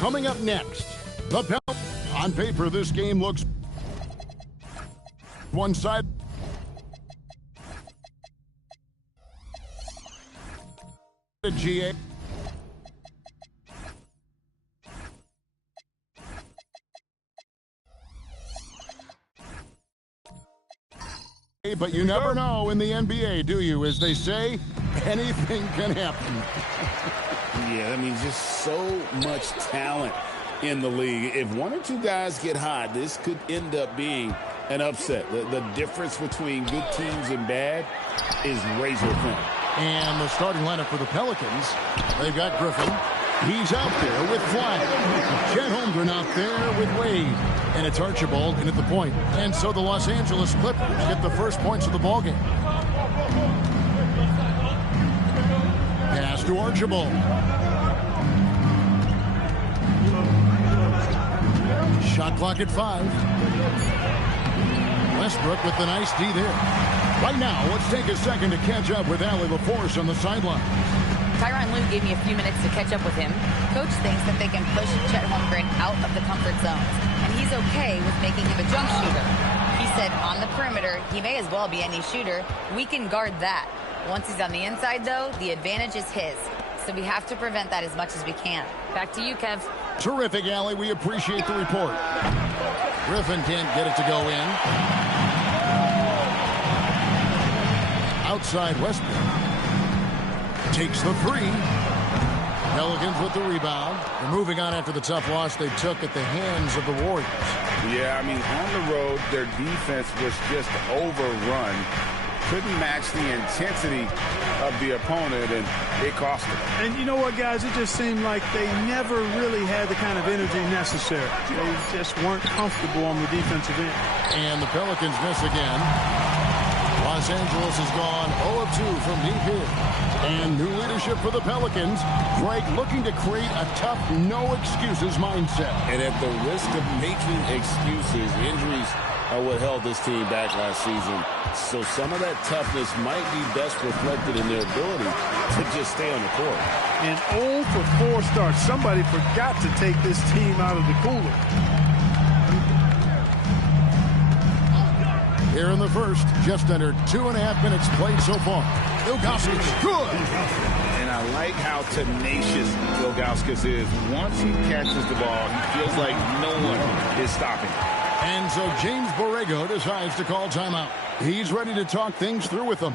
Coming up next, the Pelicans. On paper, this game looks one side. GA. But you never know in the NBA, do you? As they say, anything can happen. Yeah, I mean, just so much talent in the league. If one or two guys get hot, this could end up being an upset. The difference between good teams and bad is razor thin. And the starting lineup for the Pelicans, they've got Griffin. He's out there with Flag. Chet Holmgren out there with Wade. And it's Archibald in at the point. And so the Los Angeles Clippers get the first points of the ballgame. Pass to Archibald. Shot clock at 5. Westbrook with the nice D there. Right now, let's take a second to catch up with Allie LaForce on the sideline. Tyronn Lue gave me a few minutes to catch up with him. Coach thinks that they can push Chet Holmgren out of the comfort zones, and he's okay with making him a jump shooter. He said on the perimeter, he may as well be any shooter. We can guard that. Once he's on the inside, though, the advantage is his. So we have to prevent that as much as we can. Back to you, Kev. Terrific, Allie. We appreciate the report. Griffin can't get it to go in. Outside Westbrook. Takes the 3. Pelicans with the rebound. They're moving on after the tough loss they took at the hands of the Warriors. Yeah, I mean, on the road, their defense was just overrun. Couldn't match the intensity of the opponent, and it cost them. And you know what, guys? It just seemed like they never really had the kind of energy necessary. They just weren't comfortable on the defensive end. And the Pelicans miss again. Los Angeles has gone 0-2 from deep here. And new leadership for the Pelicans. Greg looking to create a tough, no-excuses mindset. And at the risk of making excuses, injuries are what held this team back last season. So some of that toughness might be best reflected in their ability to just stay on the court. And 0 for 4 starts. Somebody forgot to take this team out of the cooler. Here in the first, just under 2.5 minutes played so far. Ilgauskas, good! And I like how tenacious Ilgauskas is. Once he catches the ball, he feels like no one is stopping him. And so James Borrego decides to call timeout. He's ready to talk things through with them.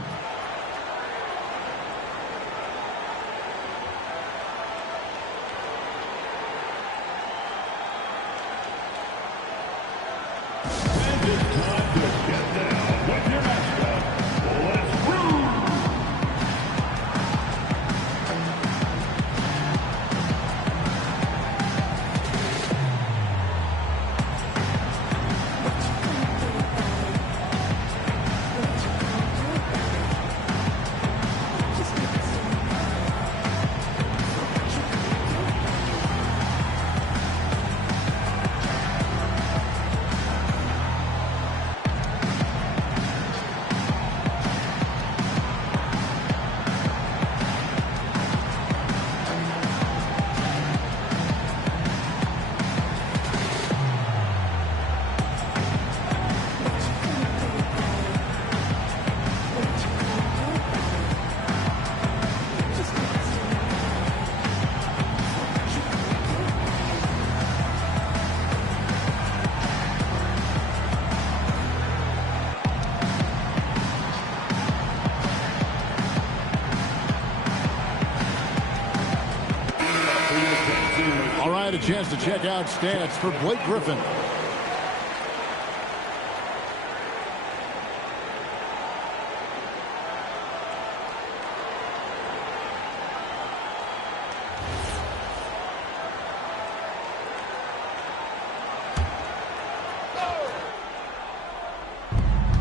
A chance to check out stats for Blake Griffin.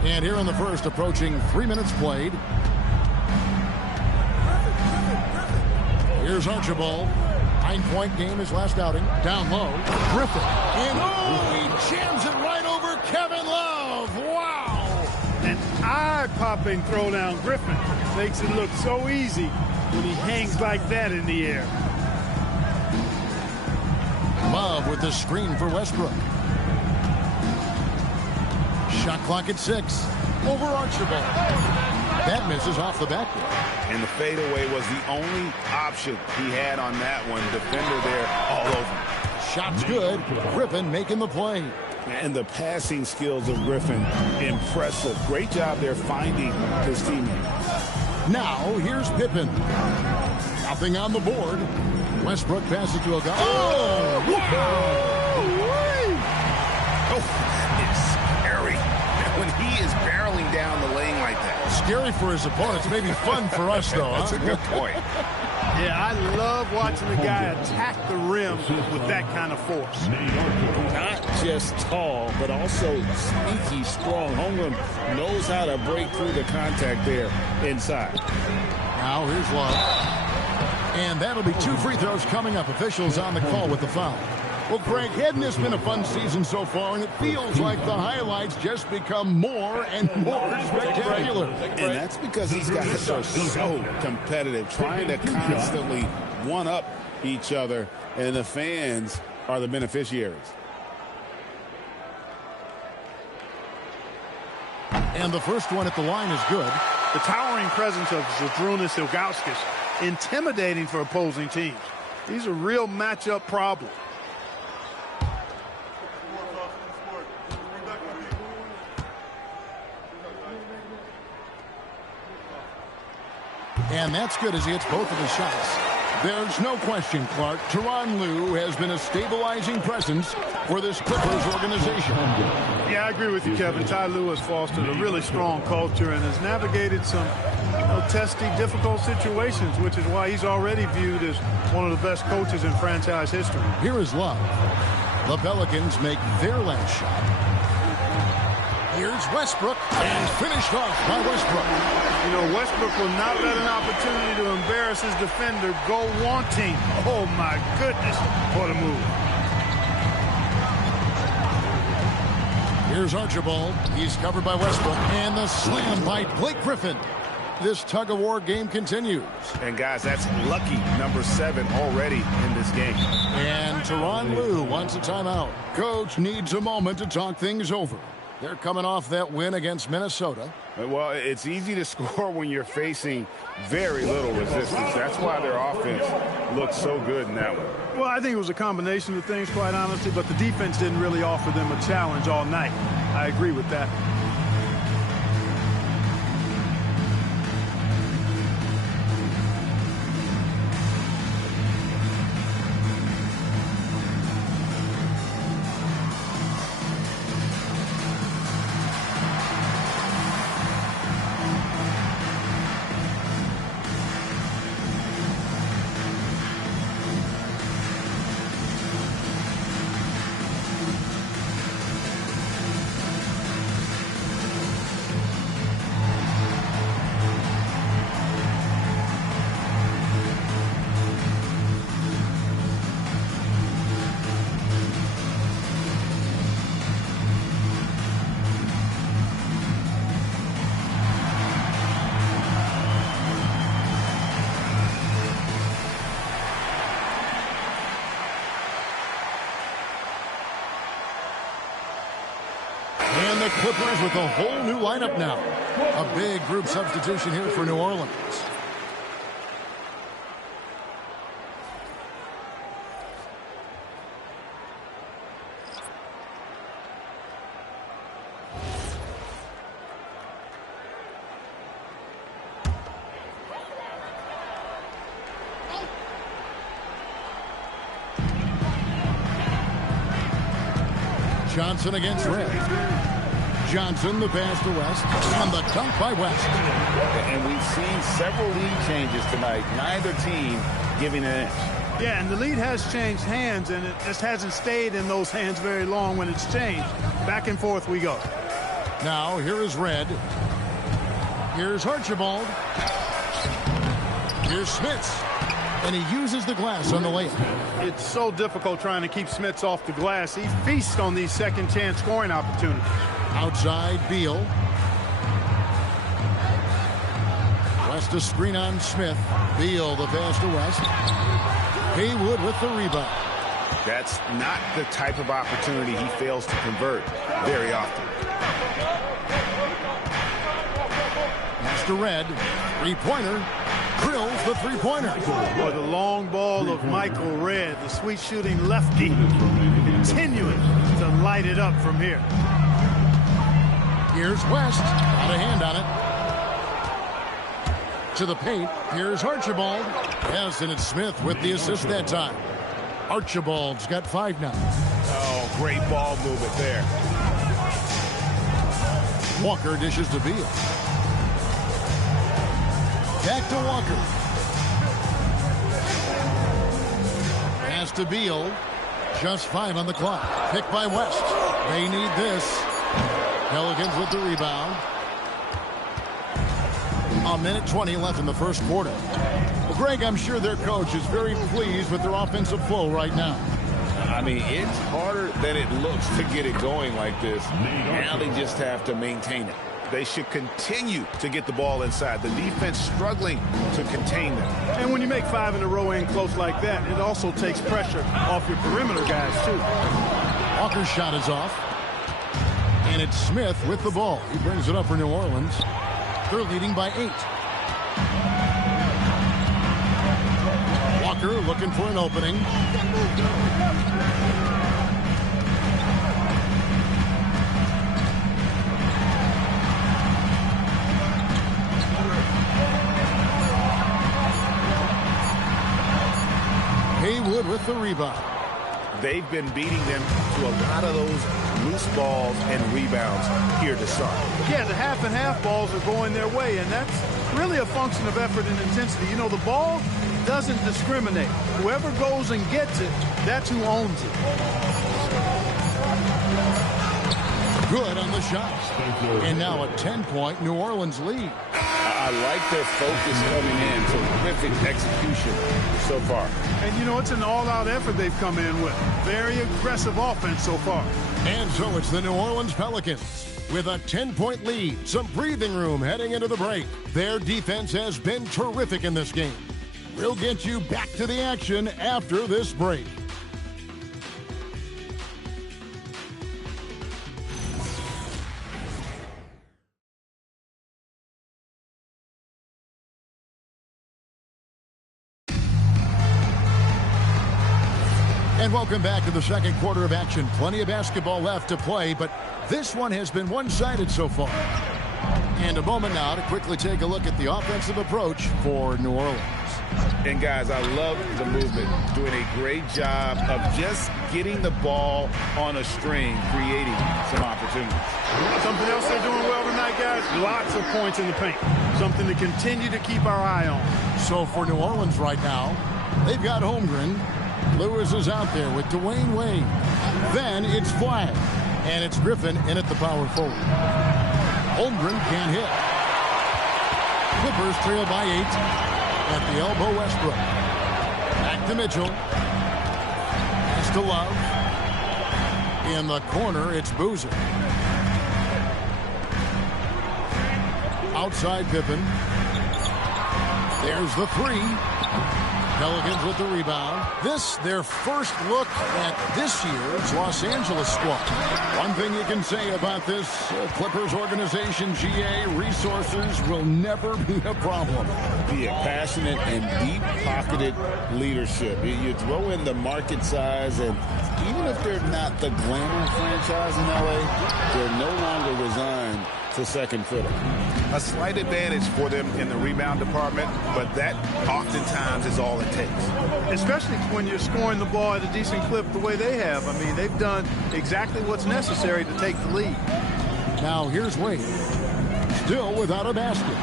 And here in the first, approaching 3 minutes played. Here's Archibald. 9-point game his last outing. Down low. Griffin. And he jams it right over Kevin Love. Wow. An eye-popping throwdown. Griffin makes it look so easy when he hangs like that in the air. Love with the screen for Westbrook. Shot clock at 6. Over Archibald. That misses off the backboard. And the fadeaway was the only option he had on that one. Defender there all over. Shot's good. Griffin making the play. And the passing skills of Griffin, impressive. Great job there finding his teammate. Now, here's Pippen. Nothing on the board. Westbrook passes to a guy. Oh, wow! Oh, it's scary when he is barreling down the lane like that. Scary for his opponents. Maybe fun for us, though. That's a good point. Yeah, I love watching the guy attack the rim with that kind of force. Not just tall, but also sneaky strong. Holmgren knows how to break through the contact there inside. Now here's Love. And that'll be 2 free throws coming up. Officials on the call with the foul. Well, Craig, hadn't this been a fun season so far? And it feels like the highlights just become more and more spectacular. And that's because these guys are so competitive, trying to constantly one-up each other. And the fans are the beneficiaries. And the first one at the line is good. The towering presence of Zydrunas Ilgauskas, intimidating for opposing teams. These are real matchup problems. And that's good as he hits both of his shots. There's no question, Clark. Tyronn Lue has been a stabilizing presence for this Clippers organization. Yeah, I agree with you, Kevin. Ty Lue has fostered a really strong culture and has navigated some testy, difficult situations, which is why he's already viewed as one of the best coaches in franchise history. Here is Love. The Pelicans make their last shot. Here's Westbrook, and finished off by Westbrook. You know, Westbrook will not let an opportunity to embarrass his defender go wanting. Oh, my goodness, what a move. Here's Archibald. He's covered by Westbrook, and the slam by Blake Griffin. This tug-of-war game continues. And, guys, that's lucky number 7 already in this game. And Tyronn Lue wants a timeout. Coach needs a moment to talk things over. They're coming off that win against Minnesota. Well, it's easy to score when you're facing very little resistance. That's why their offense looked so good in that one. Well, I think it was a combination of things, quite honestly, but the defense didn't really offer them a challenge all night. I agree with that. And the Clippers with a whole new lineup now. A big group substitution here for New Orleans. Johnson against Red. Johnson, the pass to West, and the dunk by West. And we've seen several lead changes tonight. Neither team giving an inch. Yeah, and the lead has changed hands, and it just hasn't stayed in those hands very long when it's changed. Back and forth we go. Now, here is Red. Here's Archibald. Here's Smits. And he uses the glass on the layup. It's so difficult trying to keep Smits off the glass. He feasts on these second-chance scoring opportunities. Outside, Beal. West a screen on Smith. Beal, the pass to West. Haywood with the rebound. That's not the type of opportunity he fails to convert very often. Master Red, three-pointer, drills the three-pointer. Boy, the long ball of Michael Red, the sweet shooting lefty, continuing to light it up from here. Here's West, got a hand on it. To the paint, here's Archibald. Yes, and it's Smith with the assist that time. Archibald's got 5 now. Oh, great ball movement there. Walker dishes to Beal. Back to Walker. Pass to Beal. Just 5 on the clock. Picked by West. They need this. Pelicans with the rebound. A minute 20 left in the first quarter. Well, Greg, I'm sure their coach is very pleased with their offensive flow right now. I mean, it's harder than it looks to get it going like this. Now they just have to maintain it. They should continue to get the ball inside. The defense struggling to contain them. And when you make 5 in a row in close like that, it also takes pressure off your perimeter guys, too. Walker's shot is off. And it's Smith with the ball. He brings it up for New Orleans. They're leading by 8. Walker looking for an opening. Haywood with the rebound. They've been beating them to a lot of those loose balls and rebounds here to start. Yeah, the half and half balls are going their way, and that's really a function of effort and intensity. You know, the ball doesn't discriminate. Whoever goes and gets it, that's who owns it. Good on the shots. And now a 10-point New Orleans lead. I like their focus coming in. Terrific execution so far. And, you know, it's an all-out effort they've come in with. Very aggressive offense so far. And so it's the New Orleans Pelicans with a 10-point lead. Some breathing room heading into the break. Their defense has been terrific in this game. We'll get you back to the action after this break. And welcome back to the second quarter of action. Plenty of basketball left to play, but this one has been one-sided so far. And a moment now to quickly take a look at the offensive approach for New Orleans. And guys, I love the movement. Doing a great job of just getting the ball on a string, creating some opportunities. Something else they're doing well tonight, guys, lots of points in the paint. Something to continue to keep our eye on. So for New Orleans right now, they've got Holmgren. Lewis is out there with Dwayne Wade. Then it's Flag. And it's Griffin in at the power forward. Holmgren can't hit. Clippers trail by 8 at the elbow. Westbrook. Back to Mitchell. Pass to Love. In the corner, it's Boozer. Outside Pippen. There's the 3. Pelicans with the rebound. This, their first look at this year's Los Angeles squad. One thing you can say about this Clippers organization, GA, resources will never be a problem. Be a passionate and deep-pocketed leadership. You throw in the market size, and even if they're not the glamour franchise in LA, they're no longer resigned to second fiddle. A slight advantage for them in the rebound department, but that oftentimes is all it takes. Especially when you're scoring the ball at a decent clip the way they have. I mean, they've done exactly what's necessary to take the lead. Now here's Wade. Still without a basket.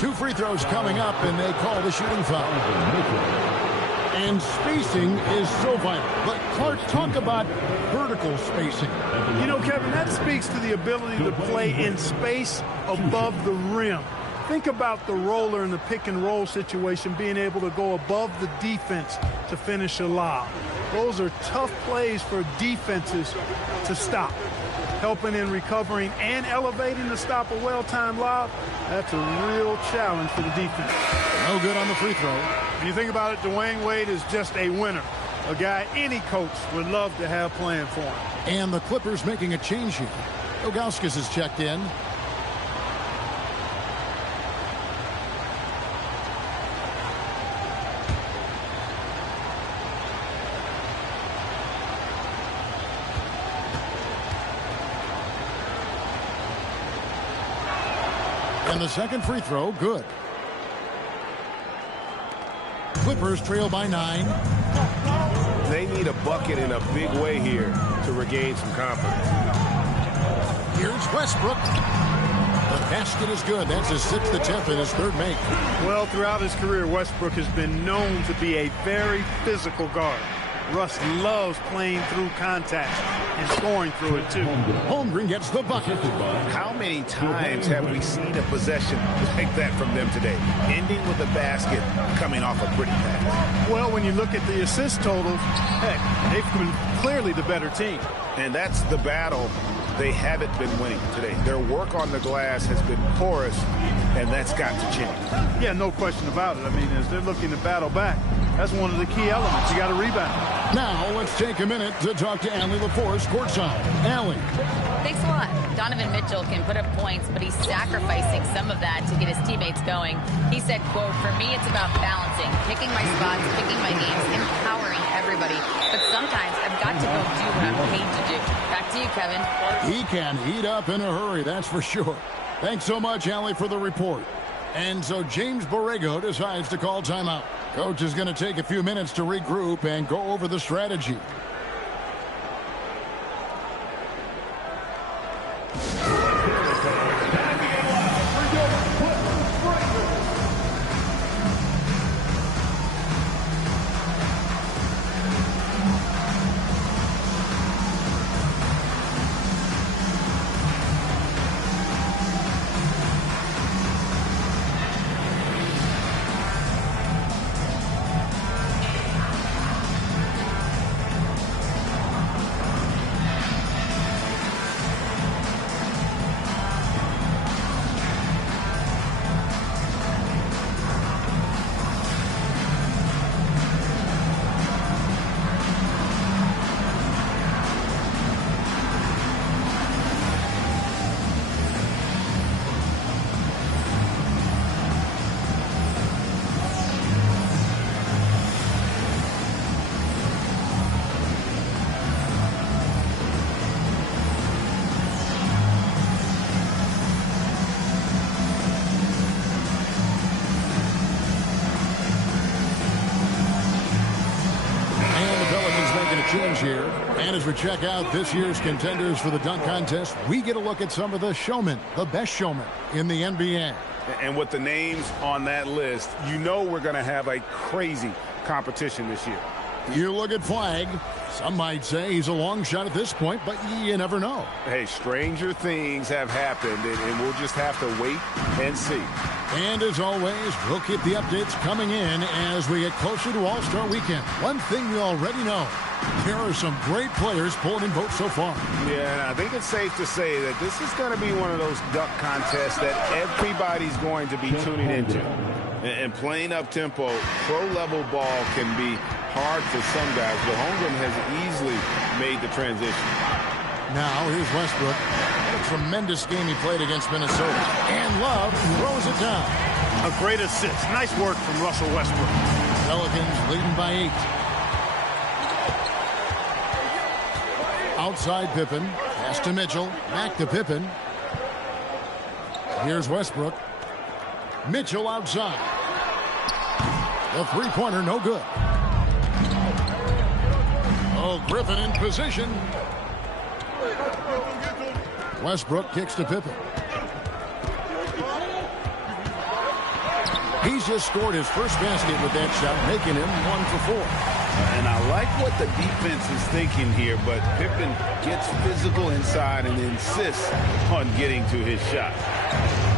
2 free throws coming up, and they call the shooting foul. And spacing is so vital. But Clark, talk about vertical spacing. You know, Kevin, that speaks to the ability to play in space above the rim. Think about the roller in the pick and roll situation, being able to go above the defense to finish a lob. Those are tough plays for defenses to stop. Helping in recovering and elevating to stop a well-timed lob, that's a real challenge for the defense. No good on the free throw. If you think about it, Dwayne Wade is just a winner. A guy any coach would love to have playing for him. And the Clippers making a change here. Ilgauskas is checked in. And the second free throw, good. Clippers trail by 9. They need a bucket in a big way here to regain some confidence. Here's Westbrook. The basket is good. That's his 6th attempt and his 3rd make. Well, throughout his career, Westbrook has been known to be a very physical guard. Russ loves playing through contact and scoring through it, too. Holmgren gets the bucket. How many times have we seen a possession like that from them today? Ending with a basket, coming off a pretty pass. Well, when you look at the assist totals, heck, they've been clearly the better team. And that's the battle they haven't been winning today. Their work on the glass has been porous, and that's got to change. Yeah, no question about it. I mean, as they're looking to battle back, that's one of the key elements. You got to rebound. Now, let's take a minute to talk to Allie LaForce courtside. Allie. Thanks a lot. Donovan Mitchell can put up points, but he's sacrificing some of that to get his teammates going. He said, quote, "For me, it's about balancing, picking my spots, picking my games, empowering everybody. But sometimes I've got to go do what I'm paid to do." Back to you, Kevin. He can heat up in a hurry, that's for sure. Thanks so much, Allie, for the report. And so James Borrego decides to call timeout. Coach is going to take a few minutes to regroup and go over the strategy. Change here. And as we check out this year's contenders for the dunk contest, we get a look at some of the showmen, the best showmen in the NBA. And with the names on that list, you know we're going to have a crazy competition this year. You look at Flag. Some might say he's a long shot at this point, but you never know. Hey, stranger things have happened, and we'll just have to wait and see. And as always, we'll keep the updates coming in as we get closer to All-Star Weekend. One thing we already know, there are some great players pulling in votes so far. Yeah, and I think it's safe to say that this is going to be one of those dunk contests that everybody's going to be tuning into. And playing up-tempo, pro-level ball can be hard for some guys, but Holmgren has easily made the transition. Now, here's Westbrook. What a tremendous game he played against Minnesota. And Love throws it down. A great assist. Nice work from Russell Westbrook. Pelicans leading by 8. Outside Pippen. Pass to Mitchell. Back to Pippen. Here's Westbrook. Mitchell outside. The three-pointer, no good. Oh, Griffin in position. Westbrook kicks to Pippen. He's just scored his first basket with that shot, making him 1 for 4. And I like what the defense is thinking here, but Pippen gets physical inside and insists on getting to his shot.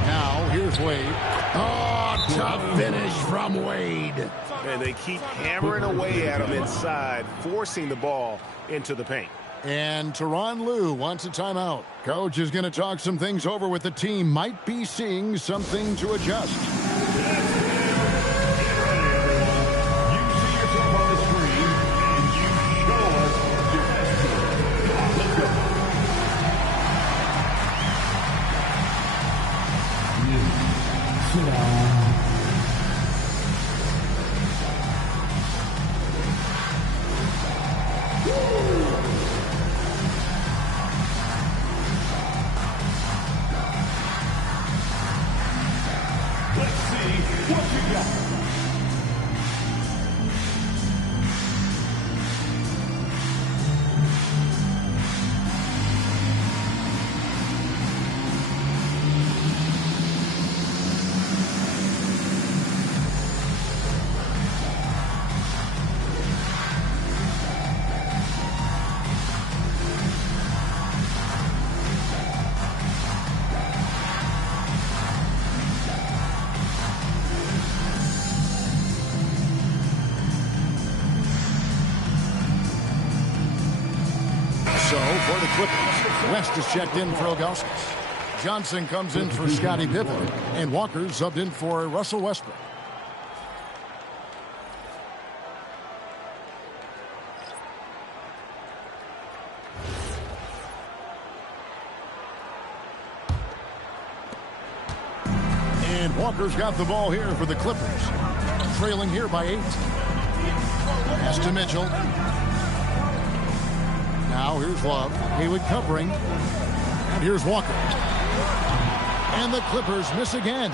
Now, here's Wade. Oh, tough finish from Wade. And they keep hammering away at him inside, forcing the ball into the paint. And Tyronn Lue wants a timeout. Coach is going to talk some things over with the team. Might be seeing something to adjust. You see yourself on the screen, and you Let's see what you got. So, for the Clippers, West is checked in for Ilgauskas. Johnson comes in for Scottie Pippen, and Walker subbed in for Russell Westbrook. And Walker's got the ball here for the Clippers, trailing here by 8. Pass to Mitchell. Now here's Love. Haywood covering. And here's Walker. And the Clippers miss again.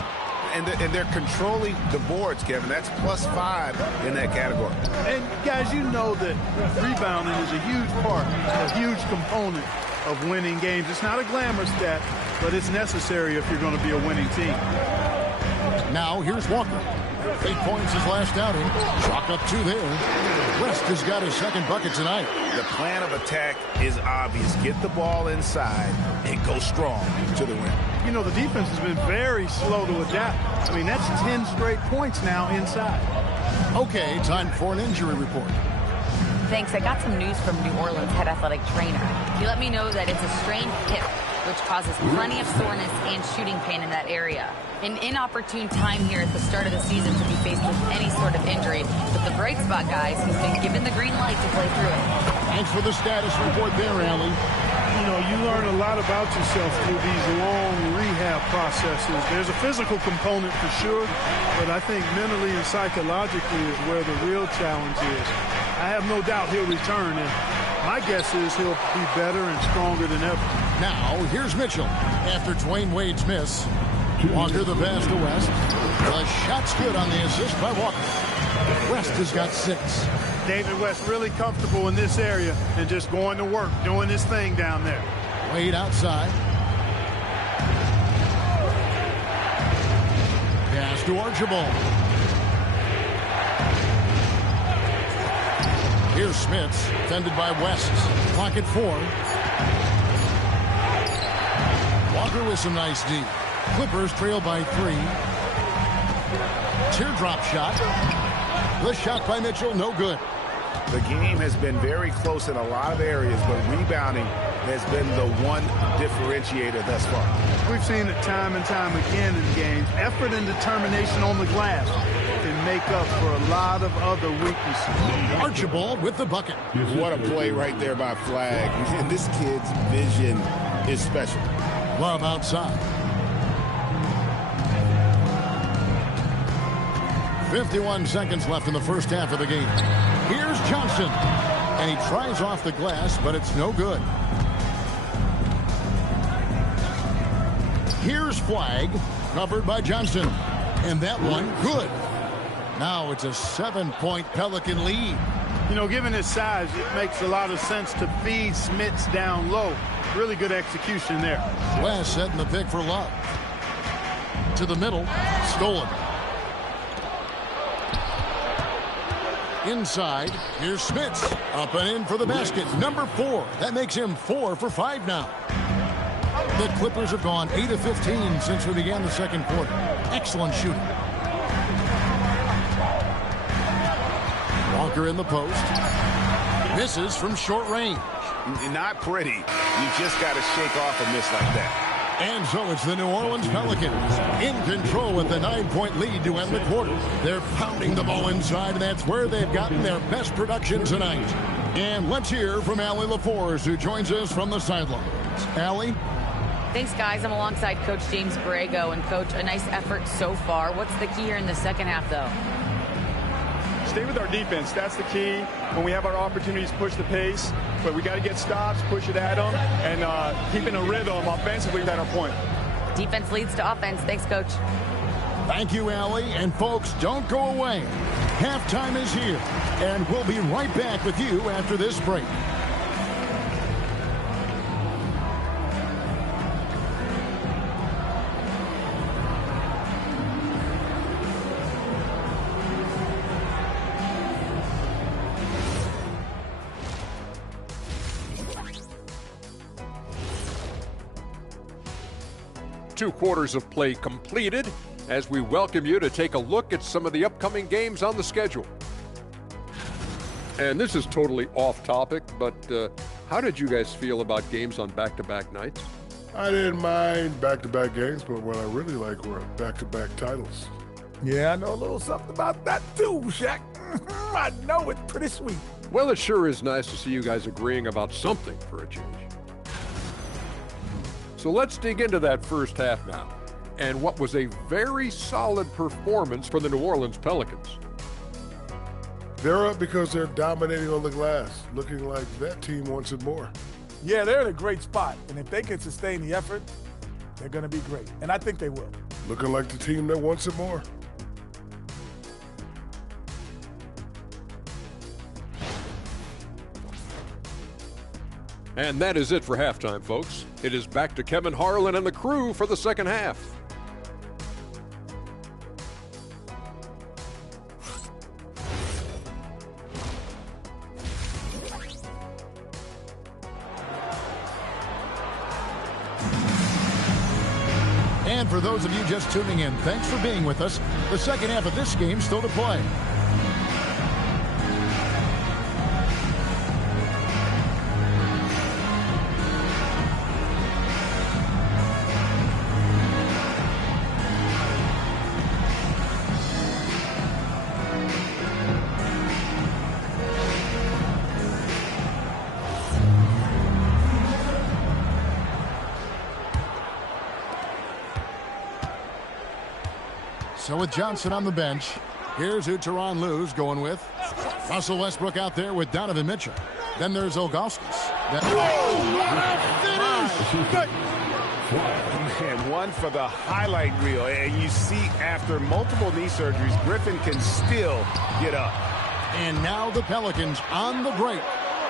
And they're controlling the boards, Kevin. That's +5 in that category. And guys, you know that rebounding is a huge part, a huge component of winning games. It's not a glamour stat, but it's necessary if you're going to be a winning team. Now here's Walker. 8 points his last outing. Chalk up 2 there. West has got his second bucket tonight. The plan of attack is obvious. Get the ball inside and go strong to the rim. You know, the defense has been very slow to adapt. I mean, that's 10 straight points now inside. Okay, time for an injury report. Thanks. I got some news from New Orleans head athletic trainer. He let me know that it's a strained hip, which causes plenty of soreness and shooting pain in that area. An inopportune time here at the start of the season to be faced with any sort of injury. But the bright spot, guys, he's been given the green light to play through it. Thanks for the status report there, Allie. You know, you learn a lot about yourself through these long rehab processes. There's a physical component for sure, but I think mentally and psychologically is where the real challenge is. I have no doubt he'll return, and my guess is he'll be better and stronger than ever. Now, here's Mitchell. After Dwayne Wade's miss, Walker the pass to West. The shot's good on the assist by Walker. West has got 6. David West really comfortable in this area and just going to work, doing his thing down there. Wade outside. Pass to Archibald. Here's Smits, defended by West. Clock at 4. Walker with some nice D. Clippers trail by 3. Teardrop shot. The shot by Mitchell, no good. The game has been very close in a lot of areas, but rebounding has been the one differentiator thus far. We've seen it time and time again in games. Effort and determination on the glass can make up for a lot of other weaknesses. Archibald with the bucket. What a play right there by Flag. And this kid's vision is special. Love outside. 51 seconds left in the first half of the game. Here's Johnson. And he tries off the glass, but it's no good. Here's Flag, covered by Johnson. And that one, good. Now it's a 7-point Pelican lead. You know, given his size, it makes a lot of sense to feed Smits down low. Really good execution there. West setting the pick for Love. To the middle, stolen. Inside, here's Smits. Up and in for the basket. Number 4. That makes him 4 for 5 now. The Clippers have gone 8 of 15 since we began the second quarter. Excellent shooting. Walker in the post. Misses from short range. Not pretty. You just got to shake off a miss like that. And so it's the New Orleans Pelicans in control with the 9-point lead to end the quarter. They're pounding the ball inside, and that's where they've gotten their best production tonight. And let's hear from Allie LaForce, who joins us from the sidelines. Allie? Thanks, guys. I'm alongside Coach James Borrego. And, Coach, a nice effort so far. What's the key here in the second half, though? Stay with our defense. That's the key. When we have our opportunities, push the pace. But we got to get stops, push it at them, and keeping a rhythm offensively at our point. Defense leads to offense. Thanks, Coach. Thank you, Allie. And, folks, don't go away. Halftime is here, and we'll be right back with you after this break. Two quarters of play completed as we welcome you to take a look at some of the upcoming games on the schedule. And this is totally off topic, but how did you guys feel about games on back-to-back nights? I didn't mind back-to-back games, but what I really like were back-to-back titles. Yeah, I know a little something about that too, Shaq. I know it's pretty sweet. Well, it sure is nice to see you guys agreeing about something for a change. So let's dig into that first half now, and what was a very solid performance for the New Orleans Pelicans. They're up because they're dominating on the glass, looking like that team wants it more. Yeah, they're in a great spot, and if they can sustain the effort, they're going to be great, and I think they will. Looking like the team that wants it more. And that is it for halftime, folks. It is back to Kevin Harlan and the crew for the second half. And for those of you just tuning in, thanks for being with us. The second half of this game still to play. So with Johnson on the bench, here's who Tyronn Lue's going with. Russell Westbrook out there with Donovan Mitchell. Then there's Ilgauskas. Man, one for the highlight reel. And you see after multiple knee surgeries, Griffin can still get up. And now the Pelicans on the break.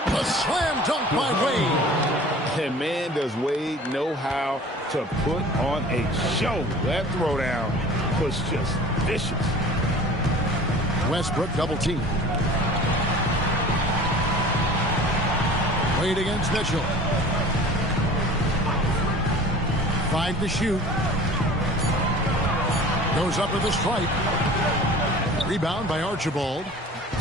The slam dunk by Wade. And man, does Wade know how to put on a show. That throwdown was just vicious. Westbrook double team. Wade against Mitchell. 5 to shoot. Goes up to the stripe. Rebound by Archibald.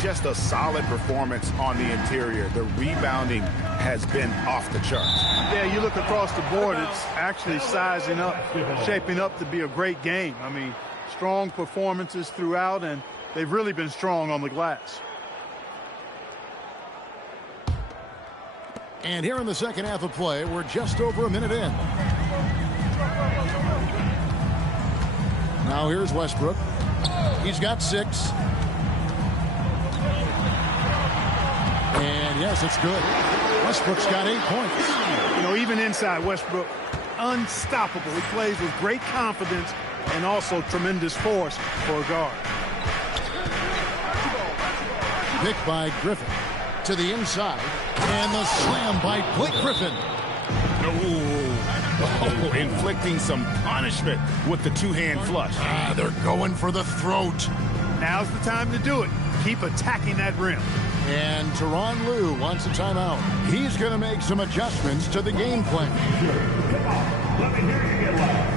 Just a solid performance on the interior. The rebounding has been off the charts. Yeah, you look across the board, it's actually sizing up, shaping up to be a great game. I mean, strong performances throughout, and they've really been strong on the glass. And here in the second half of play, we're just over a minute in. Now here's Westbrook. He's got 6. And yes, it's good. Westbrook's got 8 points. You know, even inside, Westbrook, unstoppable. He plays with great confidence and also tremendous force for a guard. Pick by Griffin to the inside. And the slam by Blake Griffin. Oh, inflicting some punishment with the two-hand flush. They're going for the throat. Now's the time to do it. Keep attacking that rim. And Tyronn Lue wants a timeout. He's going to make some adjustments to the game plan. Come on, let me hear you get loud.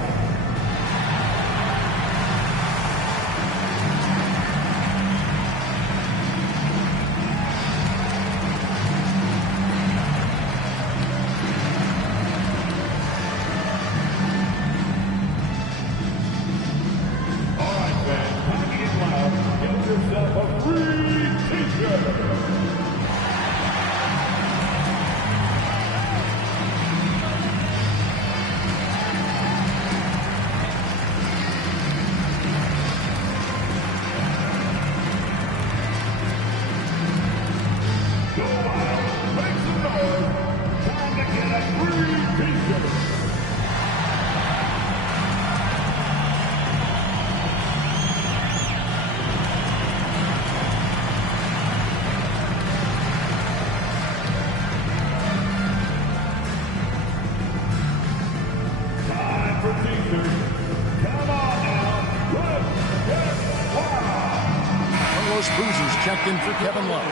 Carlos Boozer's checked in for Kevin Love.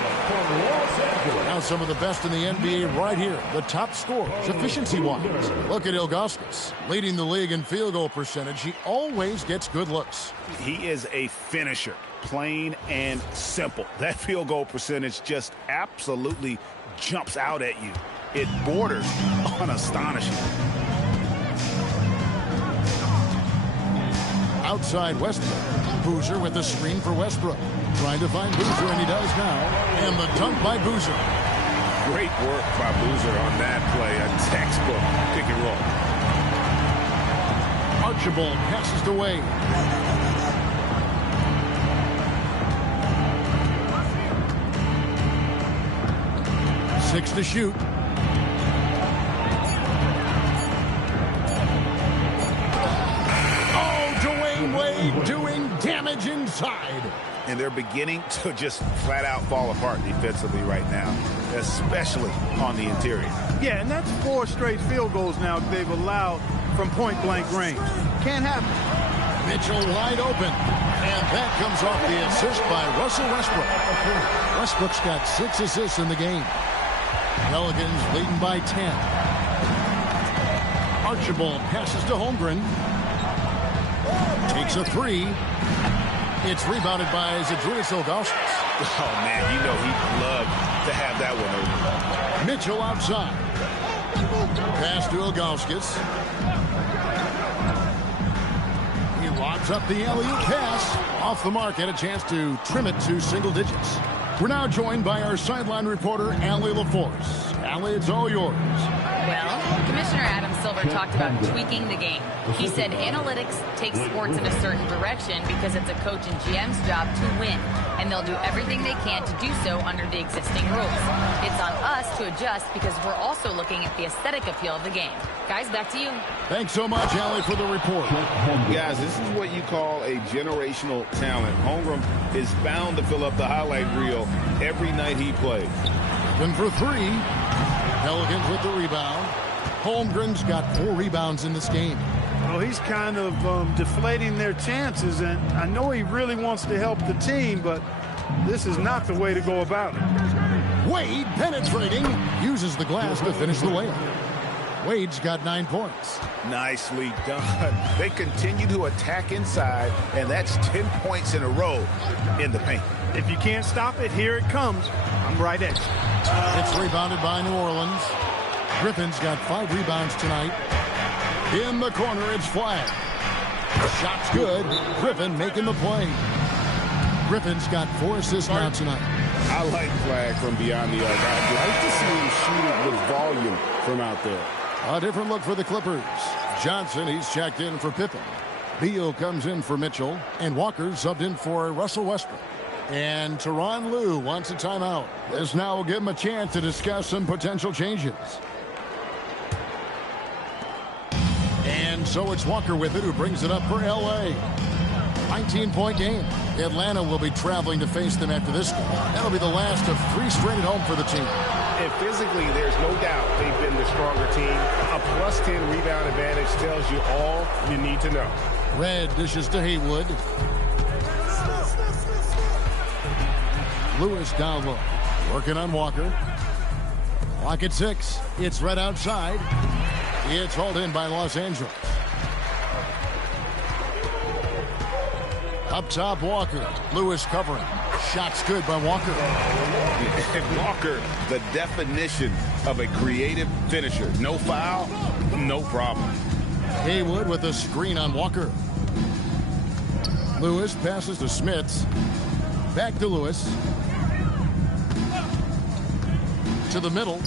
Now some of the best in the NBA right here. The top scorers, efficiency-wise. Look at Ilgauskas, leading the league in field goal percentage. He always gets good looks. He is a finisher, plain and simple. That field goal percentage just absolutely jumps out at you. It borders on astonishing. Outside Westbrook. Boozer with the screen for Westbrook. Trying to find Boozer, and he does now. And the dunk by Boozer. Great work by Boozer on that play. A textbook pick and roll. Archibald passes to Wade. Six to shoot. Wade doing damage inside. And they're beginning to just flat out fall apart defensively right now, especially on the interior. Yeah, and that's 4 straight field goals now they've allowed from point-blank range. Can't happen. Mitchell wide open. And that comes off the assist by Russell Westbrook. Westbrook's got 6 assists in the game. Pelicans leading by 10. Archibald passes to Holmgren. Takes a 3. It's rebounded by Zydrunas Ilgauskas. Oh, man, you know he'd love to have that one over. Mitchell outside. Pass to Ilgauskas. He lobs up the alley-oop pass. Off the mark, and a chance to trim it to single digits. We're now joined by our sideline reporter, Allie LaForce. Allie, it's all yours. Well, Commissioner Adam Silver talked about tweaking the game. He said analytics take sports in a certain direction because it's a coach and GM's job to win, and they'll do everything they can to do so under the existing rules. It's on us to adjust because we're also looking at the aesthetic appeal of the game. Guys, back to you. Thanks so much, Allie, for the report. Guys, this is what you call a generational talent. Holmgren is bound to fill up the highlight reel every night he plays. Then for 3. Pelicans with the rebound. Holmgren's got 4 rebounds in this game. Well, he's kind of deflating their chances, and I know he really wants to help the team, but this is not the way to go about it. Wade penetrating, uses the glass to finish the layup. Wade's got 9 points. Nicely done. They continue to attack inside, and that's 10 points in a row in the paint. If you can't stop it, here it comes. I'm right at you. It's rebounded by New Orleans. Griffin's got 5 rebounds tonight. In the corner, it's flagged. Shot's good. Griffin making the play. Griffin's got 4 assists now tonight. I like flag from beyond the arc. I'd like to see him shoot it with volume from out there. A different look for the Clippers. Johnson, he's checked in for Pippen. Beal comes in for Mitchell. And Walker subbed in for Russell Westbrook. And Tyronn Lue wants a timeout. This now will give him a chance to discuss some potential changes. And so it's Walker with it, who brings it up for L.A. 19-point game. Atlanta will be traveling to face them after this game. That'll be the last of 3 straight at home for the team. And physically, there's no doubt they've been the stronger team. A +10 rebound advantage tells you all you need to know. Red dishes to Haywood. Lewis down low. Working on Walker. Clock at 6. It's Red outside. It's hauled in by Los Angeles. Up top, Walker. Lewis covering. Shot's good by Walker. And Walker, the definition of a creative finisher. No foul, no problem. Haywood with a screen on Walker. Lewis passes to Smits. Back to Lewis. To the middle.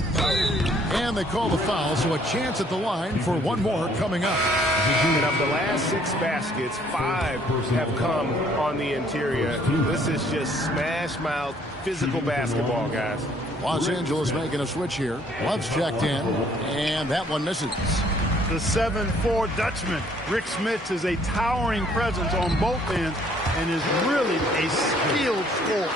And they call the foul, so a chance at the line for one more coming up. And of the last 6 baskets, 5 have come on the interior. This is just smash-mouth physical basketball, guys. Los Angeles making a switch here. Love's checked in, and that one misses. The 7'4" Dutchman, Rick Smits, is a towering presence on both ends and is really a skilled scorer.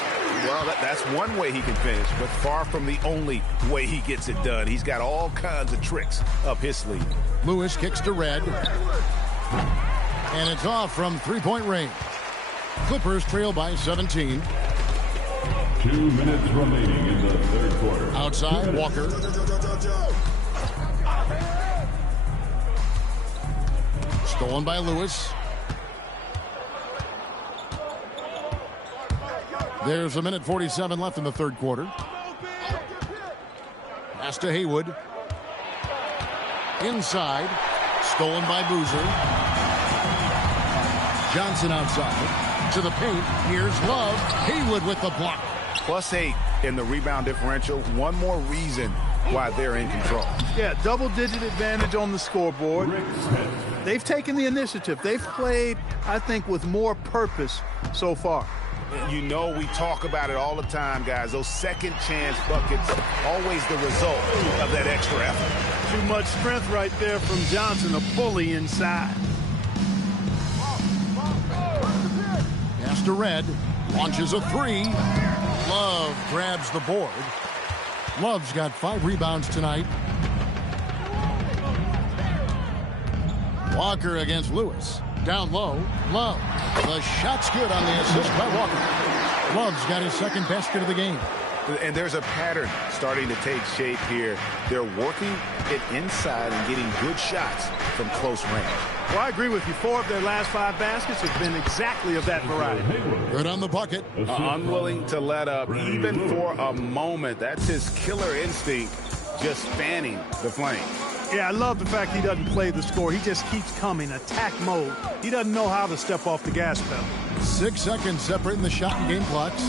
Well, that's one way he can finish, but far from the only way he gets it done. He's got all kinds of tricks up his sleeve. Lewis kicks to Red. And it's off from 3-point range. Clippers trail by 17. 2 minutes remaining in the third quarter. Outside, Walker. Stolen by Lewis. There's 1:47 left in the third quarter. Pass to Haywood. Inside. Stolen by Boozer. Johnson outside. To the paint. Here's Love. Haywood with the block. +8 in the rebound differential. One more reason why they're in control. Yeah, double-digit advantage on the scoreboard. They've taken the initiative. They've played, I think, with more purpose so far. You know, we talk about it all the time, guys. Those second chance buckets, always the result of that extra effort. Too much strength right there from Johnson, a bully inside. Pass to Red. Launches a three. Love grabs the board. Love's got 5 rebounds tonight. Walker against Lewis. Down low. Love. The shot's good on the assist by Walker. Love's got his second basket of the game. And there's a pattern starting to take shape here. They're working it inside and getting good shots from close range. Well, I agree with you. 4 of their last 5 baskets have been exactly of that variety. Good on the bucket. Unwilling to let up even for a moment. That's his killer instinct, just fanning the flame. Yeah, I love the fact he doesn't play the score. He just keeps coming, attack mode. He doesn't know how to step off the gas pedal. 6 seconds separating the shot and game clocks.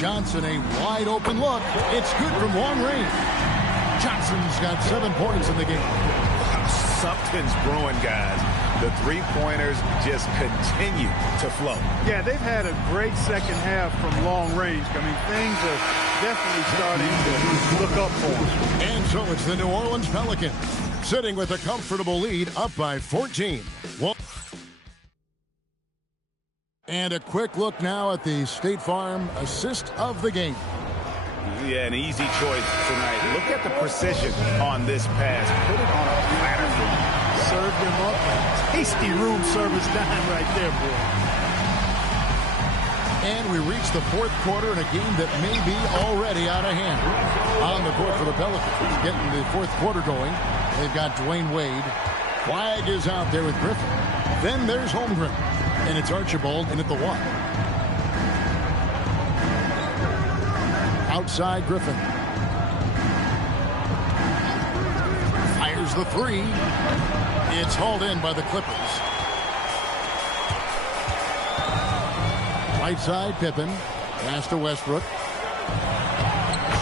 Johnson, a wide open look. It's good from long range. Johnson's got 7 points in the game. Something's brewing, guys. The three-pointers just continue to flow. Yeah, they've had a great second half from long range. I mean, things are definitely starting to look up for them. And so it's the New Orleans Pelicans sitting with a comfortable lead up by 14. And a quick look now at the State Farm assist of the game. Yeah, an easy choice tonight. Look at the precision on this pass. Put it on a platter for you. Served him up. Tasty room service dime right there, boy. And we reach the fourth quarter in a game that may be already out of hand. On the court for the Pelicans, getting the fourth quarter going. They've got Dwayne Wade. Flag is out there with Griffin. Then there's Holmgren. And it's Archibald in at the 1. Outside Griffin. Fires the 3. It's hauled in by the Clippers. Right side Pippen. Pass to Westbrook.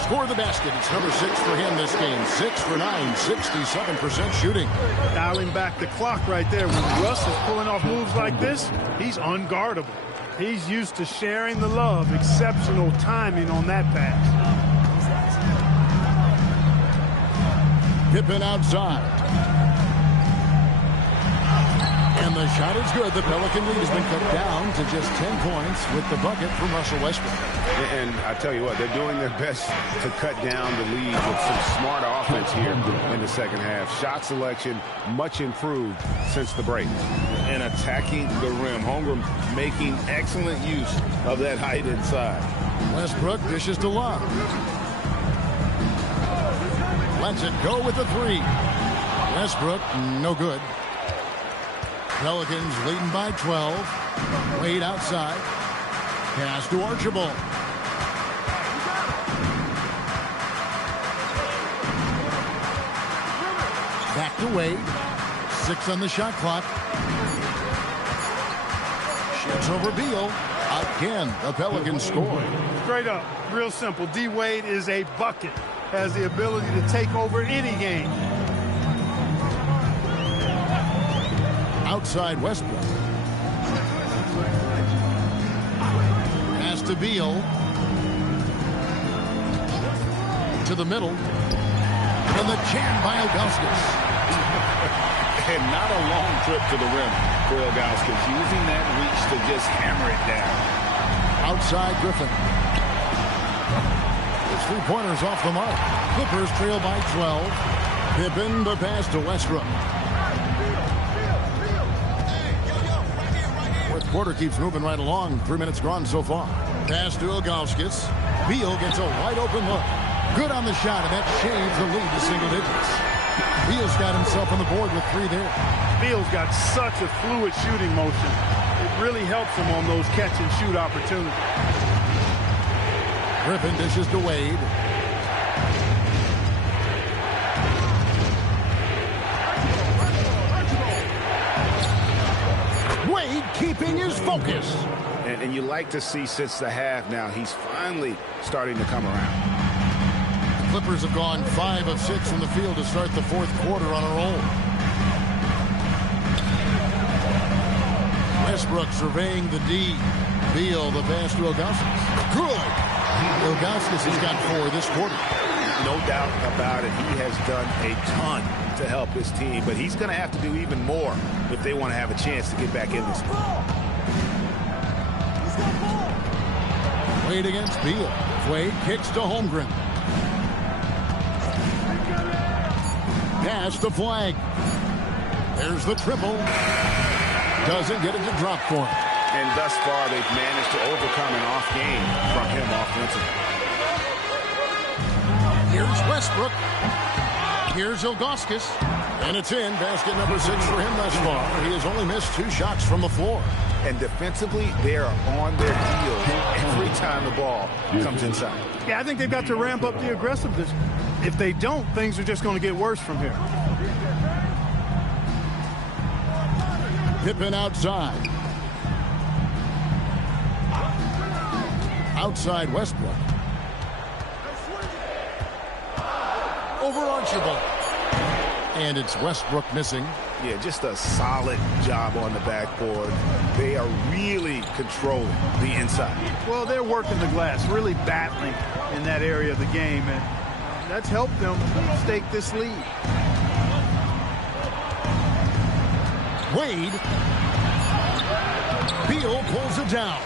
Score the basket. It's number 6 for him this game. 6 for 9, 67% shooting. Dialing back the clock right there. When Russ is pulling off moves like this, he's unguardable. He's used to sharing the love. Exceptional timing on that pass. Pippen outside. And the shot is good. The Pelican lead has been cut down to just 10 points with the bucket from Russell Westbrook. And I tell you what, they're doing their best to cut down the lead with some smart offense here in the second half. Shot selection much improved since the break. And attacking the rim. Holmgren making excellent use of that height inside. Westbrook dishes to Love. Lets it go with the 3. Westbrook, no good. Pelicans leading by 12. Wade outside. Pass to Archibald. Back to Wade. 6 on the shot clock. Shoots over Beal. Again, the Pelicans score. Straight up, real simple. D. Wade is a bucket. Has the ability to take over any game. Outside Westbrook. Pass to Beal. To the middle. And the jam by Ilgauskas. And not a long trip to the rim for Ilgauskas. Using that reach to just hammer it down. Outside Griffin. His 3-pointers off the mark. Clippers trail by 12. Pippen the pass to Westbrook. Fourth quarter keeps moving right along. 3 minutes gone so far. Pass to Ilgauskas. Beal gets a wide open look. Good on the shot, and that shaves the lead to single digits. Beal's got himself on the board with 3 there. Beal's got such a fluid shooting motion. It really helps him on those catch-and-shoot opportunities. Griffin dishes to Wade. Wade keeping his focus. And you like to see since the half now, he's finally starting to come around. Clippers have gone 5 of 6 from the field to start the 4th quarter on a roll. Westbrook surveying the D. Beal, the pass to Ilgauskas. Good. Ilgauskas has got 4 this quarter. No doubt about it. He has done a ton to help his team, but he's going to have to do even more if they want to have a chance to get back in this one. Wade against Beal. Wade kicks to Holmgren. Pass to Flag. There's the triple. Doesn't get it to drop for him. And thus far, they've managed to overcome an off game from him offensively. Here's Westbrook. Here's Ilgauskas. And it's in. Basket number 6 for him thus far. He has only missed 2 shots from the floor. And defensively, they are on their heels every time the ball comes inside. Yeah, I think they've got to ramp up the aggressiveness. If they don't, things are just going to get worse from here. Pippen outside. Outside Westbrook. Over Archibald. And it's Westbrook missing. Yeah, just a solid job on the backboard. They are really controlling the inside. Well, they're working the glass, really battling in that area of the game, and that's helped them stake this lead. Wade. Beal pulls it down.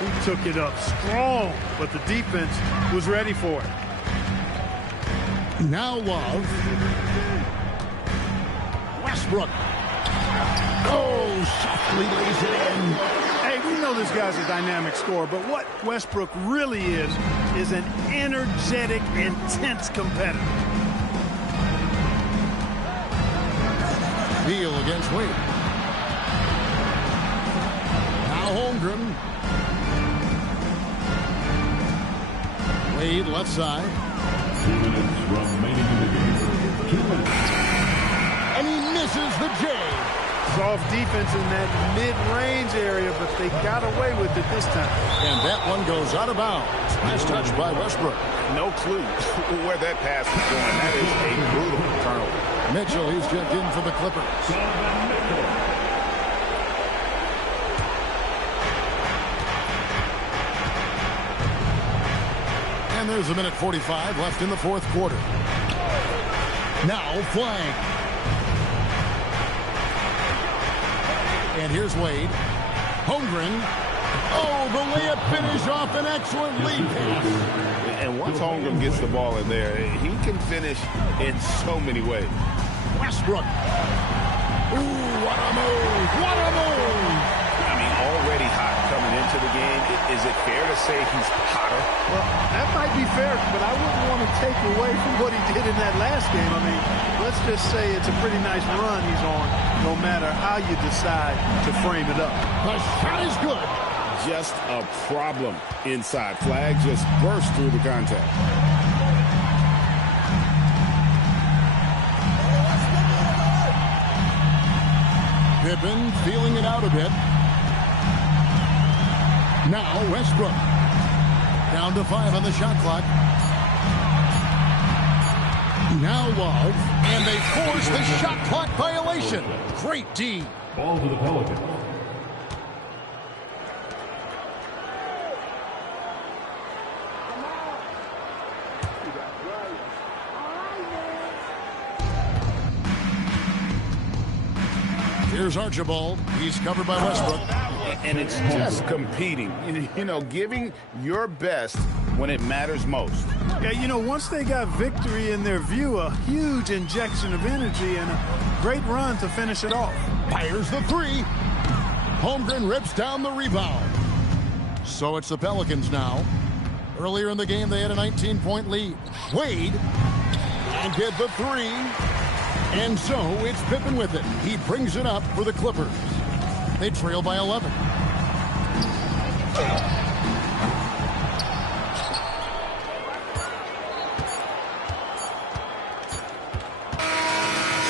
He took it up strong, but the defense was ready for it. Now Love. Westbrook. Oh, softly lays it in. Hey, we know this guy's a dynamic scorer, but what Westbrook really is an energetic, intense competitor. Beal against Wade. Now Holmgren. Wade left side. 2 minutes remaining in the game. 2 minutes. And he misses the J. Soft defense in that mid-range area, but they got away with it this time. And that one goes out of bounds. Nice touch by Westbrook. No clue where that pass was going. That is a brutal turnover. Mitchell, he's checked in for the Clippers. And there's a minute 45 left in the 4th quarter. Now Flag. And here's Wade. Holmgren. Oh, the layup finish off an excellent lead pass. And once Holmgren gets the ball in there, he can finish in so many ways. Westbrook. Ooh, what a move. What a move. I mean, already hot coming into the game. Is it fair to say he's hotter? Well, that might be fair, but I wouldn't want to take away from what he did in that last game. I mean, let's just say it's a pretty nice run he's on, no matter how you decide to frame it up. The shot is good. Just a problem inside. Flag just burst through the contact. Pippen feeling it out a bit. Now Westbrook. Down to 5 on the shot clock. Now Love. And they force the shot clock violation. Great D. Ball to the Pelicans. Here's Archibald. He's covered by Westbrook. And it's just competing. You know, giving your best when it matters most. Yeah, you know, once they got victory in their view, a huge injection of energy and a great run to finish it off. Fires the 3. Holmgren rips down the rebound. So it's the Pelicans now. Earlier in the game, they had a 19-point lead. Wade, and get the three. And so it's Pippen with it. He brings it up for the Clippers. They trail by 11.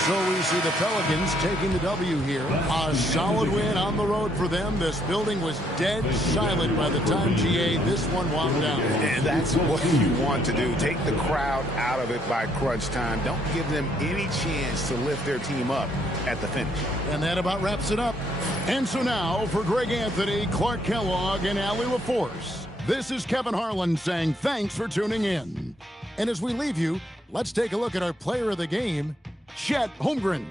So we see the Pelicans taking the W here. A solid win on the road for them. This building was dead silent by the time, GA, this one wound down. And that's what you want to do. Take the crowd out of it by crunch time. Don't give them any chance to lift their team up at the finish. And that about wraps it up. And so now, for Greg Anthony, Clark Kellogg, and Allie LaForce, this is Kevin Harlan saying thanks for tuning in. And as we leave you, let's take a look at our player of the game, Chet Holmgren.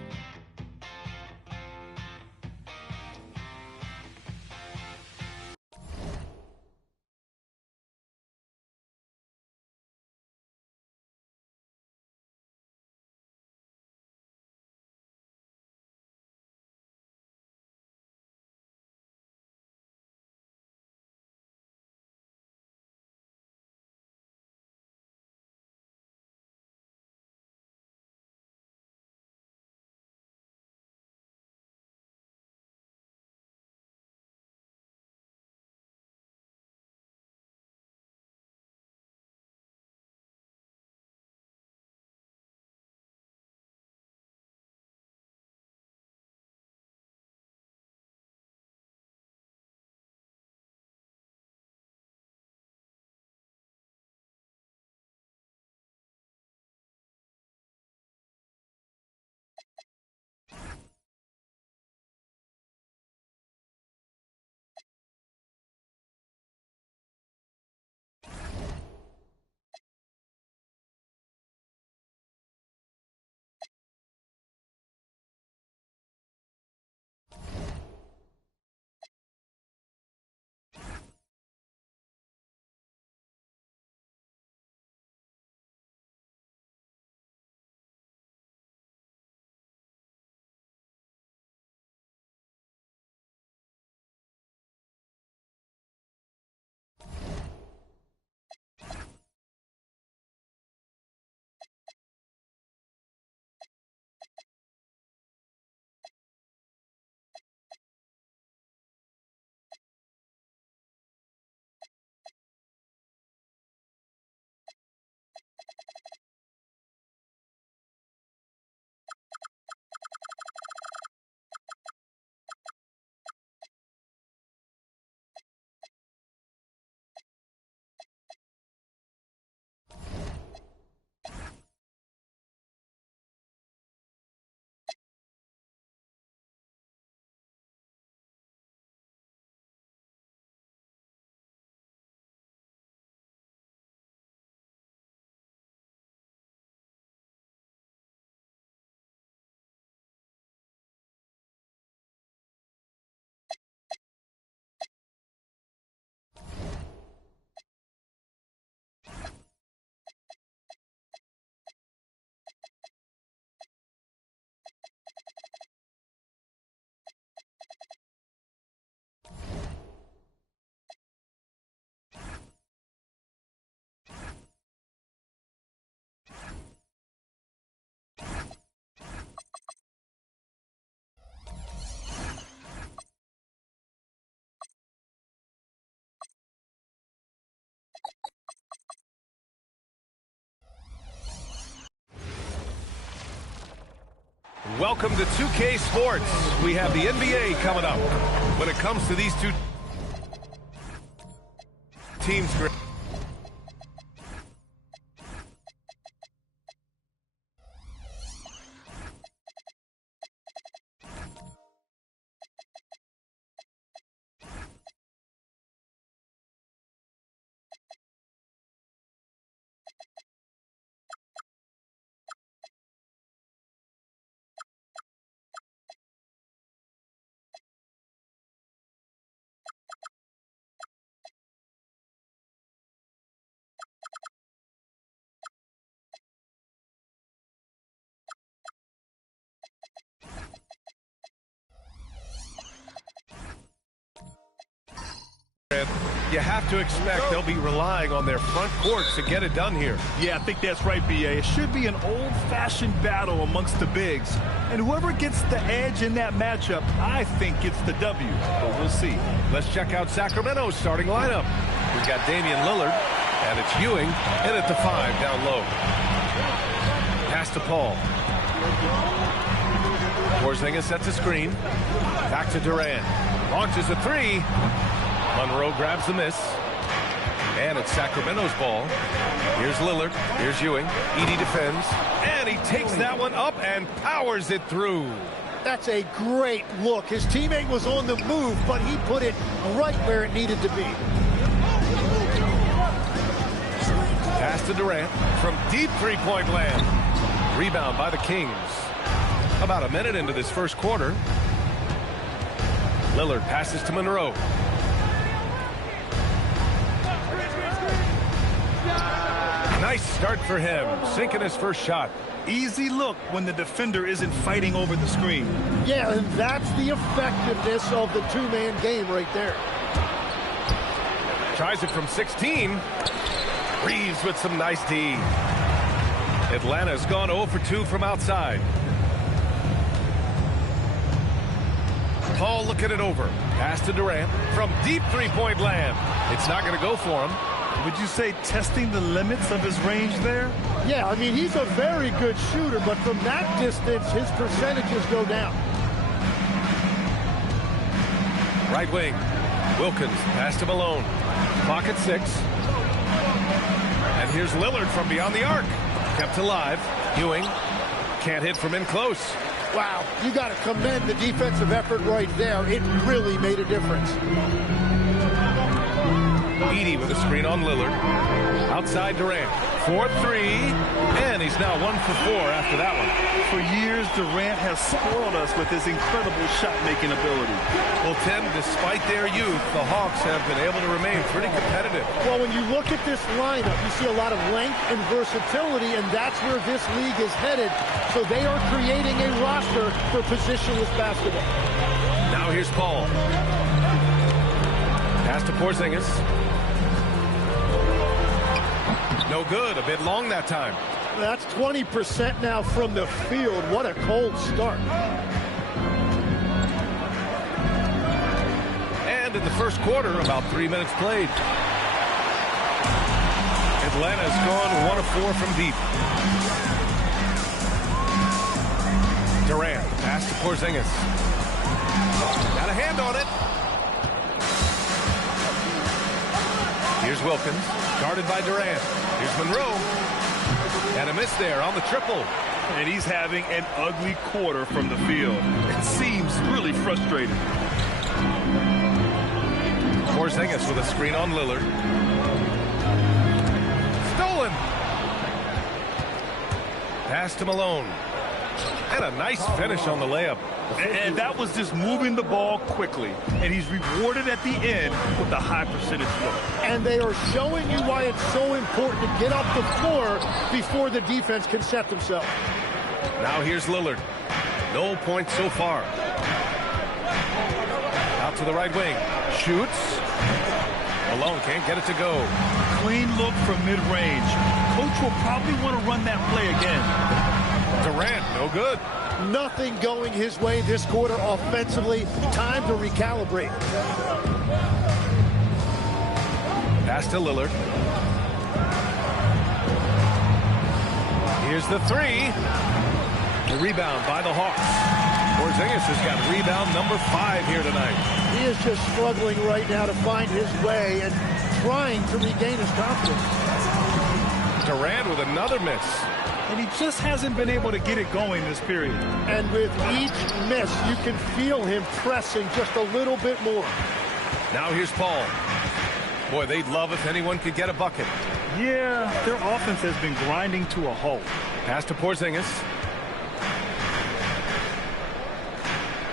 Welcome to 2K Sports. We have the NBA coming up. When it comes to these two teams, You have to expect they'll be relying on their front courts to get it done here. Yeah, I think that's right, B.A. It should be an old-fashioned battle amongst the bigs. And whoever gets the edge in that matchup, I think gets the W. But we'll see. Let's check out Sacramento's starting lineup. We've got Damian Lillard, and it's Ewing in at the 5 down low. Pass to Paul. Porzingis sets a screen. Back to Durant. Launches a 3. Monroe grabs the miss. And it's Sacramento's ball. Here's Lillard. Here's Ewing. Edey defends. And he takes that one up and powers it through. That's a great look. His teammate was on the move, but he put it right where it needed to be. Pass to Durant from deep three-point land. Rebound by the Kings. About a minute into this first quarter. Lillard passes to Monroe. Nice start for him, sinking his first shot. Easy look when the defender isn't fighting over the screen. Yeah, and that's the effectiveness of the two-man game right there. Tries it from 16. Reeves with some nice D. Atlanta's gone 0 for 2 from outside. Paul looking it over. Pass to Durant from deep three-point land. It's not going to go for him. Would you say testing the limits of his range there? Yeah, I mean, he's a very good shooter, but from that distance, his percentages go down. Right wing. Wilkins, pass to Malone. Clock at 6. And here's Lillard from beyond the arc. Kept alive. Ewing can't hit from in close. Wow, you got to commend the defensive effort right there. It really made a difference. Edey with a screen on Lillard. Outside Durant. 4-3. And he's now 1 for 4 after that one. For years, Durant has spoiled us with his incredible shot-making ability. Well, Tim, despite their youth, the Hawks have been able to remain pretty competitive. Well, when you look at this lineup, you see a lot of length and versatility, and that's where this league is headed. So they are creating a roster for positionless basketball. Now here's Paul. Pass to Porzingis. No good. A bit long that time. That's 20% now from the field. What a cold start. And in the first quarter, about 3 minutes played. Atlanta's gone 1 of 4 from deep. Durant, pass to Porzingis. Got a hand on it. Here's Wilkins, guarded by Durant. Here's Monroe. And a miss there on the triple. And he's having an ugly quarter from the field. It seems really frustrating. Porzingis with a screen on Lillard. Stolen. Pass to Malone. And a nice finish on the layup. And that was just moving the ball quickly. And he's rewarded at the end with a high percentage look. And they are showing you why it's so important to get off the floor before the defense can set themselves. Now here's Lillard. No points so far. Out to the right wing. Shoots. Malone can't get it to go. Clean look from mid-range. Coach will probably want to run that play again. Durant, no good. Nothing going his way this quarter offensively. Time to recalibrate. Pass to Lillard. Here's the 3. The rebound by the Hawks. Porzingis has got rebound number 5 here tonight. He is just struggling right now to find his way and trying to regain his confidence. Durant with another miss. And he just hasn't been able to get it going this period. And with each miss, you can feel him pressing just a little bit more. Now here's Paul. Boy, they'd love if anyone could get a bucket. Yeah, their offense has been grinding to a halt. Pass to Porzingis.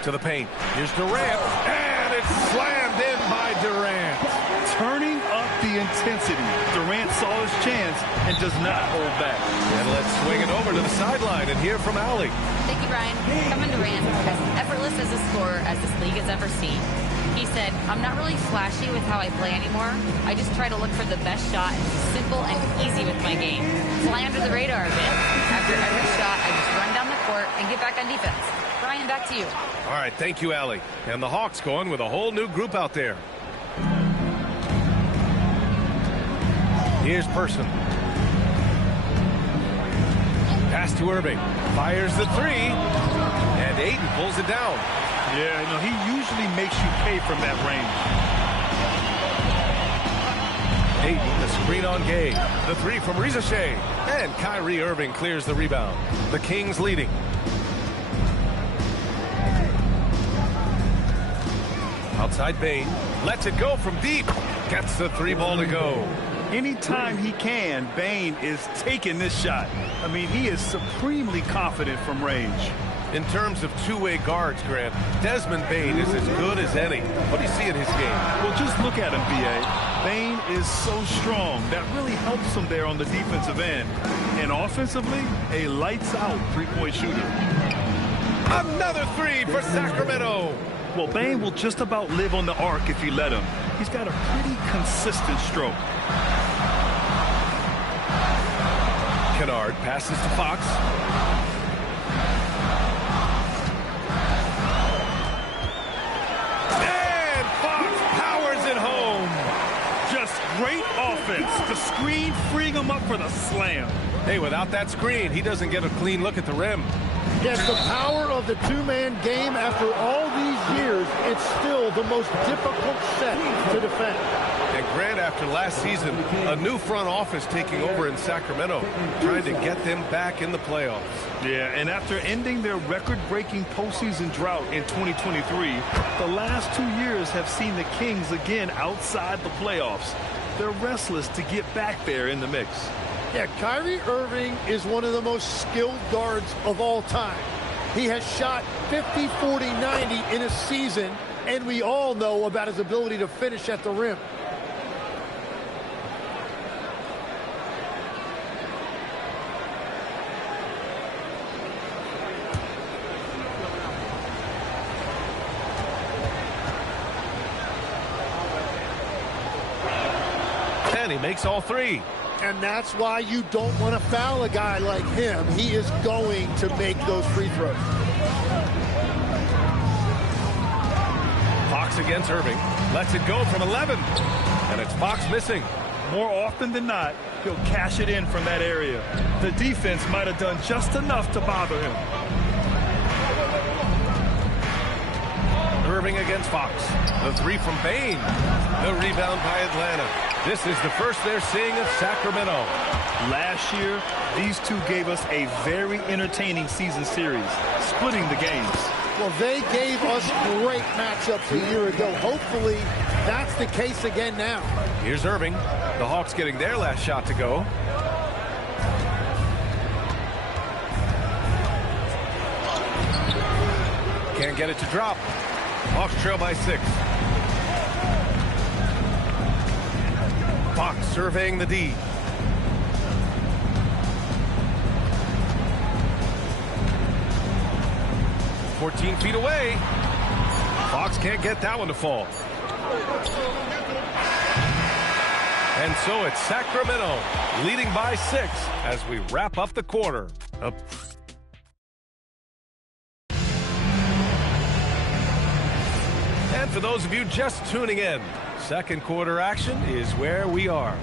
To the paint. Here's Durant. And it's slammed in by Durant. Turning up the intensity. Durant saw his chance and does not hold back. And let's swing it over to the sideline and hear from Allie. Thank you, Brian. Kevin Durant, as effortless as a scorer as this league has ever seen. He said, I'm not really flashy with how I play anymore. I just try to look for the best shot. It's simple and easy with my game. Fly under the radar a bit. After every shot, I just run down the court and get back on defense. Brian, back to you. All right, thank you, Allie. And the Hawks going with a whole new group out there. Here's Person. Pass to Irving. Fires the three. And Aiden pulls it down. Yeah, you know, he usually makes you pay from that range. Aiden, the screen on Gay. The three from Rizashea. And Kyrie Irving clears the rebound. The Kings leading. Outside Bain. Lets it go from deep. Gets the three ball to go. Anytime he can, Bain is taking this shot. I mean, he is supremely confident from range. In terms of two-way guards, Grant, Desmond Bain is as good as any. What do you see in his game? Well, just look at him, B.A. Bain is so strong. That really helps him there on the defensive end. And offensively, a lights-out three-point shooter. Another three for Sacramento. Well, Bain will just about live on the arc if you let him. He's got a pretty consistent stroke. Kennard passes to Fox. And Fox powers it home. Just great offense. The screen freeing him up for the slam. Hey, without that screen, he doesn't get a clean look at the rim. Yes, the power of the two-man game after all these years, it's still the most difficult set to defend. And Grant, after last season, a new front office taking over in Sacramento, trying to get them back in the playoffs. Yeah, and after ending their record-breaking postseason drought in 2023, the last 2 years have seen the Kings again outside the playoffs. They're restless to get back there in the mix. Yeah, Kyrie Irving is one of the most skilled guards of all time. He has shot 50, 40, 90 in a season, and we all know about his ability to finish at the rim. And he makes all three. And that's why you don't want to foul a guy like him. He is going to make those free throws. Fox against Irving. Lets it go from 11. And it's Fox missing. More often than not, he'll cash it in from that area. The defense might have done just enough to bother him. Irving against Fox. The three from Bain. The rebound by Atlanta. This is the first they're seeing of Sacramento. Last year, these two gave us a very entertaining season series, splitting the games. Well, they gave us great matchups a year ago. Hopefully, that's the case again now. Here's Irving. The Hawks getting their last shot to go. Can't get it to drop. Hawks trail by 6. Fox surveying the D. "14 feet away. Fox can't get that one to fall. And so it's Sacramento leading by 6 as we wrap up the quarter. And for those of you just tuning in, second quarter action is where we are.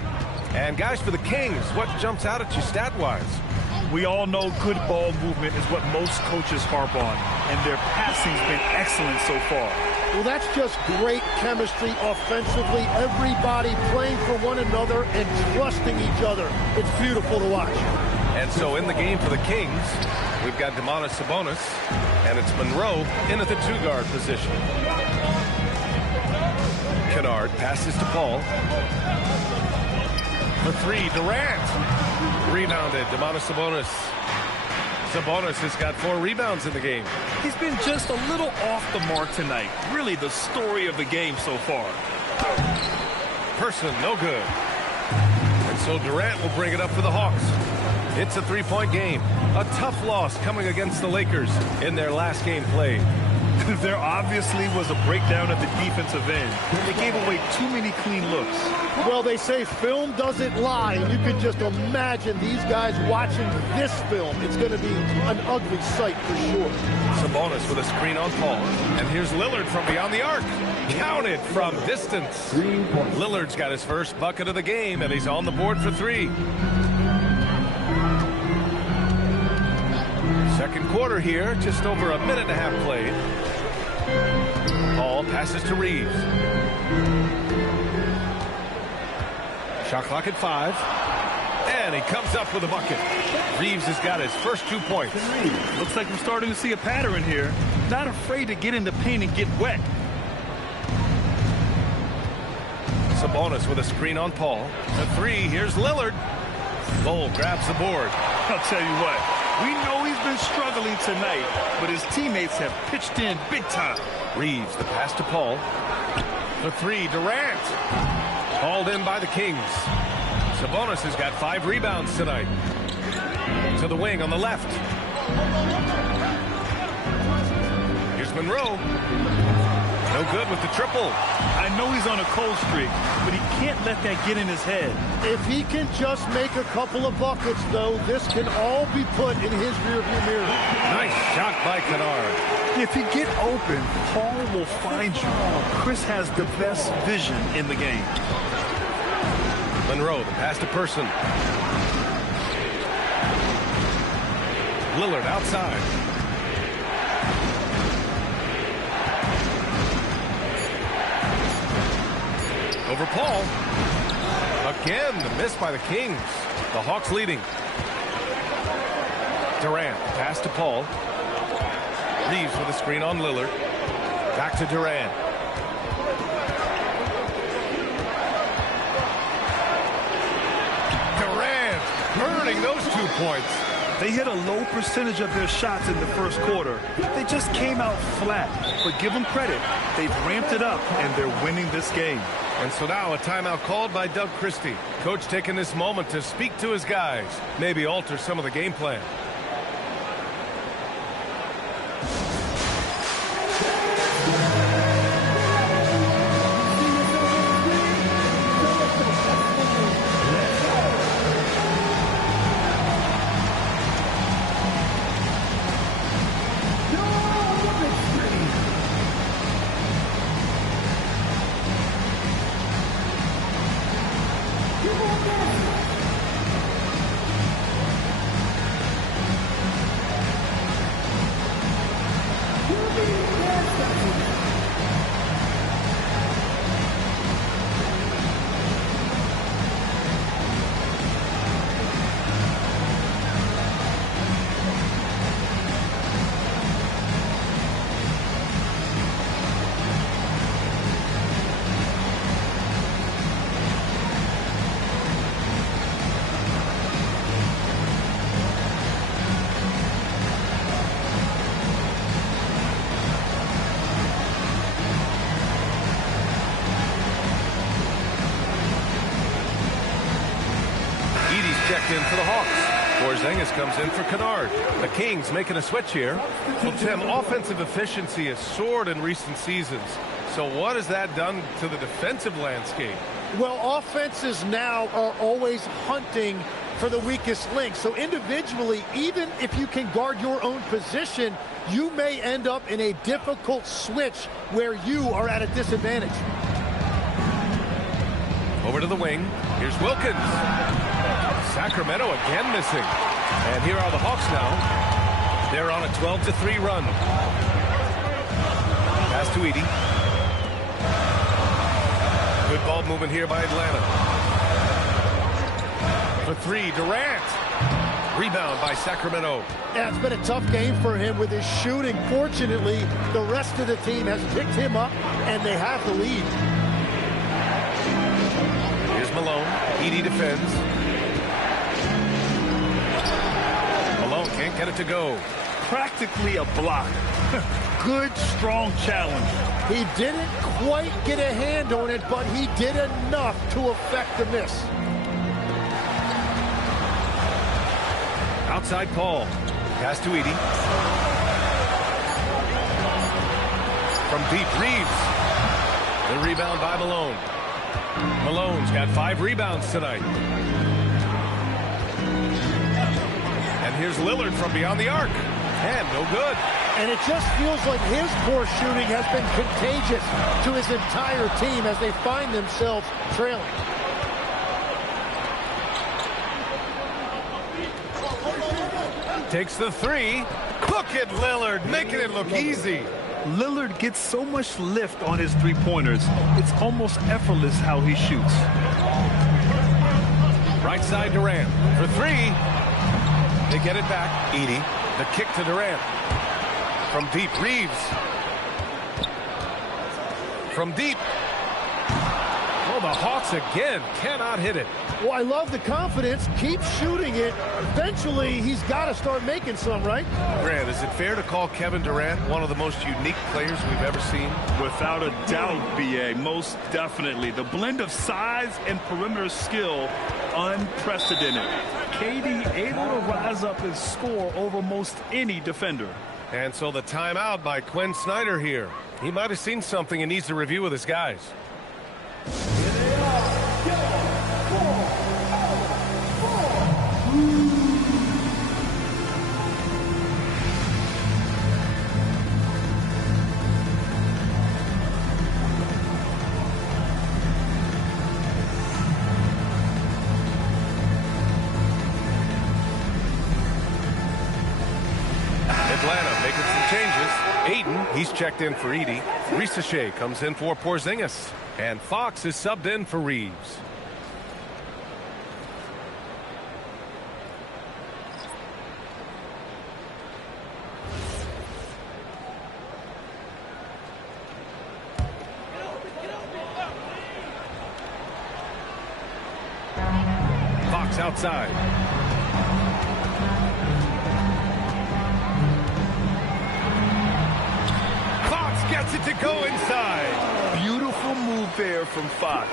And guys, for the Kings, what jumps out at you stat-wise? We all know good ball movement is what most coaches harp on, and their passing's been excellent so far. Well, that's just great chemistry offensively. Everybody playing for one another and trusting each other. It's beautiful to watch. And so in the game for the Kings, we've got Domantas Sabonis, and it's Monroe in at the two-guard position. Kennard passes to Paul. The three, Durant. Rebounded, Domantas Sabonis. Sabonis has got 4 rebounds in the game. He's been just a little off the mark tonight. Really the story of the game so far. Person, no good. And so Durant will bring it up for the Hawks. It's a 3-point game. A tough loss coming against the Lakers in their last game played. There obviously was a breakdown at the defensive end. They gave away too many clean looks. Well, they say film doesn't lie, and you can just imagine these guys watching this film. It's going to be an ugly sight for sure. Sabonis with a screen on Paul. And here's Lillard from beyond the arc. Counted from distance. Lillard's got his first bucket of the game, and he's on the board for 3. Second quarter here, just over a minute and a half played. Paul passes to Reeves. Shot clock at 5. And he comes up with a bucket. Reeves has got his first 2 points. Looks like we're starting to see a pattern here. Not afraid to get in the paint and get wet. Sabonis with a screen on Paul. The 3, here's Lillard. Lowell grabs the board. I'll tell you what, we know he's been struggling tonight, but his teammates have pitched in big time. Reeves, the pass to Paul. The 3, Durant. Hauled in by the Kings. Sabonis has got 5 rebounds tonight. To the wing on the left. Here's Monroe. No good with the triple. I know he's on a cold streak, but he can't let that get in his head. If he can just make a couple of buckets, though, this can all be put in his rearview mirror. Nice shot by Kennard. If you get open, Paul will find you. Chris has the best vision in the game. Monroe, the pass to Person. Lillard outside. Over Paul. Again, the miss by the Kings. The Hawks leading. Durant, pass to Paul. Reeves with a screen on Lillard. Back to Durant. Durant earning those 2 points. They hit a low percentage of their shots in the first quarter. They just came out flat. But give them credit. They've ramped it up, and they're winning this game. And so now a timeout called by Doug Christie. Coach taking this moment to speak to his guys. Maybe alter some of the game plan. Checked in for the Hawks. Porzingis comes in for Kennard. The Kings making a switch here. Well, Tim, offensive efficiency has soared in recent seasons. So what has that done to the defensive landscape? Well, offenses now are always hunting for the weakest link. So individually, even if you can guard your own position, you may end up in a difficult switch where you are at a disadvantage. Over to the wing. Here's Wilkins. Sacramento again missing. And here are the Hawks now. They're on a 12-3 run. Pass to Edey. Good ball movement here by Atlanta. For 3, Durant. Rebound by Sacramento. Yeah, it's been a tough game for him with his shooting. Fortunately, the rest of the team has picked him up, and they have the lead. Here's Malone. Edey defends. Malone can't get it to go. Practically a block. Good, strong challenge. He didn't quite get a hand on it, but he did enough to affect the miss. Outside Paul. Pass to Edey. From deep, Reeves. The rebound by Malone. Malone's got 5 rebounds tonight. And here's Lillard from beyond the arc. And no good. And it just feels like his poor shooting has been contagious to his entire team as they find themselves trailing. Takes the 3. Look at Lillard making it look easy. Lillard gets so much lift on his three-pointers. It's almost effortless how he shoots. Right side Durant for 3. They get it back. Edey. The kick to Durant. From deep, Reeves. From deep. Oh, the Hawks again cannot hit it. Well, I love the confidence. Keep shooting it. Eventually, he's got to start making some, right? Grant, is it fair to call Kevin Durant one of the most unique players we've ever seen? Without a doubt, B.A., most definitely. The blend of size and perimeter skill, unprecedented. KD able to rise up and score over most any defender. And so the timeout by Quinn Snyder here. He might have seen something and needs to review with his guys. Atlanta making some changes. Ayton, he's checked in for Edey. Risachet comes in for Porzingis. And Fox is subbed in for Reeves. Fox outside. Gets it to go inside. Beautiful move there from Fox.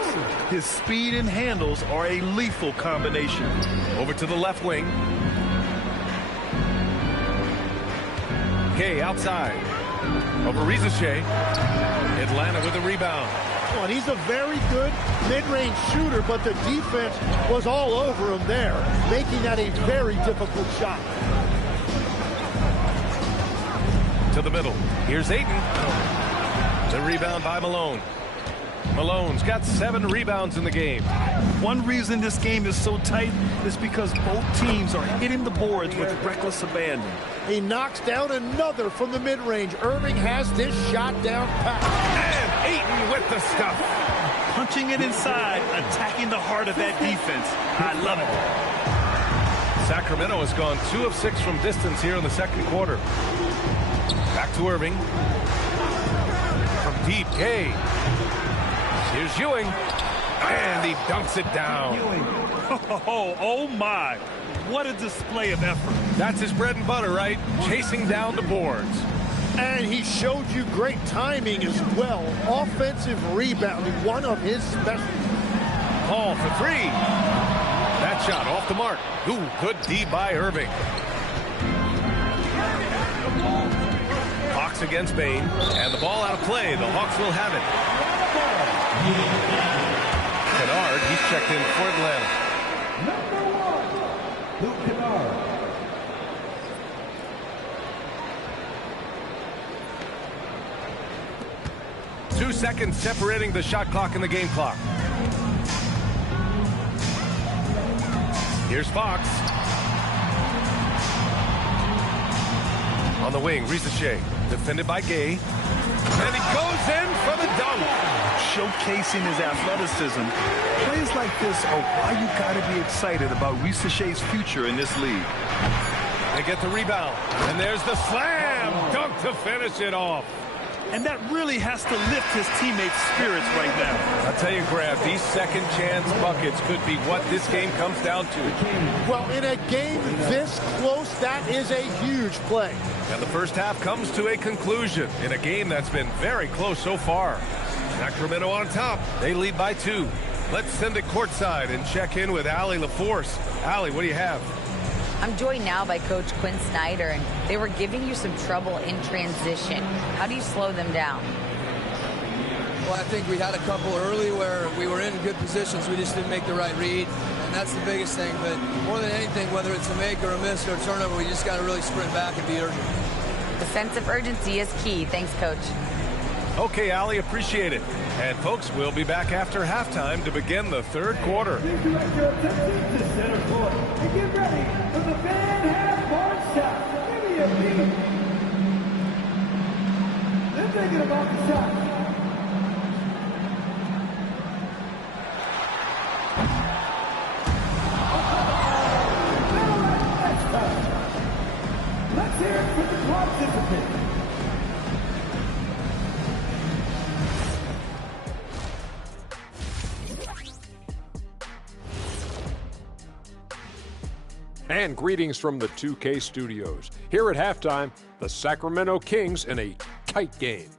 His speed and handles are a lethal combination. Over to the left wing. Gay outside. Over Risachet. Atlanta with a rebound. Well, he's a very good mid-range shooter, but the defense was all over him there, making that a very difficult shot. To the middle. Here's Ayton. The rebound by Malone. Malone's got 7 rebounds in the game. One reason this game is so tight is because both teams are hitting the boards with reckless abandon. He knocks down another from the mid-range. Irving has this shot down pat. And Ayton with the stuff. Punching it inside, attacking the heart of that defense. I love it. Sacramento has gone 2 of 6 from distance here in the second quarter. Back to Irving. From deep, Gay. Here's Ewing. And he dunks it down. Oh my. What a display of effort. That's his bread and butter, right? Chasing down the boards. And he showed you great timing as well. Offensive rebounding, one of his specialties. Paul for 3. That shot off the mark. Ooh, good D by Irving. Hawks against Bain. And the ball out of play. The Hawks will have it. Kennard, he's checked in for Atlanta. Number 1, Luke Kennard. Two seconds separating the shot clock and the game clock. Here's Fox. On the wing, Risachet. Defended by Gay. And he goes in for the dunk. Showcasing his athleticism. Plays like this are why you got to be excited about Risachet's future in this league. They get the rebound. And there's the slam dunk to finish it off. And that really has to lift his teammates' spirits right now. I'll tell you, Grab, these second chance buckets could be what this game comes down to. Well, in a game this close, that is a huge play. And the first half comes to a conclusion in a game that's been very close so far. Sacramento on top. They lead by 2. Let's send it courtside and check in with Allie LaForce. Allie, what do you have? I'm joined now by Coach Quinn Snyder, and they were giving you some trouble in transition. How do you slow them down? Well, I think we had a couple early where we were in good positions. We just didn't make the right read, and that's the biggest thing. But more than anything, whether it's a make or a miss or a turnover, we just got to really sprint back and be urgent. The sense of urgency is key. Thanks, Coach. Okay, Allie, appreciate it. And, folks, we'll be back after halftime to begin the third quarter. Please direct your attention to center court and get ready for the band half-court shot. Give me a beat. They're thinking about the shot. Let's hear it for the participants. And greetings from the 2K studios. Here at halftime, the Sacramento Kings in a tight game.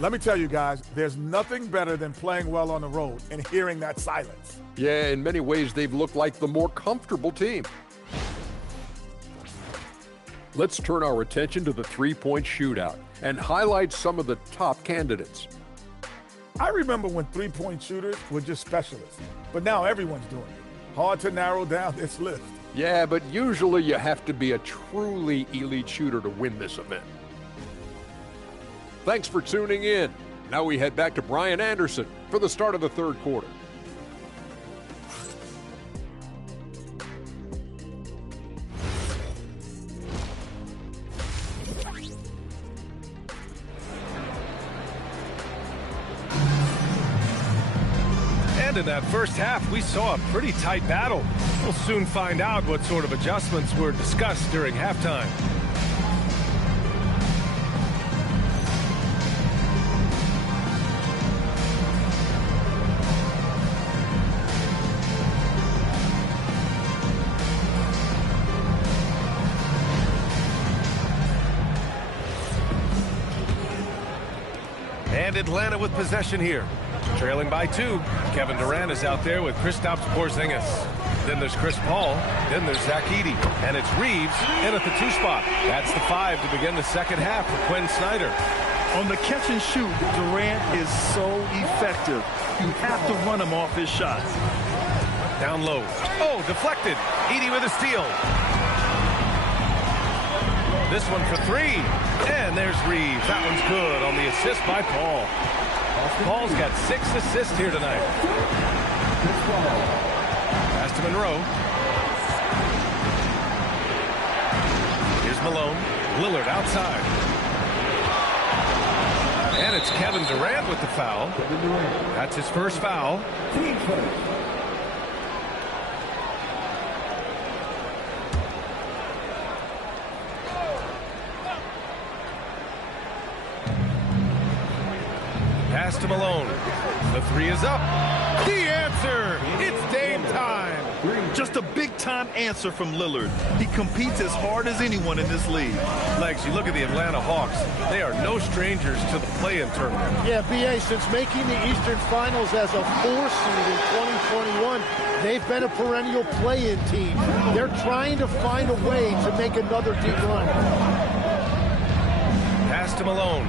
Let me tell you guys, there's nothing better than playing well on the road and hearing that silence. Yeah, in many ways, they've looked like the more comfortable team. Let's turn our attention to the three-point shootout and highlight some of the top candidates. I remember when three-point shooters were just specialists, but now everyone's doing it. Hard to narrow down this list. Yeah, but usually you have to be a truly elite shooter to win this event. Thanks for tuning in. Now we head back to Brian Anderson for the start of the third quarter. And in that first half, we saw a pretty tight battle. We'll soon find out what sort of adjustments were discussed during halftime. And Atlanta with possession here. Trailing by 2. Kevin Durant is out there with Kristaps Porzingis. Then there's Chris Paul. Then there's Zach Edey. And it's Reeves in at the 2 spot. That's the 5 to begin the second half for Quinn Snyder. On the catch and shoot, Durant is so effective. You have to run him off his shots. Down low. Oh, deflected. Edey with a steal. This one for 3. And there's Reeves. That one's good on the assist by Paul. Paul's got 6 assists here tonight. Pass to Monroe. Here's Malone. Lillard outside. And it's Kevin Durant with the foul. That's his first foul. Pass to Malone. The 3 is up. The answer! It's Dame time! Just a big-time answer from Lillard. He competes as hard as anyone in this league. Legs, you look at the Atlanta Hawks. They are no strangers to the play-in tournament. Yeah, B.A., since making the Eastern Finals as a 4 seed in 2021, they've been a perennial play-in team. They're trying to find a way to make another deep run. Pass to Malone.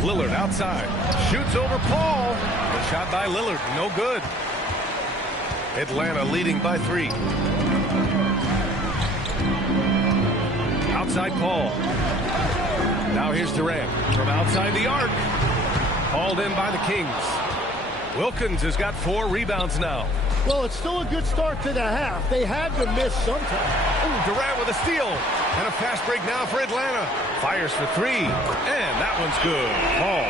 Lillard outside. Shoots over Paul. The shot by Lillard, no good. Atlanta leading by 3. Outside Paul. Now here's Durant from outside the arc. Hauled in by the Kings. Wilkins has got 4 rebounds now. Well, it's still a good start to the half. They had to miss sometime. Ooh, Durant with a steal. And a fast break now for Atlanta. Fires for 3. And that one's good. Paul.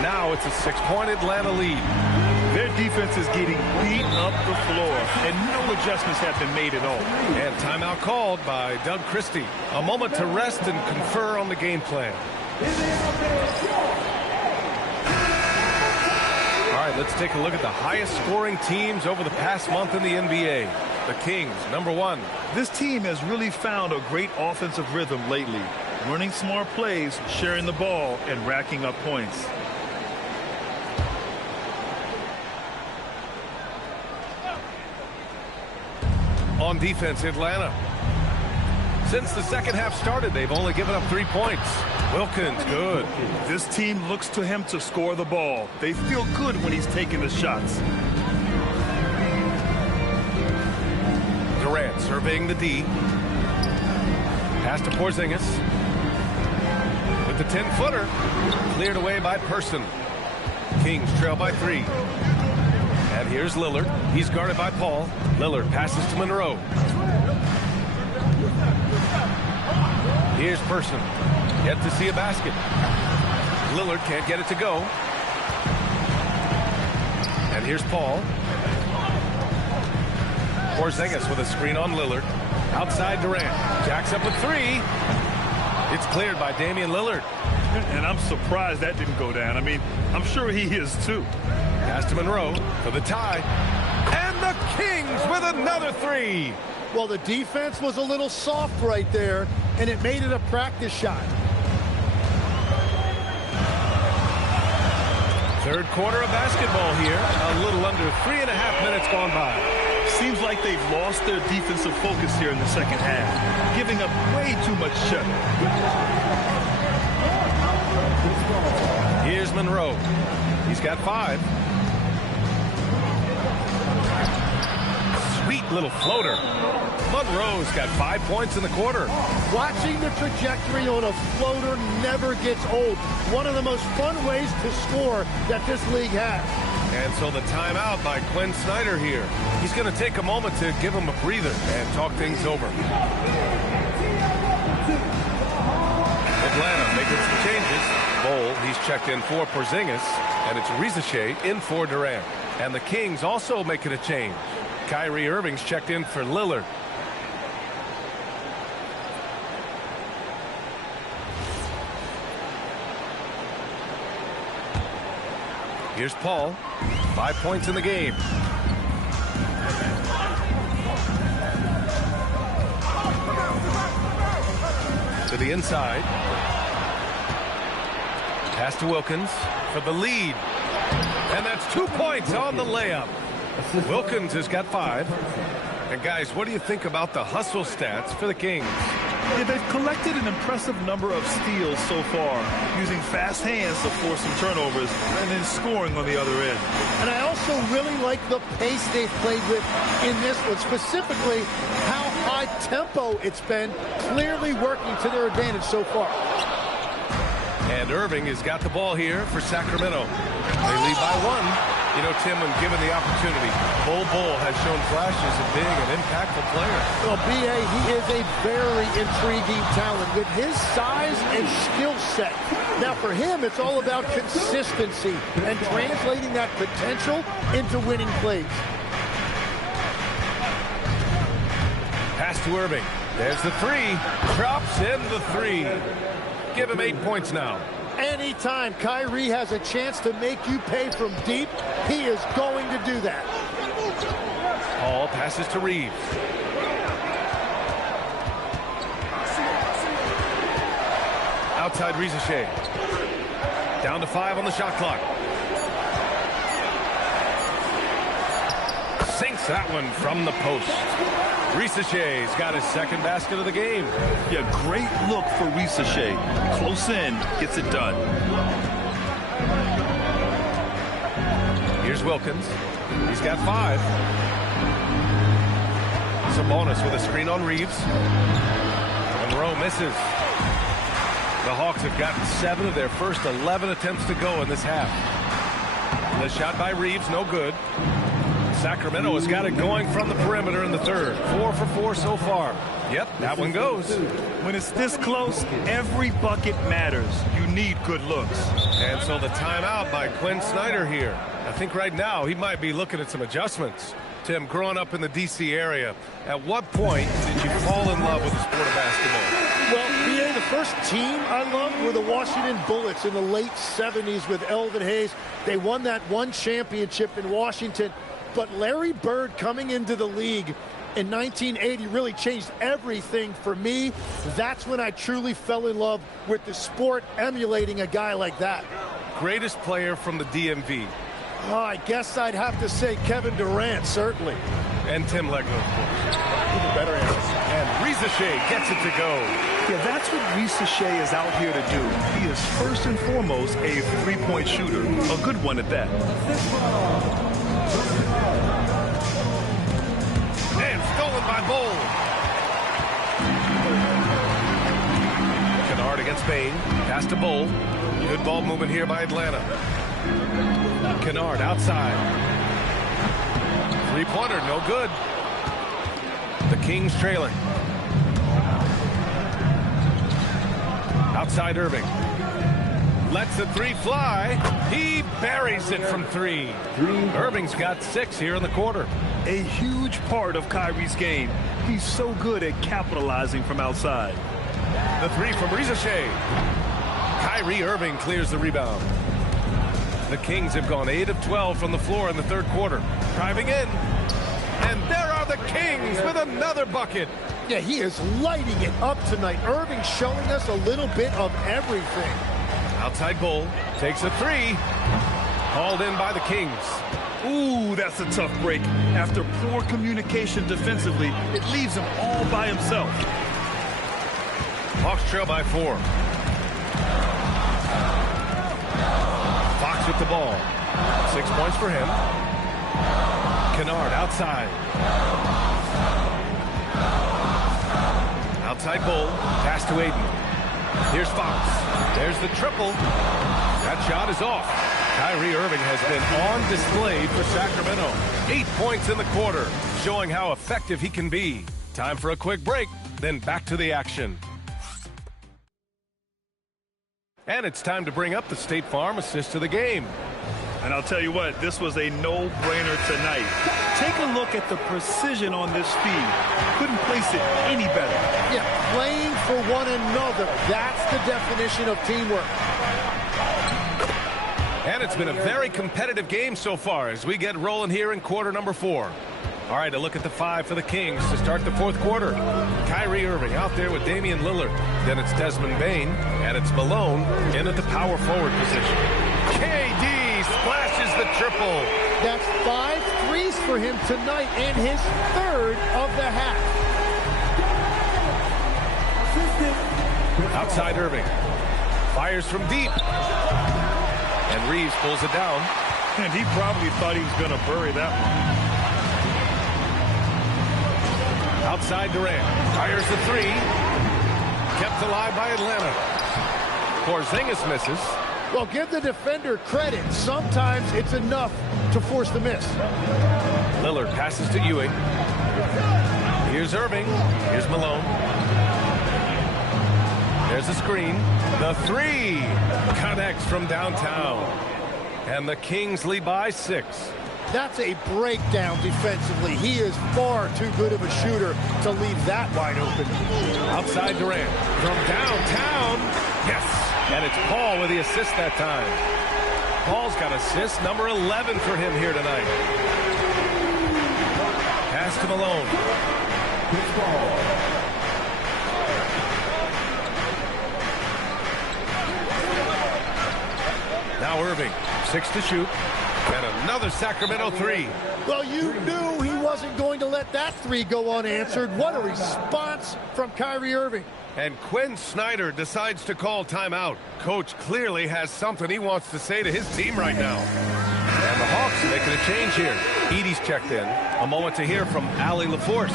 Now it's a 6-point Atlanta lead. Their defense is getting beat up the floor, and no adjustments have been made at all. And timeout called by Doug Christie. A moment to rest and confer on the game plan. All right, let's take a look at the highest scoring teams over the past month in the NBA. The Kings, number 1. This team has really found a great offensive rhythm lately, running smart plays, sharing the ball, and racking up points. On defense, Atlanta. Since the second half started, they've only given up 3 points. Wilkins, good. This team looks to him to score the ball. They feel good when he's taking the shots. Durant surveying the D. Pass to Porzingis. With the 10-footer. Cleared away by Person. Kings trail by 3. And here's Lillard. He's guarded by Paul. Lillard passes to Monroe. Here's Person. Yet to see a basket. Lillard can't get it to go. And here's Paul. Porzingis with a screen on Lillard. Outside Durant. Jacks up with 3. It's cleared by Damian Lillard. And I'm surprised that didn't go down. I mean, I'm sure he is too. Pass to Monroe for the tie. And the Kings with another 3. Well, the defense was a little soft right there, and it made it a practice shot. Third quarter of basketball here. A little under 3.5 minutes gone by. Seems like they've lost their defensive focus here in the second half, giving up way too much shot. Here's Monroe. He's got 5. Sweet little floater. Monroe's got 5 points in the quarter. Watching the trajectory on a floater never gets old. One of the most fun ways to score that this league has. And so the timeout by Quinn Snyder here. He's going to take a moment to give him a breather and talk things over. Atlanta making some changes. Bol, he's checked in for Porzingis, and it's Rizachet in for Durant. And the Kings also making a change. Kyrie Irving's checked in for Lillard. Here's Paul. 5 points in the game. To the inside. Pass to Wilkins for the lead. And that's 2 points on the layup. Wilkins has got 5. And guys, what do you think about the hustle stats for the Kings? Yeah, they've collected an impressive number of steals so far, using fast hands to force some turnovers and then scoring on the other end. And I also really like the pace they've played with in this one, specifically how high tempo it's been, clearly working to their advantage so far. And Irving has got the ball here for Sacramento. They lead by 1. You know, Tim, when given the opportunity, Bol has shown flashes of being an impactful player. Well, B.A., he is a very intriguing talent with his size and skill set. Now, for him, it's all about consistency and translating that potential into winning plays. Pass to Irving. There's the 3. Drops in the 3. Give him 8 points now. Anytime Kyrie has a chance to make you pay from deep, he is going to do that. Paul passes to Reeves. Outside Rizachet. Down to 5 on the shot clock. Sinks that one from the post. Rizachet's got his second basket of the game. Yeah, great look for Rizachet. Close in, gets it done. Here's Wilkins. He's got 5. Sabonis with a screen on Reeves. Monroe misses. The Hawks have gotten 7 of their first 11 attempts to go in this half. The shot by Reeves, no good. Sacramento has got it going from the perimeter in the third. 4 for 4 so far. Yep, that one goes. When it's this close, every bucket matters. You need good looks. And so the timeout by Quinn Snyder here. I think right now he might be looking at some adjustments. Tim, growing up in the D.C. area, at what point did you fall in love with the sport of basketball? Well, B.A., the first team I loved were the Washington Bullets in the late 70s with Elvin Hayes. They won that one championship in Washington. But Larry Bird coming into the league in 1980 really changed everything for me. That's when I truly fell in love with the sport, emulating a guy like that. Greatest player from the DMV? Oh, I guess I'd have to say Kevin Durant, certainly. And Tim Legler, of course. Even better answer. And Shea gets it to go. Yeah, that's what Shea is out here to do. He is first and foremost a three-point shooter. A good one at that. And stolen by Bowl. Kennard against Bain. Pass to Bowl. Good ball movement here by Atlanta. Kennard outside. Three-pointer, no good. The Kings trailing. Outside Irving. Lets the three fly. He buries it from three. Irving's got 6 here in the quarter. A huge part of Kyrie's game. He's so good at capitalizing from outside. The three from Shea. Kyrie Irving clears the rebound. The Kings have gone 8 of 12 from the floor in the third quarter. Driving in. And there are the Kings with another bucket. Yeah, he is lighting it up tonight. Irving showing us a little bit of everything. Outside Bull takes a three. Hauled in by the Kings. Ooh, that's a tough break. After poor communication defensively, it leaves him all by himself. Hawks trail by 4. Fox with the ball. 6 points for him. Kennard outside. Outside Bull. Pass to Aiden. Here's Fox. There's the triple. That shot is off. Kyrie Irving has been on display for Sacramento. 8 points in the quarter, showing how effective he can be. Time for a quick break, then back to the action. And it's time to bring up the State Farm assist to the game. And I'll tell you what, this was a no-brainer tonight. Take a look at the precision on this feed. Couldn't place it any better. Yeah, playing for one another. That's the definition of teamwork. And it's been a very competitive game so far as we get rolling here in quarter number 4. All right, a look at the 5 for the Kings to start the fourth quarter. Kyrie Irving out there with Damian Lillard. Then it's Desmond Bain, and it's Malone in at the power forward position. KD splashes the triple. That's 5 threes for him tonight and his 3rd of the half. Outside Irving. Fires from deep. And Reeves pulls it down. And he probably thought he was going to bury that one. Outside Durant. Fires the 3. Kept alive by Atlanta. Porzingis misses. Well, give the defender credit. Sometimes it's enough to force the miss. Lillard passes to Ewing. Here's Irving. Here's Malone. There's a screen. The 3 connects from downtown. And the Kings lead by 6. That's a breakdown defensively. He is far too good of a shooter to leave that wide open. Outside Durant. From downtown. Yes. And it's Paul with the assist that time. Paul's got assist number 11 for him here tonight. Pass to Malone. Now Irving. 6 to shoot. And another Sacramento 3. Well, you knew he wasn't going to let that 3 go unanswered. What a response from Kyrie Irving. And Quinn Snyder decides to call timeout. Coach clearly has something he wants to say to his team right now. And the Hawks making a change here. Edie's checked in. A moment to hear from Allie LaForce.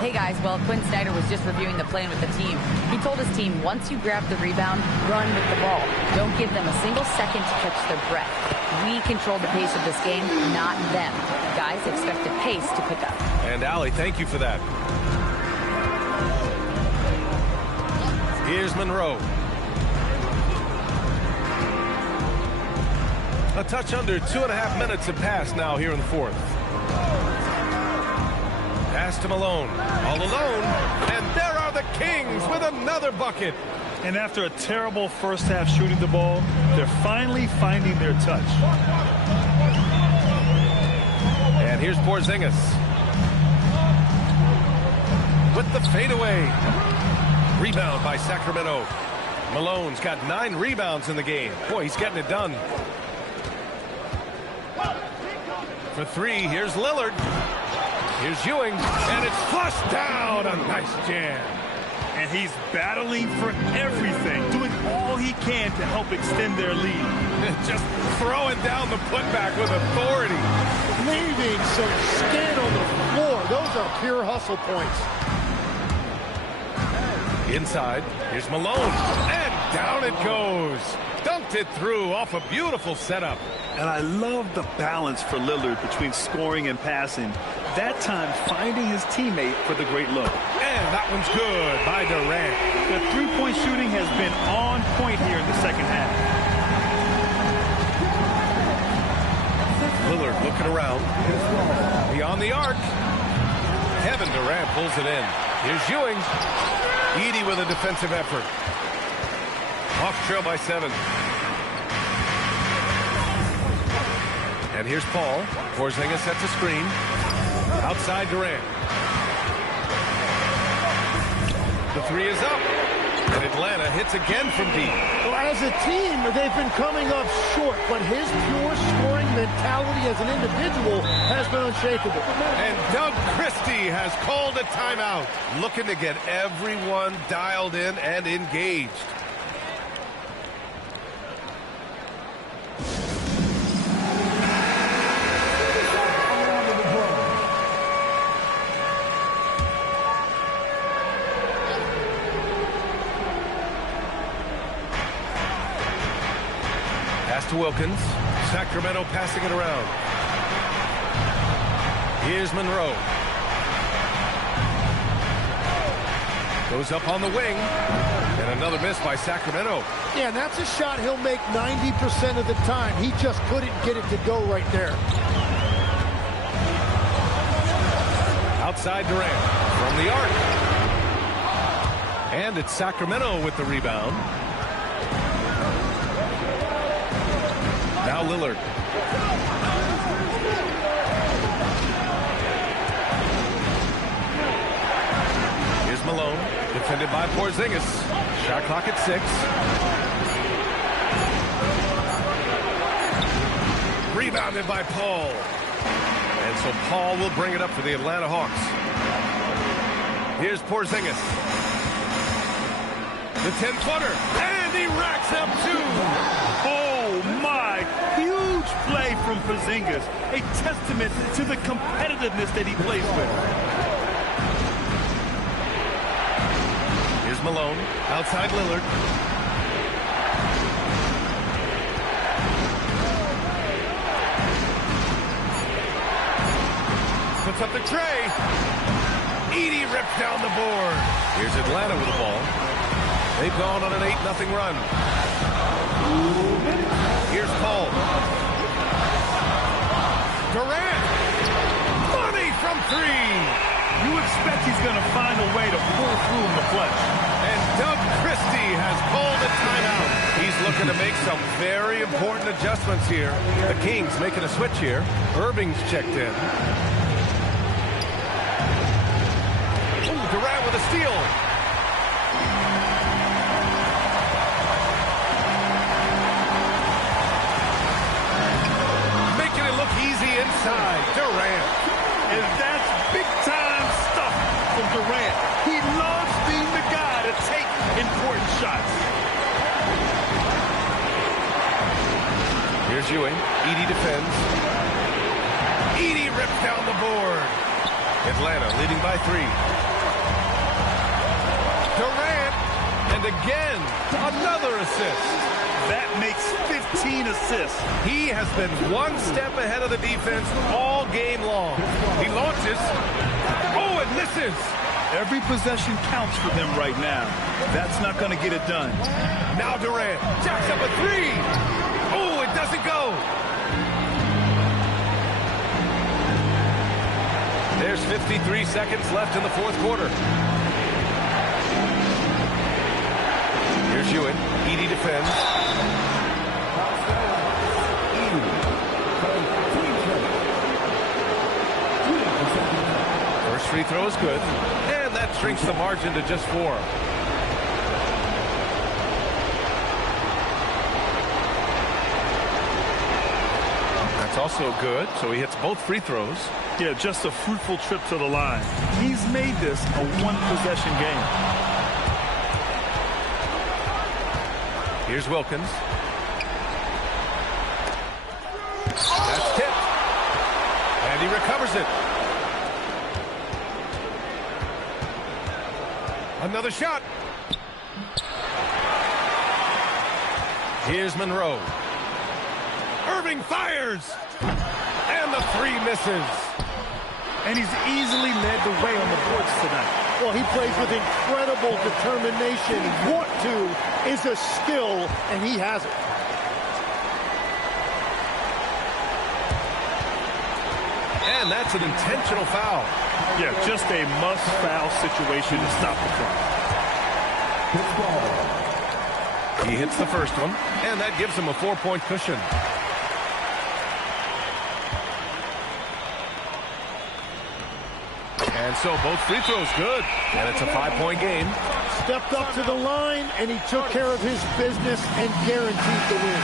Hey guys, well, Quinn Snyder was just reviewing the plan with the team. He told his team, once you grab the rebound, run with the ball. Don't give them a single second to catch their breath. We control the pace of this game, not them. Guys, expect the pace to pick up. And Allie, thank you for that. Here's Monroe. A touch under 2.5 minutes have passed now here in the fourth. Pass to Malone. All alone. And there are the Kings with another bucket. And after a terrible first half shooting the ball, they're finally finding their touch. And here's Porzingis. With the fadeaway. Rebound by Sacramento. Malone's got 9 rebounds in the game. Boy, he's getting it done. For 3, here's Lillard. Here's Ewing, and it's flushed down. A nice jam. And he's battling for everything, doing all he can to help extend their lead. Just throwing down the putback with authority. Leaving some skin on the floor. Those are pure hustle points. Inside, here's Malone, and down it goes. Dunked it through off a beautiful setup. And I love the balance for Lillard between scoring and passing. That time finding his teammate for the great look. And that one's good by Durant. The three-point shooting has been on point here in the second half. Lillard looking around. Beyond the arc. Kevin Durant pulls it in. Here's Ewing. Edey with a defensive effort. Hawks trail by 7. And here's Paul. Porzingis sets a screen. Outside Durant. The three is up. And Atlanta hits again from deep. Well, as a team, they've been coming up short, but his pure scoring mentality as an individual has been unshakable. And Doug Christie has called a timeout, looking to get everyone dialed in and engaged. To Wilkins. Sacramento passing it around. Here's Monroe. Goes up on the wing. And another miss by Sacramento. Yeah, and that's a shot he'll make 90% of the time. He just couldn't get it to go right there. Outside Durant. From the arc. And it's Sacramento with the rebound. Now Lillard. Here's Malone. Defended by Porzingis. Shot clock at 6. Rebounded by Paul. And so Paul will bring it up for the Atlanta Hawks. Here's Porzingis. The 10-footer. And he racks up 2. Oh, my. Huge play from Porzingis. A testament to the competitiveness that he plays with. Here's Malone. Outside Lillard. Puts up the tray. Edey rips down the board. Here's Atlanta with the ball. They've gone on an 8-0 run. Here's Paul. Durant. Money from 3. You expect he's going to find a way to pull through in the flesh. And Doug Christie has called a timeout. He's looking to make some very important adjustments here. The Kings making a switch here. Irving's checked in. Ooh, Durant with a steal. Inside Durant. And that's big-time stuff from Durant. He loves being the guy to take important shots. Here's Ewing. Edey defends. Edey rips down the board. Atlanta leading by 3. Durant. And again, another assist. That makes 15 assists. He has been one step ahead of the defense all game long. He launches. Oh, it misses. Every possession counts for them right now. That's not going to get it done. Now Durant jacks up a 3. Oh, it doesn't go. There's 53 seconds left in the fourth quarter. Here's Ewing. Edey defends. First free throw is good. And that shrinks the margin to just 4. That's all also good, so he hits both free throws. Yeah, just a fruitful trip to the line. He's made this a one-possession game. Here's Wilkins. That's tipped. And he recovers it. Another shot. Here's Monroe. Irving fires. And the three misses. And he's easily led the way on the boards tonight. Well, he plays with incredible determination. Want to is a skill, and he has it. And that's an intentional foul. Yeah, just a must-foul situation to stop the clock. He hits the first one, and that gives him a 4-point cushion. And so both free throws good, and it's a 5-point game. Stepped up to the line, and he took care of his business and guaranteed the win.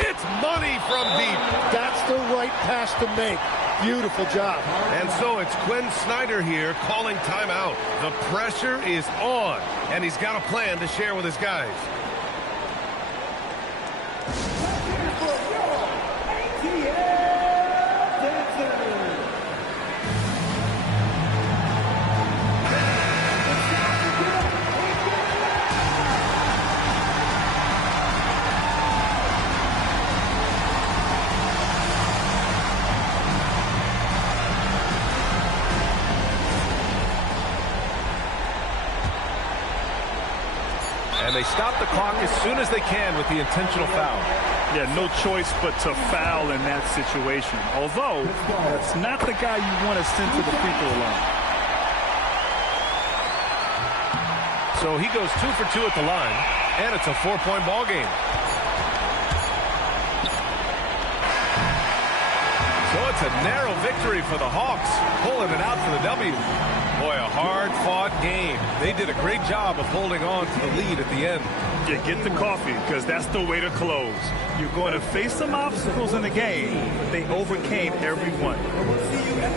It's money from deep. That's the right pass to make. Beautiful job. And so it's Quinn Snyder here calling timeout. The pressure is on, and he's got a plan to share with his guys. And they stop the clock as soon as they can with the intentional foul. Yeah, no choice but to foul in that situation. Although, that's not the guy you want to send to the free throw line. So he goes 2 for 2 at the line, and it's a 4-point ball game. So it's a narrow victory for the Hawks, pulling it out for the W. Boy, a hard-fought game. They did a great job of holding on to the lead at the end. Yeah, get the coffee, because that's the way to close. You're going to face some obstacles in the game, but they overcame every one.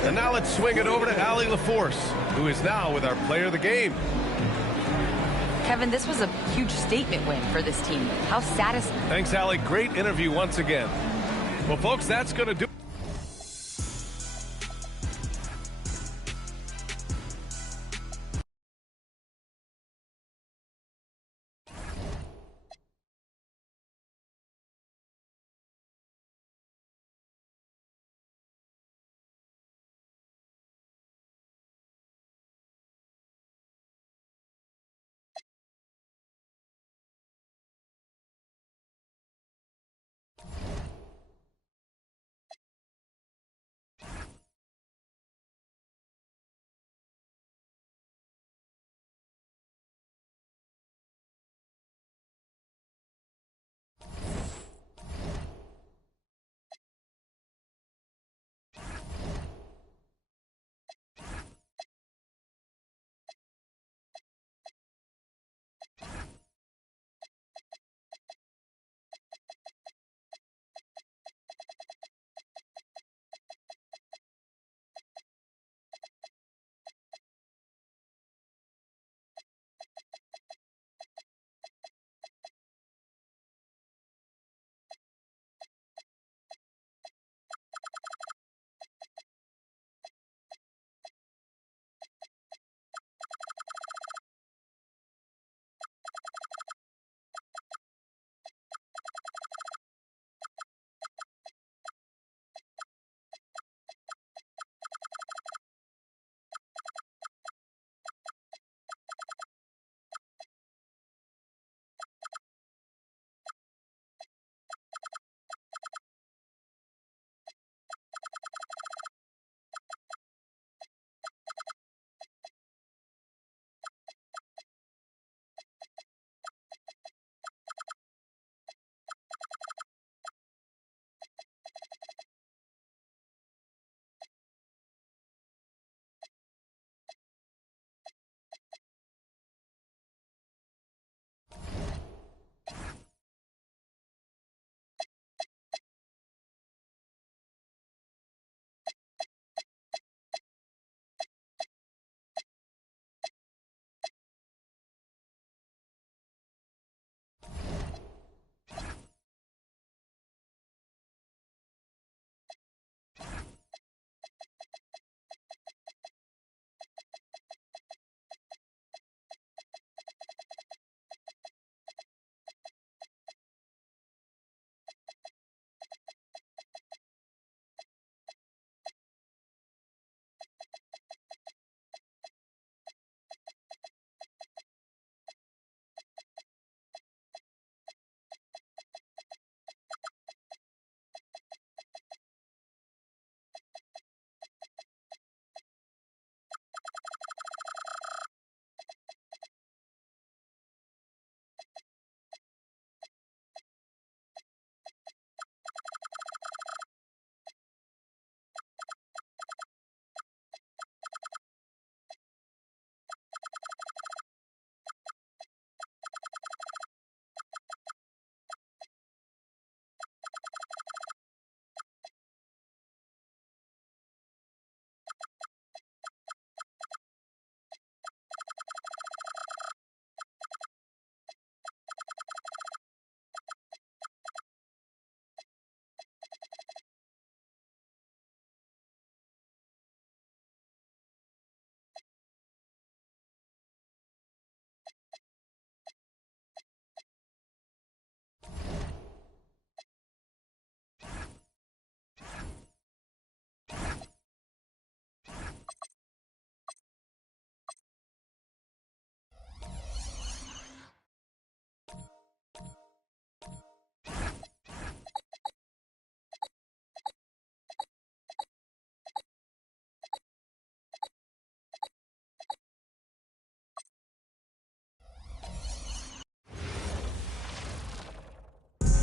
And now let's swing it over to Allie LaForce, who is now with our player of the game. Kevin, this was a huge statement win for this team. How satisfying. Thanks, Allie. Great interview once again. Well, folks, that's going to do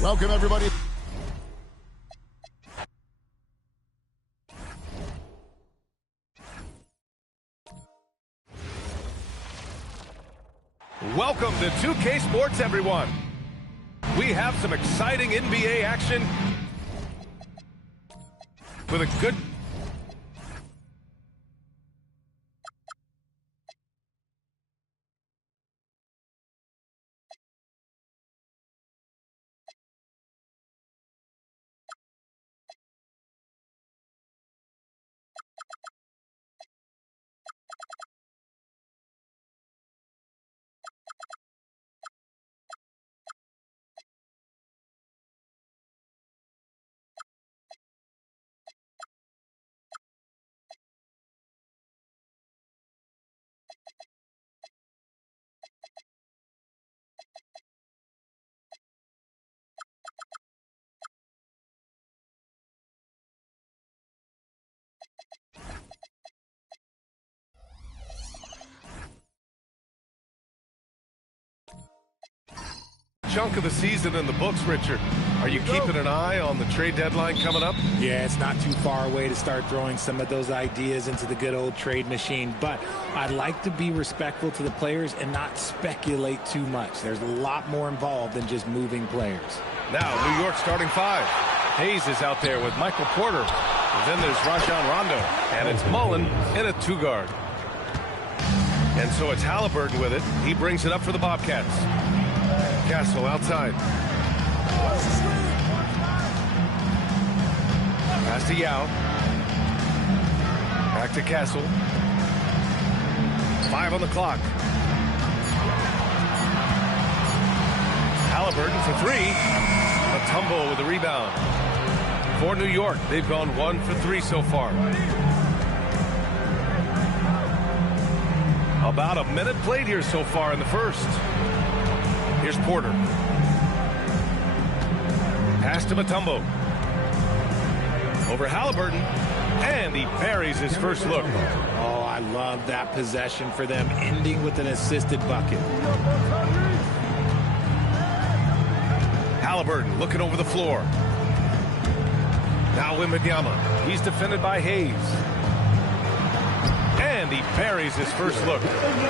Welcome, everybody. Welcome to 2K Sports, everyone. We have some exciting NBA action with a good... chunk of the season in the books, Richard. Are you keeping an eye on the trade deadline coming up? Yeah, it's not too far away to start throwing some of those ideas into the good old trade machine, but I'd like to be respectful to the players and not speculate too much. There's a lot more involved than just moving players. Now, New York starting five. Hayes is out there with Michael Porter. And then there's Rajon Rondo. And it's Mullen in a two-guard. And so it's Halliburton with it. He brings it up for the Bobcats. Castle outside. Pass to Yao. Back to Castle. 5 on the clock. Halliburton for 3. Mutombo with the rebound. For New York, they've gone 1 for 3 so far. About a minute played here so far in the first. Here's Porter. Pass to Mutombo. Over Halliburton. And he buries his first look. Oh, I love that possession for them, ending with an assisted bucket. Halliburton looking over the floor. Now Wembanyama. He's defended by Hayes. And he buries his first look.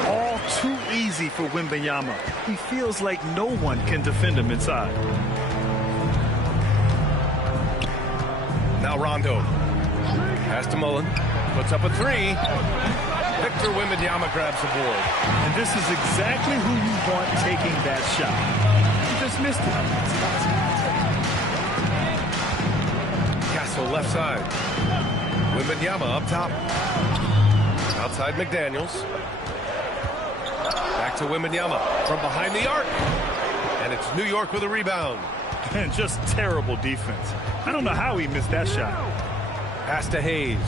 All too easy for Wembanyama. He feels like no one can defend him inside. Now Rondo. Pass to Mullen. Puts up a 3. Victor Wembanyama grabs the board. And this is exactly who you want taking that shot. He just missed it. Castle left side. Wembanyama up top. Outside McDaniels. Back to Wembanyama from behind the arc. And it's New York with a rebound. And just terrible defense. I don't know how he missed that shot. Pass to Hayes.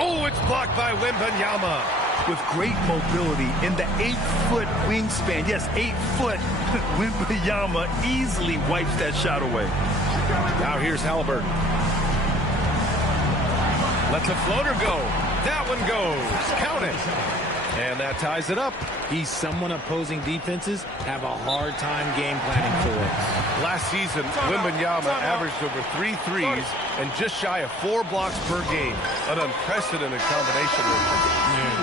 Oh, it's blocked by Wembanyama. With great mobility in the 8-foot wingspan. Yes, 8 foot. Wembanyama easily wipes that shot away. Now here's Halliburton. Lets a floater go. That one goes. Count it. And that ties it up. He's someone opposing defenses have a hard time game planning for. Last season, Wembanyama averaged over 3 threes and just shy of 4 blocks per game. An unprecedented combination.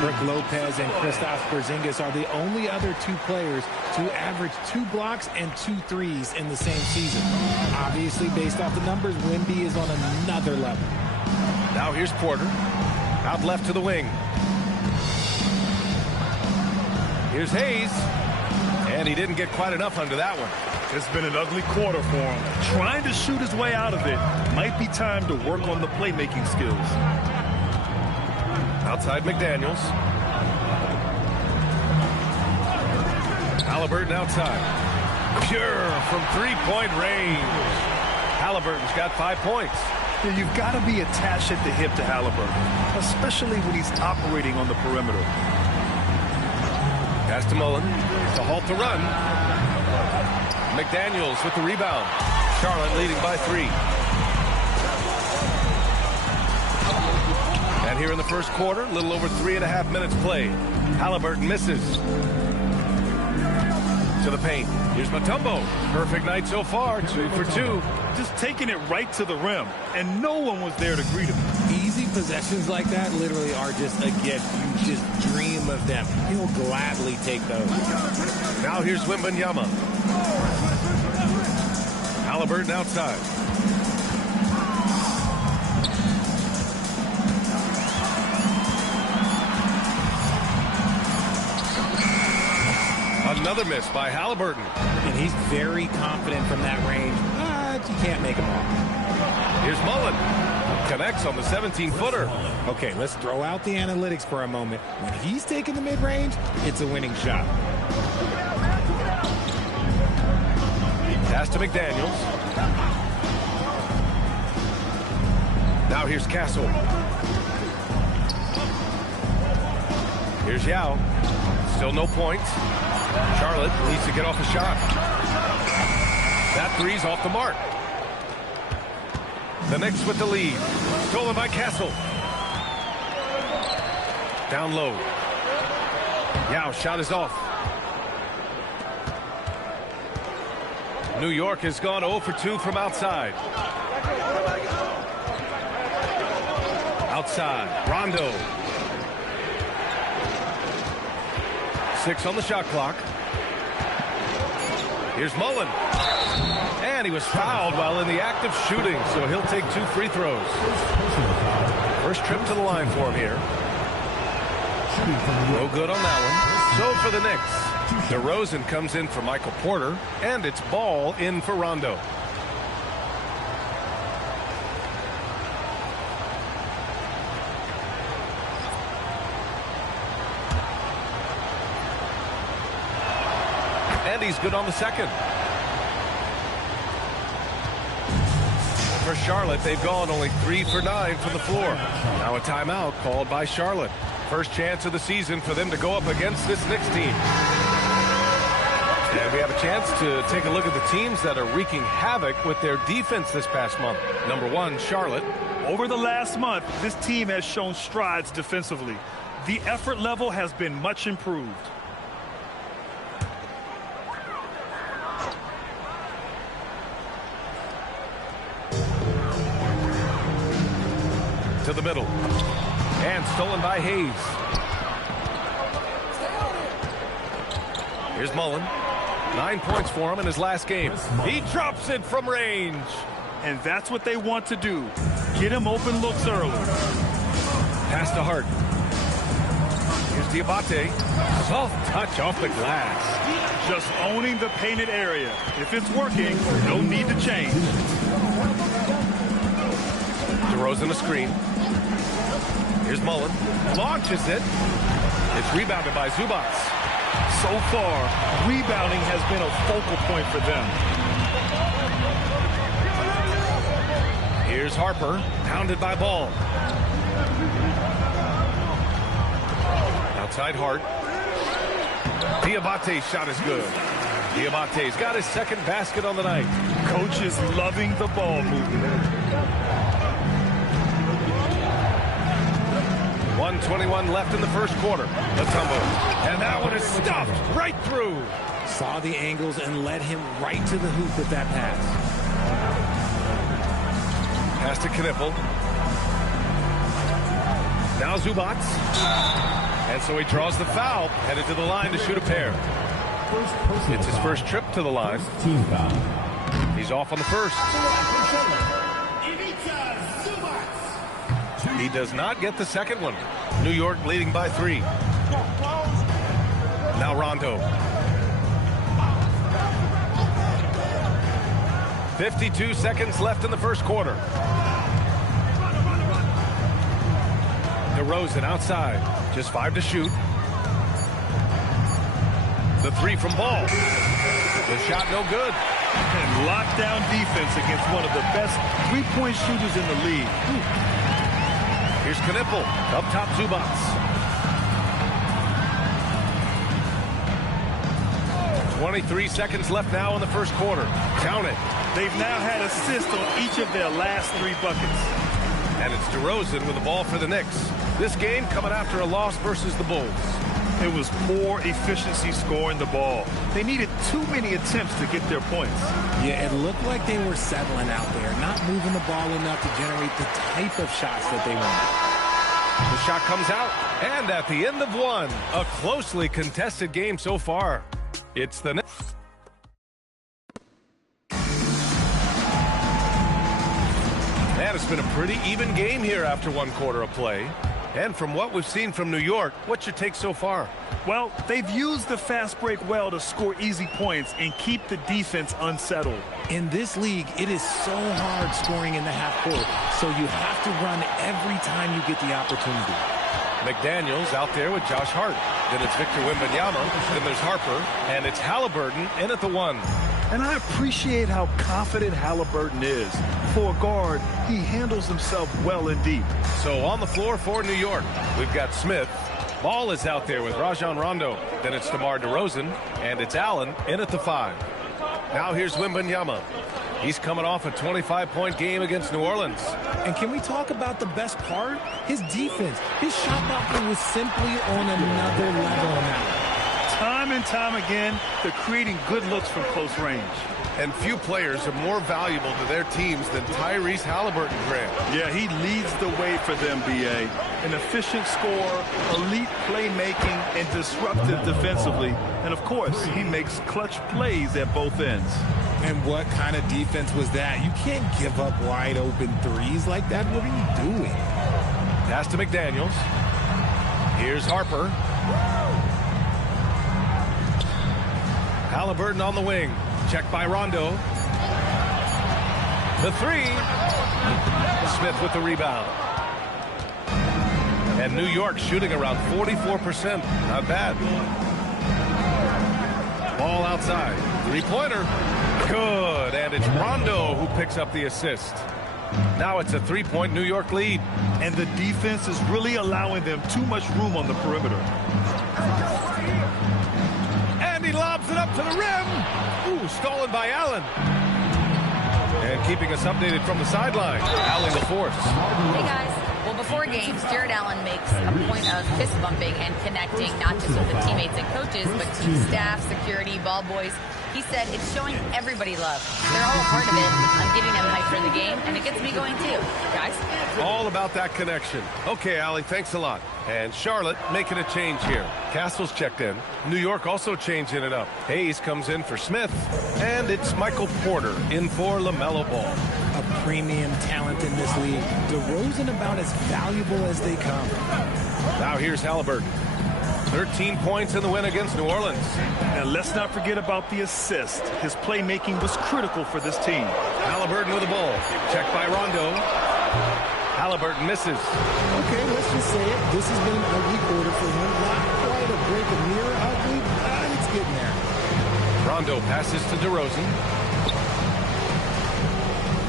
Brook Lopez and Kristaps Porzingis are the only other 2 players to average 2 blocks and 2 threes in the same season. Obviously, based off the numbers, Wemby is on another level. Now here's Porter. Out left to the wing. Here's Hayes. And he didn't get quite enough under that one. It's been an ugly quarter for him. Trying to shoot his way out of it. Might be time to work on the playmaking skills. Outside McDaniels. Halliburton outside. Pure from 3-point range. Halliburton's got 5 points. Yeah, you've got to be attached at the hip to Halliburton, especially when he's operating on the perimeter. Pass to Mullen to halt the run. McDaniels with the rebound. Charlotte leading by 3. And here in the first quarter, a little over 3.5 minutes played. Halliburton misses. To the paint. Here's Mutombo. Perfect night so far. 2 for 2. Just taking it right to the rim, and no one was there to greet him. Easy possessions like that literally are just a gift. You just dream of them. He'll gladly take those. Now here's Wembanyama. Halliburton outside. Another miss by Halliburton. And he's very confident from that range, but you can't make him off. Here's Mullen. Connects on the 17-footer. Okay, let's throw out the analytics for a moment. When he's taking the mid-range, it's a winning shot. Pass to McDaniels. Now here's Castle. Here's Yao. Still no points. Charlotte needs to get off a shot. That three's off the mark. The Knicks with the lead. Stolen by Castle. Down low. Yao shot is off. New York has gone 0 for 2 from outside. Outside. Rondo. 6 on the shot clock. Here's Mullen. And he was fouled while in the act of shooting, so he'll take 2 free throws. First trip to the line for him here. No good on that one. So for the Knicks, DeRozan comes in for Michael Porter, and it's Ball in for Rondo. And he's good on the second. For Charlotte, they've gone only 3 for 9 from the floor. Now a timeout called by Charlotte. First chance of the season for them to go up against this Knicks team. And we have a chance to take a look at the teams that are wreaking havoc with their defense this past month. Number 1, Charlotte. Over the last month, this team has shown strides defensively. The effort level has been much improved. To the middle. And stolen by Hayes. Here's Mullen. 9 points for him in his last game. He drops it from range. And that's what they want to do. Get him open looks early. Pass to Hart. Here's Diabate. Soft touch off the glass. Just owning the painted area. If it's working, no need to change. DeRozan a screen. Here's Mullen. Launches it. It's rebounded by Zubac. So far, rebounding has been a focal point for them. Here's Harper. Pounded by Ball. Outside Hart. Diabate's shot is good. Diabate's got his second basket on the night. Coach is loving the ball movement. 1:21 left in the first quarter. Mutombo. And that one is stuffed right through. Saw the angles and led him right to the hoop with that pass. Pass to Knippel. Now Zubac. And so he draws the foul, headed to the line to shoot a pair. It's his first trip to the line. He's off on the first. He does not get the second one. New York leading by 3. Now Rondo. 52 seconds left in the first quarter. DeRozan outside. Just 5 to shoot. The 3 from Ball. The shot no good. And lockdown defense against one of the best three-point shooters in the league. Here's Knippel. Up top Zubac. 23 seconds left now in the first quarter. Count it. They've now had assists on each of their last 3 buckets. And it's DeRozan with the ball for the Knicks. This game coming after a loss versus the Bulls. It was poor efficiency scoring the ball. They needed too many attempts to get their points. Yeah, it looked like they were settling out there, not moving the ball enough to generate the type of shots that they wanted. The shot comes out, and at the end of one, a closely contested game so far. It's the next. And it's been a pretty even game here after one quarter of play. And from what we've seen from New York, what's your take so far? Well, they've used the fast break well to score easy points and keep the defense unsettled. In this league, it is so hard scoring in the half court, so you have to run every time you get the opportunity. McDaniels out there with Josh Hart. Then it's Victor Wembanyama. Then there's Harper. And it's Halliburton in at the one. And I appreciate how confident Halliburton is. For a guard, he handles himself well and deep. So on the floor for New York, we've got Smith. Ball is out there with Rajon Rondo. Then it's DeMar DeRozan. And it's Allen in at the 5. Now here's Wembanyama. He's coming off a 25-point game against New Orleans. And can we talk about the best part? His defense. His shot blocking was simply on another level now. Time and time again, they're creating good looks from close range. And few players are more valuable to their teams than Tyrese Halliburton, Grant. Yeah, he leads the way for them, B.A. An efficient scorer, elite playmaking, and disruptive defensively. And, of course, he makes clutch plays at both ends. And what kind of defense was that? You can't give up wide open threes like that. What are you doing? Pass to McDaniels. Here's Harper. Halliburton on the wing. Checked by Rondo. The 3. Smith with the rebound. And New York shooting around 44%. Not bad. Ball outside. Three-pointer. Good. And it's Rondo who picks up the assist. Now it's a 3-point New York lead. And the defense is really allowing them too much room on the perimeter. And he lobs it up to the rim. Ooh, stolen by Allen. And keeping us updated from the sideline, Allen the fourth. Hey, guys. Well, before games, Jared Allen makes a point of fist bumping and connecting not just with the teammates and coaches, but team staff, security, ball boys. He said it's showing everybody love. They're all a part of it. I'm getting them hyped for the game, and it gets me going too. Guys? All about that connection. Okay, Allie, thanks a lot. And Charlotte making a change here. Castle's checked in. New York also changing it up. Hayes comes in for Smith. And it's Michael Porter in for LaMelo Ball. A premium talent in this league. DeRozan about as valuable as they come. Now here's Halliburton. 13 points in the win against New Orleans. And let's not forget about the assist. His playmaking was critical for this team. Halliburton with the ball. Checked by Rondo. Halliburton misses. Okay, let's just say it. This has been an ugly quarter for him. Not quite a break of near ugly, but it's getting there. Rondo passes to DeRozan.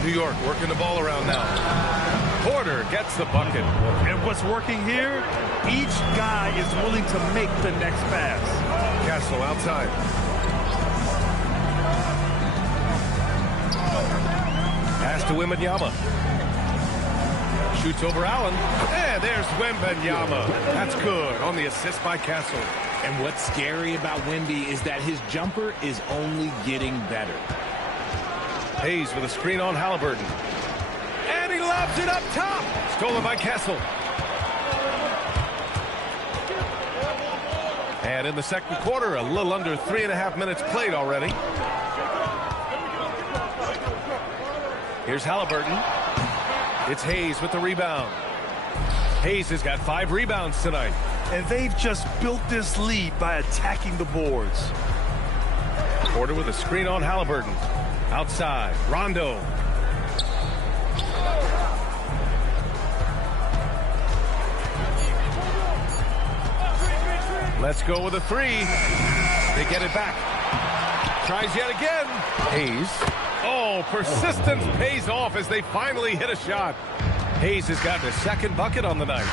New York working the ball around now. Porter gets the bucket. And what's working here? Each guy is willing to make the next pass. Castle outside. Pass to Wembanyama. Shoots over Allen. And there's Wembanyama. That's good on the assist by Castle. And what's scary about Wemby is that his jumper is only getting better. Hayes with a screen on Halliburton. And he lobs it up top. Stolen by Castle. And in the second quarter, a little under 3.5 minutes played already. Here's Halliburton. It's Hayes with the rebound. Hayes has got 5 rebounds tonight. And they've just built this lead by attacking the boards. Porter with a screen on Halliburton. Outside, Rondo. Let's go with a 3. They get it back. Tries yet again. Hayes. Oh, persistence pays off as they finally hit a shot. Hayes has gotten a second bucket on the night.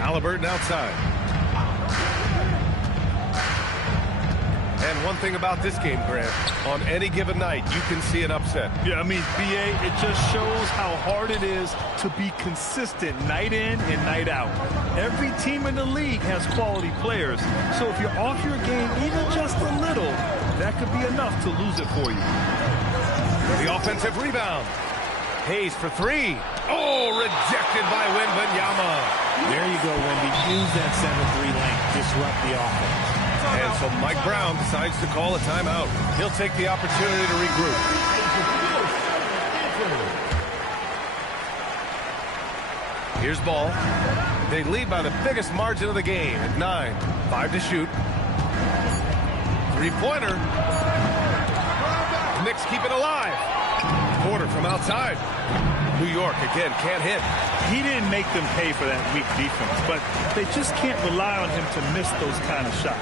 Halliburton outside. And one thing about this game, Grant, on any given night, you can see an upset. Yeah, I mean, BA, it just shows how hard it is to be consistent night in and night out. Every team in the league has quality players, so if you're off your game even just a little, that could be enough to lose it for you. The offensive rebound. Hayes for three. Oh, rejected by Wembanyama. There you go, Wemby. Use that 7-3 length. Disrupt the offense. And so Mike Brown decides to call a timeout. He'll take the opportunity to regroup. Here's ball. They lead by the biggest margin of the game at 9. 5 to shoot. Three-pointer. Knicks keep it alive. Porter from outside. New York again can't hit. He didn't make them pay for that weak defense, but they just can't rely on him to miss those kind of shots.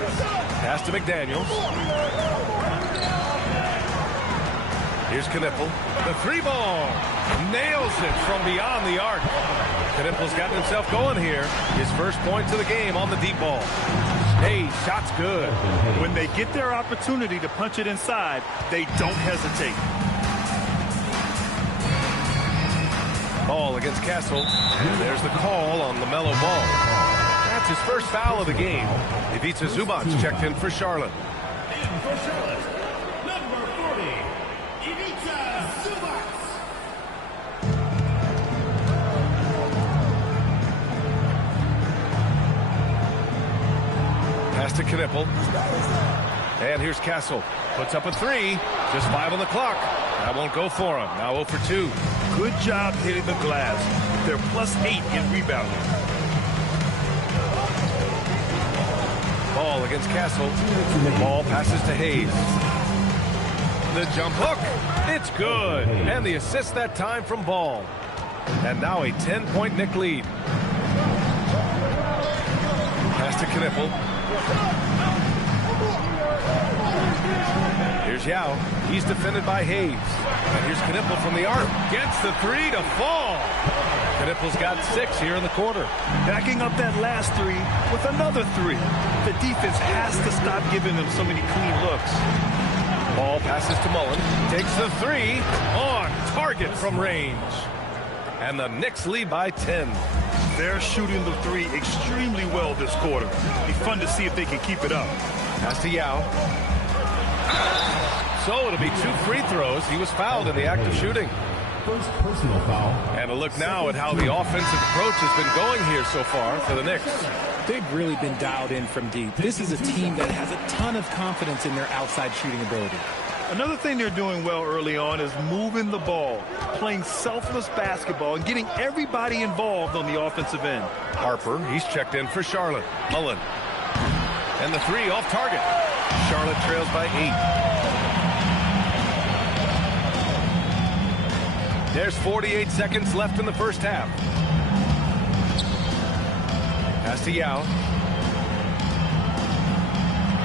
Pass to McDaniels. Here's Knipple. The three ball. Nails it from beyond the arc. Knipple's gotten himself going here. His first points of the game on the deep ball. Hey, shot's good. When they get their opportunity to punch it inside, they don't hesitate. Ball against Castle. And there's the call on LaMelo Ball. That's his first foul of the game. Ivica Zubac checked in for Charlotte. In for Charlotte, number 40, Ivica Zubac. Pass to Knipple. And here's Castle. Puts up a three. Just 5 on the clock. That won't go for him. Now 0 for 2. Good job hitting the glass. They're +8 in rebounding. Ball against Castle. Ball passes to Hayes. The jump hook. It's good. And the assist that time from Ball. And now a 10-point Knick lead. Pass to Knipple. Here's Yao. He's defended by Hayes. And here's Knipple from the arc. Gets the three to fall. Knipple's got 6 here in the quarter. Backing up that last three with another three. The defense has to stop giving them so many clean looks. Ball passes to Mullen. Takes the three. On target from range. And the Knicks lead by 10. They're shooting the three extremely well this quarter. Be fun to see if they can keep it up. Pass to Yao. So it'll be 2 free throws. He was fouled in the act of shooting. First personal foul. And a look now at how the offensive approach has been going here so far for the Knicks. They've really been dialed in from deep. This is a team that has a ton of confidence in their outside shooting ability. Another thing they're doing well early on is moving the ball, playing selfless basketball, and getting everybody involved on the offensive end. Harper, he's checked in for Charlotte. Mullen. And the three off target. Charlotte trails by 8. There's 48 seconds left in the first half. Pass to Yao.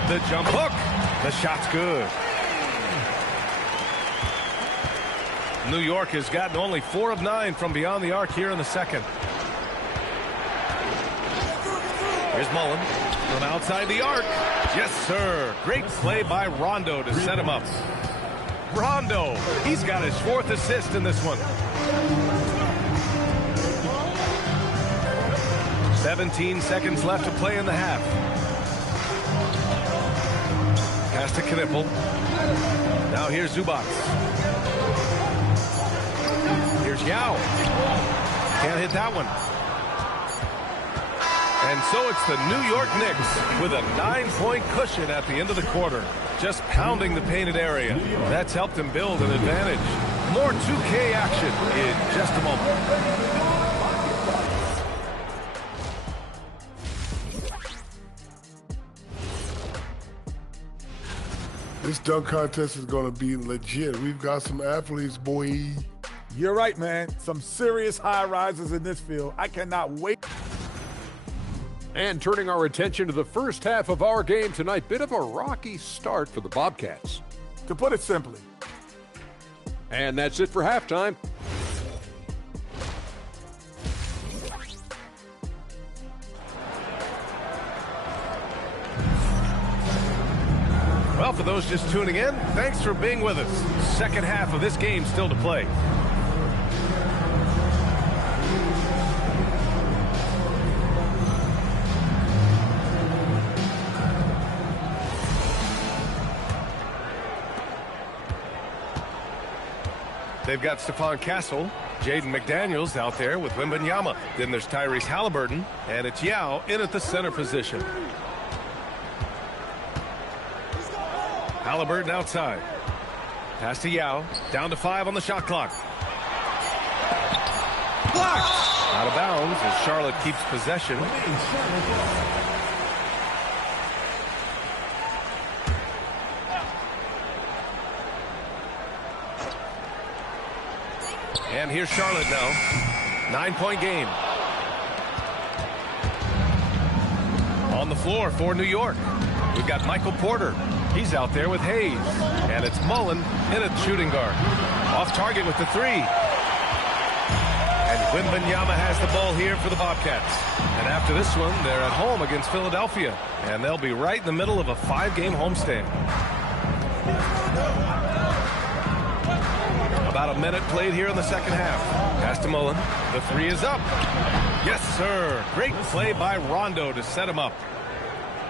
The jump hook. The shot's good. New York has gotten only 4 of 9 from beyond the arc here in the second. Here's Mullen from outside the arc. Yes, sir. Great play by Rondo to set him up. Rondo, he's got his 4th assist in this one. 17 seconds left to play in the half. Pass to Knipple. Now here's Zubac. Here's Yao. Can't hit that one. And so it's the New York Knicks with a 9-point cushion at the end of the quarter. Just pounding the painted area. That's helped them build an advantage. More 2K action in just a moment. This dunk contest is going to be legit. We've got some athletes, boy. You're right, man. Some serious high risers in this field. I cannot wait. And turning our attention to the first half of our game tonight, bit of a rocky start for the Bobcats. To put it simply. And that's it for halftime. Well, those just tuning in, thanks for being with us. Second half of this game still to play. They've got Stephon Castle, Jaden McDaniels out there with Wembanyama. Then there's Tyrese Halliburton, and it's Yao in at the center position. Halliburton outside. Pass to Yao. Down to 5 on the shot clock. Blocked! Out of bounds as Charlotte keeps possession. And here's Charlotte now. 9-point game. On the floor for New York, we've got Michael Porter. He's out there with Hayes. And it's Mullen in at shooting guard. Off target with the 3. And Wembanyama has the ball here for the Bobcats. And after this one, they're at home against Philadelphia. And they'll be right in the middle of a 5-game homestand. About a minute played here in the second half. Pass to Mullen. The 3 is up. Yes, sir. Great play by Rondo to set him up.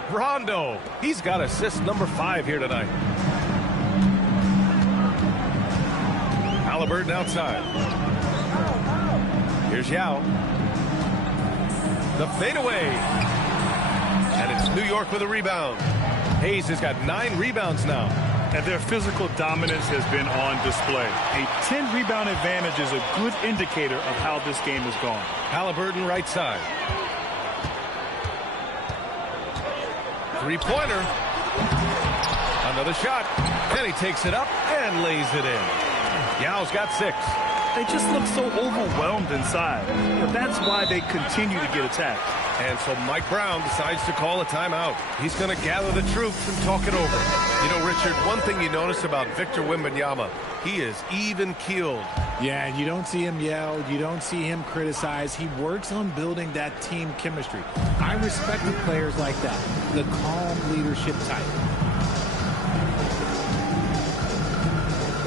Rondo. He's got assist number 5 here tonight. Halliburton outside. Here's Yao. The fadeaway. And it's New York with a rebound. Hayes has got 9 rebounds now. And their physical dominance has been on display. A 10-rebound advantage is a good indicator of how this game has gone. Halliburton right side. Three-pointer. Another shot. And he takes it up and lays it in. Yao's got 6. They just look so overwhelmed inside. But that's why they continue to get attacked. And so Mike Brown decides to call a timeout. He's going to gather the troops and talk it over. You know, Richard, one thing you notice about Victor Wembanyama, he is even-keeled. Yeah, and you don't see him yell. You don't see him criticize. He works on building that team chemistry. I respect the players like that, the calm leadership type.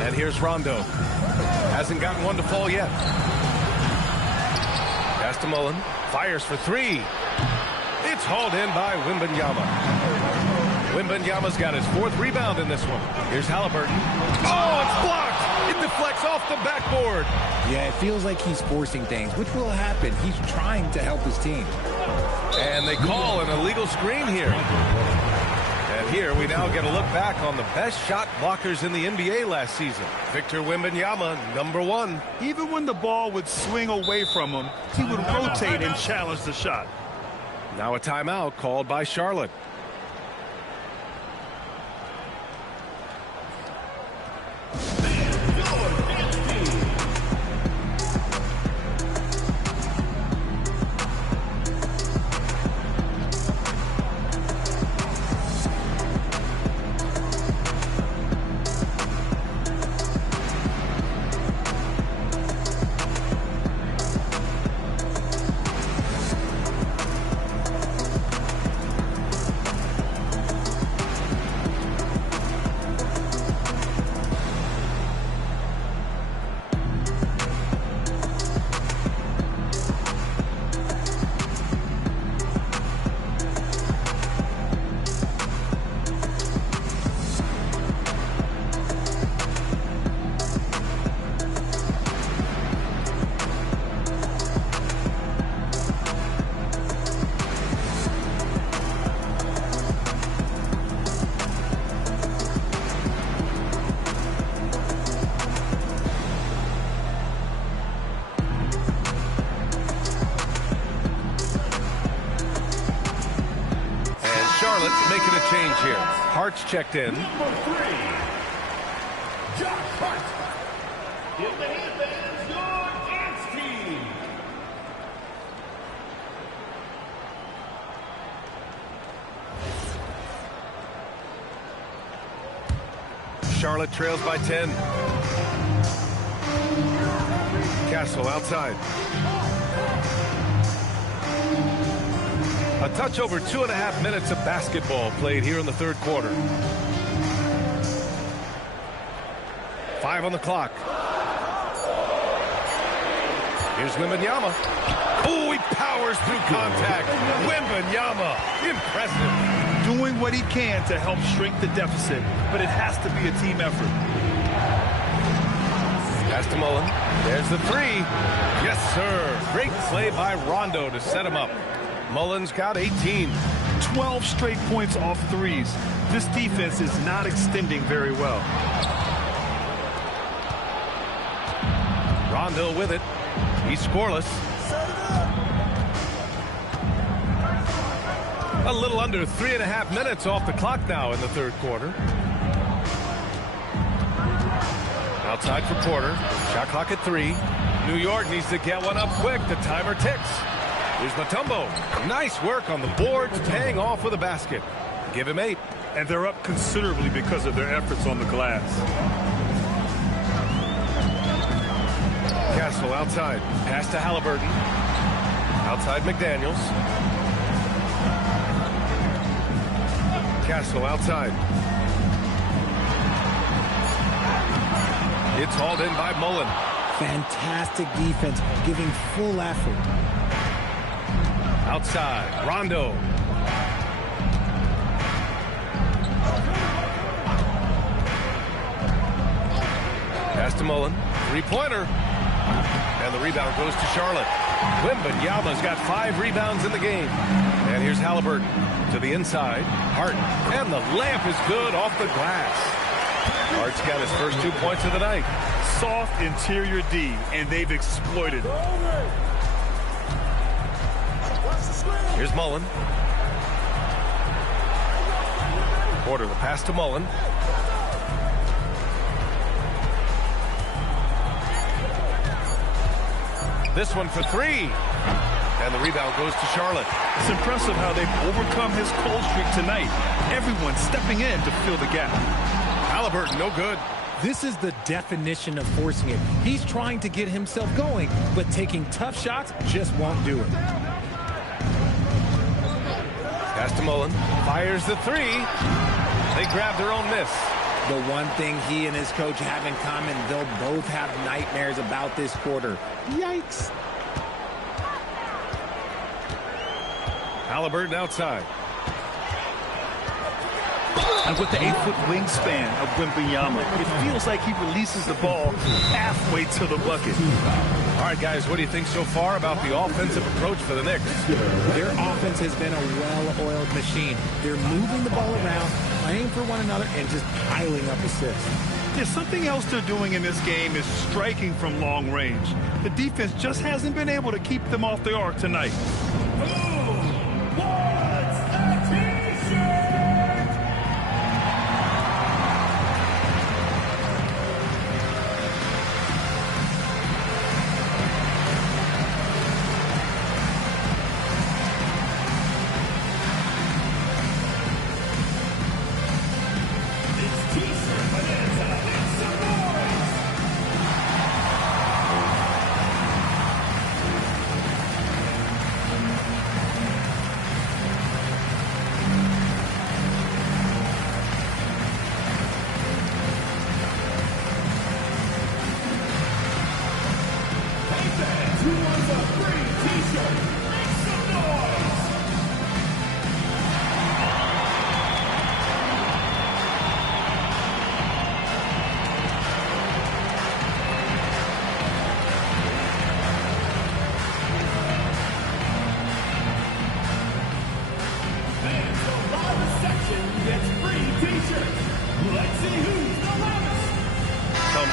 And here's Rondo. Hasn't gotten one to fall yet. Pass to Mullen. Fires for 3. It's hauled in by Wembanyama. Wembanyama's got his 4th rebound in this one. Here's Halliburton. Oh, it's blocked! It deflects off the backboard. Yeah, it feels like he's forcing things, which will happen. He's trying to help his team. And they call an illegal screen here. And here we now get a look back on the best shot blockers in the NBA last season. Victor Wembanyama, number 1. Even when the ball would swing away from him, he would rotate and challenge the shot. Now a timeout called by Charlotte. Making a change here. Hart's checked in. Number 3, Josh Hart. In the defense, your XII. Charlotte trails by 10. Castle outside. A touch over 2.5 minutes of basketball played here in the third quarter. 5 on the clock. Here's Wembanyama. Oh, he powers through contact. Wembanyama, impressive. Doing what he can to help shrink the deficit, but it has to be a team effort. Pass to Mullen. There's the 3. Yes, sir. Great play by Rondo to set him up. Mullen's got 18. 12 straight points off threes. This defense is not extending very well. Rondo with it. He's scoreless. A little under 3.5 minutes off the clock now in the third quarter. Outside for Porter. Shot clock at 3. New York needs to get one up quick. The timer ticks. Here's Mutombo. Nice work on the boards, paying off with a basket. Give him 8. And they're up considerably because of their efforts on the glass. Castle outside. Pass to Halliburton. Outside McDaniels. Castle outside. It's hauled in by Mullen. Fantastic defense, giving full effort. Outside, Rondo. Pass to Mullen. Three-pointer. And the rebound goes to Charlotte. Wembanyama's got 5 rebounds in the game. And here's Halliburton to the inside. Hart. And the layup is good off the glass. Hart's got his first 2 points of the night. Soft interior D, and they've exploited it. Here's Mullen. Porter, the pass to Mullen. This one for 3. And the rebound goes to Charlotte. It's impressive how they've overcome his cold streak tonight. Everyone stepping in to fill the gap. Halliburton, no good. This is the definition of forcing it. He's trying to get himself going, but taking tough shots just won't do it. Pass to Mullen. Fires the 3. They grab their own miss. The one thing he and his coach have in common, they'll both have nightmares about this quarter. Yikes. Halliburton outside. And with the 8-foot wingspan of Wembanyama, it feels like he releases the ball halfway to the bucket. All right, guys, what do you think so far about the offensive approach for the Knicks? Their offense has been a well-oiled machine. They're moving the ball around, playing for one another, and just piling up assists. There's something else they're doing in this game is striking from long range. The defense just hasn't been able to keep them off the arc tonight.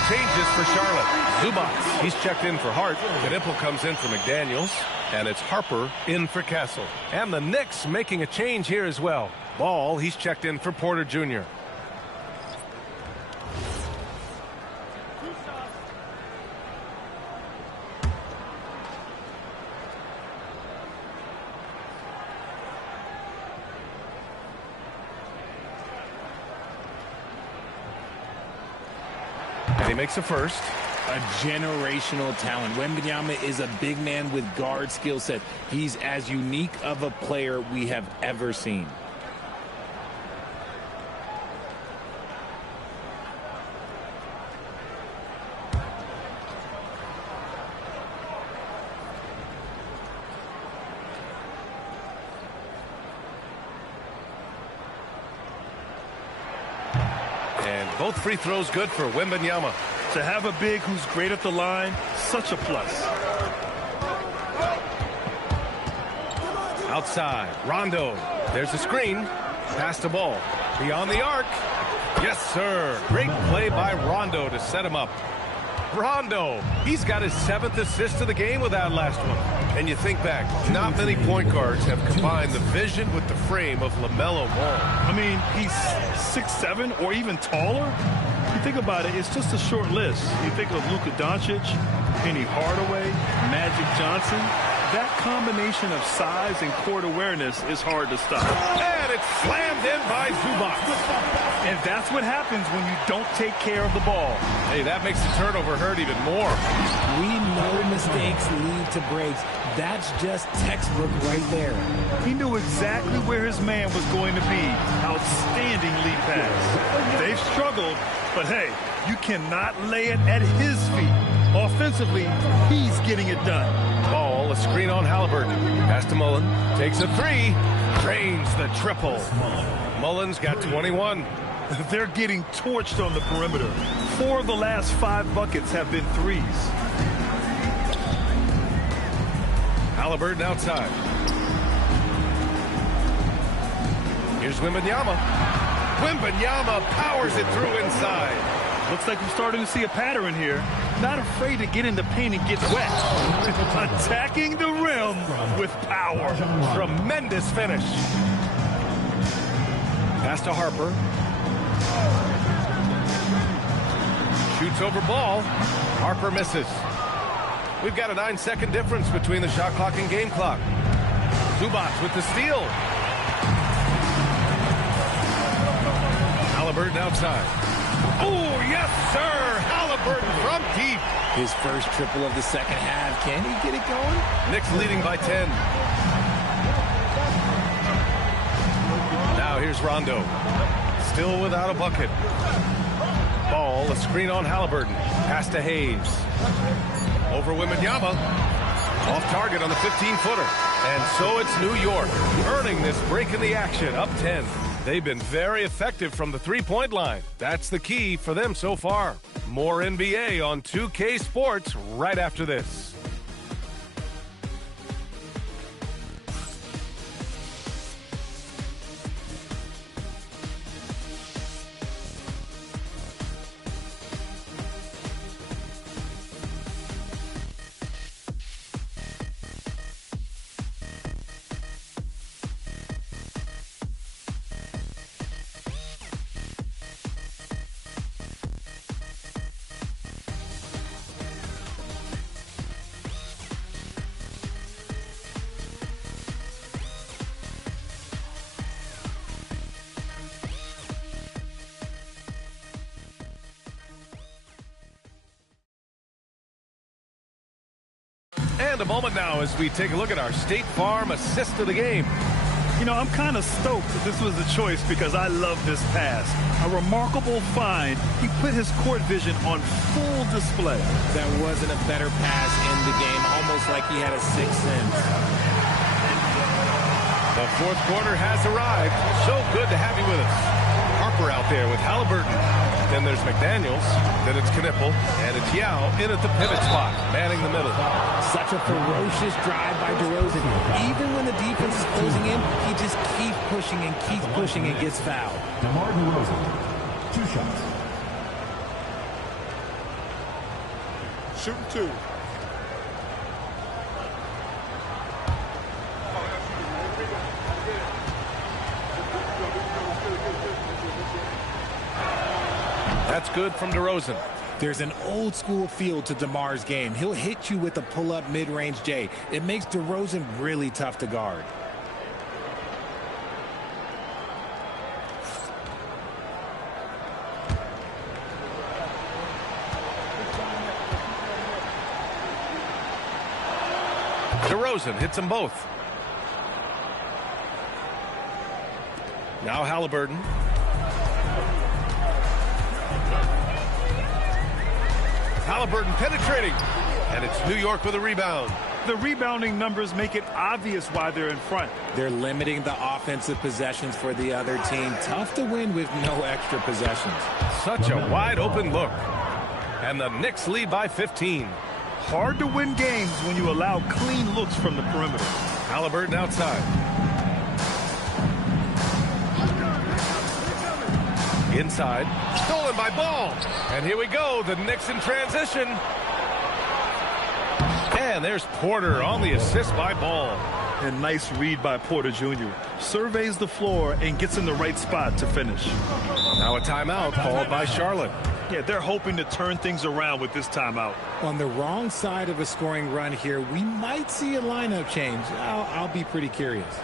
Changes for Charlotte. Zubats, he's checked in for Hart. Knipple comes in for McDaniels. And it's Harper in for Castle. And the Knicks making a change here as well. Ball, he's checked in for Porter Jr. And he makes a first. A generational talent. Wembanyama is a big man with guard skill set. He's as unique of a player we have ever seen. Both free throws good for Wembanyama. To have a big who's great at the line, such a plus. Outside, Rondo. There's a screen. Pass the ball. Beyond the arc. Yes, sir. Great play by Rondo to set him up. Rondo, he's got his 7th assist of the game with that last one. And you think back, not many point guards have combined the vision with the frame of LaMelo Ball. I mean, he's 6'7" or even taller. You think about it, it's just a short list. You think of Luka Doncic, Penny Hardaway, Magic Johnson. That combination of size and court awareness is hard to stop. And it's slammed in by Zubac. And that's what happens when you don't take care of the ball. Hey, that makes the turnover hurt even more. We know mistakes lead to breaks. That's just textbook right there. He knew exactly where his man was going to be. Outstanding lead pass. They've struggled, but hey, you cannot lay it at his feet. Offensively, he's getting it done. Ball, a screen on Halliburton. Pass to Mullen. Takes a three. Drains the triple. Mullen's got 21. They're getting torched on the perimeter. 4 of the last 5 buckets have been threes. Halliburton outside. Here's Wembanyama. Wembanyama powers it through inside. Looks like we're starting to see a pattern here. Not afraid to get in the paint and get wet. Attacking the rim with power. Tremendous finish. Pass to Harper. Shoots over ball. Harper misses. We've got a 9-second difference between the shot clock and game clock. Zubac with the steal. Halliburton outside. Oh, yes, sir. Halliburton from deep. His first triple of the second half. Can he get it going? Knicks leading by 10. Now here's Rondo. Still without a bucket. Ball, a screen on Halliburton. Pass to Hayes. Over Wembanyama. Off target on the 15-footer. And so it's New York earning this break in the action, up 10. They've been very effective from the three-point line. That's the key for them so far. More NBA on 2K Sports right after this. And a moment now as we take a look at our State Farm assist of the game. You know, I'm kind of stoked that this was the choice because I love this pass. A remarkable find. He put his court vision on full display. That wasn't a better pass in the game, almost like he had a sixth sense. The fourth quarter has arrived. So good to have you with us. Harper out there with Halliburton. Then there's McDaniels. Then it's Knippel. And it's Yao in at the pivot spot, manning the middle. Such a ferocious drive by DeRozan. Even when the defense is closing in, he just keeps pushing and gets fouled. DeMar DeRozan, 2 shots. Shooting 2. That's good from DeRozan. There's an old school feel to DeMar's game. He'll hit you with a pull-up mid-range J. It makes DeRozan really tough to guard. DeRozan hits them both. Now Halliburton. Halliburton penetrating. And it's New York with a rebound. The rebounding numbers make it obvious why they're in front. They're limiting the offensive possessions for the other team. Tough to win with no extra possessions. Such a wide open look. And the Knicks lead by 15. Hard to win games when you allow clean looks from the perimeter. Halliburton outside. Inside. Stolen by Ball. And here we go. The Knicks in transition. And there's Porter on the assist by Ball. And nice read by Porter Jr. Surveys the floor and gets in the right spot to finish. Now a timeout called by Charlotte. Yeah, they're hoping to turn things around with this timeout. On the wrong side of a scoring run here, we might see a lineup change. I'll be pretty curious.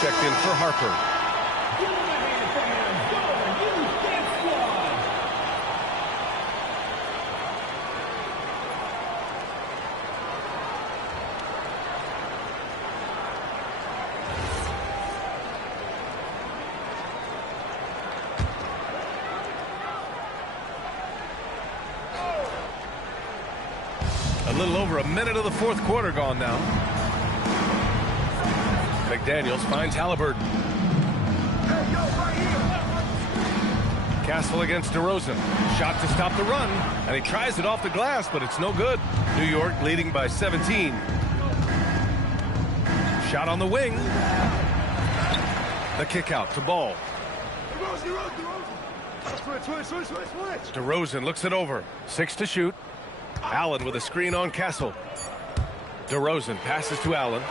Checked in for Harper. A little over a minute of the fourth quarter gone now. McDaniels finds Halliburton. Castle against DeRozan. Shot to stop the run, and he tries it off the glass, but it's no good. New York leading by 17. Shot on the wing. The kick out to Ball. DeRozan looks it over. 6 to shoot. Allen with a screen on Castle. DeRozan passes to Allen.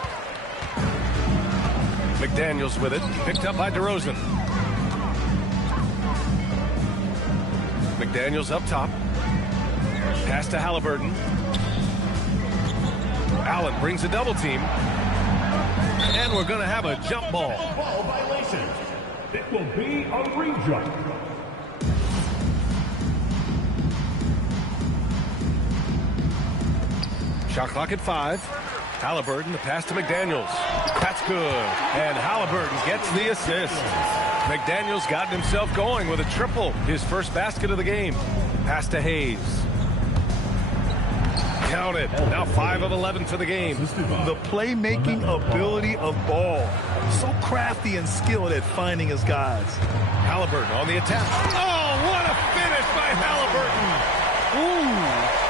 McDaniels with it, picked up by DeRozan. McDaniels up top. Pass to Halliburton. Allen brings a double team. And we're going to have a jump ball. Ball violation. It will be a re-jump. Shot clock at 5. Halliburton, the pass to McDaniels. That's good. And Halliburton gets the assist. McDaniels got himself going with a triple. His first basket of the game. Pass to Hayes. Count it. Now 5 of 11 for the game. The playmaking ability of Ball. So crafty and skilled at finding his guys. Halliburton on the attack. Oh, what a finish by Halliburton. Ooh,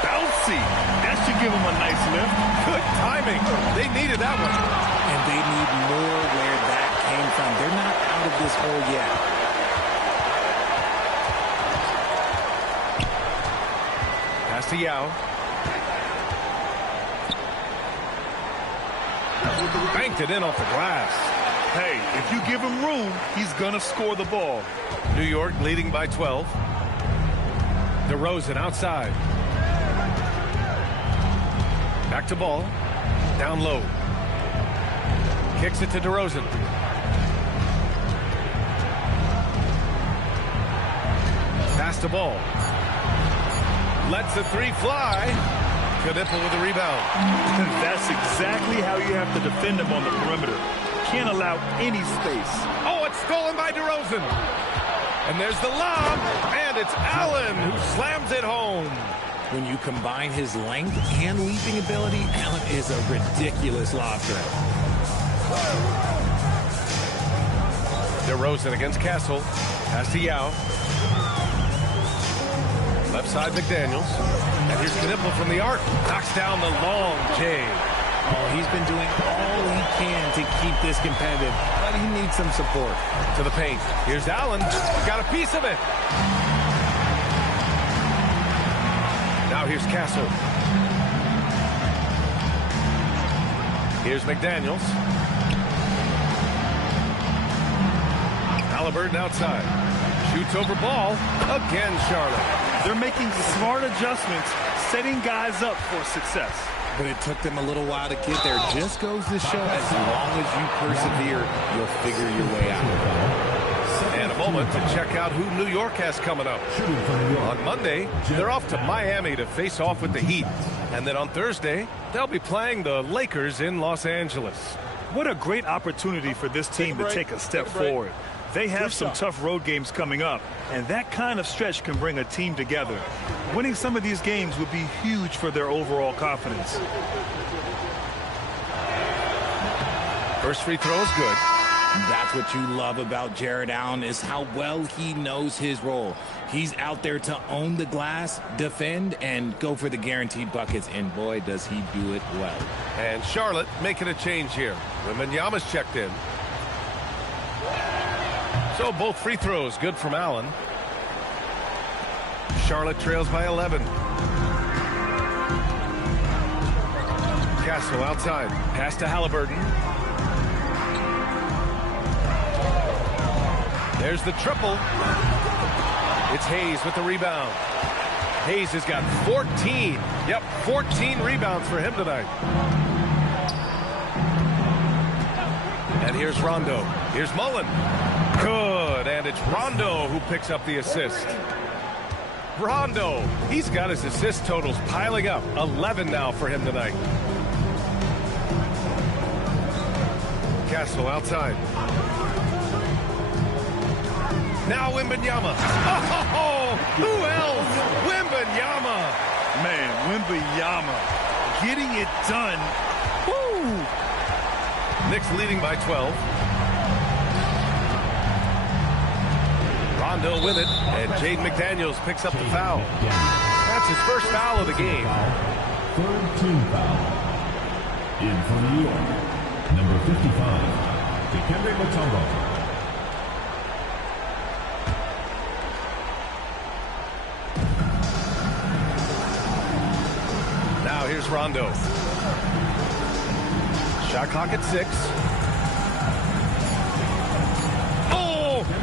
bouncy. That should give him a nice lift. Good timing. They needed that one. And they need more where that came from. They're not out of this hole yet. Pass to Yao. Banked it in off the glass. Hey, if you give him room, he's going to score the ball. New York leading by 12. DeRozan outside. Back to Ball. Down low. Kicks it to DeRozan. Pass to Ball. Lets the 3 fly. Knipple with the rebound. That's exactly how you have to defend him on the perimeter. Can't allow any space. Oh, it's stolen by DeRozan. And there's the lob, and it's Allen who slams it home. When you combine his length and leaping ability, Allen is a ridiculous lob threat. DeRozan against Castle. Pass to Yao. Left side, McDaniels. And here's Knipple from the arc. Knocks down the long J. Oh, he's been doing all he can to keep this competitive, but he needs some support. To the paint. Here's Allen. Got a piece of it. Now here's Castle. Here's McDaniels. Halliburton outside. Shoots over ball. Again, Charlotte. They're making smart adjustments, setting guys up for success. But it took them a little while to get there. Just goes to show, as long as you persevere, you'll figure your way out. And a moment to check out who New York has coming up. On Monday, they're off to Miami to face off with the Heat. And then on Thursday, they'll be playing the Lakers in Los Angeles. What a great opportunity for this team to take a step forward. They have some tough road games coming up, and that kind of stretch can bring a team together. Winning some of these games would be huge for their overall confidence. First free throw is good. That's what you love about Jared Allen, is how well he knows his role. He's out there to own the glass, defend, and go for the guaranteed buckets, and boy, does he do it well. And Charlotte making a change here. Wembanyama's checked in. So both free throws good from Allen. Charlotte trails by 11. Castle outside. Pass to Halliburton. There's the triple. It's Hayes with the rebound. Hayes has got 14. Yep, 14 rebounds for him tonight. And here's Rondo. Here's Mullen. Good, and it's Rondo who picks up the assist. Rondo, he's got his assist totals piling up. 11 now for him tonight. Castle outside. Now Wembanyama. Oh, who else? Wembanyama. Man, Wembanyama getting it done. Woo! Knicks leading by 12. Rondo with it, and Jaden McDaniels picks up the foul. That's his first foul of the game. Third team foul. In for New York, number 55, Dikembe Mutombo. Now here's Rondo. Shot clock at 6.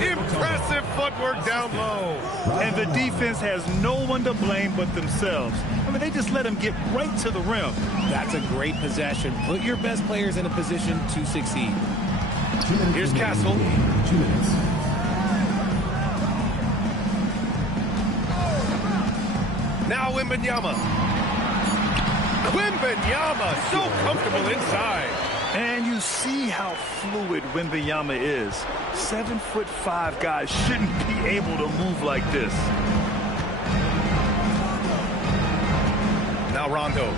Impressive footwork down low. And the defense has no one to blame but themselves. I mean, they just let him get right to the rim. That's a great possession. Put your best players in a position to succeed. Here's Castle. 2 minutes. Now Wembanyama. Wembanyama, so comfortable inside. And you see how fluid Wembanyama is. 7'5" guys shouldn't be able to move like this. Now Rondo.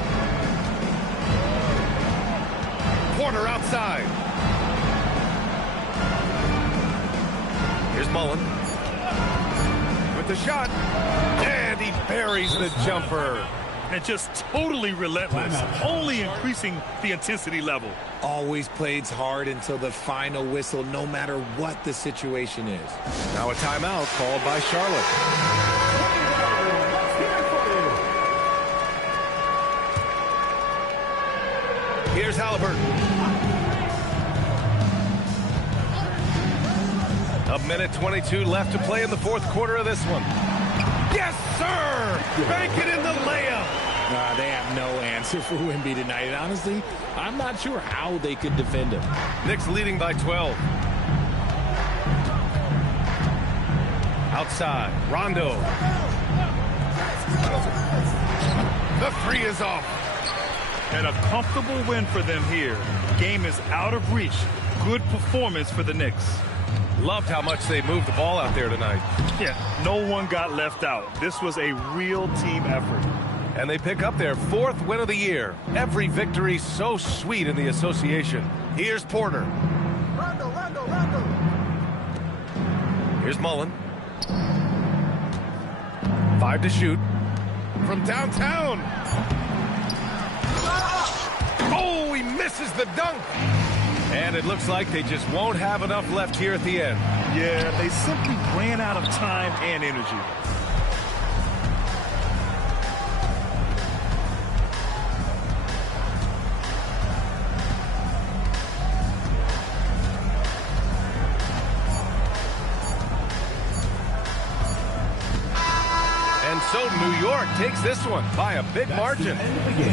Porter outside. Here's Mullen. With the shot. And he buries the jumper. And just totally relentless, only increasing the intensity level. Always plays hard until the final whistle, no matter what the situation is. Now a timeout called by Charlotte. Here's Halliburton. A minute 22 left to play in the fourth quarter of this one. Yes, sir! Bank it in the layup. They have no answer for Wemby tonight. And honestly, I'm not sure how they could defend him. Knicks leading by 12. Outside, Rondo. The three is off. And a comfortable win for them here. Game is out of reach. Good performance for the Knicks. Loved how much they moved the ball out there tonight. Yeah, no one got left out. This was a real team effort. And they pick up their 4th win of the year. Every victory so sweet in the association. Here's Porter. Rondo. Here's Mullen. 5 to shoot. From downtown. Oh, he misses the dunk. And it looks like they just won't have enough left here at the end. Yeah, they simply ran out of time and energy. And so New York takes this one by a big margin.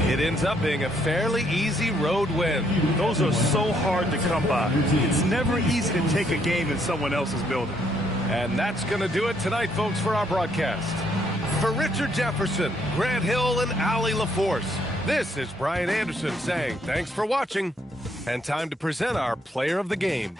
It ends up being a fairly easy road win. Those are so hard to come by. It's never easy to take a game in someone else's building. And that's going to do it tonight, folks, for our broadcast. For Richard Jefferson, Grant Hill, and Allie LaForce, this is Brian Anderson saying thanks for watching, and time to present our player of the game.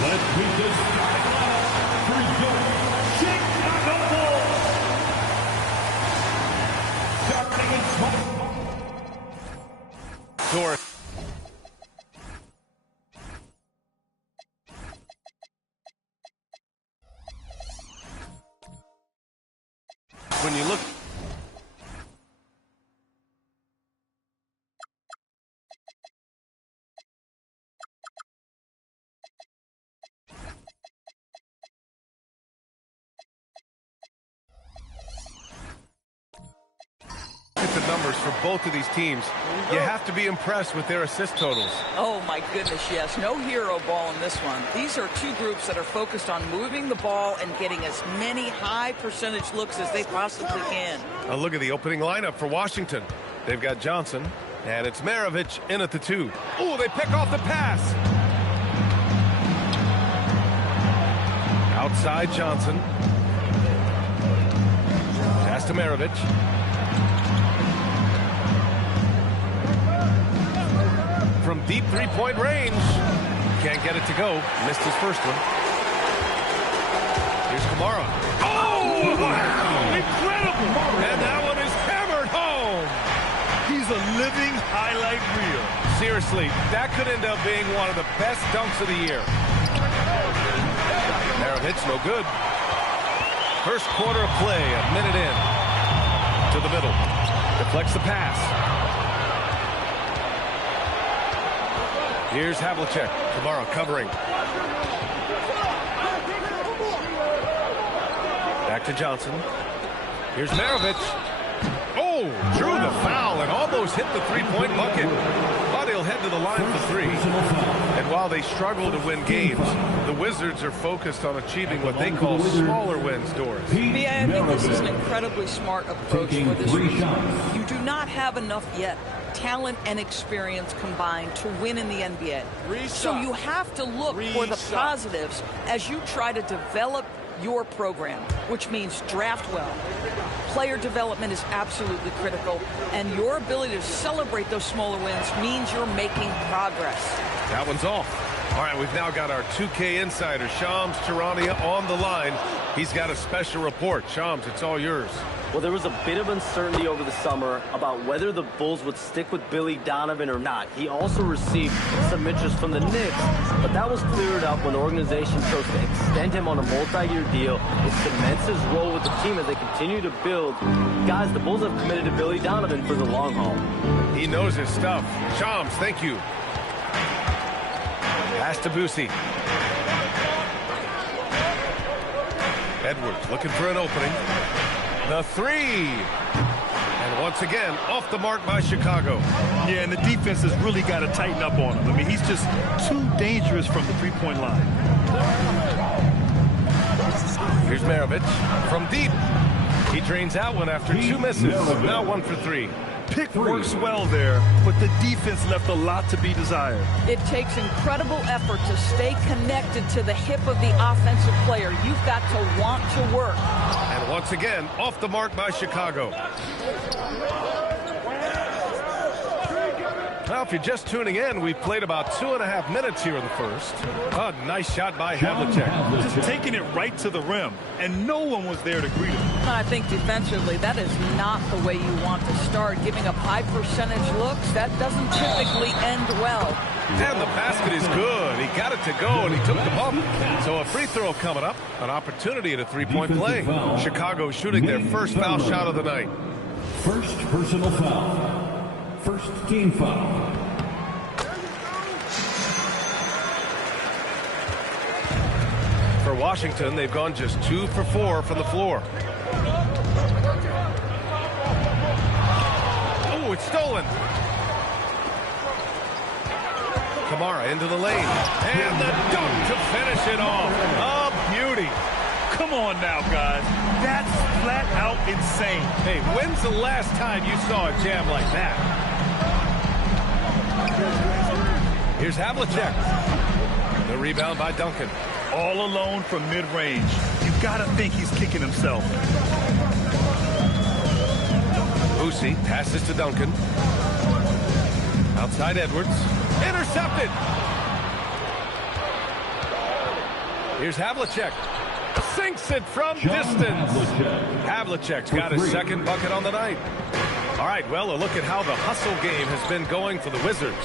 Let's meet the starting lineup for your Chicago Bulls. Starting in small. Dort. when you look. The numbers for both of these teams, you have to be impressed with their assist totals. Oh my goodness, yes. No hero ball in this one. These are two groups that are focused on moving the ball and getting as many high percentage looks as they possibly can. A look at the opening lineup for Washington. They've got Johnson, and it's Maravich in at the 2. Oh, they pick off the pass. Outside Johnson. Pass to Maravich. From deep three-point range. Can't get it to go. Missed his first one. Here's Kamara. Oh, wow! Incredible! And that one is hammered home. He's a living highlight reel. Seriously, that could end up being one of the best dunks of the year. Maravich, no good. First quarter of play, a minute in. To the middle. Deflects the pass. Here's Havlicek. Kamara covering. Back to Johnson. Here's Maravich. Oh, drew the foul and almost hit the three-point bucket. But he'll head to the line for 3. And while they struggle to win games, the Wizards are focused on achieving what they call smaller wins, Doris. Yeah, I think this is an incredibly smart approach for this reason. You do not have enough yet talent and experience combined to win in the NBA. So you have to look for the positives as you try to develop your program, which means draft well. Player development is absolutely critical, and your ability to celebrate those smaller wins means you're making progress. That one's off. All right, we've now got our 2K insider, Shams Charania, on the line. He's got a special report. Shams, it's all yours. Well, there was a bit of uncertainty over the summer about whether the Bulls would stick with Billy Donovan or not. He also received some interest from the Knicks, but that was cleared up when the organization chose to extend him on a multi-year deal. It cements his role with the team as they continue to build. Guys, the Bulls have committed to Billy Donovan for the long haul. He knows his stuff. Shams, thank you. Pass to Boosie. Edwards looking for an opening. The 3. And once again, off the mark by Chicago. Yeah, and the defense has really got to tighten up on him. I mean, he's just too dangerous from the three-point line. Here's Maravich from deep. He drains out one after 2 misses. Now 1 for 3. Pick works well there, but the defense left a lot to be desired. It takes incredible effort to stay connected to the hip of the offensive player. You've got to want to work. And once again, off the mark by Chicago. Well, if you're just tuning in, we've played about 2.5 minutes here in the first. A nice shot by Havlicek. Just taking it right to the rim, and no one was there to greet him. I think defensively, that is not the way you want to start. Giving up high percentage looks, that doesn't typically end well. And the basket is good. He got it to go, and he took the bump. So a free throw coming up. An opportunity at a three-point play. Chicago shooting their first foul shot of the night. First personal foul. First team foul. For Washington, they've gone just 2 for 4 from the floor. Oh, it's stolen. Kamara into the lane. And the dunk to finish it off. A beauty. Come on now, guys. That's flat out insane. Hey, when's the last time you saw a jam like that? Here's Havlicek. The rebound by Duncan. All alone from mid-range. You got to think he's kicking himself. Boosie passes to Duncan. Outside Edwards. Intercepted. Here's Havlicek. Sinks it from distance. Havlicek's got his second bucket on the night. All right, well, a look at how the hustle game has been going for the Wizards.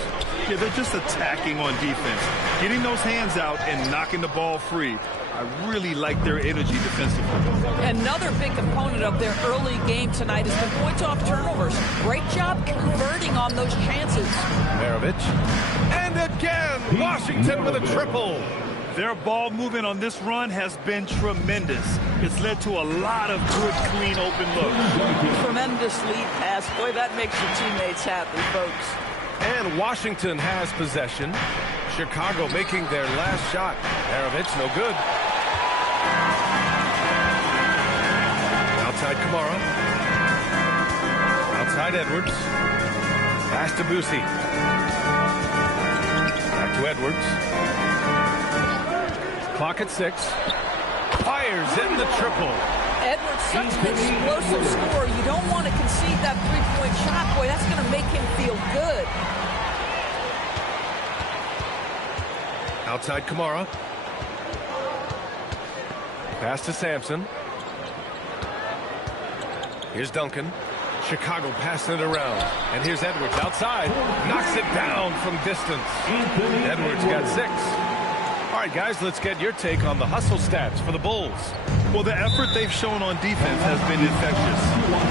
Yeah, they're just attacking on defense, getting those hands out and knocking the ball free. I really like their energy defensively. Another big component of their early game tonight has been points off turnovers. Great job converting on those chances. Maravich. And again, Washington with a triple. Their ball movement on this run has been tremendous. It's led to a lot of good, clean, open looks. Tremendous lead pass. Boy, that makes your teammates happy, folks. And Washington has possession. Chicago making their last shot. Maravich, no good. Outside Kamara. Outside Edwards. Pass to Boosie. Back to Edwards. Clock at 6. Fires in the triple. Edwards, such an explosive scorer. You don't want to concede that three-point shot. Boy, that's going to make him feel good. Outside Kamara. Pass to Sampson. Here's Duncan. Chicago passing it around. And here's Edwards outside. Knocks it down from distance. Edwards got 6. All right, guys, let's get your take on the hustle stats for the Bulls. Well, the effort they've shown on defense has been infectious.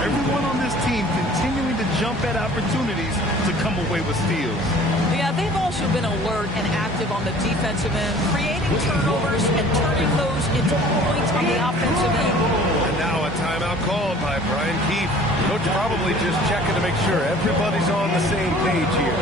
Everyone on this team continuing to jump at opportunities to come away with steals. Yeah, they've also been alert and active on the defensive end, creating turnovers and turning those into points on the offensive end. And now a timeout called by Brian Keefe. Coach probably just checking to make sure everybody's on the same page here.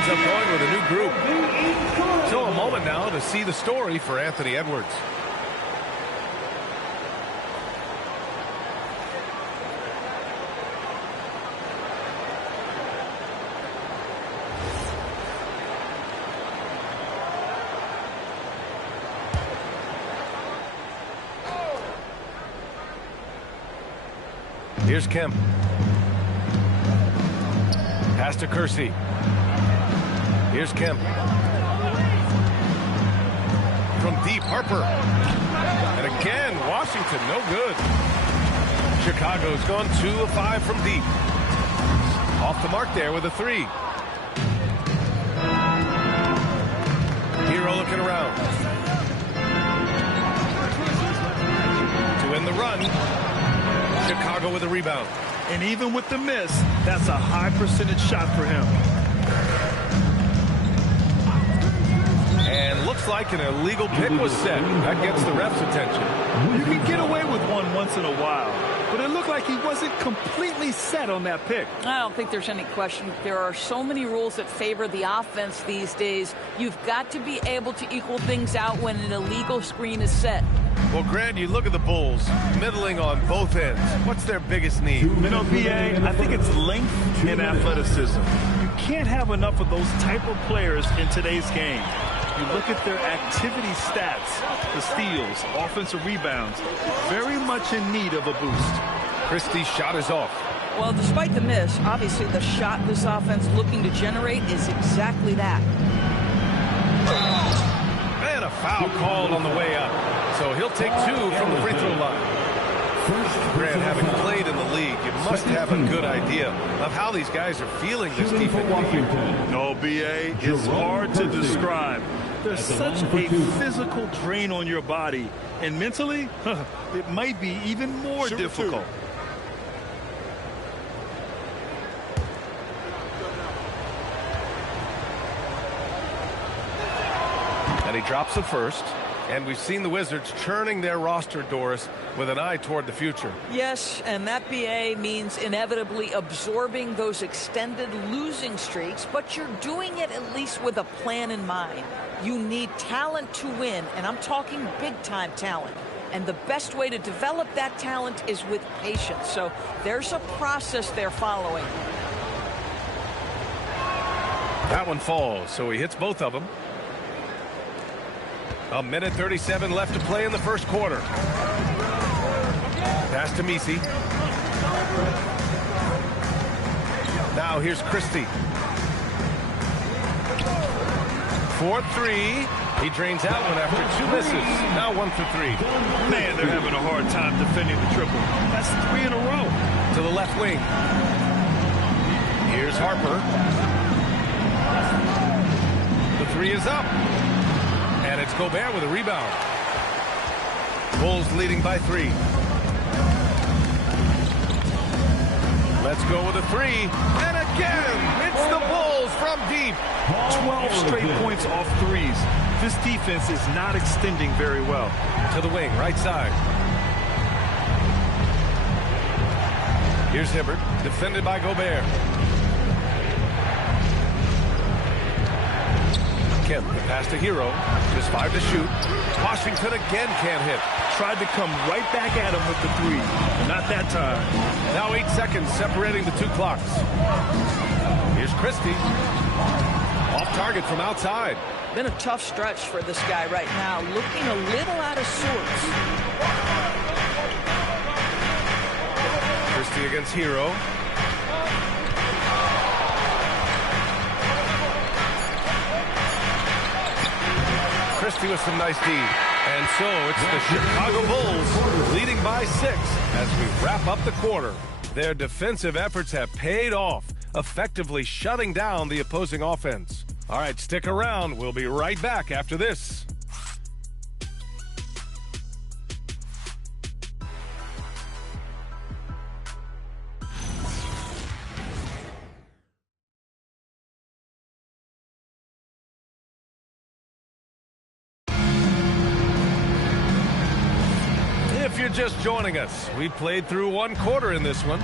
Up going with a new group. So a moment now to see the story for Anthony Edwards. Here's Kemp. Pass to Kersey. Here's Kemp. From deep, Harper. And again, Washington, no good. Chicago's gone 2 of 5 from deep. Off the mark there with a 3. Hero looking around. To win the run. Chicago with a rebound. And even with the miss, that's a high percentage shot for him. And looks like an illegal pick was set. That gets the ref's attention. You can get away with one once in a while, but it looked like he wasn't completely set on that pick. I don't think there's any question. There are so many rules that favor the offense these days. You've got to be able to equal things out when an illegal screen is set. Well, Grant, you look at the Bulls, middling on both ends. What's their biggest need? You know, BA, I think it's length and athleticism. You can't have enough of those type of players in today's game. You look at their activity stats, the steals, offensive rebounds, very much in need of a boost. Christie's shot is off. Well, despite the miss, obviously the shot this offense looking to generate is exactly that. And a foul called on the way up. So he'll take 2 from the free throw line. Grant, having played in the league, you must have a good idea of how these guys are feeling this defense. No, BA, it's hard to describe. There's such a physical drain on your body, and mentally, it might be even more difficult. he drops the first. And we've seen the Wizards churning their roster, Doris, with an eye toward the future. Yes, and that BA means inevitably absorbing those extended losing streaks, but you're doing it at least with a plan in mind. You need talent to win, and I'm talking big-time talent. And the best way to develop that talent is with patience. So there's a process they're following. That one falls, so he hits both of them. A minute 37 left to play in the first quarter. Pass to Misi. Now here's Christie. 4-3. He drains out one after 2 misses. Now 1 for 3. Man, they're having a hard time defending the triple. That's 3 in a row. To the left wing. Here's Harper. The 3 is up. And it's Gobert with a rebound. Bulls leading by 3. Let's go with a 3. And again, it's the Bulls from deep. 12 straight points off threes. This defense is not extending very well. To the wing, right side. Here's Hibbert, defended by Gobert. Kemp, the pass to Hero. Just 5 to shoot. Washington again can't hit. Tried to come right back at him with the 3. Not that time. Now 8 seconds separating the 2 clocks. Here's Christie. Off target from outside. Been a tough stretch for this guy right now. Looking a little out of sorts. Christie against Hero. Christie with some nice D. And so it's the Chicago Bulls leading by 6 as we wrap up the quarter. Their defensive efforts have paid off, effectively shutting down the opposing offense. All right, stick around. We'll be right back after this. If you're just joining us, we played through 1 quarter in this one.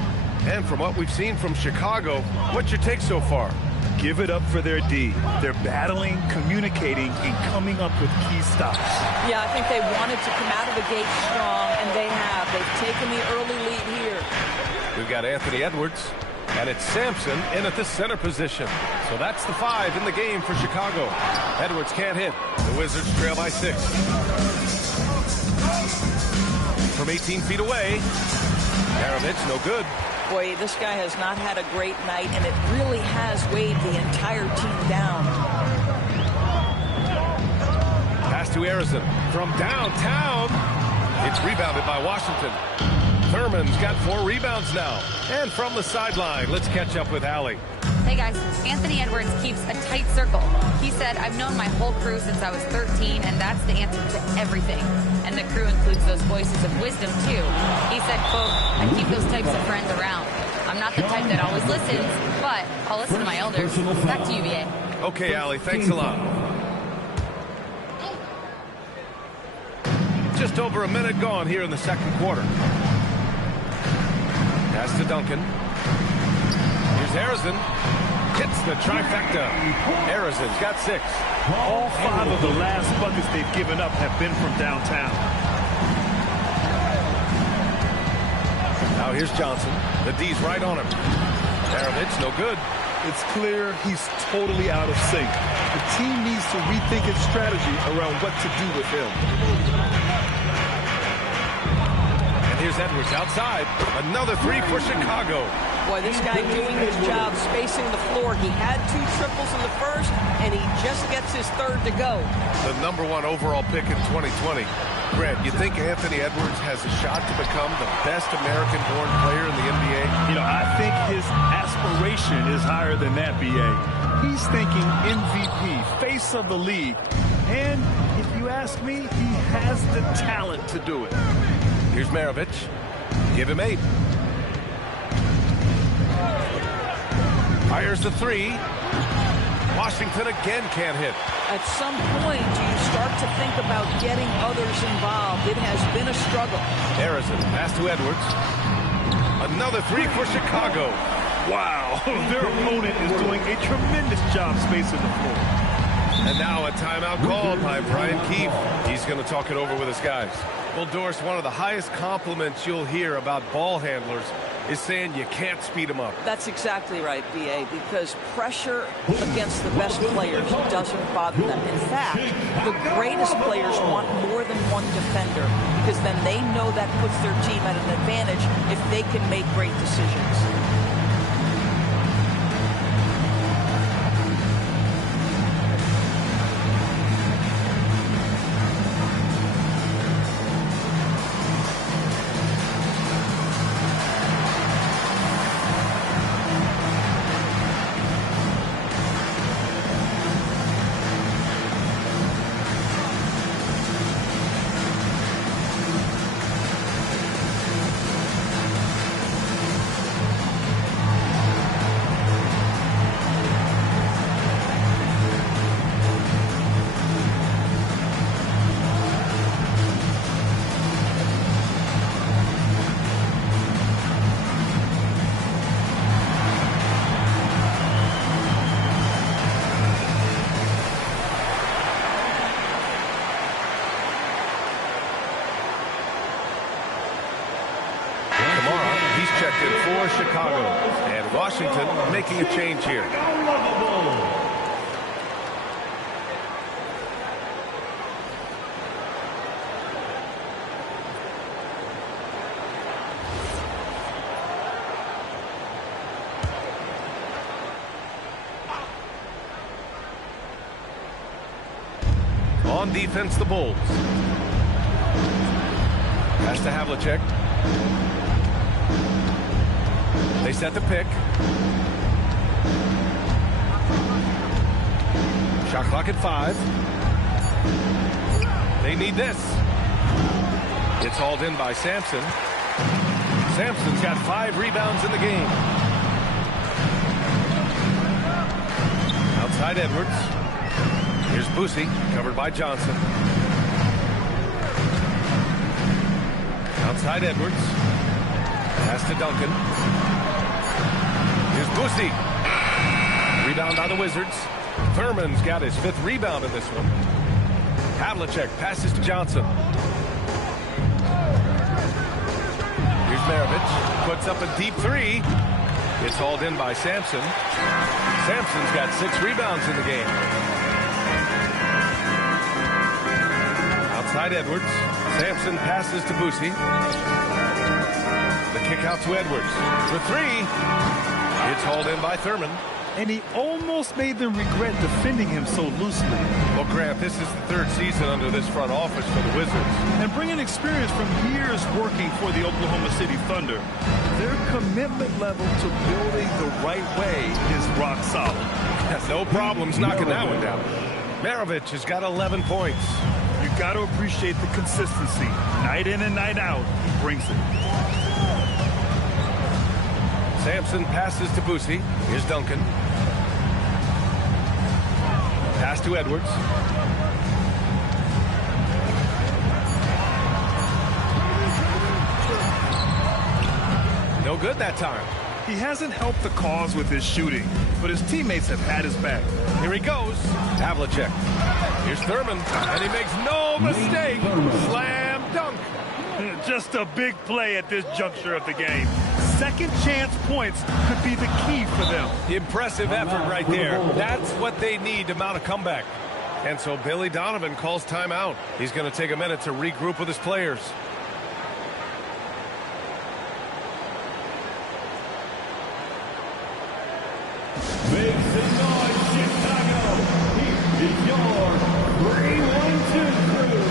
And from what we've seen from Chicago, what's your take so far? Give it up for their D. They're battling, communicating, and coming up with key stops. Yeah, I think they wanted to come out of the gate strong, and they have. They've taken the early lead here. We've got Anthony Edwards, and it's Sampson in at the center position. So that's the 5 in the game for Chicago. Edwards can't hit. The Wizards trail by 6. From 18 feet away, Maravich, no good. Boy, this guy has not had a great night, and it really has weighed the entire team down. Pass to Harrison from downtown. It's rebounded by Washington. Thurman's got 4 rebounds now. And from the sideline, let's catch up with Allie. Hey guys, Anthony Edwards keeps a tight circle. He said, I've known my whole crew since I was 13, and that's the answer to everything. And the crew includes those voices of wisdom, too. He said, quote, I keep those types of friends around. I'm not the type that always listens, but I'll listen to my elders. Back to you, VA. Okay, Allie, thanks a lot. Just over a minute gone here in the second quarter. Pass to Duncan. Here's Harrison. Hits the trifecta. Harrison's got 6. All 5 of the last buckets they've given up have been from downtown. Now here's Johnson. The D's right on him. Maravich, no good. It's clear he's totally out of sync. The team needs to rethink its strategy around what to do with him. And here's Edwards outside. Another 3 for Chicago. Boy, this guy doing his job spacing the floor. He had 2 triples in the first, and he just gets his 3rd to go. The #1 overall pick in 2020. Grant, you think Anthony Edwards has a shot to become the best American-born player in the NBA? You know, I think his aspiration is higher than that, BA. He's thinking MVP, face of the league. And if you ask me, he has the talent to do it. Here's Maravich. Give him 8. Fires the 3. Washington again can't hit. At some point, do you start to think about getting others involved? It has been a struggle. Harrison, pass to Edwards. Another three for Chicago. Wow, their opponent is doing a tremendous job spacing the floor. And now a timeout called by Brian Keefe. He's going to talk it over with his guys. Well, Doris, one of the highest compliments you'll hear about ball handlers is saying you can't speed them up. That's exactly right, B.A., because pressure against the best players doesn't bother them. In fact, the greatest players want more than one defender, because then they know that puts their team at an advantage if they can make great decisions. checked in for Chicago. And Washington making a change here. On defense, the Bulls. Pass to Havlicek. They set the pick. Shot clock at 5. They need this. It's hauled in by Sampson. Sampson's got 5 rebounds in the game. Outside Edwards. Here's Boosie, covered by Johnson. Outside Edwards. Pass to Duncan. Here's Boosie. Rebound by the Wizards. Thurman's got his 5th rebound in this one. Havlicek passes to Johnson. Here's Maravich. Puts up a deep 3. It's hauled in by Sampson. Sampson's got 6 rebounds in the game. Outside Edwards. Sampson passes to Boosie. The kick out to Edwards. For 3. It's hauled in by Thurman. And he almost made them regret defending him so loosely. Well, Grant, this is the 3rd season under this front office for the Wizards. And bringing experience from years working for the Oklahoma City Thunder, their commitment level to building the right way is rock solid. No problems knocking that one down. Maravich has got 11 points. You got to appreciate the consistency. Night in and night out, he brings it. Sampson passes to Boosie. Here's Duncan. Pass to Edwards. No good that time. He hasn't helped the cause with his shooting, but his teammates have had his back. Here he goes. Havlicek. Here's Thurman, and he makes no mistake. Slam dunk. Just a big play at this juncture of the game. Second chance points could be the key for them. Impressive effort right there. That's what they need to mount a comeback. And so Billy Donovan calls timeout. He's going to take a minute to regroup with his players. Make some noise, Chicago. Here is your 3-1-2 crew.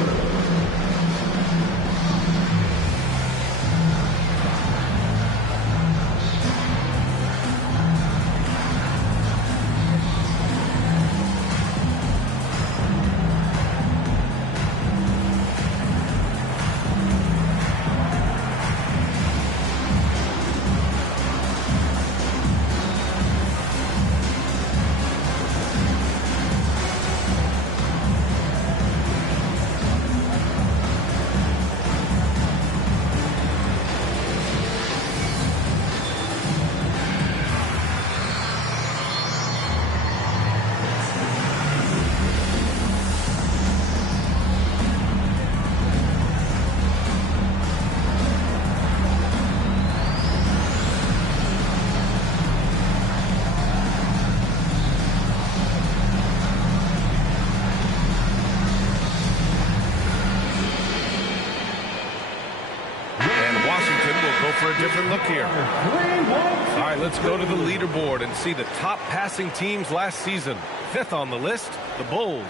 for a different look here. All right, let's go to the leaderboard and see the top passing teams last season. 5th on the list, the Bulls.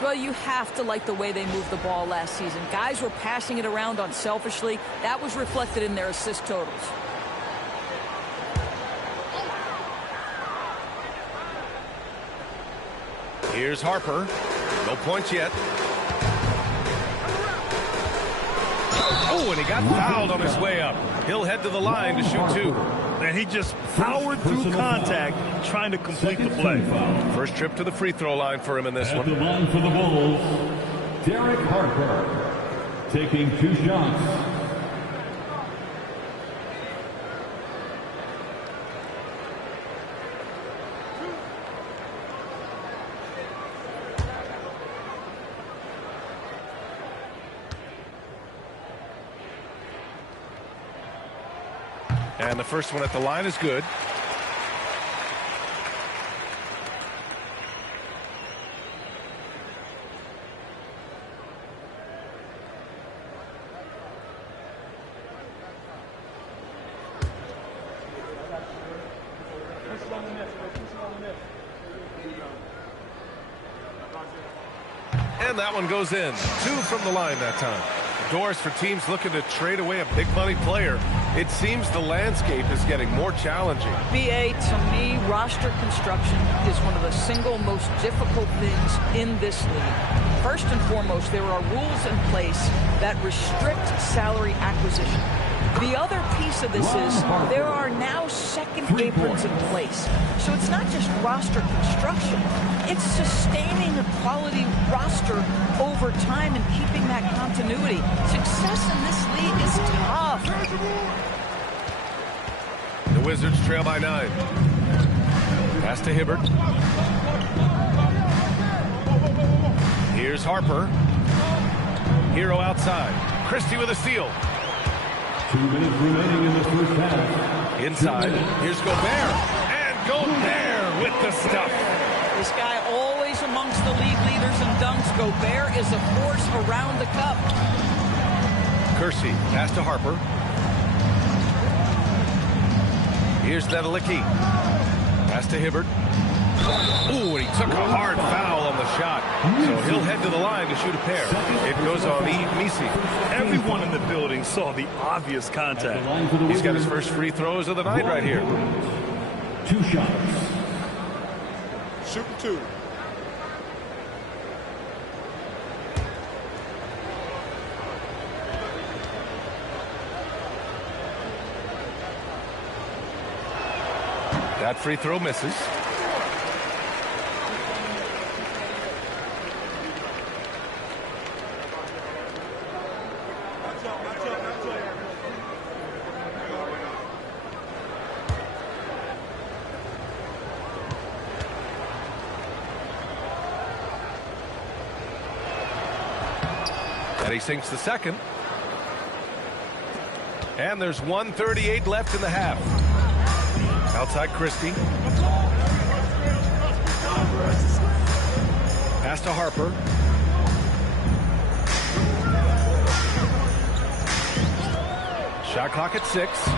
Well, you have to like the way they moved the ball last season. Guys were passing it around unselfishly. That was reflected in their assist totals. Here's Harper. No points yet. Oh, and he got fouled on his way up. He'll head to the line to shoot 2. And he just powered through contact trying to complete the play. First trip to the free throw line for him in this one. At the line for the Bulls, Derek Harper, taking 2 shots. And the first one at the line is good. And that one goes in. 2 from the line that time. Doors for teams looking to trade away a big money player. It seems the landscape is getting more challenging. BA, to me, roster construction is one of the single most difficult things in this league. First and foremost, there are rules in place that restrict salary acquisition. The other piece of this is there are now second aprons in place. So it's not just roster construction. It's sustaining a quality roster over time and keeping that continuity. Success in this league is tough. The Wizards trail by 9. Pass to Hibbert. Here's Harper. Hero outside. Christie with a steal. 2 minutes remaining in the first half. Inside. Here's Gobert. And Gobert with the stuff. This guy always amongst the league leaders in dunks. Gobert is a force around the cup. Kersey. Pass to Harper. Here's Nedelicki. Pass to Hibbert. Ooh, and he took a hard foul on the shot. So he'll head to the line to shoot a pair. It goes on Misi. Everyone in the building saw the obvious contact. He's got his first free throws of the night right here. 2 shots. Shooting 2. That free throw misses. And he sinks the second. And there's 1:38 left in the half. Outside Christie. Pass to Harper. Shot clock at 6.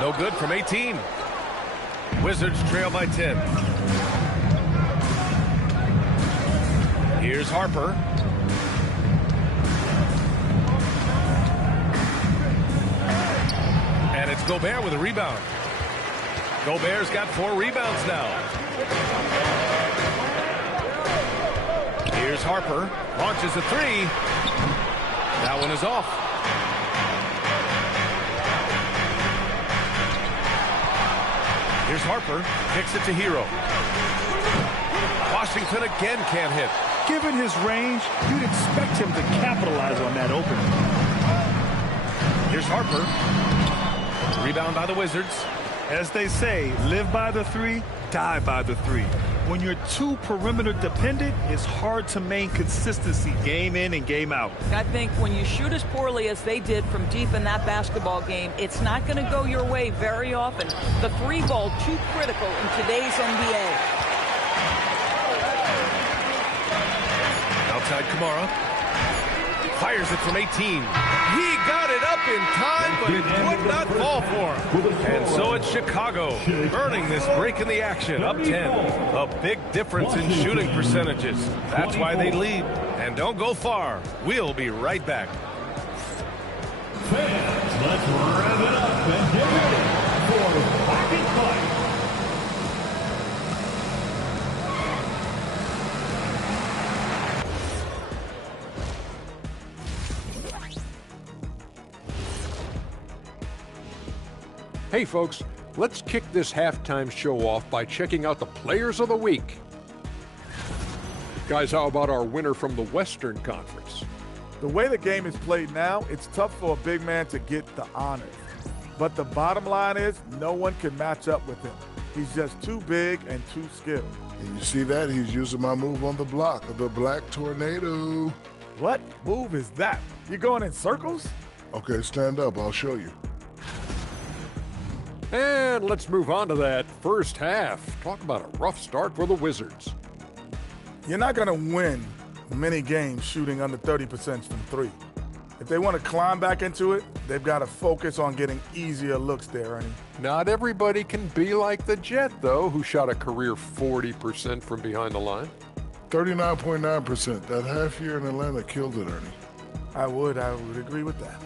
No good from 18. Wizards trail by 10. Here's Harper. And it's Gobert with a rebound. Gobert's got 4 rebounds now. Here's Harper. Launches a 3. That one is off. Here's Harper. Kicks it to Hero. Washington again can't hit. Given his range, you'd expect him to capitalize on that opening. Here's Harper. Rebound by the Wizards. As they say, live by the 3, die by the 3. When you're too perimeter dependent, it's hard to maintain consistency game in and game out. I think when you shoot as poorly as they did from deep in that basketball game, it's not going to go your way very often. The 3 ball too critical in today's NBA. Outside Kamara. Fires it from 18. He got it up in time, but it would not fall for him. And so it's Chicago earning this break in the action, up 10. A big difference in shooting percentages. That's why they lead. And don't go far. We'll be right back. Fans, let's rev it up and get ready for Back and Fight. Hey folks, let's kick this halftime show off by checking out the Players of the Week. Guys, how about our winner from the Western Conference? The way the game is played now, it's tough for a big man to get the honors. But the bottom line is no one can match up with him. He's just too big and too skilled. And you see that? He's using my move on the block of the Black Tornado. What move is that? You going in circles? Okay, stand up. I'll show you. And let's move on to that first half. Talk about a rough start for the Wizards. You're not going to win many games shooting under 30% from three. If they want to climb back into it, they've got to focus on getting easier looks there, Ernie. Not everybody can be like the Jet, though, who shot a career 40% from behind the line. 39.9%. That half year in Atlanta killed it, Ernie. I would agree with that.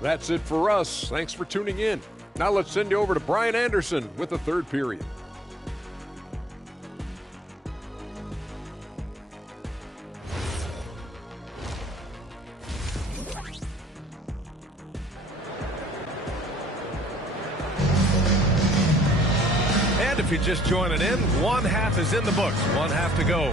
That's it for us. Thanks for tuning in. Now let's send you over to Brian Anderson with the third period. And if you're just joining in, one half is in the books, one half to go.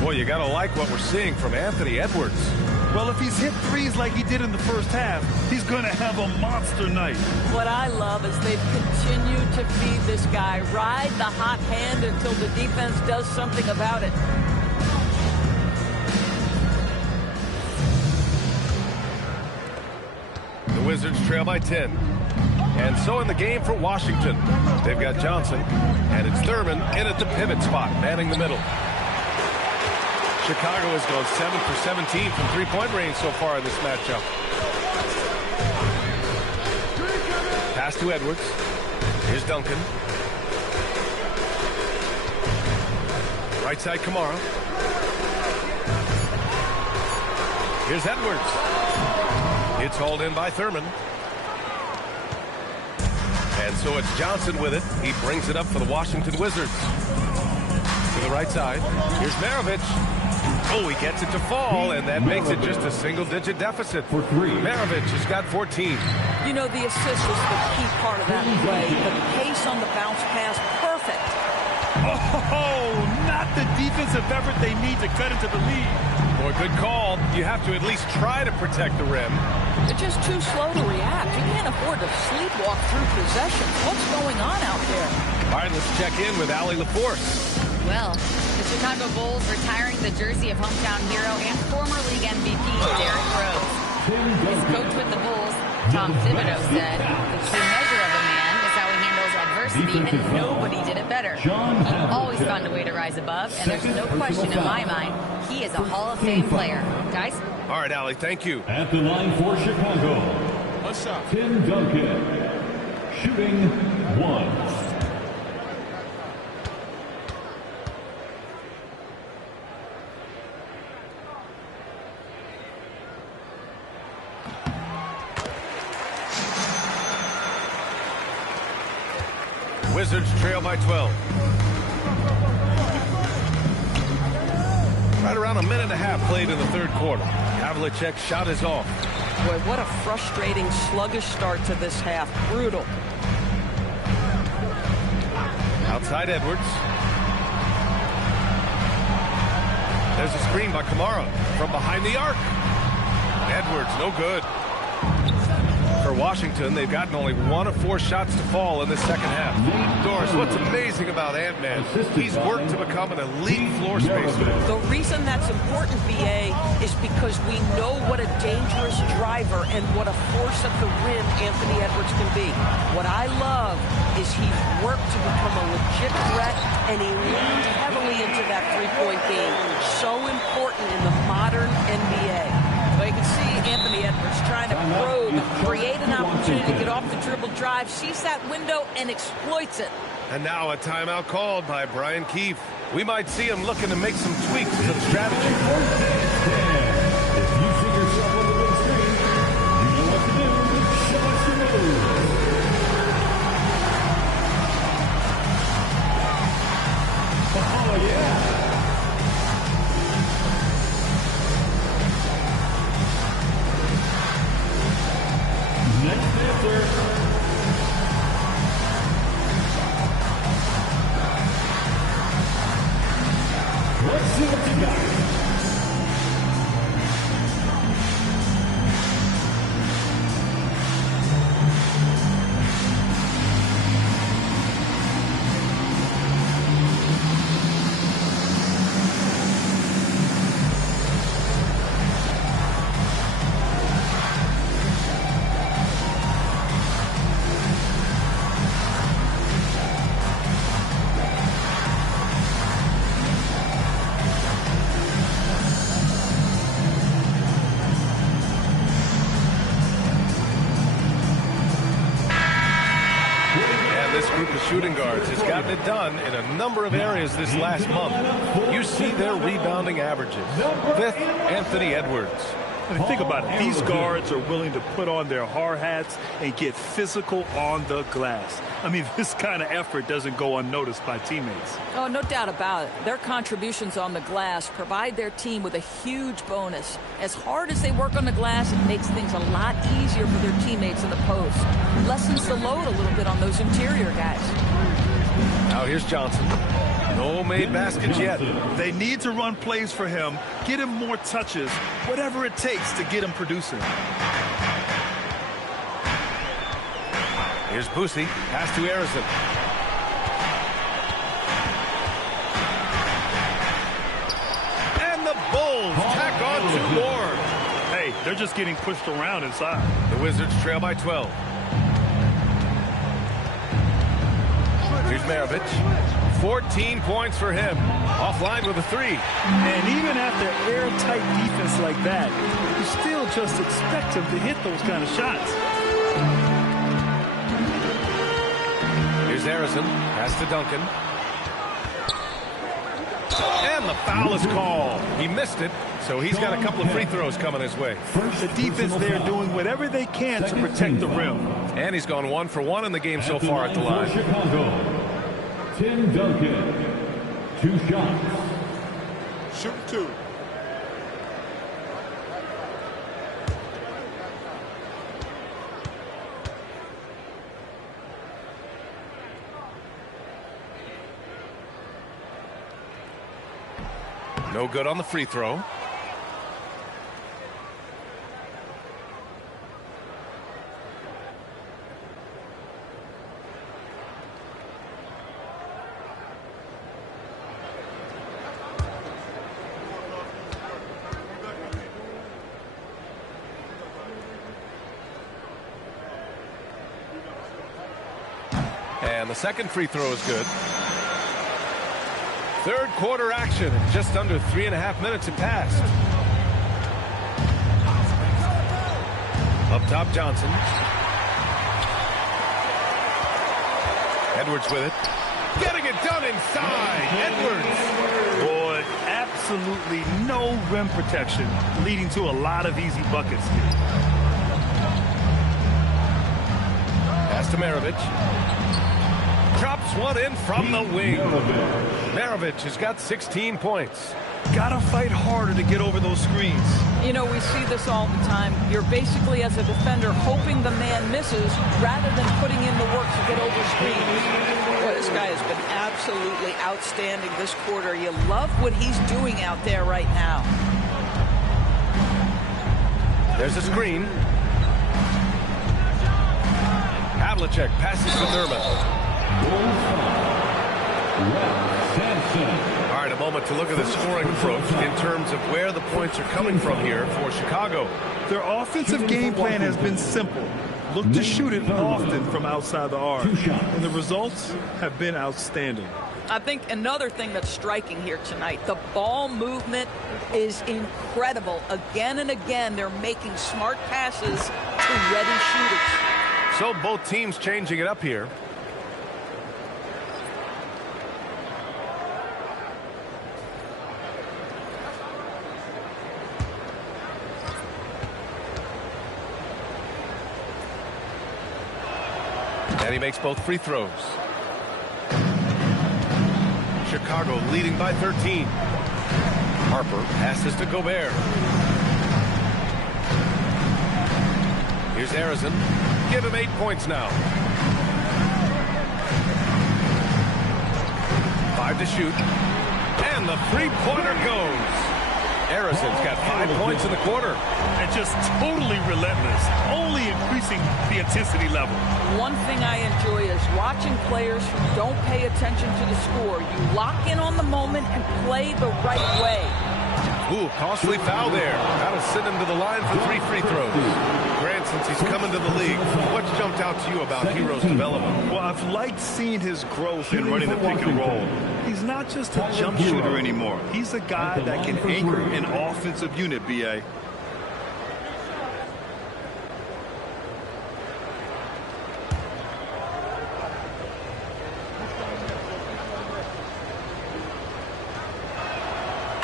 Boy, you got to like what we're seeing from Anthony Edwards. Well, if he's hit threes like he did in the first half, he's going to have a monster night. What I love is they've continued to feed this guy, ride the hot hand until the defense does something about it. The Wizards trail by 10. And so in the game for Washington, they've got Johnson, and it's Thurman in at the pivot spot, manning the middle. Chicago has gone 7 for 17 from three-point range so far in this matchup. Pass to Edwards. Here's Duncan. Right side, Kamara. Here's Edwards. It's hauled in by Thurman. And so it's Johnson with it. He brings it up for the Washington Wizards. To the right side. Here's Maravich. Oh, he gets it to fall, and that makes it just a single-digit deficit. For three. Maravich has got 14. You know, the assist was the key part of that play. The pace on the bounce pass, perfect. Oh, not the defensive effort they need to cut into the lead. Boy, good call. You have to at least try to protect the rim. They're just too slow to react. You can't afford to sleepwalk through possessions. What's going on out there? All right, let's check in with Allie LaForce. Well, the Chicago Bulls retiring the jersey of hometown hero and former league MVP Derrick Rose. His coach with the Bulls, Tom Thibodeau, said the true measure of a man is how he handles adversity, and nobody did it better. He always found a way to rise above, and there's no question in my mind he is a Hall of Fame player. Guys? All right, Allie, thank you. At the line for Chicago, What's up? Tim Duncan, shooting one. Wizards trail by 12. Right around a minute and a half played in the third quarter. Havlicek's shot is off. Boy, what a frustrating, sluggish start to this half. Brutal. Outside Edwards. There's a screen by Kamara from behind the arc. Edwards, no good. For Washington. They've gotten only 1 of 4 shots to fall in this second half. Doris, what's amazing about Ant-Man, he's worked to become an elite floor spacer. The reason that's important, BA, is because we know what a dangerous driver and what a force at the rim Anthony Edwards can be. What I love is he's worked to become a legit threat, and he leaned heavily into that three-point game. So important in the modern NBA. Well, you can see Anthony Edwards trying to probe, create an opportunity to get off the dribble drive, sees that window, and exploits it. And now a timeout called by Brian Keefe. We might see him looking to make some tweaks to the strategy. If you see yourself on the big screen, you know what to do. Show us your move. Oh, yeah. Next answer. Let's see what you got. Shooting guards has gotten it done in a number of areas this last month. You see their rebounding averages. 5th, Anthony Edwards. I mean, think about it. These guards are willing to put on their hard hats and get physical on the glass. I mean, this kind of effort doesn't go unnoticed by teammates. Oh, no doubt about it. Their contributions on the glass provide their team with a huge bonus. As hard as they work on the glass, it makes things a lot easier for their teammates in the post. Lessens the load a little bit on those interior guys. Now here's Johnson. No made baskets yet. They need to run plays for him, get him more touches, whatever it takes to get him producing. Here's Boosie. Pass to Harrison. And the Bulls tack on 2 more. Hey, they're just getting pushed around inside. The Wizards trail by 12. Here's Maravich. 14 points for him. Offline with a 3. And even after airtight defense like that, you still just expect him to hit those kind of shots. Here's Harrison. Pass to Duncan. And the foul is called. He missed it, so he's got a couple of free throws coming his way. The defense there doing whatever they can to protect the rim. And he's gone 1 for 1 in the game so far at the line. Chicago, Tim Duncan. 2 shots. Shoot 2. No good on the free throw. And the second free throw is good. Third quarter action. Just under 3.5 minutes have passed. Up top, Johnson. Edwards with it. Getting it done inside. Edwards. Boy, absolutely no rim protection, leading to a lot of easy buckets here. Pass to Maravich. Drops one in from the wing. Maravich has got 16 points. Gotta fight harder to get over those screens. You know, we see this all the time. You're basically, as a defender, hoping the man misses rather than putting in the work to get over screens. Boy, this guy has been absolutely outstanding this quarter. You love what he's doing out there right now. There's a screen. Havlicek passes to Thurman. All right, a moment to look at the scoring approach in terms of where the points are coming from here for Chicago. Their offensive game plan has been simple. Look to shoot it often from outside the arc. And the results have been outstanding. I think another thing that's striking here tonight, the ball movement is incredible. Again and again, they're making smart passes to ready shooters. So both teams changing it up here. And he makes both free throws. Chicago leading by 13. Harper passes to Gobert. Here's Arizin. Give him 8 points now. 5 to shoot. And the three-pointer goes. Arizin's got 5 points in the quarter. And just totally relentless, only increasing the intensity level. One thing I enjoy is watching players who don't pay attention to the score. You lock in on the moment and play the right way. Ooh, costly foul there. That'll send him to the line for 3 free throws. Grant, since he's come into the league, what's jumped out to you about Hero's development? Well, I've liked seeing his growth in running the pick and roll. He's not just a jump shooter anymore. He's a guy that can anchor an offensive unit, B.A.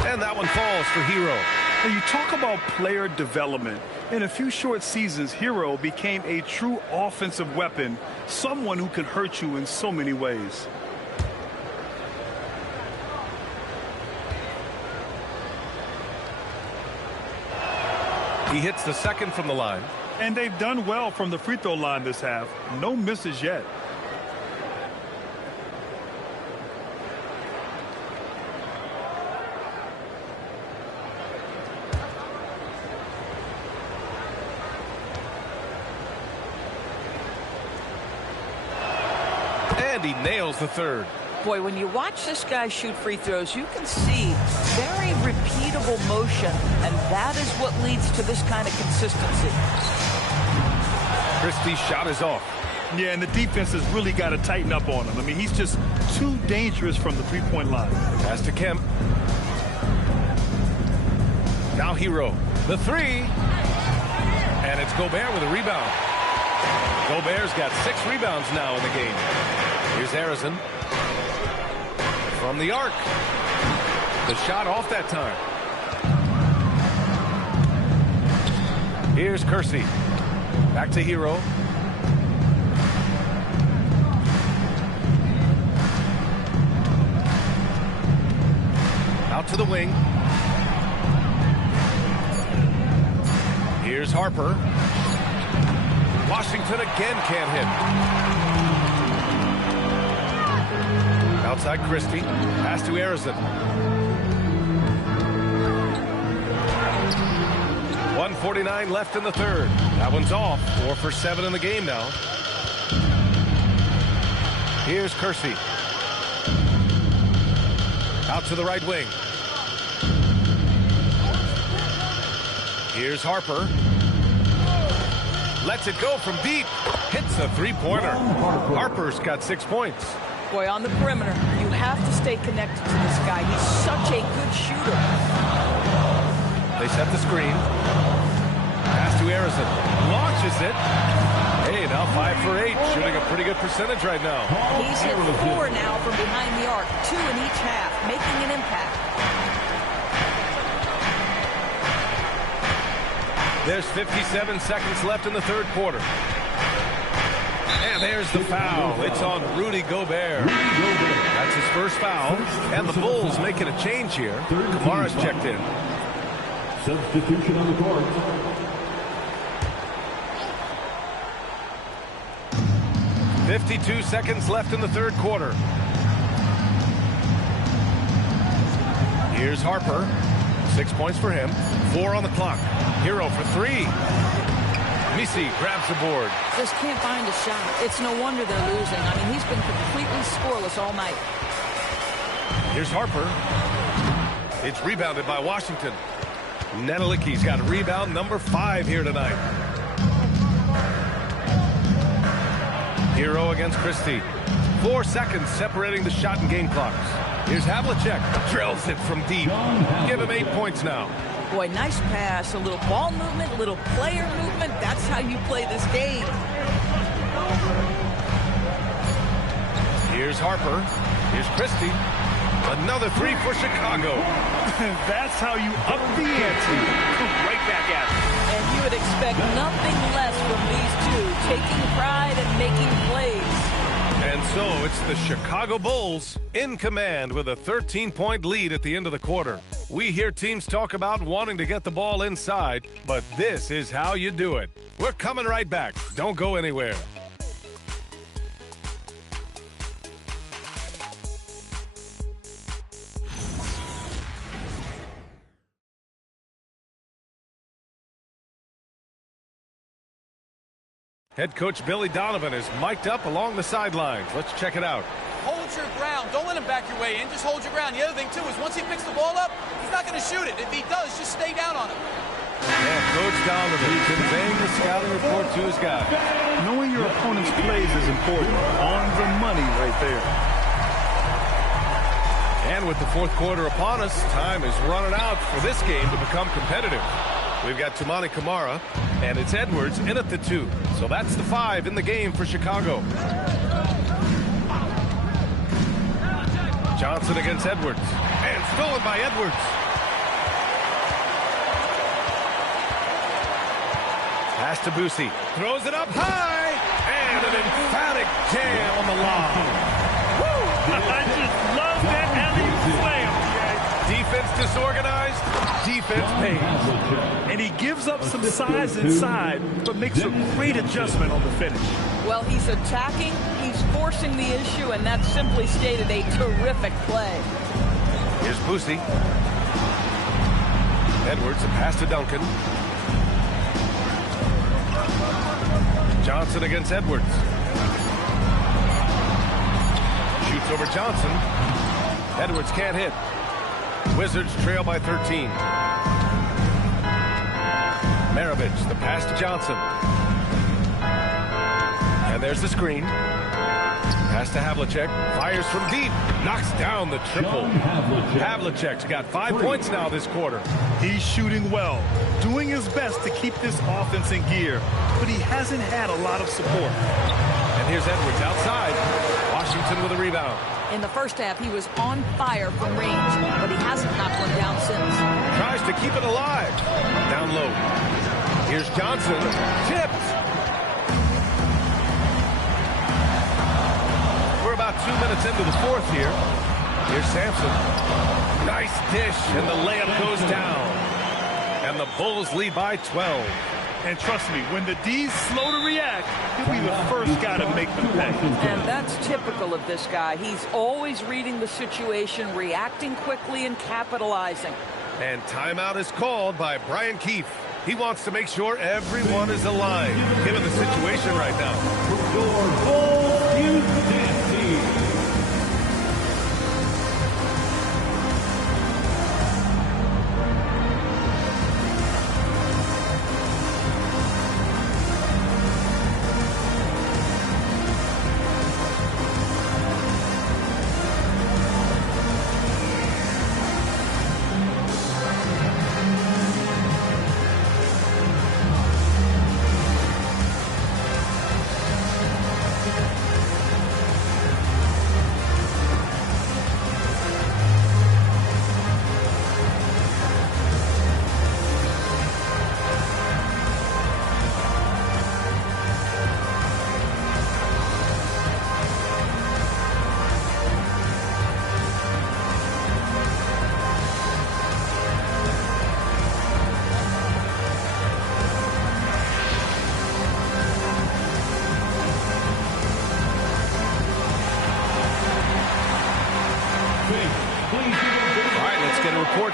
And that one falls for Hero. When you talk about player development, in a few short seasons, Hero became a true offensive weapon, someone who can hurt you in so many ways. He hits the second from the line. And they've done well from the free throw line this half. No misses yet. And he nails the third. Boy, when you watch this guy shoot free throws, you can see very repeatable motion, and that is what leads to this kind of consistency. Christie's shot is off. Yeah, and the defense has really got to tighten up on him. I mean, he's just too dangerous from the three-point line. Pass to Kemp. Now Hero. The three. And it's Gobert with a rebound. Gobert's got 6 rebounds now in the game. Here's Arizin. From the arc. The shot off that time. Here's Kersey. Back to Hero. Out to the wing. Here's Harper. Washington again can't hit. Outside Christie. Pass to Arizin. 1:49 left in the third. That one's off. 4 for 7 in the game now. Here's Kersey. Out to the right wing. Here's Harper. Lets it go from deep. Hits a three-pointer. Harper's got 6 points. Boy, on the perimeter, you have to stay connected to this guy. He's such a good shooter. They set the screen. Pass to Arizin. Launches it. Hey, now 5 for 8. Shooting a pretty good percentage right now. He's hit 4 now from behind the arc. 2 in each half, making an impact. There's 57 seconds left in the third quarter. And there's the foul. It's on Rudy Gobert. That's his first foul. And the Bulls making a change here. Kamara's checked in. Substitution on the court. .52 seconds left in the third quarter. Here's Harper. 6 points for him. 4 on the clock. Hero for 3. Missy grabs the board. Just can't find a shot. It's no wonder they're losing. I mean, he's been completely scoreless all night. Here's Harper. It's rebounded by Washington. Nedelicki's got rebound number 5 here tonight. Hero against Christie. 4 seconds separating the shot and game clocks. Here's Havlicek. Drills it from deep. Give him 8 points now. Boy, nice pass. A little ball movement, a little player movement. That's how you play this game. Here's Harper. Here's Christie. Another 3 for Chicago. That's how you up the ante. Right back at it. And you would expect nothing less from these two, taking pride and making plays. And so it's the Chicago Bulls in command with a 13-point lead at the end of the quarter. We hear teams talk about wanting to get the ball inside, but this is how you do it. We're coming right back. Don't go anywhere. Head coach Billy Donovan is mic'd up along the sidelines. Let's check it out. Hold your ground. Don't let him back your way in. Just hold your ground. The other thing, too, is once he picks the ball up, he's not going to shoot it. If he does, just stay down on him. And Coach Donovan conveying the scouting report to his guys. Knowing your opponent's plays is important. On the money right there. And with the fourth quarter upon us, time is running out for this game to become competitive. We've got Toumani Camara, and it's Edwards in at the 2. So that's the 5 in the game for Chicago. Johnson against Edwards. And stolen by Edwards. Pass to Boosie. Throws it up high. And an emphatic jam on the lob. I just love that alley slam. Defense disorganized. Defense pays. And he gives up some size inside, but makes a great adjustment on the finish. Well, he's attacking, he's forcing the issue, and that simply stated a terrific play. Here's Boosie. Edwards, a pass to Duncan. Johnson against Edwards. Shoots over Johnson. Edwards can't hit. Wizards trail by 13. Maravich, the pass to Johnson. And there's the screen. Pass to Havlicek. Fires from deep. Knocks down the triple. Havlicek's got 5 points now this quarter. He's shooting well, doing his best to keep this offense in gear, but he hasn't had a lot of support. And here's Edwards outside. Washington with a rebound. In the first half, he was on fire from range, but he hasn't knocked one down since. Tries to keep it alive. Down low. Here's Johnson. Tipped. We're about 2 minutes into the fourth here. Here's Sampson. Nice dish, and the layup goes down. And the Bulls lead by 12. And trust me, when the D's slow to react, he'll be the first guy to make them pay. And that's typical of this guy. He's always reading the situation, reacting quickly, and capitalizing. And timeout is called by Brian Keefe. He wants to make sure everyone is aligned, given the situation right now. Your Bulls Youth Dance Team.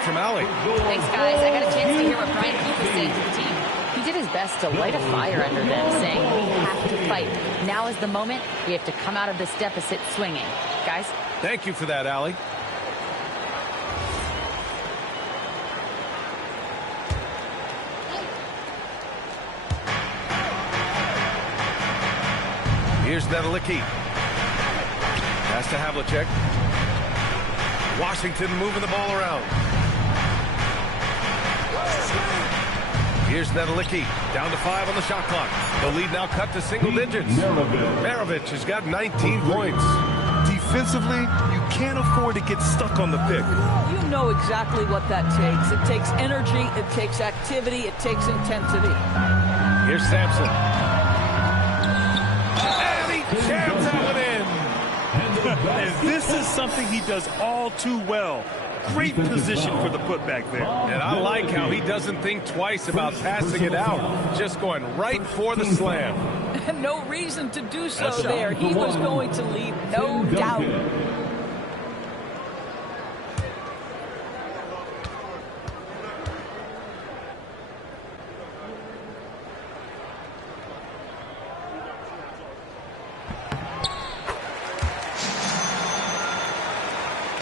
From Allie. Thanks, guys. I got a chance to hear what Brian Keefe was saying to the team. He did his best to light a fire under them, saying we have to fight. Now is the moment. We have to come out of this deficit swinging. Guys? Thank you for that, Allie. Here's Nedelicki. Pass to Havlicek. Washington moving the ball around. Here's Nedelicki. Down to 5 on the shot clock. The lead now cut to single digits. Maravich has got 19 points. Defensively, you can't afford to get stuck on the pick. You know exactly what that takes. It takes energy, it takes activity, it takes intensity. Here's Sampson. And he jams that one in. And this is something he does all too well. Great position for the putback there. And I like how he doesn't think twice about passing it out. Just going right for the slam. No reason to do so there. He was going to leave, no doubt.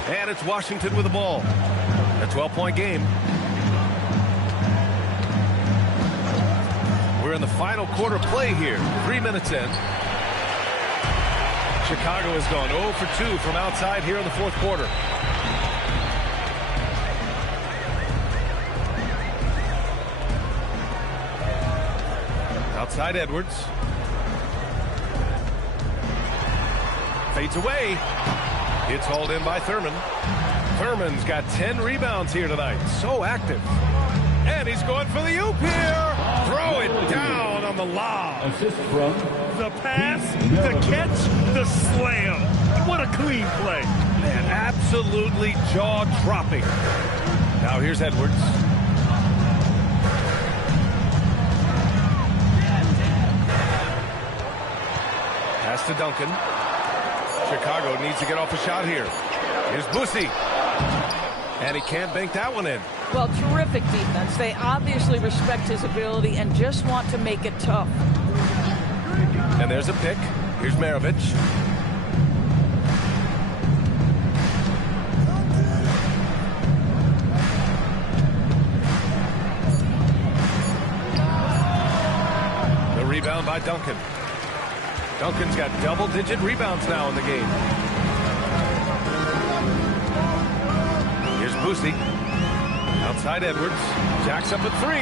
And it's Washington with the ball. A 12-point game. We're in the final quarter play here. 3 minutes in. Chicago has gone 0 for 2 from outside here in the fourth quarter. Outside Edwards. Fades away. It's hauled in by Thurman. Thurman's got 10 rebounds here tonight. So active. And he's going for the oop here. Throw it down on the lob. Assist from the pass, the catch, the slam. What a clean play. Man, absolutely jaw-dropping. Now here's Edwards. Pass to Duncan. Chicago needs to get off a shot here. Here's Bussy. And he can't bank that one in. Well, terrific defense. They obviously respect his ability and just want to make it tough. And there's a pick. Here's Maravich. The rebound by Duncan. Duncan's got double-digit rebounds now in the game. Here's Bussy. Outside Edwards. Jacks up a 3.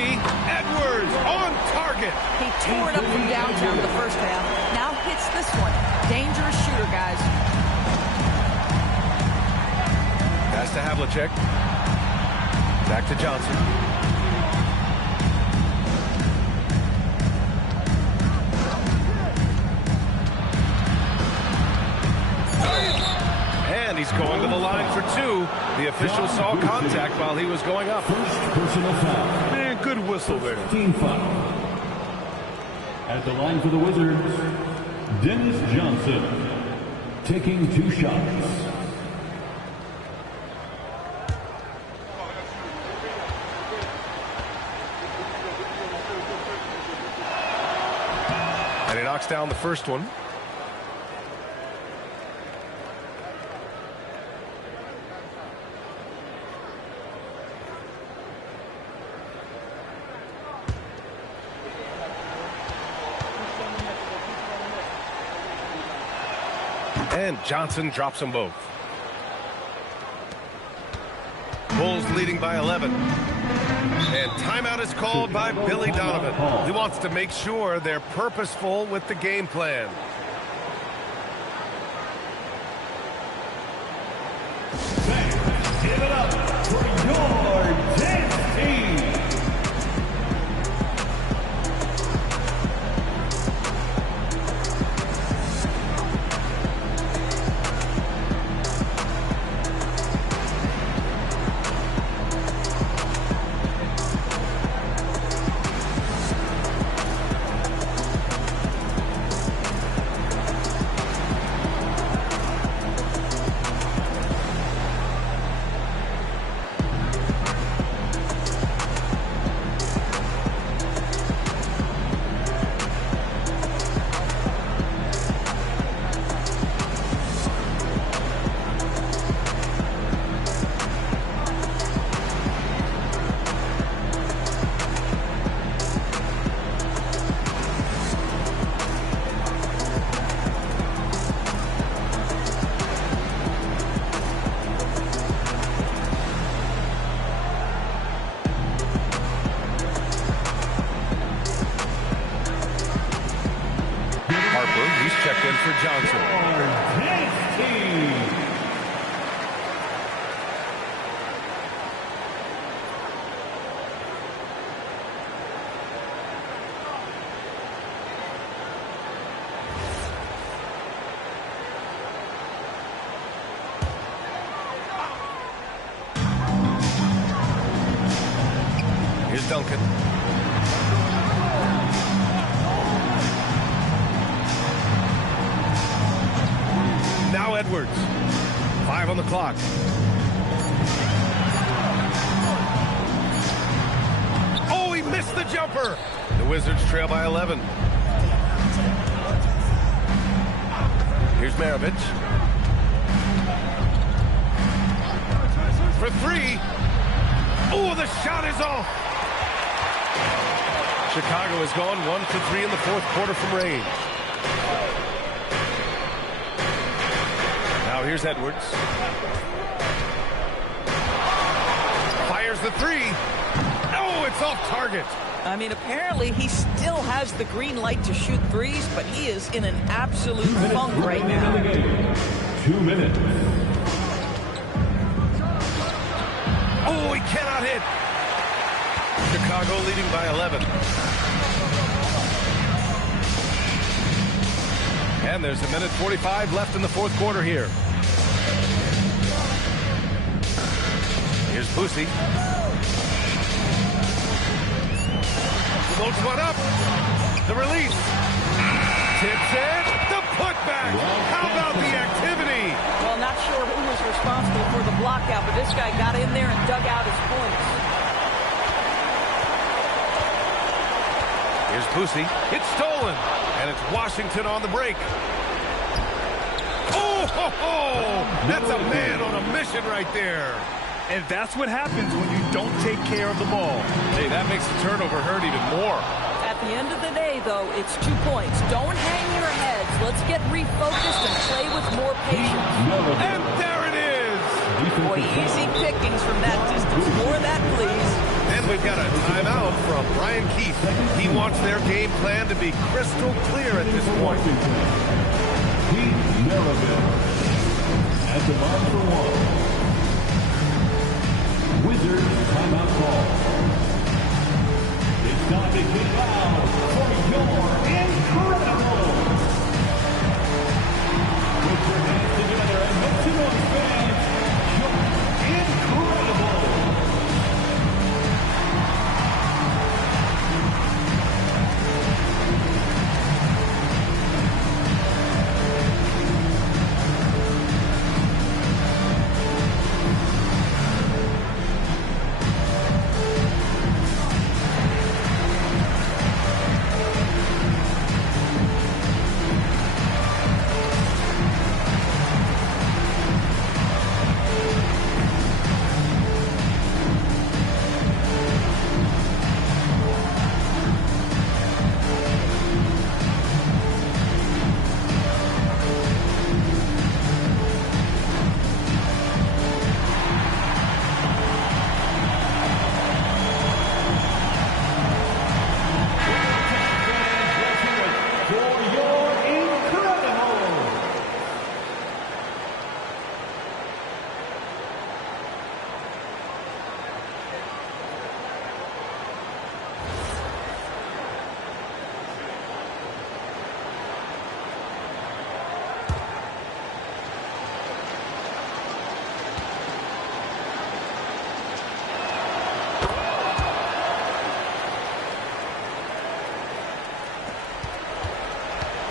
Edwards on target. He tore it up from downtown the first half. Now hits this one. Dangerous shooter, guys. Pass to Havlicek. Back to Johnson. And he's going to the line for 2. The official saw contact while he was going up. First personal foul. Man, good whistle there. Team foul. At the line for the Wizards, Dennis Johnson, taking 2 shots. And he knocks down the first one. And Johnson drops them both. Bulls leading by 11. And timeout is called by Billy Donovan. He wants to make sure they're purposeful with the game plan. Give it up for your dance team. for Johnson. Here's Duncan. Now Edwards. 5 on the clock. Oh, he missed the jumper. The Wizards trail by 11. Here's Maravich. For 3. Oh, the shot is off. Chicago has gone 1 for 3 in the fourth quarter from range. Now here's Edwards. Fires the 3. Oh, it's off target. I mean, apparently he still has the green light to shoot threes, but he is in an absolute funk right now. 2 minutes. Oh, he cannot hit. Chicago leading by 11. And there's 1:45 left in the fourth quarter here. Here's Boosie. Floats one up. The release. Tips it. The putback. How about the activity? Well, not sure who was responsible for the block out, but this guy got in there and dug out his points. Here's Boosie. It's stolen. And it's Washington on the break. Oh, ho, ho. That's a man on a mission right there. And that's what happens when you don't take care of the ball. Hey, that makes the turnover hurt even more. At the end of the day, though, it's 2 points. Don't hang your heads. Let's get refocused and play with more patience. And there it is. Boy, easy pickings from that distance. More of that, please. And we've got a timeout from Brian Keith. He wants their game plan to be crystal clear at this point. Keith Merriville at the line for 1. Wizards timeout call. It's time to get loud for your incredible. Put your hands together and make some noise, fans. Your incredible.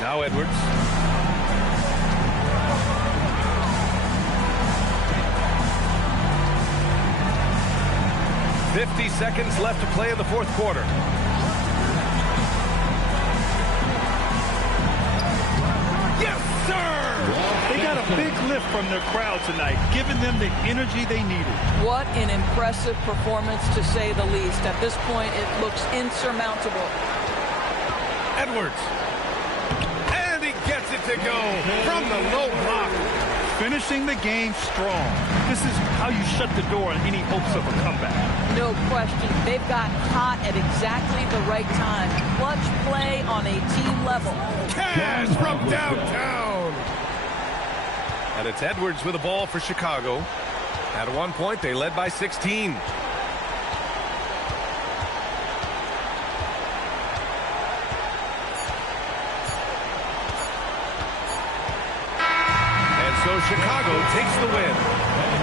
Now Edwards. "50 seconds left to play in the fourth quarter. Yes, sir! They got a big lift from their crowd tonight, giving them the energy they needed. What an impressive performance, to say the least. At this point, it looks insurmountable. Edwards. And he gets it to go from the low block. finishing the game strong. This is how you shut the door on any hopes of a comeback. No question. They've got hot at exactly the right time. Clutch play on a team level. Cash from downtown. And it's Edwards with the ball for Chicago. At one point, they led by 16. So Chicago takes the win.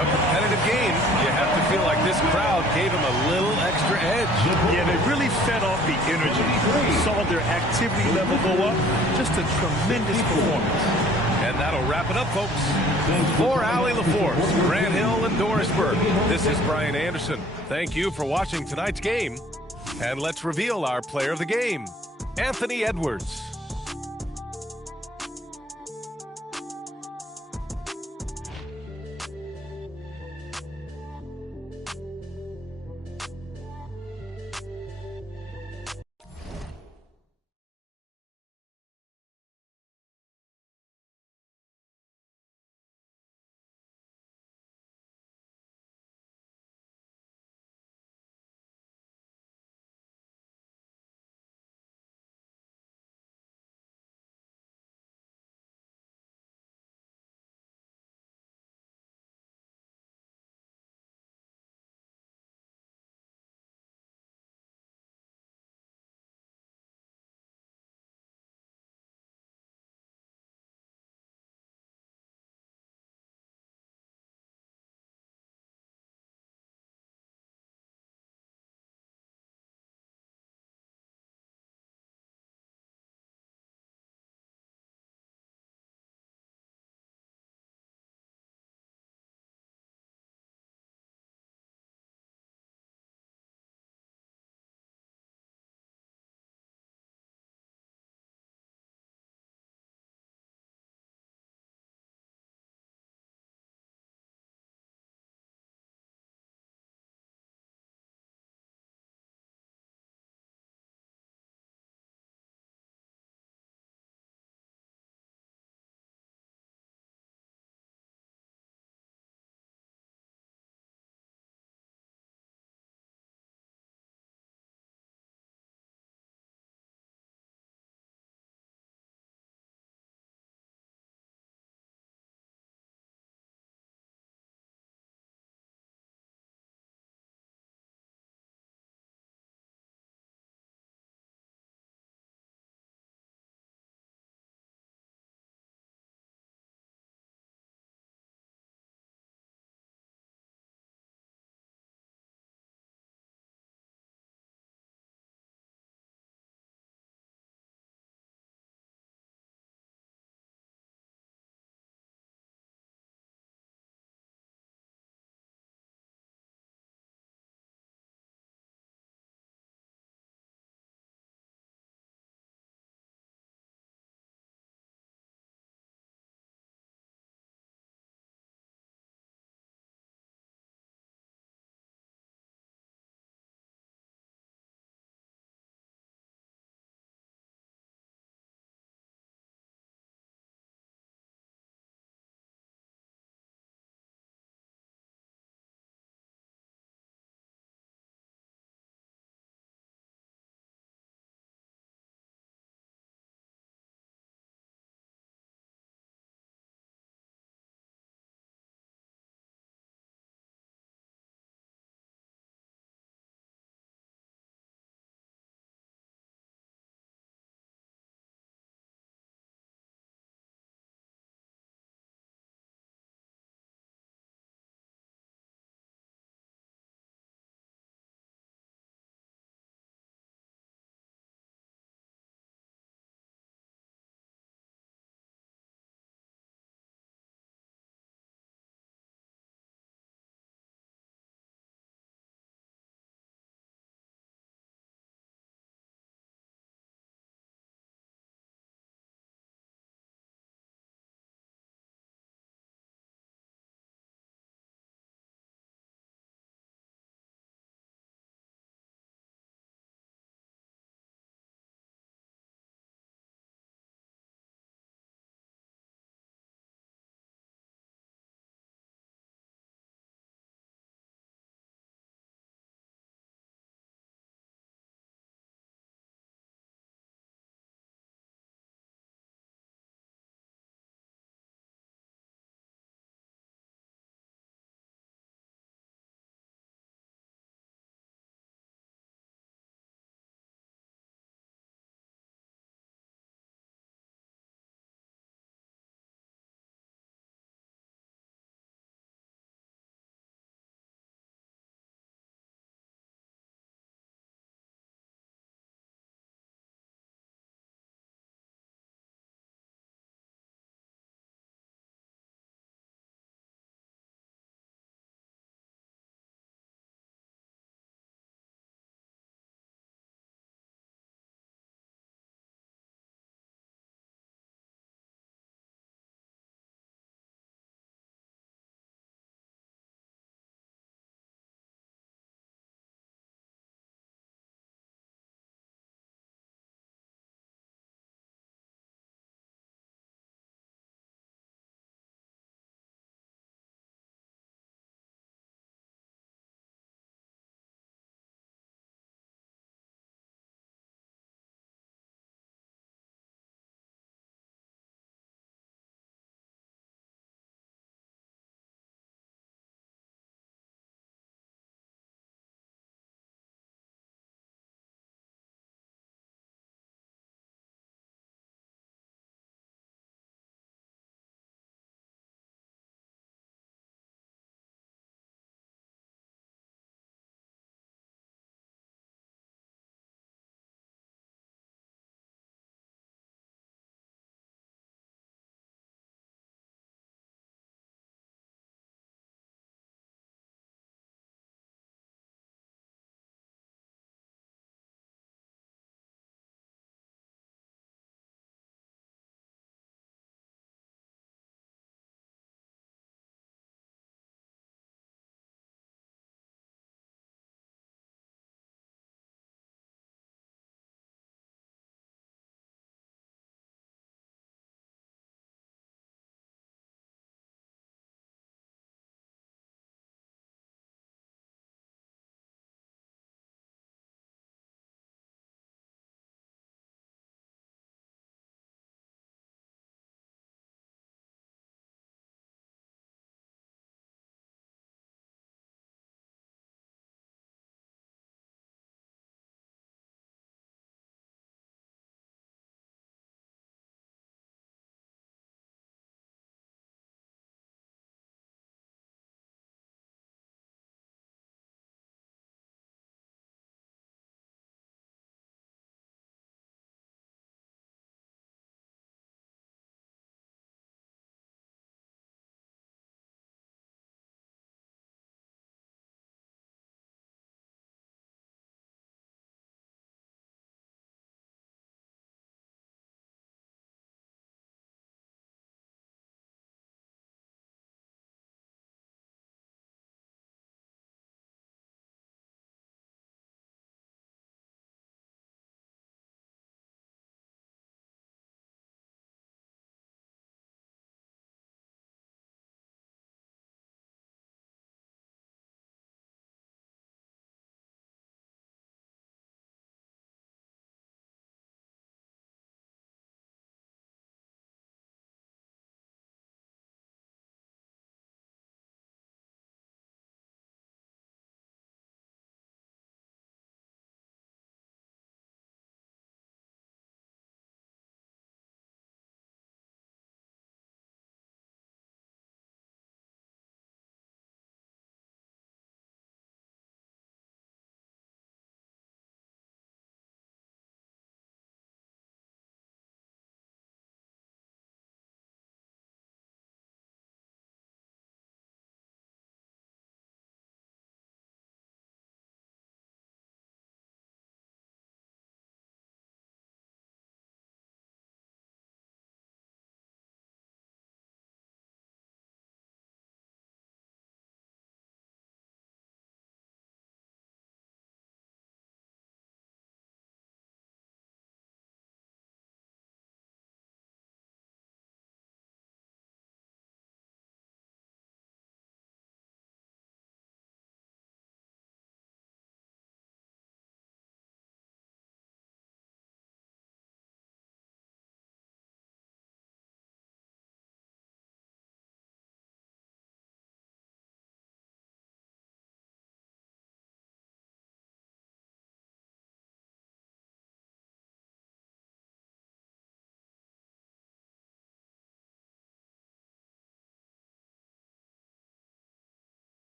A competitive game. You have to feel like this crowd gave them a little extra edge. Yeah, they really fed off the energy. Saw their activity level go up. Just a tremendous performance. And that'll wrap it up, folks. For Allie LaForce, Grant Hill, and Dorisburg, this is Brian Anderson. Thank you for watching tonight's game. And let's reveal our player of the game, Anthony Edwards.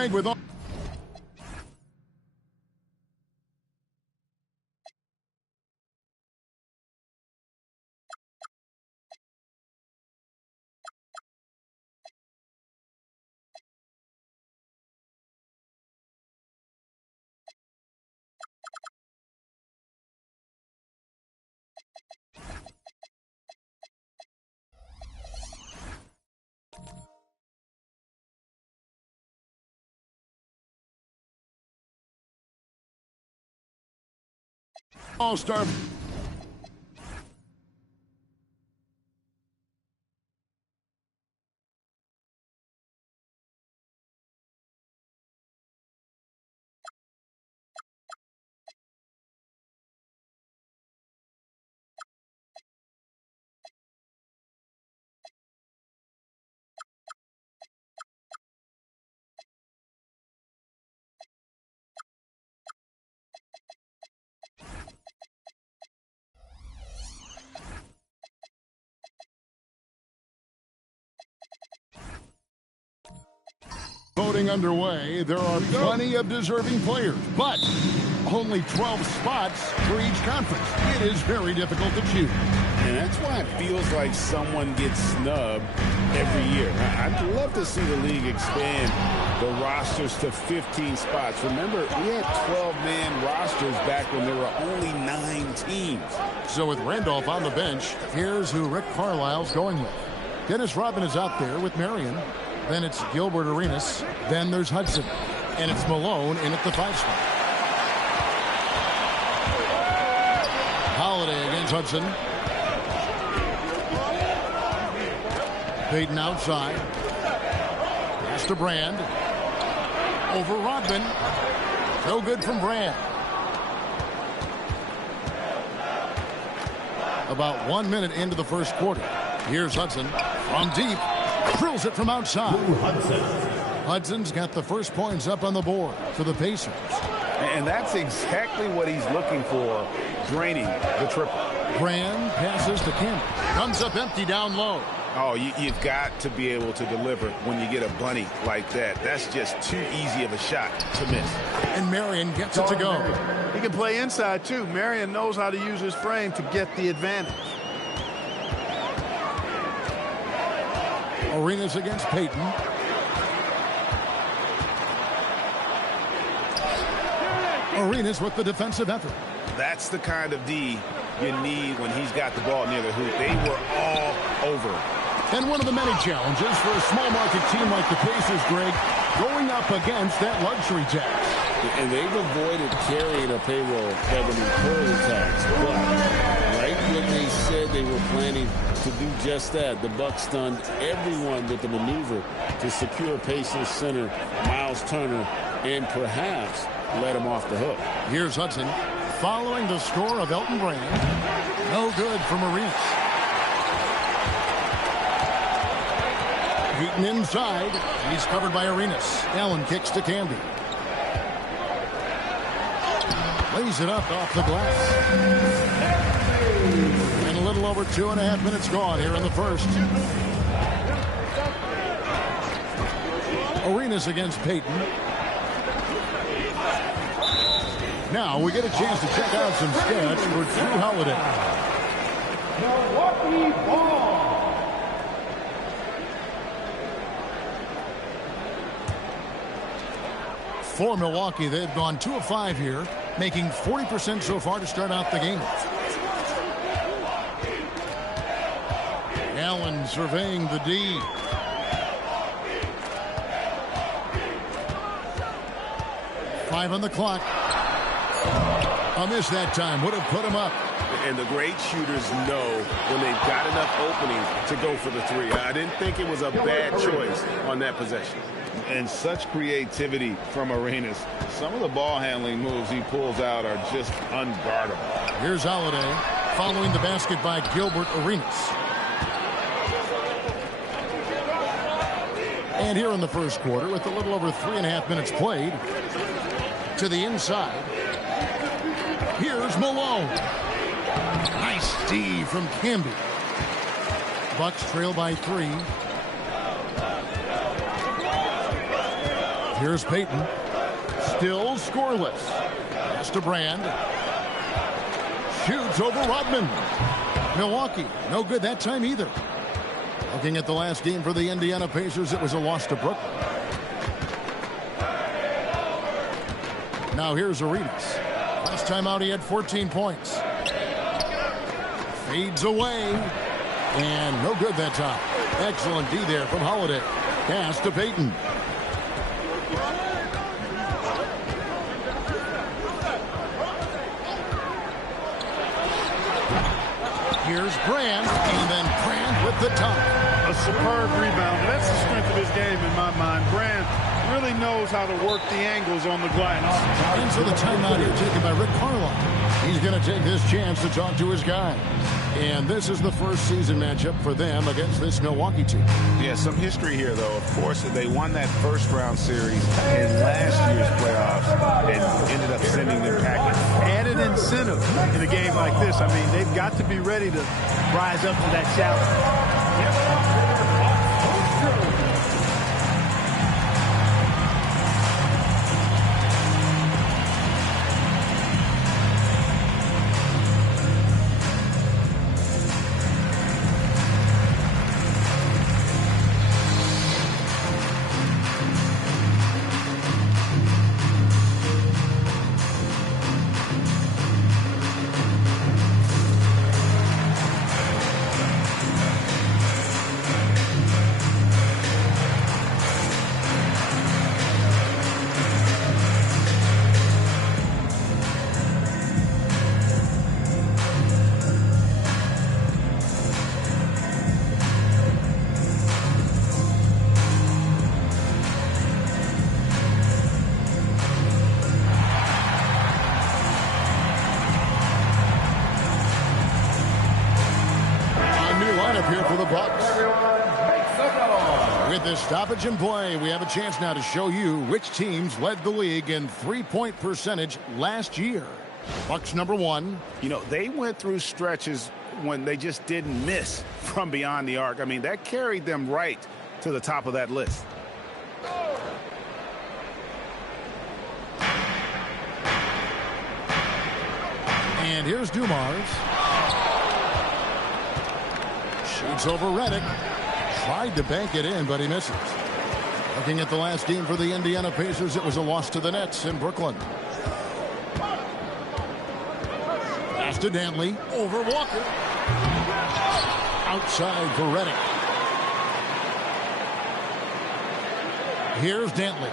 Greg with all. All-star. Voting underway. There are plenty of deserving players, but only 12 spots for each conference. It is very difficult to choose. And that's why it feels like someone gets snubbed every year. I'd love to see the league expand the rosters to 15 spots. Remember, we had 12-man rosters back when there were only 9 teams. So with Randolph on the bench, here's who Rick Carlisle's going with. Dennis Rodman is out there with Marion. Then it's Gilbert Arenas. Then there's Hudson. And it's Malone in at the 5 spot. Holiday against Hudson. Payton outside. Pass to Brand. Over Rodman. No good from Brand. About 1 minute into the first quarter. Here's Hudson from deep. Drills it from outside. Hudson's got the first points up on the board for the Pacers. And that's exactly what he's looking for, draining the triple. Brand passes to Campbell. Comes up empty down low. Oh, you've got to be able to deliver when you get a bunny like that. That's just too easy of a shot to miss. And Marion gets it to go. He can play inside, too. Marion knows how to use his frame to get the advantage. Arenas against Payton. Arenas with the defensive effort. That's the kind of D you need when he's got the ball near the hoop. They were all over. And one of the many challenges for a small market team like the Pacers, Greg, going up against that luxury tax. And they've avoided carrying a payroll revenue tax. But right when they said they were planning to do just that, the Bucks stunned everyone with the maneuver to secure Pacers center Miles Turner and perhaps let him off the hook. Here's Hudson following the score of Elton Brand. No good from Arenas. Beaten inside. He's covered by Arenas. Allen kicks to Camby. Lays it up off the glass. And a little over 2.5 minutes gone here in the first. Arenas against Payton. Now we get a chance to check out some stats for Drew Holiday. Milwaukee ball. For Milwaukee, they've gone 2 of 5 here, making 40% so far to start out the game. Allen surveying the D. Five on the clock. A miss that time would have put him up. And the great shooters know when they've got enough opening to go for the three. I didn't think it was a bad choice on that possession. And such creativity from Arenas. Some of the ball handling moves he pulls out are just unguardable. Here's Holiday following the basket by Gilbert Arenas. And here in the first quarter, with a little over 3.5 minutes played, to the inside. Here's Malone. Nice D from Camby. Bucks trail by 3. Here's Peyton. Still scoreless. Pass to Brand. Shoots over Rodman. Milwaukee, no good that time either. Looking at the last game for the Indiana Pacers, it was a loss to Brooklyn. Now here's Arenas. Last time out, he had 14 points. Fades away. And no good that time. Excellent D there from Holiday. Pass to Peyton. Here's Brand, and then Brand with the top. A superb rebound. That's the strength of his game in my mind. Brand really knows how to work the angles on the glass. And so the timeout here taken by Rick Carlisle. He's going to take this chance to talk to his guys. And this is the first season matchup for them against this Milwaukee team. Yeah, some history here, though. Of course, they won that first-round series in last year's playoffs and ended up sending them packing. Added incentive in a game like this. I mean, they've got to be ready to rise up to that challenge. Here for the Bucks. With this stoppage in play, we have a chance now to show you which teams led the league in three-point percentage last year. Bucks number 1. You know, they went through stretches when they just didn't miss from beyond the arc. I mean, that carried them right to the top of that list. And here's Dumars. Shoots over Redick. Tried to bank it in, but he misses. Looking at the last game for the Indiana Pacers, it was a loss to the Nets in Brooklyn. Pass to Dantley. Over Walker. Outside for Redick. Here's Dantley.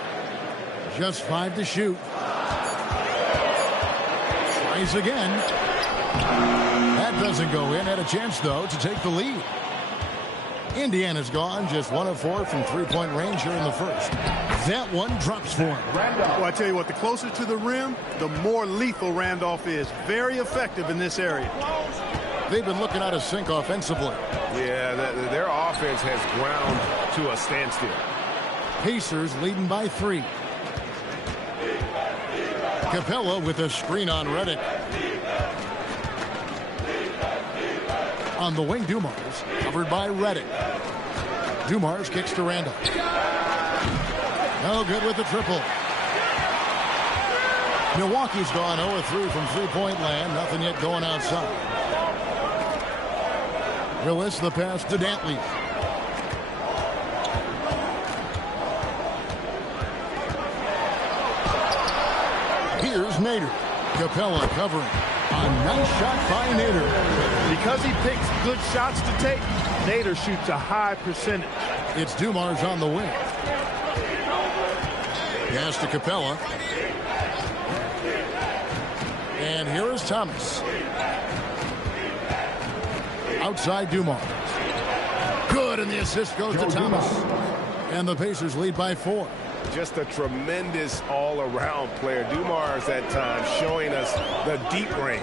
Just 5 to shoot. Tries again. That doesn't go in. Had a chance, though, to take the lead. Indiana's gone just 1 of 4 from three-point range here in the first. That one drops for him. Well, I tell you what, the closer to the rim, the more lethal Randolph is. Very effective in this area. They've been looking out of sync offensively. Yeah, their offense has ground to a standstill. Pacers leading by 3. Capella with a screen on Redick. On the wing, Dumars, covered by Redick. Dumars kicks to Randall. No good with the triple. Milwaukee's gone 0-3 from three-point land. Nothing yet going outside. Willis, the pass to Dantley. Here's Nader. Capella covering. A nice shot by Nader. Because he picks good shots to take, Nader shoots a high percentage. It's Dumars on the wing. Pass to Capella. And here is Thomas. Outside Dumars. Good, and the assist goes to Thomas. And the Pacers lead by 4. Just a tremendous all-around player. Dumars at times showing us the deep range.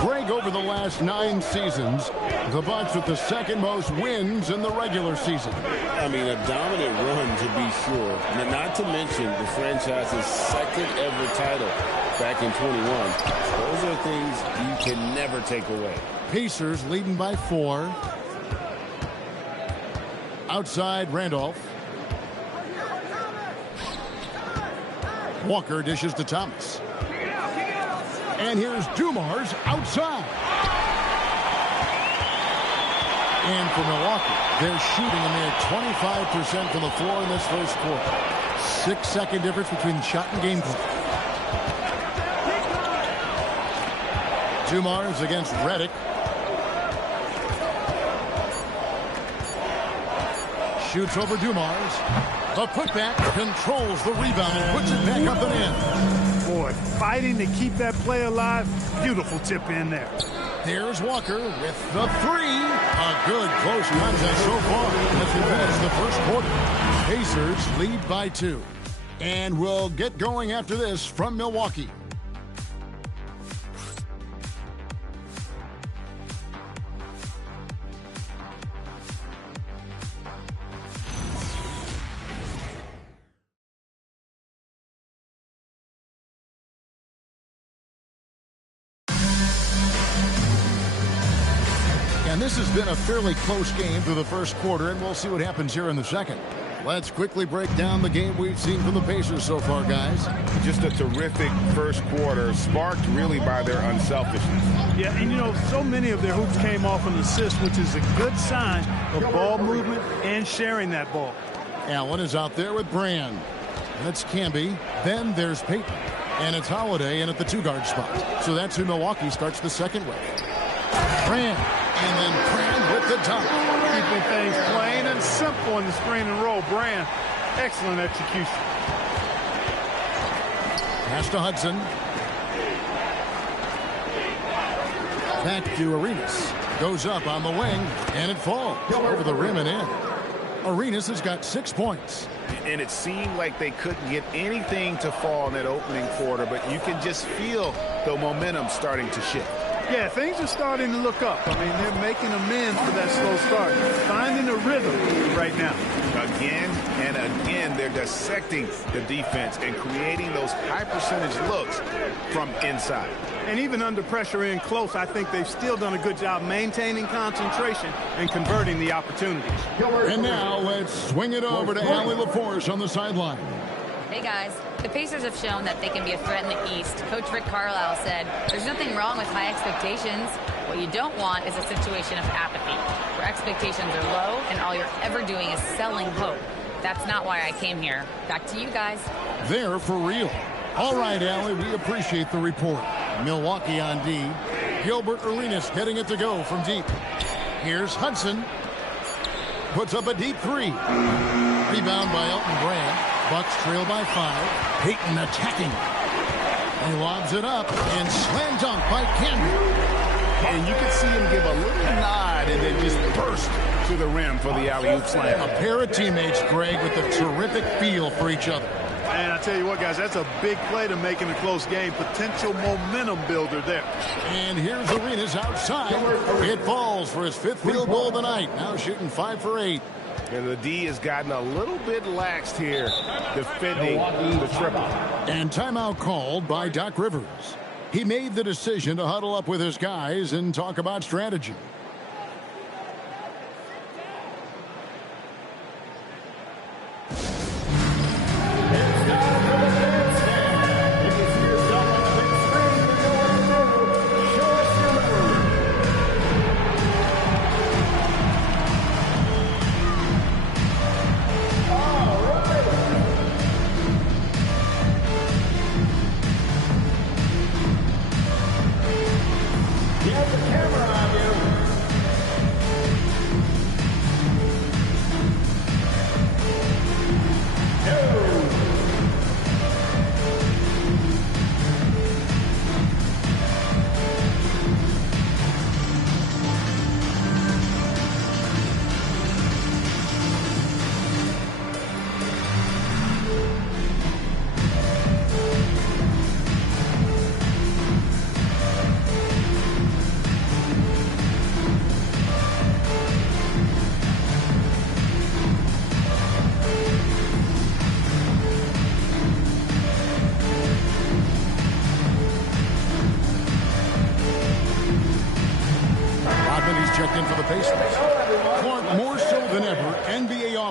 Greg, over the last 9 seasons, the Bucks with the second most wins in the regular season. I mean, a dominant run to be sure. Not to mention the franchise's second ever title back in 21. Those are things you can never take away. Pacers leading by 4. Outside Randolph. Walker dishes to Thomas. And here's Dumars outside. And for Milwaukee, they're shooting a mere 25% from the floor in this first quarter. 6-second difference between shot and game clock. Dumars against Redick. Shoots over Dumars. The putback controls the rebound and puts it back up and in. Boy, fighting to keep that play alive. Beautiful tip in there. There's Walker with the three. A good close contest so far as we finish the first quarter. Pacers lead by 2. And we'll get going after this from Milwaukee. And this has been a fairly close game through the first quarter, and we'll see what happens here in the second. Let's quickly break down the game we've seen from the Pacers so far, guys. Just a terrific first quarter, sparked really by their unselfishness. Yeah, and you know, so many of their hoops came off an assist, which is a good sign of ball movement and sharing that ball. Allen is out there with Brand. That's Camby. Then there's Payton. And it's Holiday in at the 2-guard spot. So that's who Milwaukee starts the second with. Brand. And then Brand with the dunk. Keeping things plain and simple in the screen and roll. Brand, excellent execution. Pass to Hudson. Back to Arenas. Goes up on the wing, and it falls over the rim and in. Arenas has got 6 points. And it seemed like they couldn't get anything to fall in that opening quarter, but you can just feel the momentum starting to shift. Yeah, things are starting to look up. I mean, they're making amends for that slow start. Finding a rhythm right now. Again and again, they're dissecting the defense and creating those high percentage looks from inside. And even under pressure in close, I think they've still done a good job maintaining concentration and converting the opportunities. And now let's swing it over to Allie LaForce on the sideline. Hey guys, the Pacers have shown that they can be a threat in the East. Coach Rick Carlisle said, there's nothing wrong with high expectations. What you don't want is a situation of apathy, where expectations are low and all you're ever doing is selling hope. That's not why I came here. Back to you guys. They're for real. All right, Allie, we appreciate the report. Milwaukee on D. Gilbert Arenas getting it to go from deep. Here's Hudson. Puts up a deep 3. Rebound by Elton Brand. Bucks trail by 5. Payton attacking. He lobs it up and slam dunk by Camby. And you can see him give a little nod and then just burst to the rim for the alley-oop slam. A pair of teammates, Greg, with a terrific feel for each other. And I tell you what, guys, that's a big play to make in a close game. Potential momentum builder there. And here's Arenas outside. It falls for his 5th field goal of the night. Now shooting 5 for 8. And the D has gotten a little bit laxed here, defending the triple. And timeout called by Doc Rivers. He made the decision to huddle up with his guys and talk about strategy.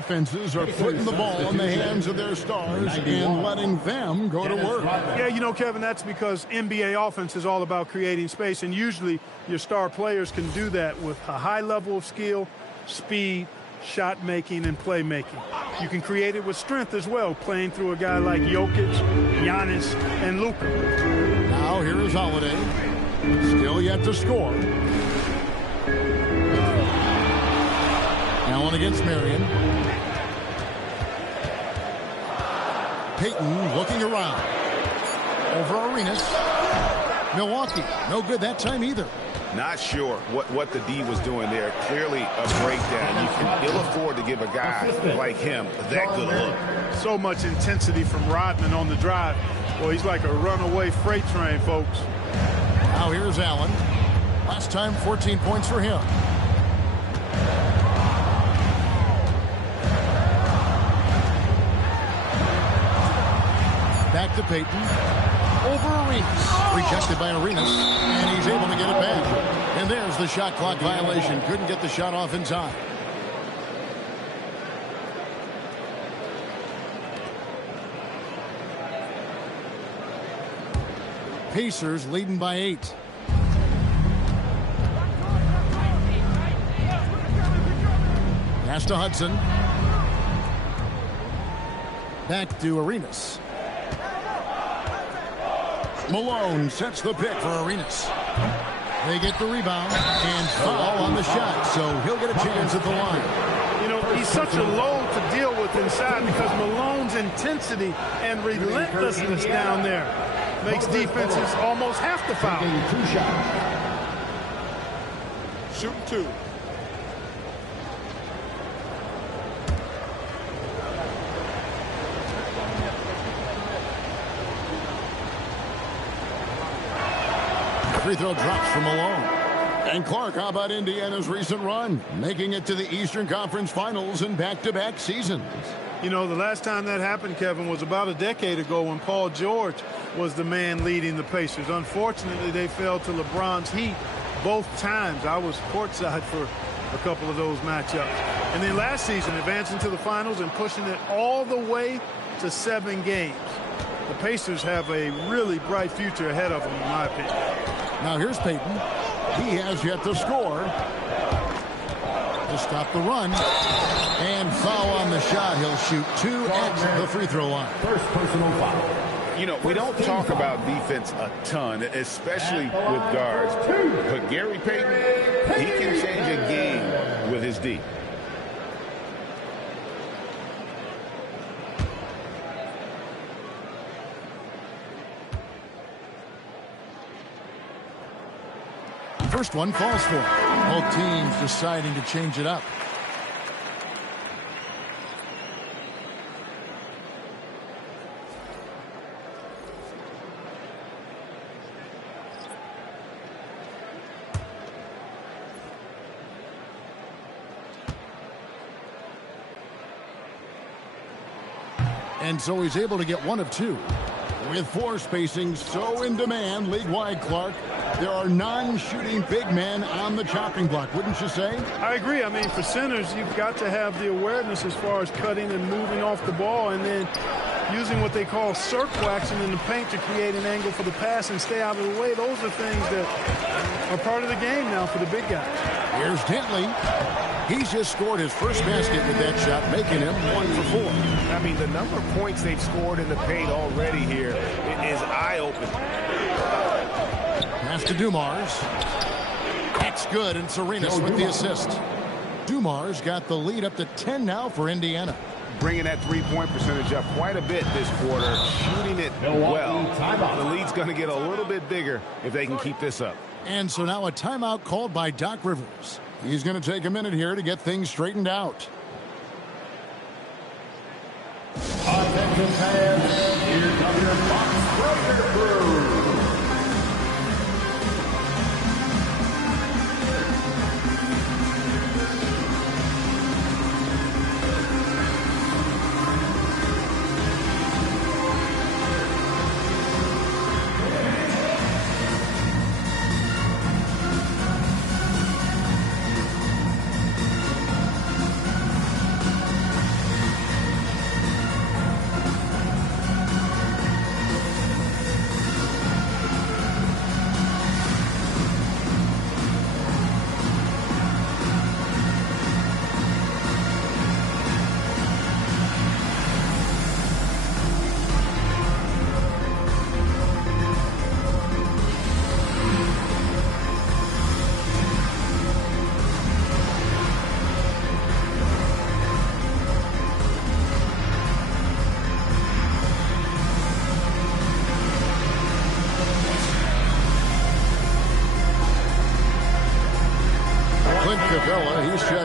offenses are putting the ball in the hands of their stars and letting them go to work. Yeah, you know, Kevin, that's because NBA offense is all about creating space, and usually your star players can do that with a high level of skill, speed, shot making, and playmaking. You can create it with strength as well, playing through a guy like Jokic, Giannis, and Luka. Now here is Holiday. Still yet to score. Allen against Marion. Payton looking around. Over Arenas. Milwaukee, no good that time either. Not sure what the D was doing there. Clearly a breakdown. You can ill afford to give a guy like him that good a look. So much intensity from Rodman on the drive. Well, he's like a runaway freight train, folks. Now here's Allen. Last time, 14 points for him. Back to Payton. Over Arenas. Rejected by Arenas. And he's able to get it back. And there's the shot clock violation. Couldn't get the shot off in time. Pacers leading by 8. Pass to Hudson. Back to Arenas. Malone sets the pick for Arenas. They get the rebound and foul on the shot, so he'll get a chance at the line. You know, he's such a load to deal with inside because Malone's intensity and relentlessness down there makes defenses almost have to foul. Shooting 2. Free throw drops from Malone. And Clark, how about Indiana's recent run? Making it to the Eastern Conference Finals in back-to-back seasons. You know, the last time that happened, Kevin, was about a decade ago when Paul George was the man leading the Pacers. Unfortunately, they fell to LeBron's Heat both times. I was courtside for a couple of those matchups. And then last season, advancing to the finals and pushing it all the way to 7 games. The Pacers have a really bright future ahead of them, in my opinion. Now here's Payton. He has yet to score. To stop the run. And foul on the shot. He'll shoot 2 at the free throw line. First personal foul. You know, we don't talk about defense a ton, especially with guards. But Gary Payton, he can change a game with his D. First one falls for him. Both teams deciding to change it up. And so he's able to get 1 of 2. With 4 spacing so in demand league-wide, Clark, there are non-shooting big men on the chopping block, wouldn't you say? I agree. I mean, for centers, you've got to have the awareness as far as cutting and moving off the ball and then using what they call circle action in the paint to create an angle for the pass and stay out of the way. Those are things that are part of the game now for the big guys. Here's Dentley. He's just scored his first basket with that shot, making him 1 for 4. I mean, the number of points they've scored in the paint already here is eye-opening. Pass to Dumars. That's good, and Serenas with the assist. Dumars got the lead up to 10 now for Indiana. Bringing that three-point percentage up quite a bit this quarter, shooting it well. The lead's going to get a little bit bigger if they can keep this up. And so now a timeout called by Doc Rivers. He's going to take a minute here to get things straightened out. Attention fans, here comes your Fox Breaker crew.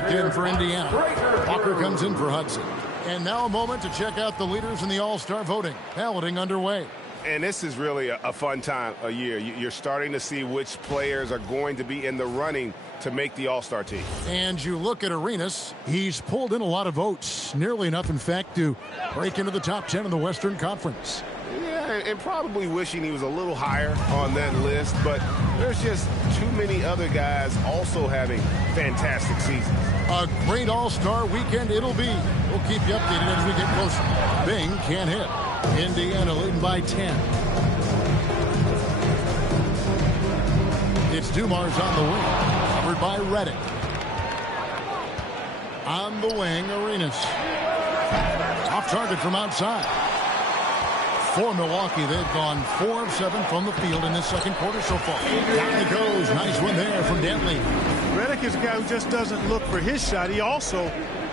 checked in for Indiana. Walker comes in for Hudson. And now a moment to check out the leaders in the All-Star voting. Balloting underway. And this is really a fun time of year. You're starting to see which players are going to be in the running to make the All-Star team. And you look at Arenas, he's pulled in a lot of votes. Nearly enough, in fact, to break into the top 10 in the Western Conference. Yeah, and probably wishing he was a little higher on that list, but there's just too many other guys also having fantastic seasons. A great All-Star weekend it'll be. We'll keep you updated as we get closer. Bing can't hit. Indiana leading by 10. It's Dumars on the wing, covered by Reddick. On the wing, Arenas. Off target from outside. For Milwaukee, they've gone 4 of 7 from the field in this second quarter so far. Down he goes. Nice one there from Dentley. Reddick is a guy who just doesn't look for his shot. He also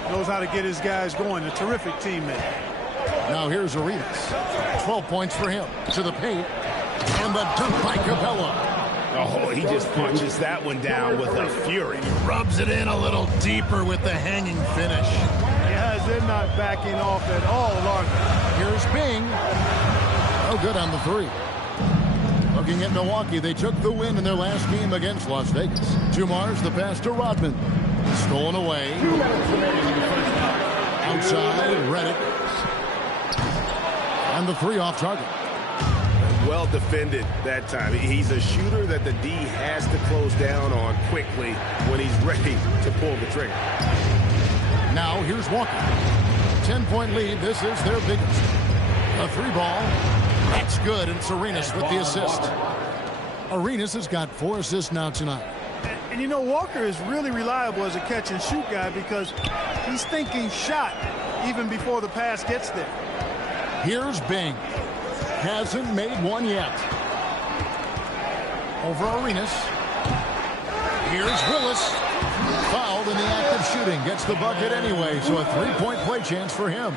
knows how to get his guys going. A terrific teammate. Now here's Arenas. 12 points for him. To the paint. And the dunk by Capella. Oh, he just punches that one down with a fury. Rubs it in a little deeper with the hanging finish. Yeah, they're not backing off at all, Larkin. Here's Bing. Oh, good on the 3. Looking at Milwaukee, they took the win in their last game against Las Vegas. Dumars, the pass to Rodman. Stolen away. Outside, Reddick. And the 3 off target. Well defended that time. He's a shooter that the D has to close down on quickly when he's ready to pull the trigger. Now here's Walker. 10-point lead. This is their biggest. A 3-ball. That's good, and it's Arenas with the assist. Arenas has got 4 assists now tonight. And you know, Walker is really reliable as a catch-and-shoot guy because he's thinking shot even before the pass gets there. Here's Bing. Hasn't made one yet. Over Arenas. Here's Willis. Fouled in the act of shooting. Gets the bucket anyway, so a 3-point play chance for him.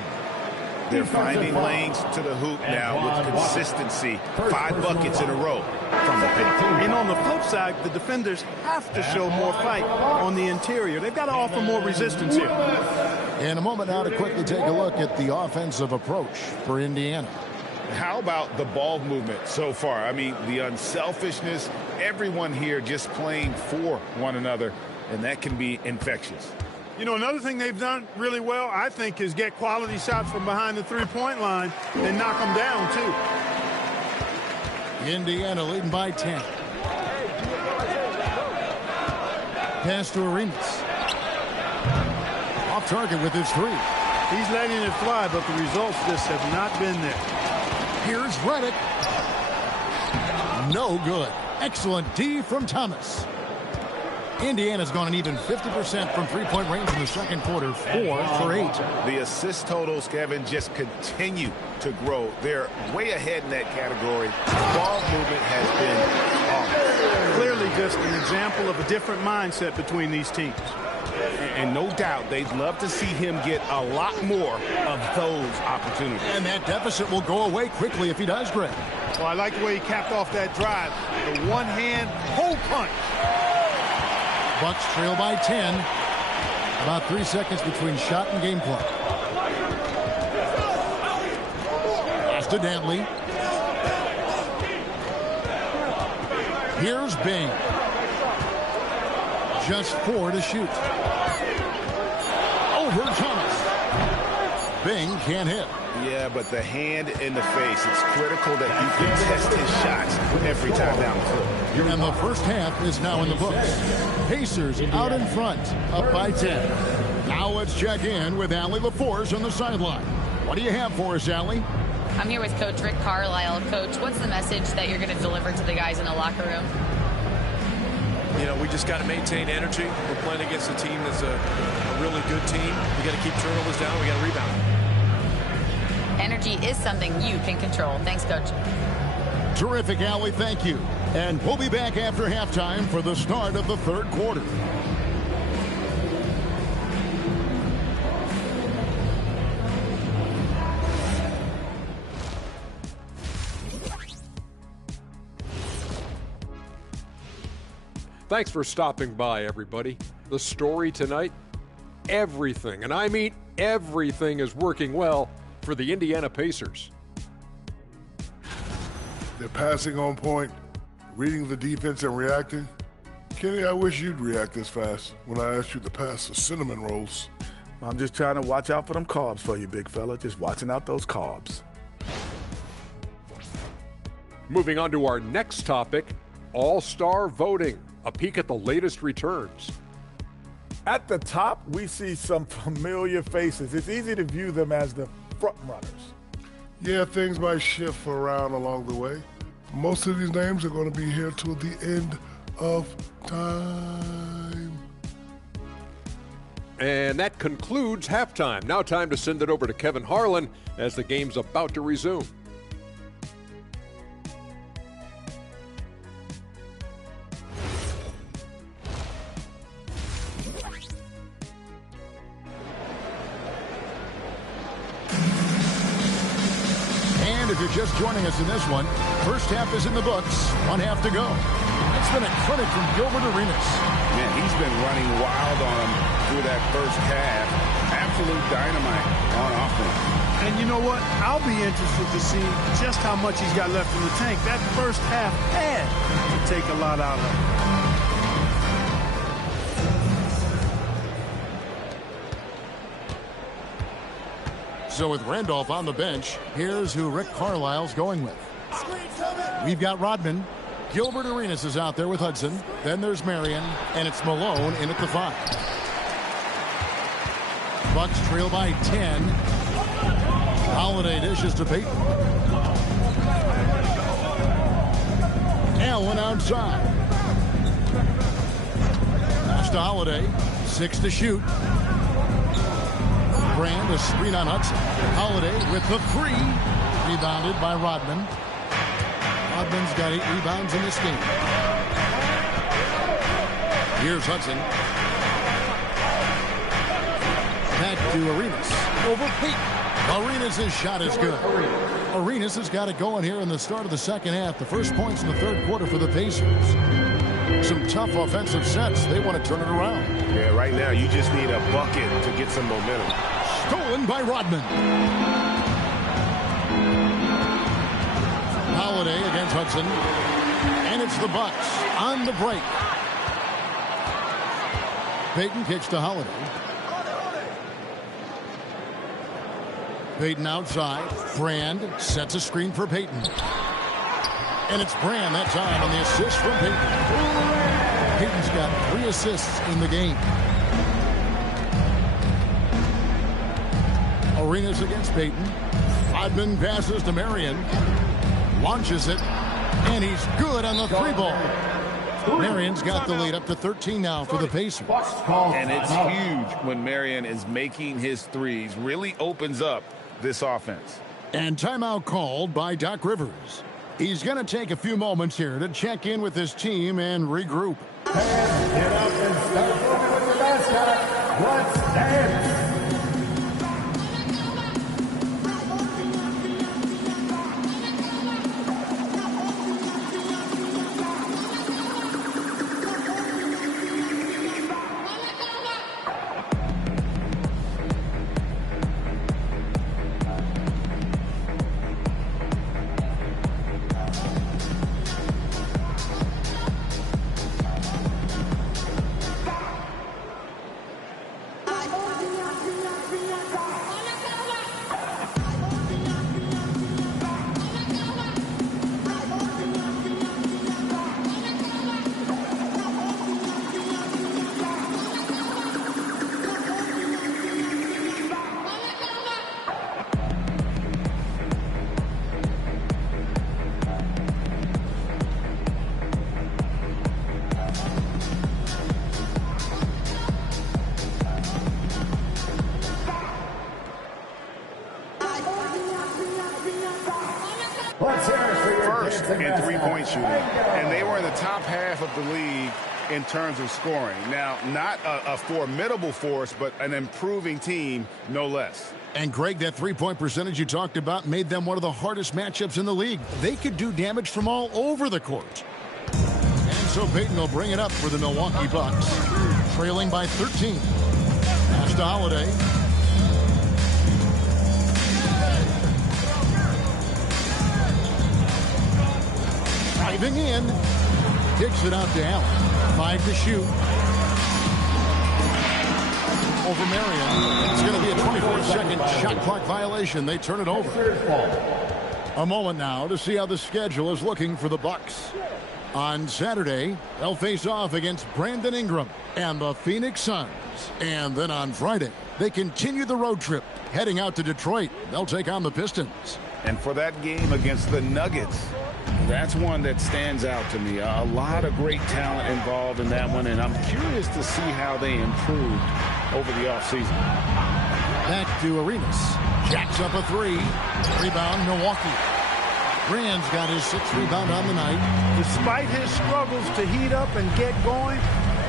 They're finding lanes to the hoop now with consistency. 5 buckets in a row from the paint. And on the flip side, the defenders have to show more fight on the interior. They've got to offer more resistance here. In a moment now to quickly take a look at the offensive approach for Indiana. How about the ball movement so far? I mean, the unselfishness, everyone here just playing for one another, and that can be infectious. You know, another thing they've done really well, I think, is get quality shots from behind the three-point line and knock them down, too. Indiana leading by 10. Pass to Arenas. Off target with his 3. He's letting it fly, but the results just have not been there. Here's Reddick. No good. Excellent D from Thomas. Indiana's gone an even 50% from three-point range in the second quarter, 4 for 8. The assist totals, Kevin, just continue to grow. They're way ahead in that category. Ball movement has been awesome. Clearly just an example of a different mindset between these teams. And no doubt they'd love to see him get a lot more of those opportunities. And that deficit will go away quickly if he does, Greg. Well, I like the way he capped off that drive. The one-hand hole punch. Bucks trail by 10. About 3 seconds between shot and game clock. Pass to Dantley. Here's Bing. Just 4 to shoot. Over Thomas. Bing can't hit. Yeah, but the hand in the face, it's critical that you can test his shots every time down the floor. And the first half is now in the books. Pacers out in front, up by 10. Now let's check in with Allie LaForce on the sideline. What do you have for us, Allie? I'm here with Coach Rick Carlisle. Coach, what's the message that you're going to deliver to the guys in the locker room? You know, we just got to maintain energy. We're playing against a team that's a really good team. We got to keep turnovers down. We got to rebound. Energy is something you can control. Thanks, Coach. Terrific, Allie. Thank you. And we'll be back after halftime for the start of the third quarter. Thanks for stopping by, everybody. The story tonight, everything, and I mean everything, is working well for the Indiana Pacers. They're passing on point, reading the defense and reacting. Kenny, I wish you'd react this fast when I asked you to pass the cinnamon rolls. I'm just trying to watch out for them carbs for you, big fella. Just watching out those carbs. Moving on to our next topic, All-Star voting. A peek at the latest returns. At the top, we see some familiar faces. It's easy to view them as the front runners. Yeah, things might shift around along the way. Most of these names are going to be here till the end of time. And that concludes halftime. Now time to send it over to Kevin Harlan as the game's about to resume. And if you're just joining us in this one, first half is in the books, 1 half to go. It's been a clinic from Gilbert Arenas. Man, he's been running wild on him through that first half. Absolute dynamite on offense. And you know what? I'll be interested to see just how much he's got left in the tank. That first half had to take a lot out of him. So with Randolph on the bench, here's who Rick Carlisle's going with. We've got Rodman. Gilbert Arenas is out there with Hudson. Then there's Marion, and it's Malone in at the 5. Bucks trail by 10. Holiday dishes to Payton. Allen outside. Pass to Holiday. 6 to shoot. Brand, a screen on Hudson. Holiday with the 3. Rebounded by Rodman. Rodman's got 8 rebounds in this game. Here's Hudson. Back to Arenas. Over Payton. Arenas' shot is good. Arenas has got it going here in the start of the second half. The first points in the third quarter for the Pacers. Some tough offensive sets. They want to turn it around. Yeah, right now you just need a bucket to get some momentum. Stolen by Rodman. Holiday against Hudson. And it's the Bucks on the break. Payton kicks to Holiday. Payton outside. Brand sets a screen for Payton. And it's Brand that time on the assist from Payton. Payton's got 3 assists in the game. Arenas against Payton. Rodman passes to Marion. Launches it. And he's good on the 3 ball. Marion's got the lead up to 13 now for the Pacers. And it's huge when Marion is making his threes. Really opens up this offense. And timeout called by Doc Rivers. He's going to take a few moments here to check in with his team and regroup. Get up and start working with your mascot. Let's dance. First in three-point shooting, and they were in the top half of the league in terms of scoring. Now, not a formidable force, but an improving team, no less. And, Greg, that three-point percentage you talked about made them one of the hardest matchups in the league. They could do damage from all over the court. And so Payton will bring it up for the Milwaukee Bucks, trailing by 13. Pass to Holiday. Driving in. Kicks it out to Allen. 5 to shoot. Over Marion. It's going to be a 24-second shot clock violation. They turn it over. A moment now to see how the schedule is looking for the Bucks. On Saturday, they'll face off against Brandon Ingram and the Phoenix Suns. And then on Friday, they continue the road trip, heading out to Detroit. They'll take on the Pistons. And for that game against the Nuggets, that's one that stands out to me. A lot of great talent involved in that one, and I'm curious to see how they improved over the offseason. Back to Arenas. Jacks up a 3. Rebound, Milwaukee. Rand's got his 6th rebound on the night. Despite his struggles to heat up and get going,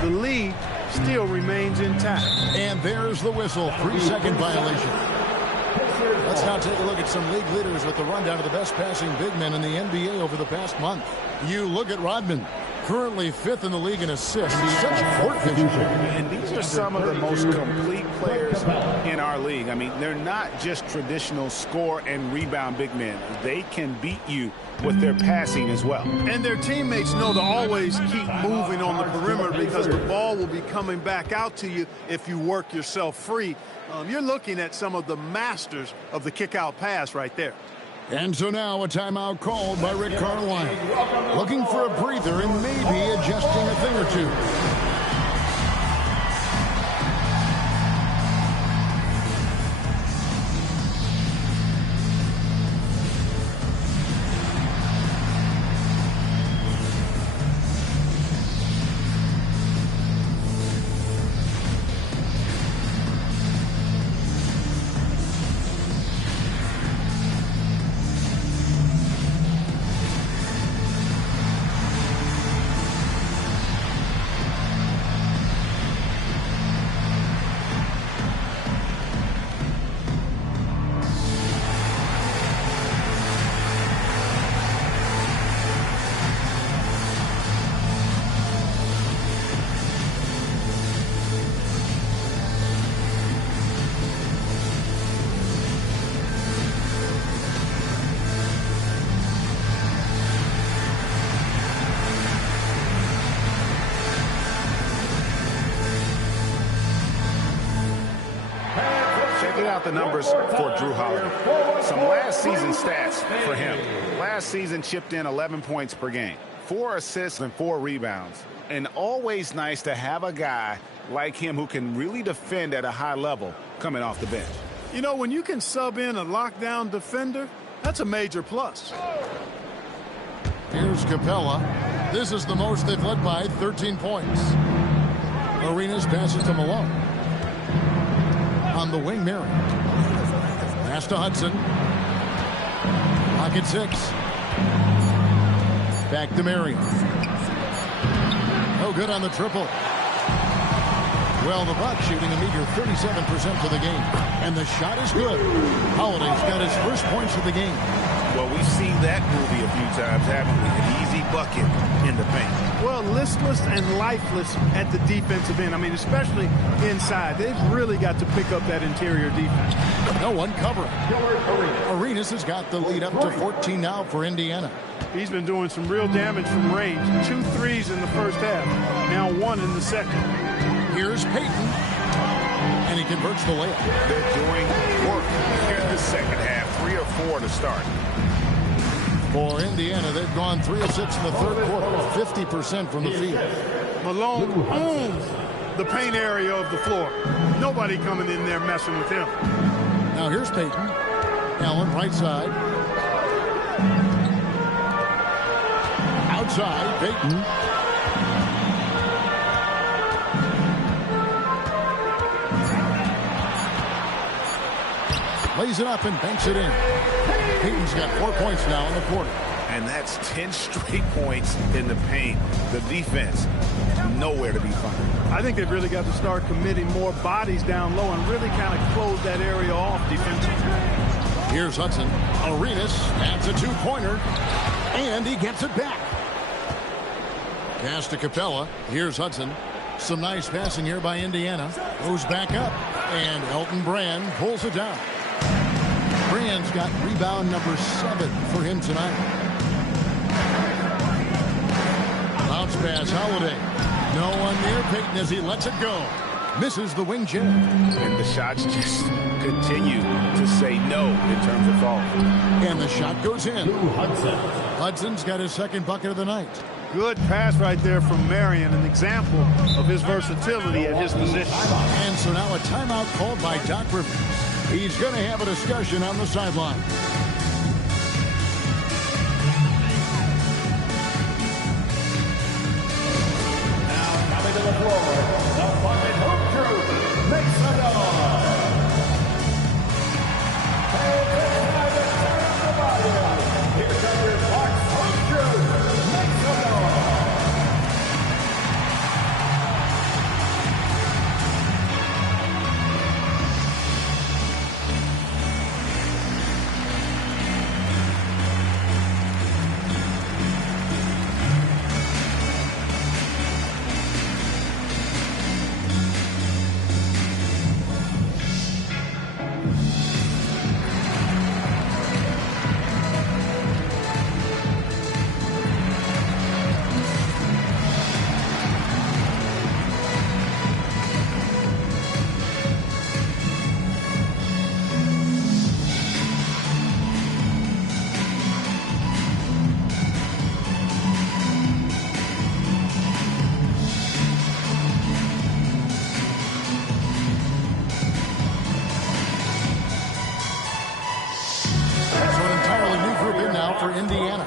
the lead still remains intact. And there's the whistle. 3-second violation. Let's now take a look at some league leaders with the rundown of the best passing big men in the NBA over the past month. You look at Rodman, currently 5th in the league in assists. He's such court vision. And these are some of the most complete players in our league. I mean, they're not just traditional score and rebound big men. They can beat you with their passing as well. And their teammates know to always keep moving on the perimeter because the ball will be coming back out to you if you work yourself free. You're looking at some of the masters of the kick-out pass right there. And so now a timeout called by Rick Carlisle. Looking for a breather and maybe adjusting a thing or two. The numbers for Drew Holiday. Some last season stats for him. Last season chipped in 11 points per game, 4 assists and 4 rebounds. And always nice to have a guy like him who can really defend at a high level coming off the bench. You know, when you can sub in a lockdown defender, that's a major plus. Here's Capella. This is the most they've led by, 13 points. Arenas passes to Malone. On the wing, Marion. Pass to Hudson. Pocket 6. Back to Marion. No good on the triple. Well, the Bucks shooting a meager 37% for the game. And the shot is good. Holiday's got his first points of the game. Well, we've seen that movie a few times, haven't we? An easy bucket in the paint. Well, listless and lifeless at the defensive end. I mean, especially inside. They've really got to pick up that interior defense. No one covering. Arenas has got the lead up to 14 now for Indiana. He's been doing some real damage from range. 2 threes in the first half. Now 1 in the second. Here's Payton. And he converts the layup. They're doing work here in the second half. 3 or 4 to start. For Indiana, they've gone 3 of 6 in the third quarter, 50% from the field. Malone owns the paint area of the floor. Nobody coming in there messing with him. Now here's Payton. Allen, right side. Outside, Payton. Lays it up and banks it in. Payton's got 4 points now in the quarter. And that's 10 straight points in the paint. The defense, nowhere to be found. I think they've really got to start committing more bodies down low and really kind of close that area off defensively. Here's Hudson. Arenas adds a 2-pointer. And he gets it back. Pass to Capella. Here's Hudson. Some nice passing here by Indiana. Moves back up. And Elton Brand pulls it down. Brand's got rebound number 7 for him tonight. Bounce pass, Holiday. No one near Payton as he lets it go. Misses the wing jam. And the shots just continue to say no in terms of fault. And the shot goes in. Hudson's got his second bucket of the night. Good pass right there from Marion, an example of his versatility at his position. And so now a timeout called by Doc Rivers. He's going to have a discussion on the sideline. Now coming to the floor, the Bucket Home Crew, make some noise. Hey, this time to turn up the volume. Here comes your Bucks Home Crew, make some noise. For Indiana.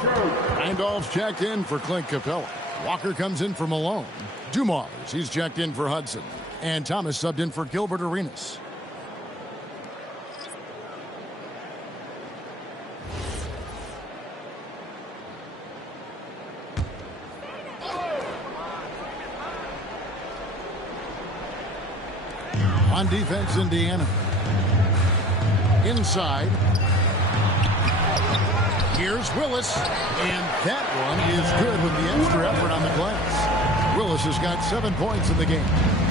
Randolph's checked in for Clint Capella. Walker comes in for Malone. Dumars, he's checked in for Hudson. And Thomas subbed in for Gilbert Arenas. On defense, Indiana. Inside. Here's Willis, and that one is good with the extra effort on the glass. Willis has got 7 points in the game.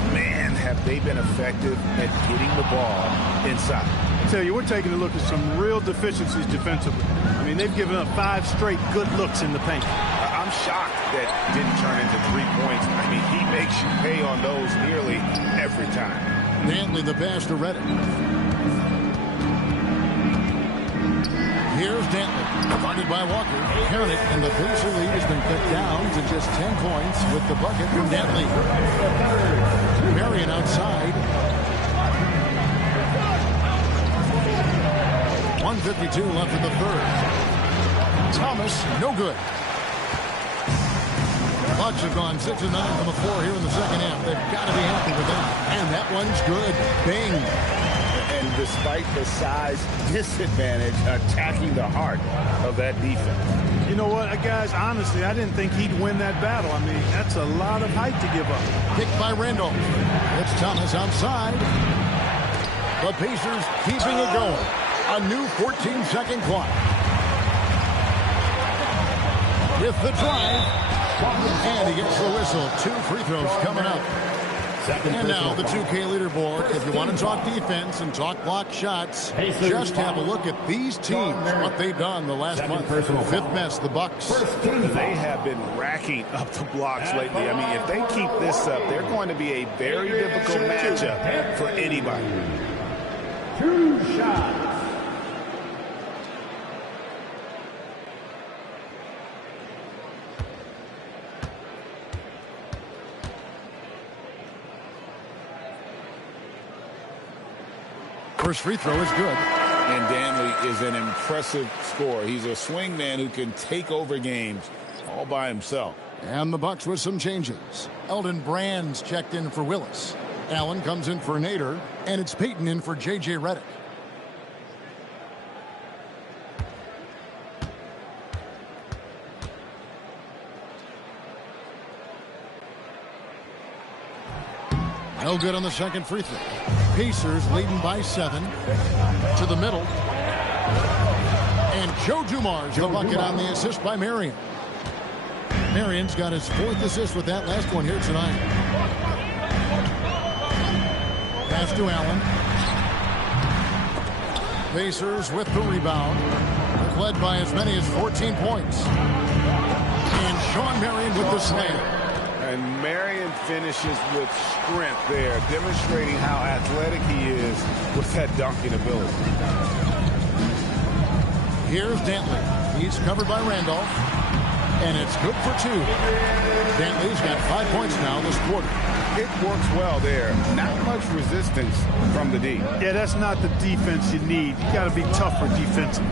Man, have they been effective at getting the ball inside. I tell you, we're taking a look at some real deficiencies defensively. I mean, they've given up 5 straight good looks in the paint. I'm shocked that didn't turn into 3 points. I mean, he makes you pay on those nearly every time. Dantley the pass to Reddick. Here's Dantley, guarded by Walker. Count it, and the Pacer lead has been cut down to just 10 points with the bucket from Dantley. Marion outside. 1:52 left in the third. Thomas, no good. Bucks have gone 6 of 9 from the floor here in the second half. They've got to be happy with that. And that one's good. Bing. And despite the size disadvantage, attacking the heart of that defense. You know what, guys, honestly, I didn't think he'd win that battle. I mean, that's a lot of height to give up. Picked by Randolph. It's Thomas outside. The Pacers keeping it going. A new 14-second clock. With the drive. And he gets the whistle. 2 free throws coming up. And now the 2K leaderboard. If you want to talk defense and talk block shots, just have a look at these teams, what they've done the last month. 5th best, the Bucks. They have been racking up the blocks lately. I mean, if they keep this up, they're going to be a very difficult matchup for anybody. 2 shots. First free throw is good. And Dantley is an impressive scorer. He's a swing man who can take over games all by himself. And the Bucks with some changes. Elton Brand's checked in for Willis. Allen comes in for Nader. And it's Payton in for J.J. Redick. No good on the second free throw. Pacers leading by 7 to the middle. And Joe Dumars the bucket on the assist by Marion. Marion's got his 4th assist with that last one here tonight. Pass Pass to Allen. Pacers with the rebound. They're led by as many as 14 points. And Sean Marion with the slam. And Marion finishes with strength there, demonstrating how athletic he is with that dunking ability. Here's Dantley. He's covered by Randolph. And it's good for 2. Dantley's got 5 points now this quarter. It works well there. Not much resistance from the D. Yeah, that's not the defense you need. You got to be tougher defensively.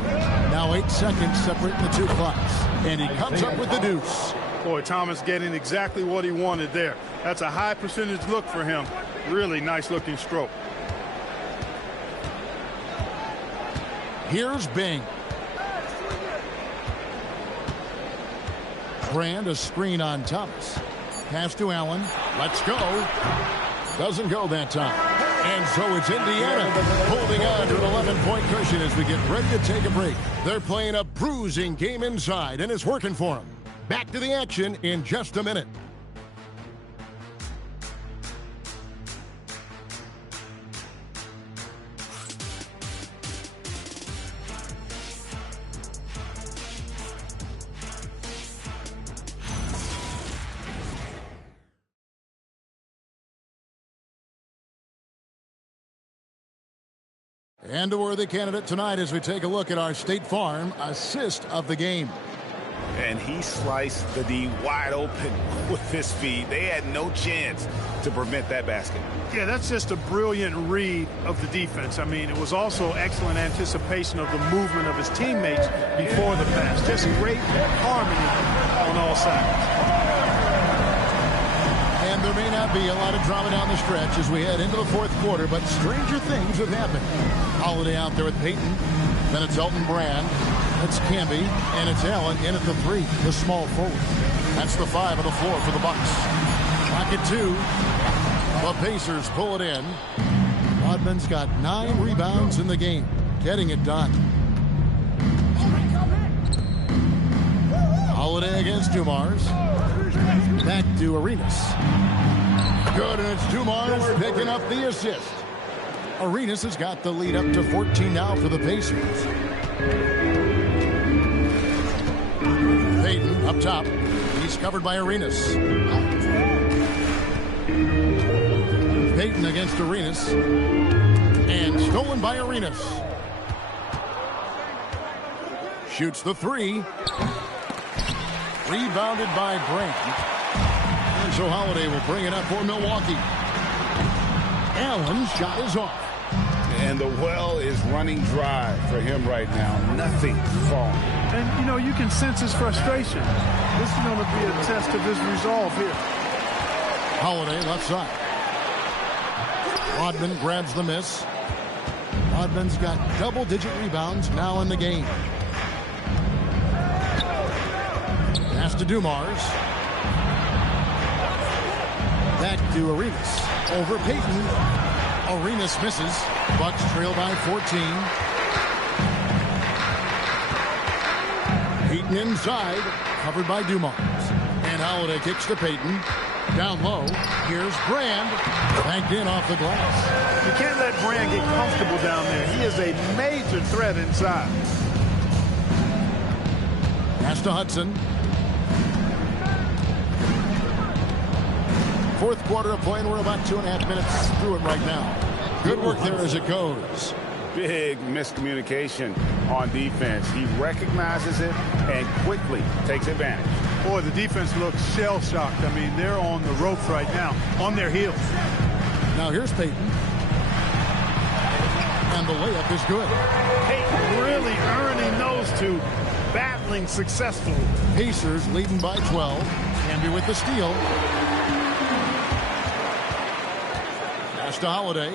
Now 8 seconds separating the 2 clocks. And he comes up with the deuce. Boy, Thomas getting exactly what he wanted there. That's a high percentage look for him. Really nice looking stroke. Here's Bing. Brand, a screen on Thomas. Pass to Allen. Let's go. Doesn't go that time. And so it's Indiana holding on to an 11-point cushion as we get ready to take a break. They're playing a bruising game inside, and it's working for them. Back to the action in just a minute. And a worthy candidate tonight as we take a look at our State Farm assist of the game. And he sliced the D wide open with his feet. They had no chance to prevent that basket. Yeah, that's just a brilliant read of the defense. I mean, it was also excellent anticipation of the movement of his teammates before the pass. Just great harmony on all sides. And there may not be a lot of drama down the stretch as we head into the 4th quarter, but stranger things have happened. Holiday out there with Peyton. Then it's Elton Brand. It's Camby. And it's Allen in at the 3, the small forward. That's the 5 on the floor for the Bucks. Pocket 2. The Pacers pull it in. Rodman's got 9 rebounds in the game. Getting it done. Holiday against Dumars. Back to Arenas. Good, and it's Dumars picking up the assist. Arenas has got the lead up to 14 now for the Pacers. Payton up top. He's covered by Arenas. Payton against Arenas. And stolen by Arenas. Shoots the 3. Rebounded by Brand. And so Holiday will bring it up for Milwaukee. Allen's shot is off. And the well is running dry for him right now. Nothing falling. And, you know, you can sense his frustration. This is going to be a test of his resolve here. Holiday left side. Rodman grabs the miss. Rodman's got double-digit rebounds now in the game. Pass to Dumars. Back to Arenas. Over Payton. Arenas misses. Bucks trail by 14. Payton inside. Covered by Dumars. And Holiday kicks to Payton. Down low. Here's Brand. Banked in off the glass. You can't let Brand get comfortable down there. He is a major threat inside. Pass to Hudson. 4th quarter of play, and we're about 2.5 minutes through it right now. Good work there as it goes. Big miscommunication on defense. He recognizes it and quickly takes advantage. Boy, the defense looks shell-shocked. I mean, they're on the ropes right now, on their heels. Now here's Payton. And the layup is good. Payton really earning those two, battling successfully. Pacers leading by 12. Camby with the steal. Pass to Holiday.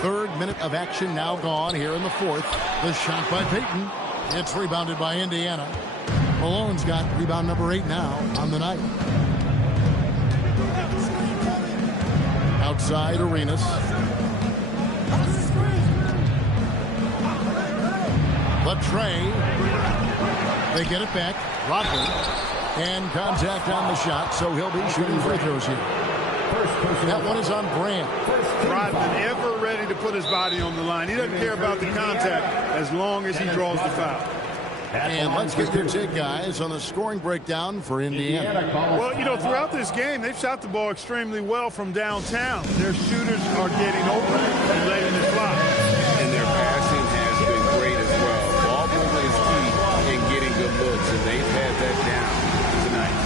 3rd minute of action now gone here in the 4th. The shot by Payton. It's rebounded by Indiana. Malone's got rebound number 8 now on the night. Outside Arenas. The tray. They get it back. Rodman. And contact on the shot, so he'll be shooting free throws here. That one is on Brand. Rodman ever ready to put his body on the line. He doesn't care about the contact as long as he draws the foul. And let's get your take, guys, on the scoring breakdown for Indiana. Well, you know, throughout this game, they've shot the ball extremely well from downtown. Their shooters are getting open and letting it fly. And their passing has been great as well. Ball movement is key in getting good looks, and they've had that down tonight.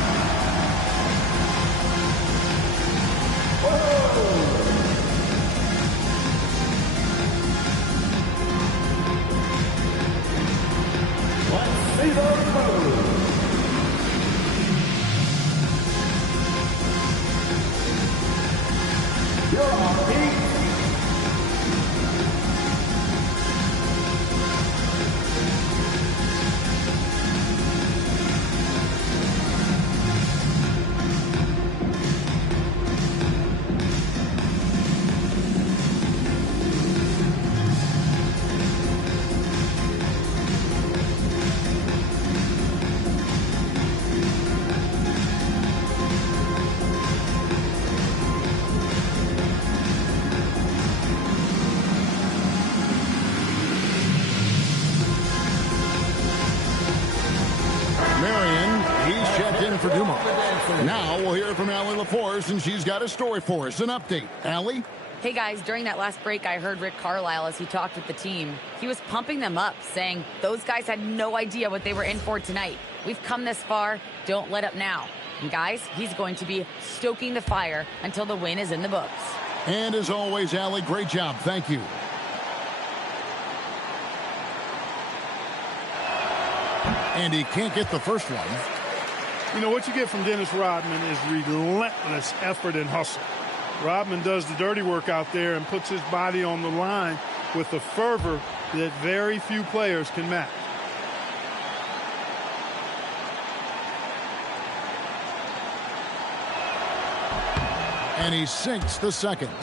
Let's see those moves. You're on beat. For Dumont. Now we'll hear from Allie LaForce, and she's got a story for us. An update. Allie? Hey, guys, during that last break, I heard Rick Carlisle as he talked with the team. He was pumping them up, saying those guys had no idea what they were in for tonight. We've come this far. Don't let up now. And, guys, he's going to be stoking the fire until the win is in the books. And as always, Allie, great job. Thank you. And he can't get the first one. You know, what you get from Dennis Rodman is relentless effort and hustle. Rodman does the dirty work out there and puts his body on the line with a fervor that very few players can match. And he sinks the second.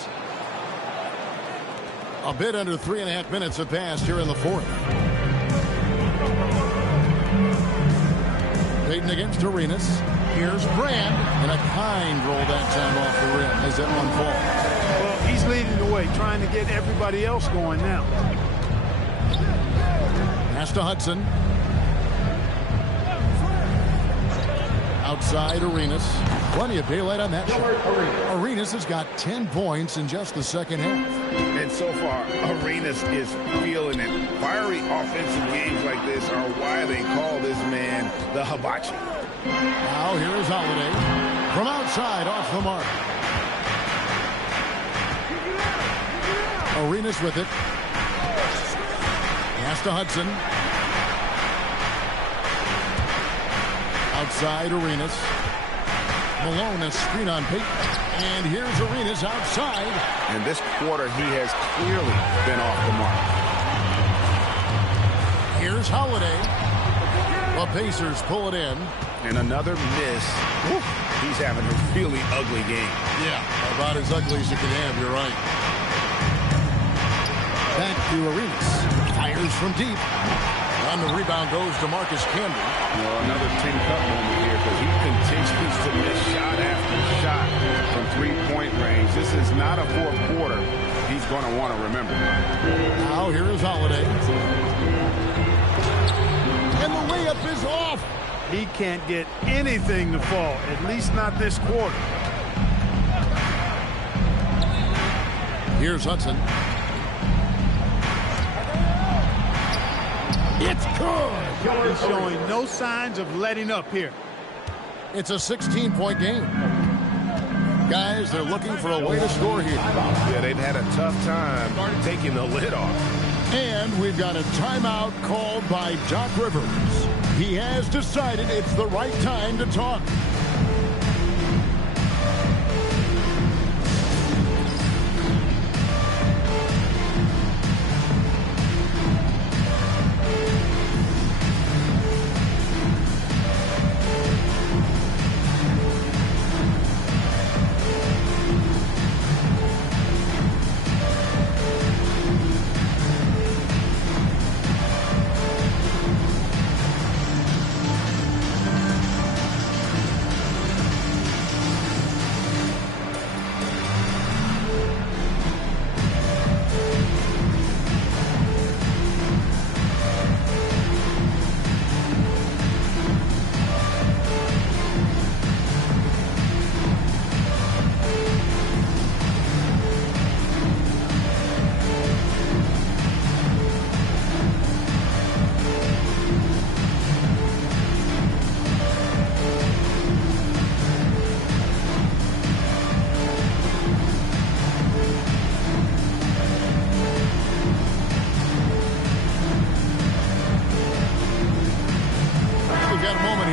A bit under 3.5 minutes have passed here in the fourth. Payton against Arenas. Here's Brand. And a kind roll that time off the rim as that one falls. Well, he's leading the way, trying to get everybody else going now. Pass to Hudson. Outside Arenas. Plenty of daylight on that shot. Arenas has got 10 points in just the second half. And so far, Arenas is feeling it. Fiery offensive games like this are why they call this man the hibachi. Now here is Holiday. From outside, off the mark. Arenas with it. Pass to Hudson. Outside Arenas. Malone, a screen on Payton. And here's Arenas outside. And this quarter, he has clearly been off the mark. Here's Holiday. The Pacers pull it in. And another miss. Woo. He's having a really ugly game. Yeah, about as ugly as you can have, you're right. Back to Arenas. Fires from deep. And the rebound goes to Marcus Camby. Well, another tin cup moment here because he continues to miss shot after shot from three-point range. This is not a fourth quarter he's going to want to remember. Now here is Holiday. And the layup is off. He can't get anything to fall, at least not this quarter. Here's Hudson. It's good. He's showing no signs of letting up here. It's a 16-point game. Guys, they're looking for a way to score here. Yeah, they've had a tough time taking the lid off. And we've got a timeout called by Doc Rivers. He has decided it's the right time to talk.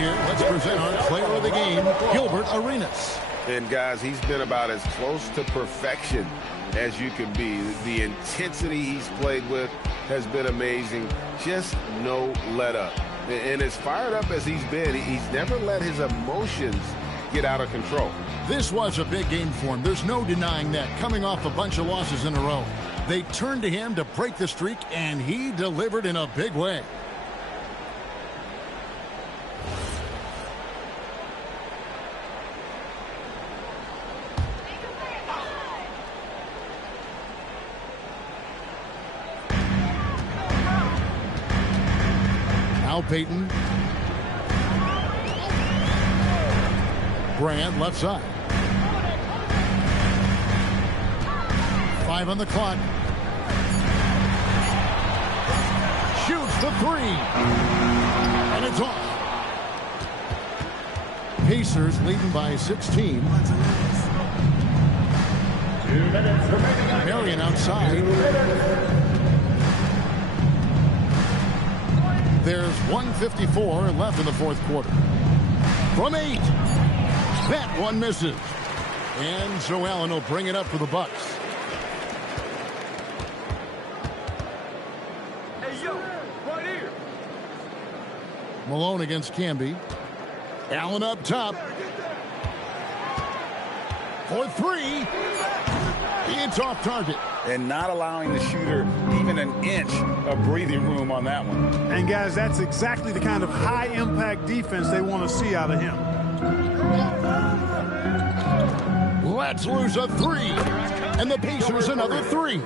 here, let's present our player of the game, Gilbert Arenas. And, guys, he's been about as close to perfection as you can be. The intensity he's played with has been amazing. Just no let up. And as fired up as he's been, he's never let his emotions get out of control. This was a big game for him. There's no denying that, coming off a bunch of losses in a row. They turned to him to break the streak, and he delivered in a big way. Now Peyton. Grant left side. 5 on the clock. Shoots the 3. And it's off. Pacers leading by 16. Marion outside. There's 1:54 left in the fourth quarter. From 8. That one misses. And Joe Allen will bring it up for the Bucks. Hey, yo, right here. Malone against Camby. Allen up top. For 3. It's off target. And not allowing the shooter even an inch of breathing room on that one. And, guys, that's exactly the kind of high-impact defense they want to see out of him. Let's lose a 3. And the Pacers another 3.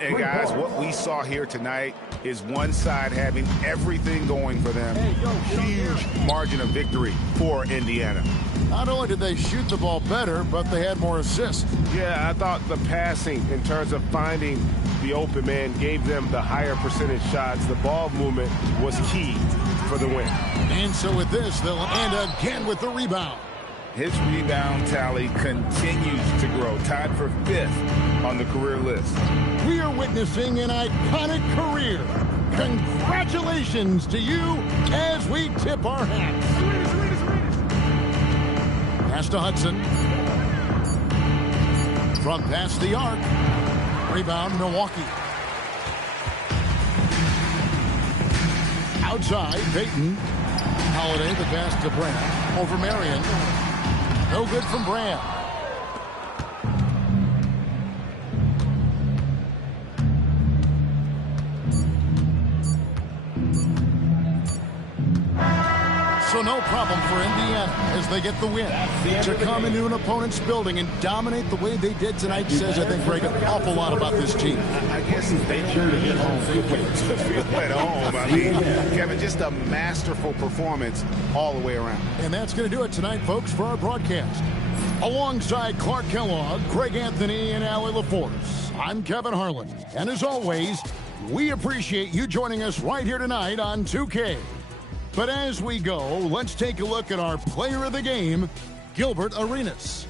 And, guys, what we saw here tonight is one side having everything going for them. Huge margin of victory for Indiana. Not only did they shoot the ball better, but they had more assists. Yeah, I thought the passing in terms of finding the open man gave them the higher percentage shots. The ball movement was key for the win. And so with this, they'll end again with the rebound. His rebound tally continues to grow, tied for 5th on the career list. We are witnessing an iconic career. Congratulations to you as we tip our hats. Pass to Hudson. From past the arc. Rebound, Milwaukee. Outside, Peyton. Holiday, the pass to Brand. Over Marion. No good from Brand. So no problem for Indiana as they get the win. To come into an opponent's building and dominate the way they did tonight says, I think, Greg, an awful lot about this team. I guess they sure to get home to feel at home. I mean, Kevin, just a masterful performance all the way around. And that's going to do it tonight, folks, for our broadcast. Alongside Clark Kellogg, Craig Anthony, and Allie LaForce, I'm Kevin Harlan. And as always, we appreciate you joining us right here tonight on 2K. But as we go, let's take a look at our player of the game, Gilbert Arenas.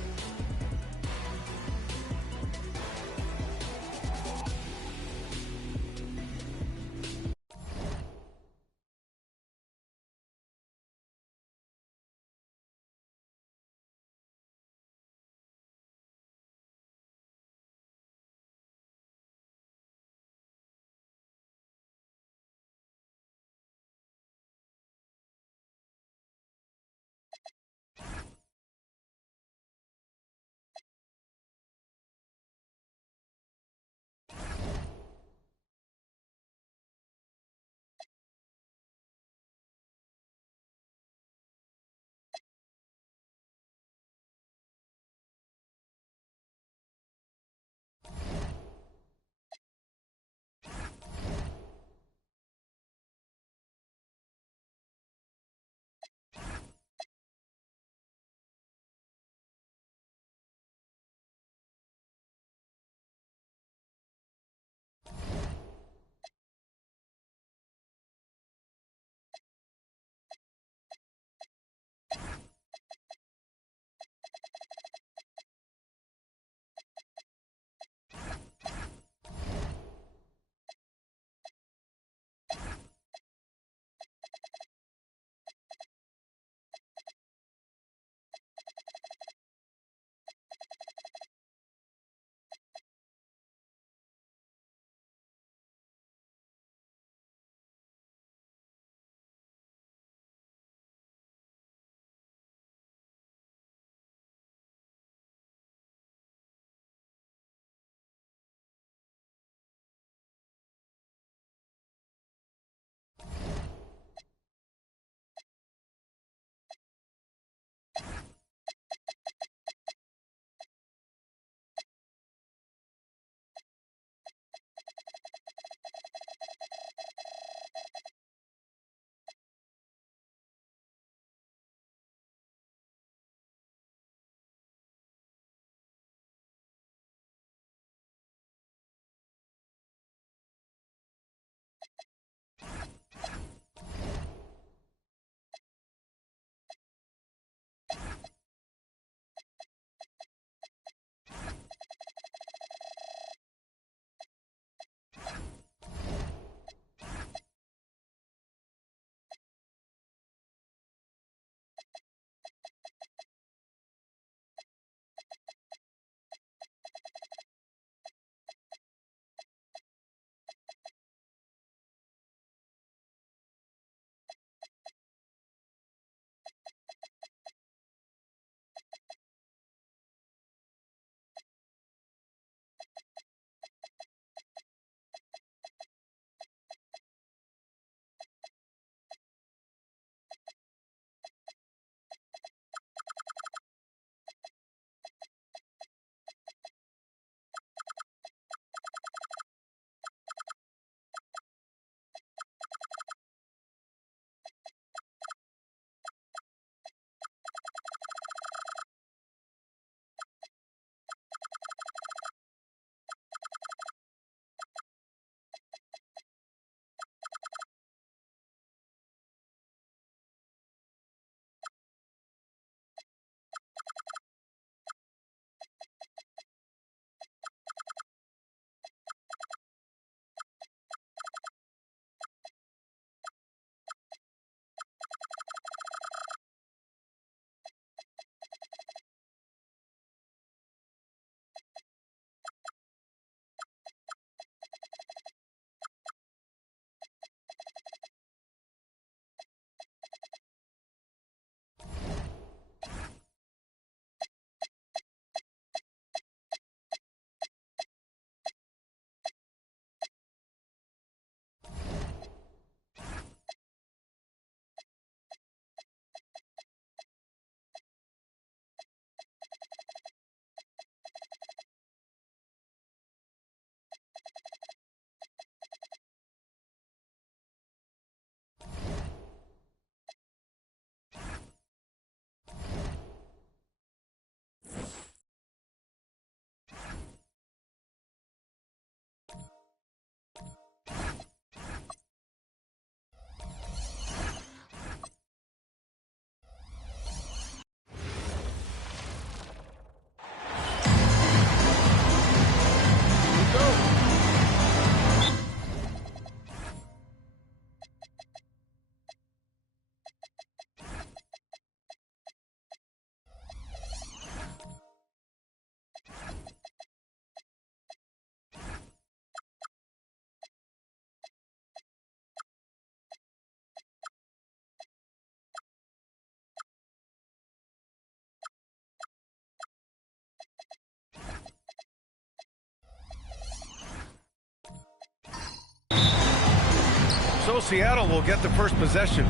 So Seattle will get the first possession.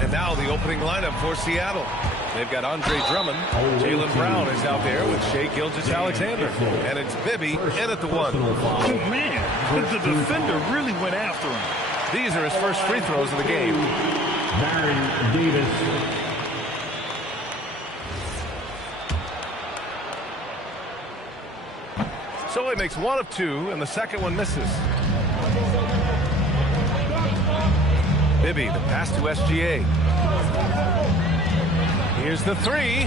And now the opening lineup for Seattle. They've got Andre Drummond. Jaylen Brown is out there with Shai Gilgeous-Alexander. And it's Bibby in at the 1. Oh, man, the defender really went after him. These are his first free throws of the game. Baron Davis. So he makes 1 of 2, and the second one misses. Bibby, the pass to SGA. Here's the 3.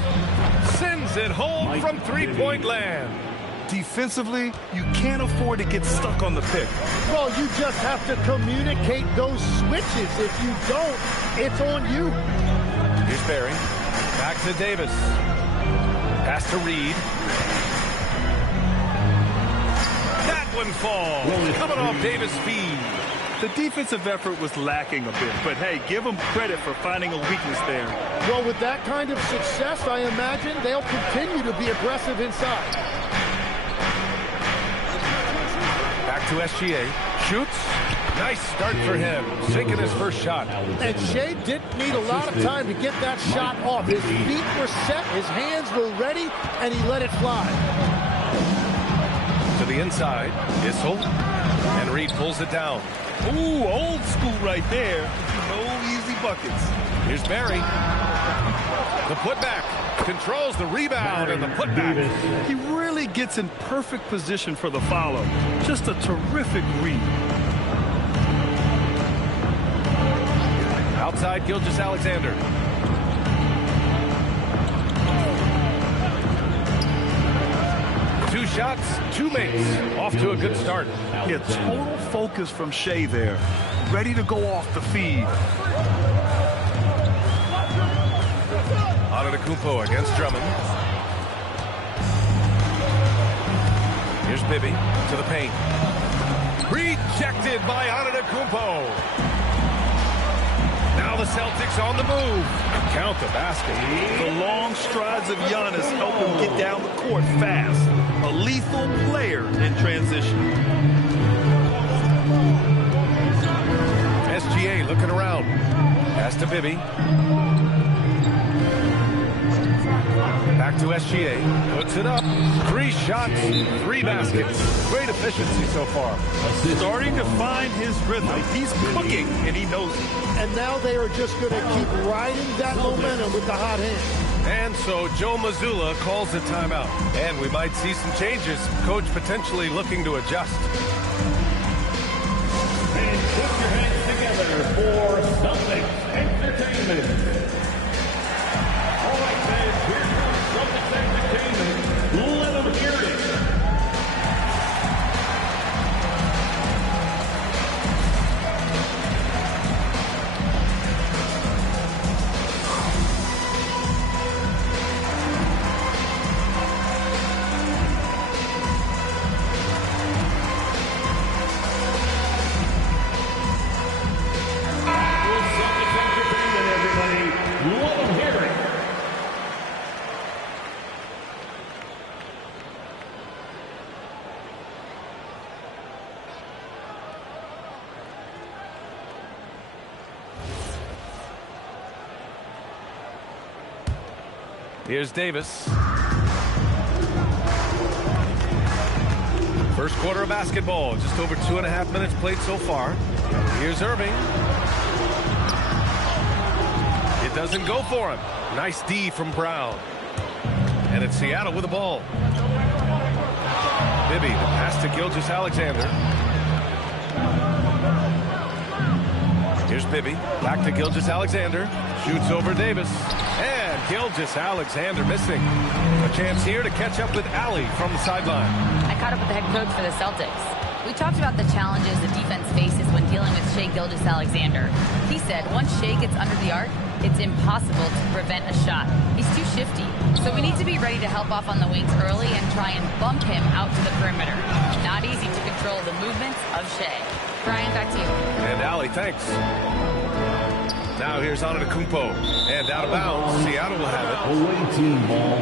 Sends it home from three-point land. Defensively, you can't afford to get stuck on the pick. Well, you just have to communicate those switches. If you don't, it's on you. Here's Barry. Back to Davis. Pass to Reed. That one falls. Coming off Davis' feed. The defensive effort was lacking a bit, but hey, give them credit for finding a weakness there. Well, with that kind of success, I imagine they'll continue to be aggressive inside. Back to SGA. Shoots. Nice start for him. Sinking his first shot. And Shai didn't need a lot of time to get that shot off. His feet were set, his hands were ready, and he let it fly. To the inside. Issel. And Reed pulls it down. Ooh, old school right there. No easy buckets. Here's Barry. The putback. Controls the rebound and the putback. He really gets in perfect position for the follow. Just a terrific read. Outside Gilgeous-Alexander. Two shots, 2 makes. Off to a good start. Yeah, total focus from Shai there. Ready to go off the feed. Antetokounmpo against Drummond. Here's Bibby to the paint. Rejected by Antetokounmpo. Now the Celtics on the move. Count the basket. The long strides of Giannis help him get down the court fast. A lethal player in transition. SGA looking around. Pass to Bibby. Back to SGA. Puts it up. 3 shots, 3 baskets. Great efficiency so far. Starting to find his rhythm. He's cooking, and he knows it. And now they are just going to keep riding that momentum with the hot hand. And so Joe Mazzulla calls a timeout. And we might see some changes. Coach potentially looking to adjust. And put your hands together for Celtics Entertainment. All right, fans, here comes Celtics Entertainment. Let them hear it. Here's Davis. First quarter of basketball. Just over 2.5 minutes played so far. Here's Irving. It doesn't go for him. Nice D from Brown. And it's Seattle with the ball. Bibby, the pass to Gilgeous-Alexander. Here's Bibby. Back to Gilgeous-Alexander. Shoots over Davis. And Gilgeous-Alexander missing. A chance here to catch up with Allie from the sideline. I caught up with the head coach for the Celtics. We talked about the challenges the defense faces when dealing with Shai Gilgeous-Alexander. He said once Shai gets under the arc, it's impossible to prevent a shot. He's too shifty. So we need to be ready to help off on the wings early and try and bump him out to the perimeter. Not easy to control the movements of Shai. Brian, back to you. And Allie, thanks. Now here's Antetokounmpo. And out of bounds. Seattle will have it. Away team ball.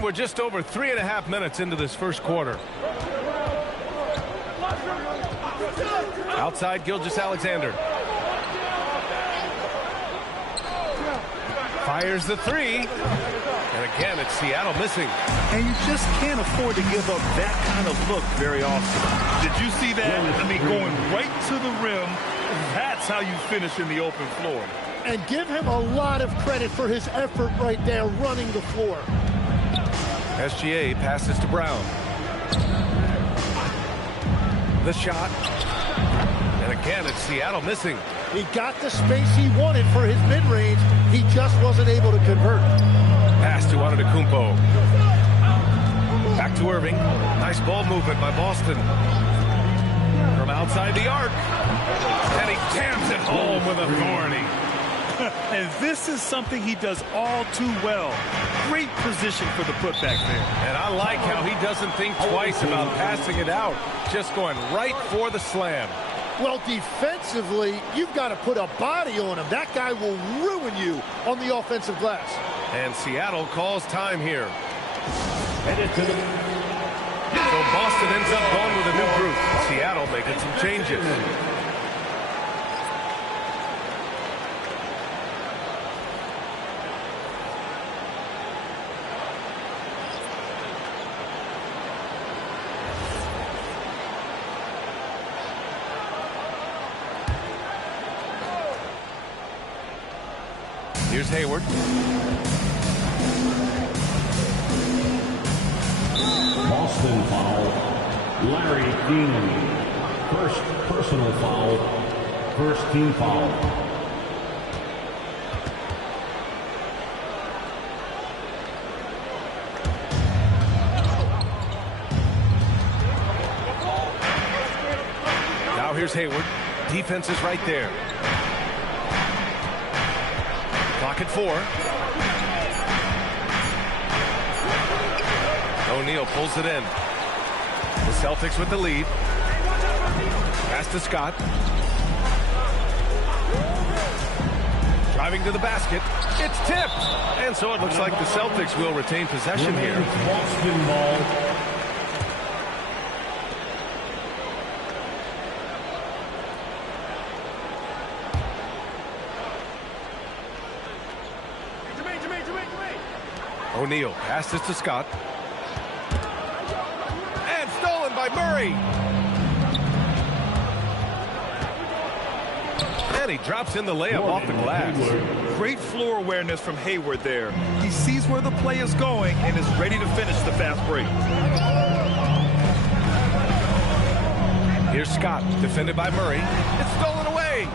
And we're just over 3.5 minutes into this first quarter. Outside, Gilgeous-Alexander. Fires the three. And again, it's Seattle missing. And you just can't afford to give up that kind of look very often. Did you see that? I mean, going right to the rim, that's how you finish in the open floor. And give him a lot of credit for his effort right there running the floor. SGA passes to Brown. The shot. And again, it's Seattle missing. He got the space he wanted for his mid-range. He just wasn't able to convert. Pass to Antetokounmpo. Back to Irving. Nice ball movement by Boston. From outside the arc. And he jams it home with authority. And this is something he does all too well. Great position for the putback there. And I like how he doesn't think twice about passing it out. Just going right for the slam. Well, defensively, you've got to put a body on him. That guy will ruin you on the offensive glass. And Seattle calls time here. So Boston ends up going with a new group. Seattle making some changes. Here's Hayward. Boston foul. Larry Dean. First personal foul. First team foul. Now here's Hayward. Defense is right there. Clock at 4. O'Neal pulls it in. The Celtics with the lead. Pass to Scott. Driving to the basket. It's tipped. And so it looks like the Celtics will retain possession here. Boston ball. O'Neal passes to Scott. And stolen by Murray. And he drops in the layup off the glass. Great floor awareness from Hayward there. He sees where the play is going and is ready to finish the fast break. Here's Scott, defended by Murray. It's stolen away.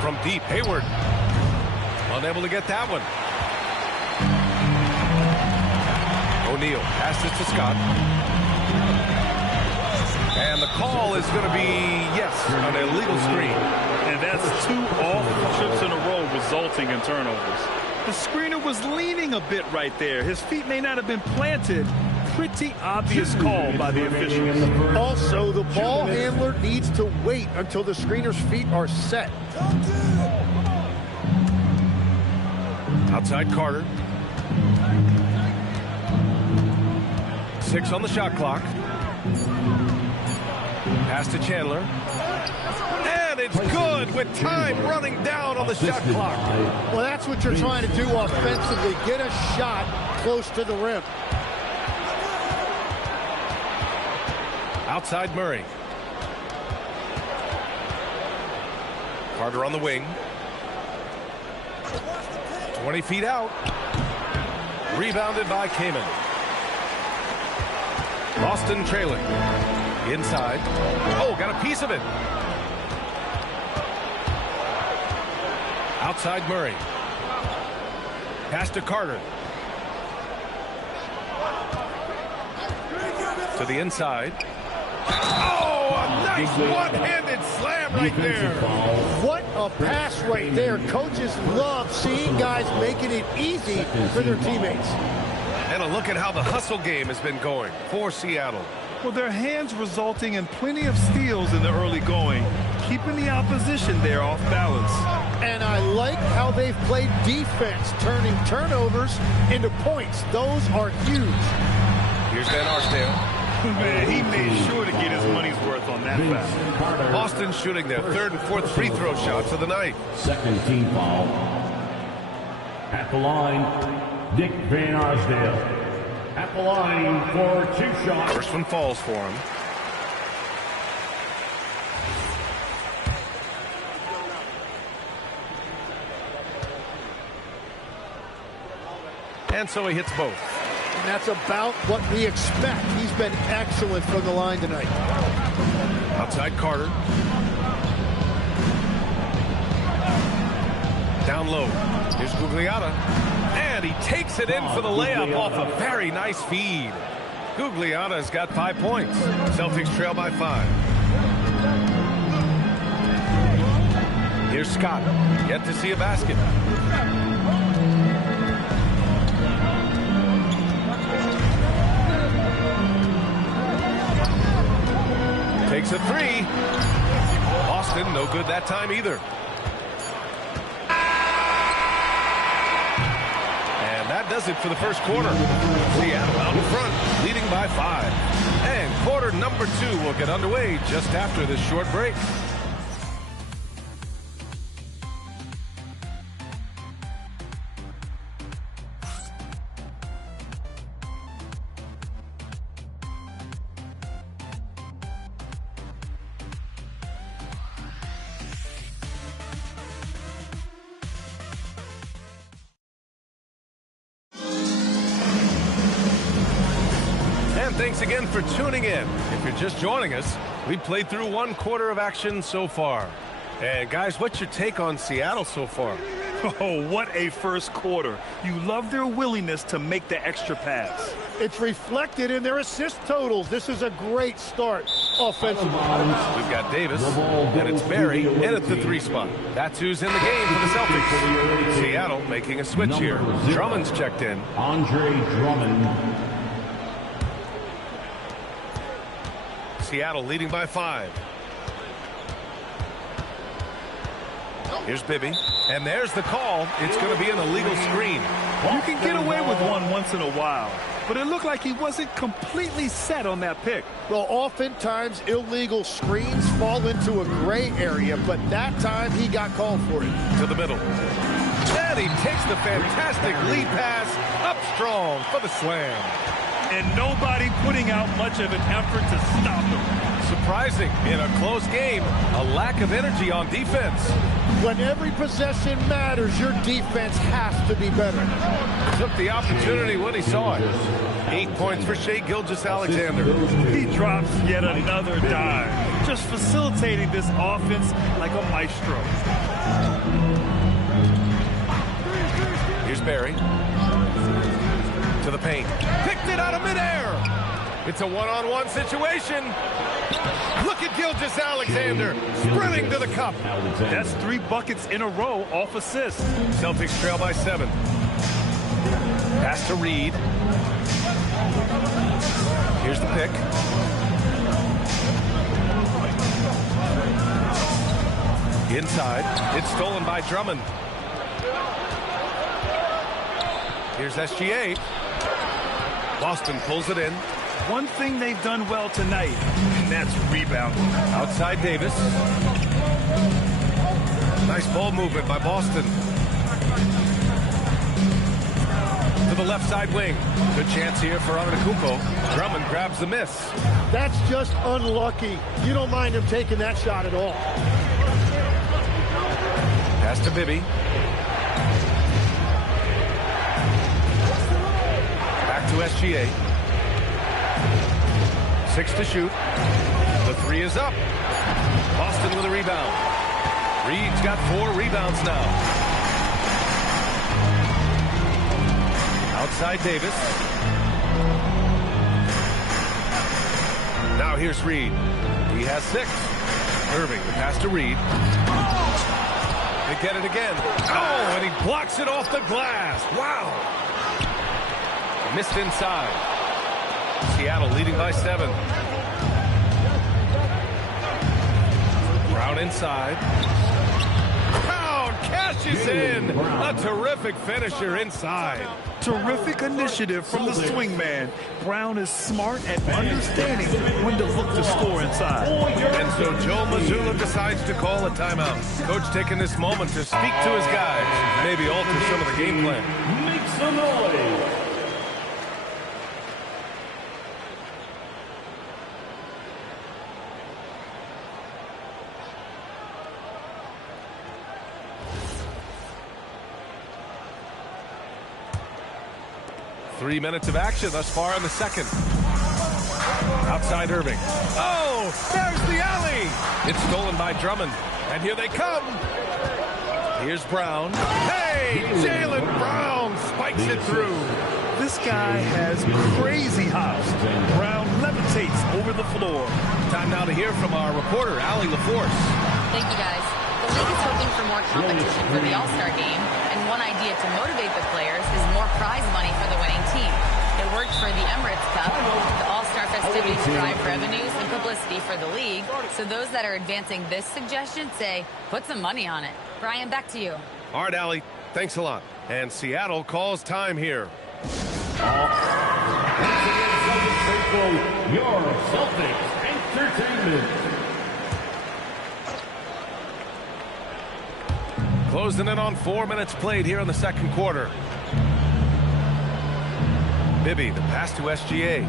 From deep, Hayward. Unable to get that one. O'Neal passes to Scott. And the call is going to be, yes, an illegal screen. And that's 2 off trips in a row resulting in turnovers. The screener was leaning a bit right there. His feet may not have been planted. Pretty obvious call by the officials. Also, the ball handler needs to wait until the screener's feet are set. Outside Carter. 6 on the shot clock. Pass to Chandler. And it's good with time running down on the shot clock. Well, that's what you're trying to do offensively. Get a shot close to the rim. Outside Murray. Carter on the wing. 20 feet out. Rebounded by Kaman. Boston trailing. Inside. Oh, got a piece of it. Outside Murray. Pass to Carter. To the inside. Oh, a nice one-handed slam right there. What a pass right there. Coaches love seeing guys making it easy for their teammates. And a look at how the hustle game has been going for Seattle. Well, their hands resulting in plenty of steals in the early going, keeping the opposition there off balance. And I like how they've played defense, turning turnovers into points. Those are huge. Here's Van Arsdale. Man, he made sure to get his money's worth on that foul. Boston shooting their third and fourth free throw shots of the night. Second team foul. At the line, Dick Van Arsdale. At the line for 2 shots. First one falls for him. And so he hits both. And that's about what we expect. He's been excellent from the line tonight. Outside Carter. Down low. Here's Gugliotta. And he takes it in for the layup off a very nice feed. Gugliotta's got 5 points. Celtics trail by 5. Here's Scott. Yet to see a basket. Takes a 3. Boston, no good that time either. And that does it for the first quarter. Seattle out in front, leading by 5. And quarter number 2 will get underway just after this short break. Thanks again for tuning in. If you're just joining us, we played through 1 quarter of action so far. And guys, what's your take on Seattle so far? Oh, what a first quarter. You love their willingness to make the extra pass. It's reflected in their assist totals. This is a great start offensively. We've got Davis, and it's Barry, and at the 3 spot. That's who's in the game for the Celtics. Seattle making a switch here. Drummond's checked in. Andre Drummond. Seattle leading by 5. Here's Bibby. And there's the call. It's going to be an illegal screen. You can get away with one once in a while, but it looked like he wasn't completely set on that pick. Well, oftentimes illegal screens fall into a gray area, but that time he got called for it. To the middle. And he takes the fantastic lead pass up strong for the slam. And nobody putting out much of an effort to stop him. Surprising in a close game, a lack of energy on defense. When every possession matters, your defense has to be better. Took the opportunity when he saw it. 8 points for Shai Gilgeous-Alexander. He drops yet another dime, just facilitating this offense like a maestro. Here's Barry. To the paint. Picked it out of midair. It's a one-on-one situation. Look at Gilgeous-Alexander sprinting to the cup. That's 3 buckets in a row off assists. Celtics trail by 7. Pass to Reed. Here's the pick. Inside. It's stolen by Drummond. Here's SGA. Boston pulls it in. One thing they've done well tonight, and that's rebounding. Outside Davis. Nice ball movement by Boston. To the left side wing. Good chance here for Antetokounmpo. Drummond grabs the miss. That's just unlucky. You don't mind him taking that shot at all. Pass to Bibby. Back to SGA. 6 to shoot. The 3 is up. Boston with a rebound. Reed's got 4 rebounds now. Outside Davis. Now here's Reed. He has 6. Irving, the pass to Reed. They get it again. Oh, and he blocks it off the glass. Wow. Missed inside. Seattle leading by 7. Brown inside. Brown cashes in. A terrific finisher inside. Terrific initiative from the swingman. Brown is smart at understanding when to look to score inside. And so Joe Mazzulla decides to call a timeout. Coach taking this moment to speak to his guys, maybe alter some of the game plan. Make some noise. 3 minutes of action thus far in the second. Outside Irving. Oh, there's the alley. It's stolen by Drummond. And here they come. Here's Brown. Hey, Jaylen Brown spikes it through. This guy has crazy hops. Brown levitates over the floor. Time now to hear from our reporter, Allie LaForce. Thank you, guys. The league is hoping for more competition for the All-Star game, and one idea to motivate the players is more prize money for the winning team. It worked for the Emirates Cup. The All-Star festivities drive revenues and publicity for the league, so those that are advancing this suggestion say, put some money on it. Brian, back to you. All right, Allie, thanks a lot. And Seattle calls time here. Your Celtics Entertainment. Closing in on 4 minutes played here in the second quarter. Bibby, the pass to SGA.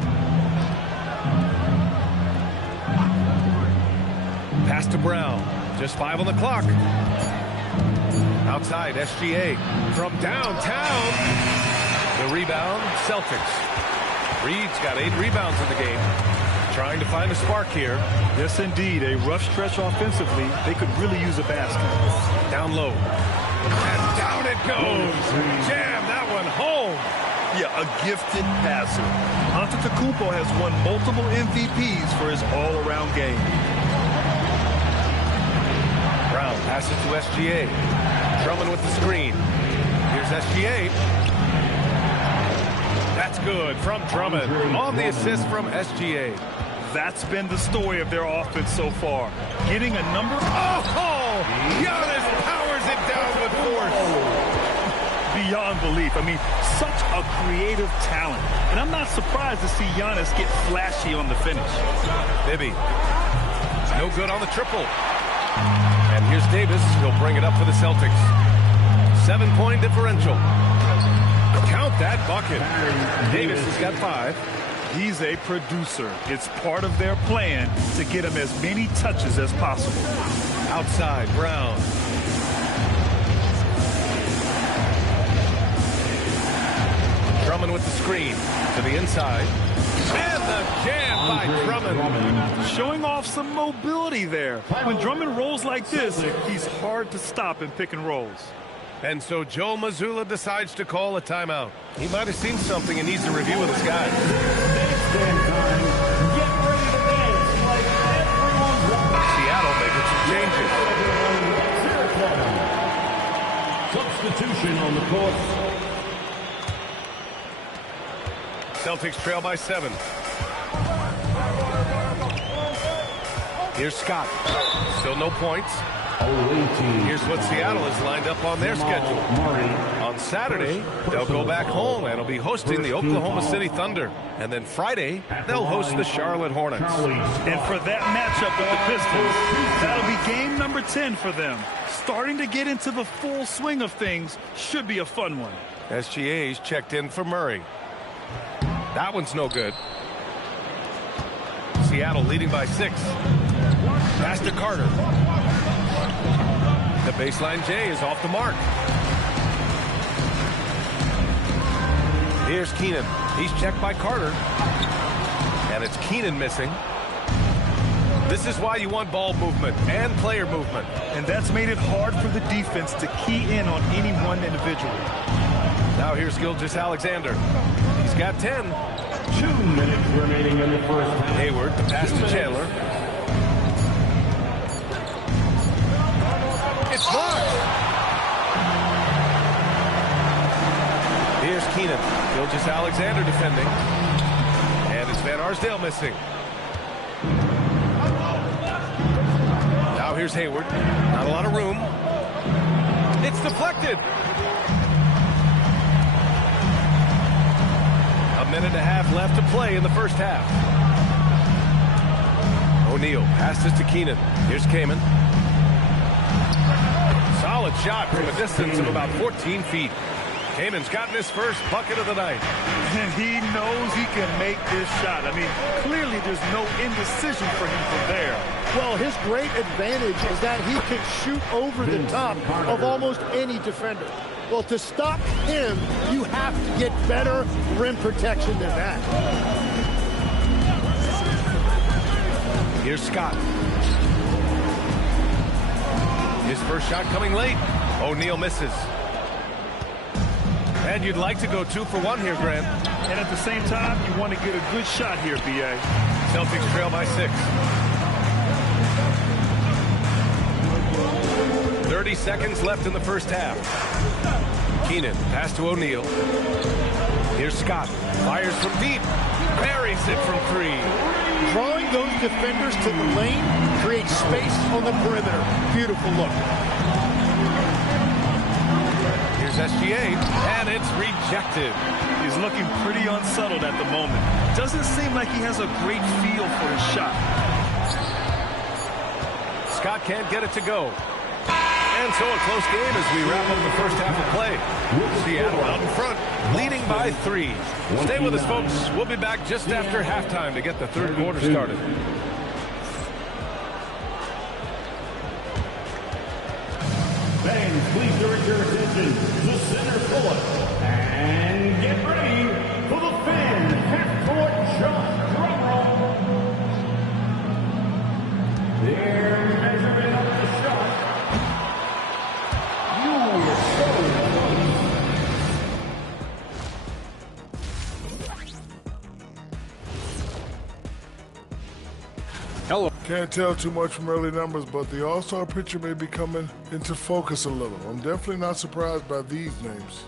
Pass to Brown. Just 5 on the clock. Outside, SGA. From downtown. The rebound, Celtics. Reed's got 8 rebounds in the game. Trying to find a spark here. Yes, indeed. A rough stretch offensively. They could really use a basket. Down low. And down it goes. Jam that one home. Yeah, a gifted passer. Antetokounmpo has won multiple MVPs for his all-around game. Brown passes to SGA. Drummond with the screen. Here's SGA. That's good from Drummond on the assist from SGA. That's been the story of their offense so far. Getting a number. Oh! Giannis powers it down with force. Beyond belief. I mean, such a creative talent. And I'm not surprised to see Giannis get flashy on the finish. Bibby. No good on the triple. And here's Davis. He'll bring it up for the Celtics. 7-point differential. Count that bucket. Davis has got 5. He's a producer. It's part of their plan to get him as many touches as possible. Outside, Brown. Drummond with the screen to the inside. And the jam by Drummond. Showing off some mobility there. When Drummond rolls like this, he's hard to stop in pick and rolls. And so Joe Mazzulla decides to call a timeout. He might have seen something and needs to review with his guys. Seattle making some changes. Substitution on the court. Celtics trail by 7. Here's Scott. Still no points. Here's what Seattle has lined up on their schedule. On Saturday, they'll go back home and will be hosting the Oklahoma City Thunder. And then Friday, they'll host the Charlotte Hornets. And for that matchup with the Pistons, that'll be game number 10 for them. Starting to get into the full swing of things should be a fun one. SGA's checked in for Murray. That one's no good. Seattle leading by 6. Pass to Carter. The baseline J is off the mark. Here's Keenan. He's checked by Carter. And it's Keenan missing. This is why you want ball movement and player movement. And that's made it hard for the defense to key in on any one individual. Now here's Gilgeous-Alexander. He's got 10. 2 minutes remaining in the first half. Hayward, the pass to Chandler. It's blocked. Here's Keenan. Gilgeous-Alexander defending. And it's Van Arsdale missing. Now here's Hayward. Not a lot of room. It's deflected. A minute and a half left to play in the first half. O'Neal passes to Keenan. Here's Kamen. Solid shot from a distance of about 14 feet. Kamen's gotten his first bucket of the night. And he knows he can make this shot. I mean, clearly there's no indecision for him from there. Well, his great advantage is that he can shoot over the top of almost any defender. Well, to stop him, you have to get better rim protection than that. Here's Scott. His first shot coming late. O'Neal misses. And you'd like to go 2 for 1 here, Grant. And at the same time, you want to get a good shot here, B.A. Celtics trail by 6. 30 seconds left in the first half. Keenan, pass to O'Neal. Here's Scott. Fires from deep. Buries it from 3. Drawing those defenders to the lane creates space on the perimeter. Beautiful look. Here's SGA, and it's rejected. He's looking pretty unsettled at the moment. Doesn't seem like he has a great feel for his shot. Scott can't get it to go. And so a close game as we wrap up the first half of play. Seattle out in front, leading by 3. Stay with us, folks. We'll be back just after halftime to get the third quarter started. Fans, please direct your attention to center court and get ready for the fan half-court shot. Drum roll. They're measuring up the shot. Hello. Can't tell too much from early numbers, but the All-Star picture may be coming into focus a little. I'm definitely not surprised by these names.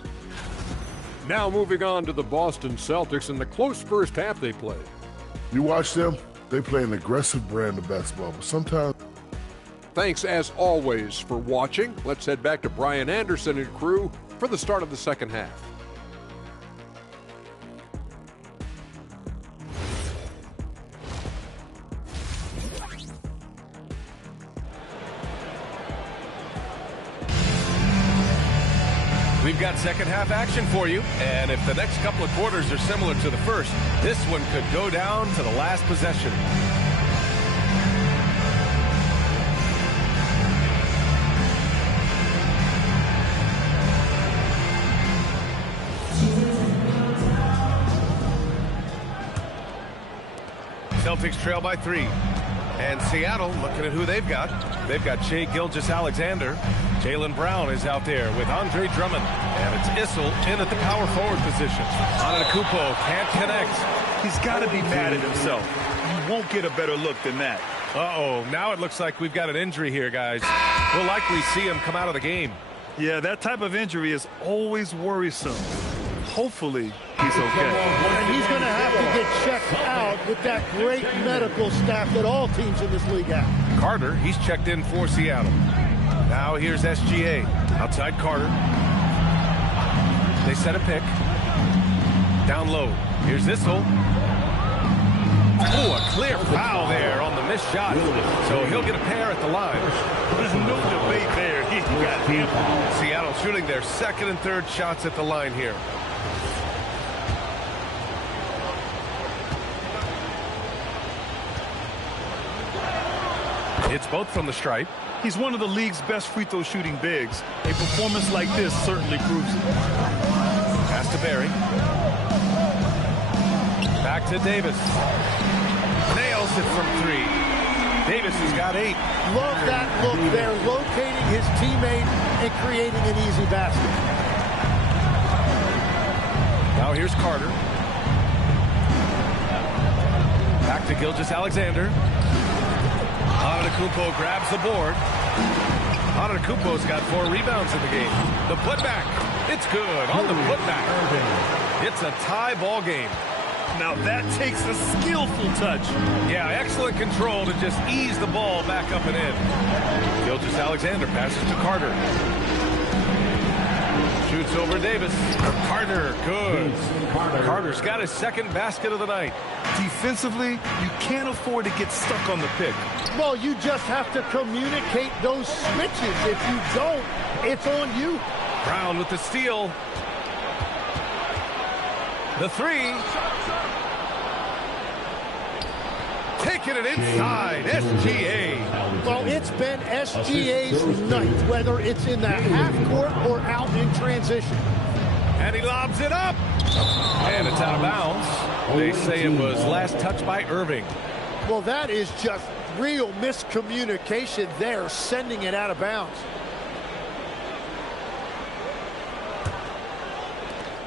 Now moving on to the Boston Celtics and the close first half they played. You watch them, they play an aggressive brand of basketball, but sometimes... Thanks as always for watching. Let's head back to Brian Anderson and crew for the start of the second half. We've got second half action for you, and if the next couple of quarters are similar to the first, this one could go down to the last possession. Celtics trail by 3. And Seattle, looking at who they've got. They've got Shai Gilgeous-Alexander. Jaylen Brown is out there with Andre Drummond. And it's Issel in at the power forward position. Antetokounmpo can't connect. He's got to be mad at himself. You won't get a better look than that. Uh-oh, now it looks like we've got an injury here, guys. We'll likely see him come out of the game. Yeah, that type of injury is always worrisome. Hopefully, he's okay. And he's going to have to get checked out with that great medical staff that all teams in this league have. Carter, he's checked in for Seattle. Now here's SGA. Outside Carter. They set a pick. Down low. Here's Issel. Oh, a clear foul there on the missed shot. So he'll get a pair at the line. There's no debate there. He got him. Seattle shooting their second and third shots at the line here. It's both from the stripe. He's one of the league's best free throw shooting bigs. A performance like this certainly proves it. Pass to Barry. Back to Davis. Nails it from 3. Davis has got 8. Love that look there, locating his teammate and creating an easy basket. Now here's Carter. Back to Gilgeous-Alexander. Antetokounmpo grabs the board. Antetokounmpo's got 4 rebounds in the game. The putback. It's good on the putback. It's a tie ball game. Now that takes a skillful touch. Yeah, excellent control to just ease the ball back up and in. Gilgeous-Alexander passes to Carter. Shoots over Davis. Carter, good. Carter's got his second basket of the night. Defensively, you can't afford to get stuck on the pick. Well, you just have to communicate those switches. If you don't, it's on you. Brown with the steal. The three. Taking it inside. SGA. Well, it's been SGA's night, whether it's in the half court or out in transition. And he lobs it up. And it's out of bounds. They say it was last touched by Irving. Well, that is just real miscommunication there, sending it out of bounds.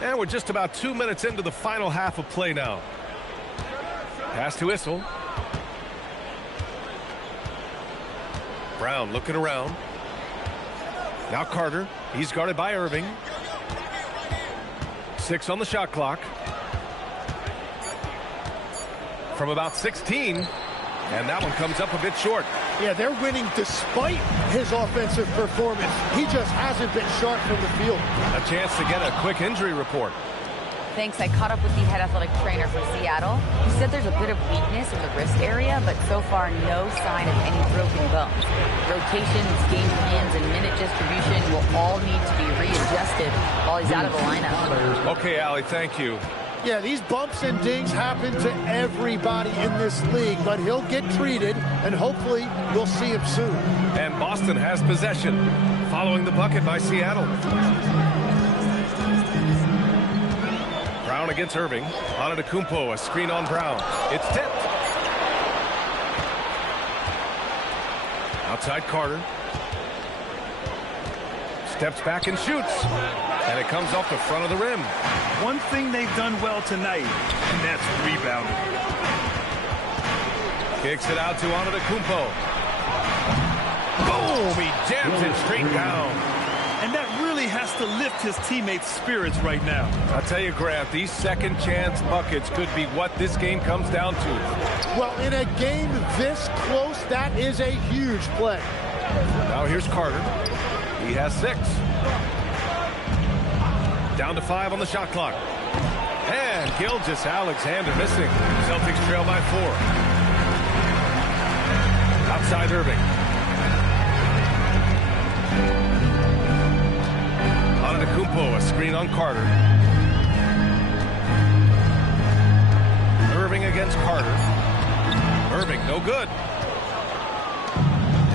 And we're just about 2 minutes into the final half of play now. Pass to Issel. Brown looking around. Now Carter. He's guarded by Irving. 6 on the shot clock. From about 16. And that one comes up a bit short. Yeah, they're winning despite his offensive performance. He just hasn't been sharp from the field. A chance to get a quick injury report. Thanks. I caught up with the head athletic trainer for Seattle. He said there's a bit of weakness in the wrist area, but so far no sign of any broken bones. Rotations, game plans, and minute distribution will all need to be readjusted while he's out of the lineup. Okay, Allie, thank you. Yeah, these bumps and dings happen to everybody in this league, but he'll get treated, and hopefully we'll see him soon. And Boston has possession, following the bucket by Seattle. Brown against Irving. Antetokounmpo, a screen on Brown. It's tipped. Outside Carter. Steps back and shoots. And it comes off the front of the rim. One thing they've done well tonight, and that's rebounding. Kicks it out to Antetokounmpo. Boom! He jams it straight down. And that really has to lift his teammates' spirits right now. I'll tell you, Grant, these second chance buckets could be what this game comes down to. Well, in a game this close, that is a huge play. Now here's Carter. He has 6. Down to 5 on the shot clock. And Gilgeous-Alexander missing. Celtics trail by 4. Outside Irving. Antetokounmpo, a screen on Carter. Irving against Carter. Irving, no good.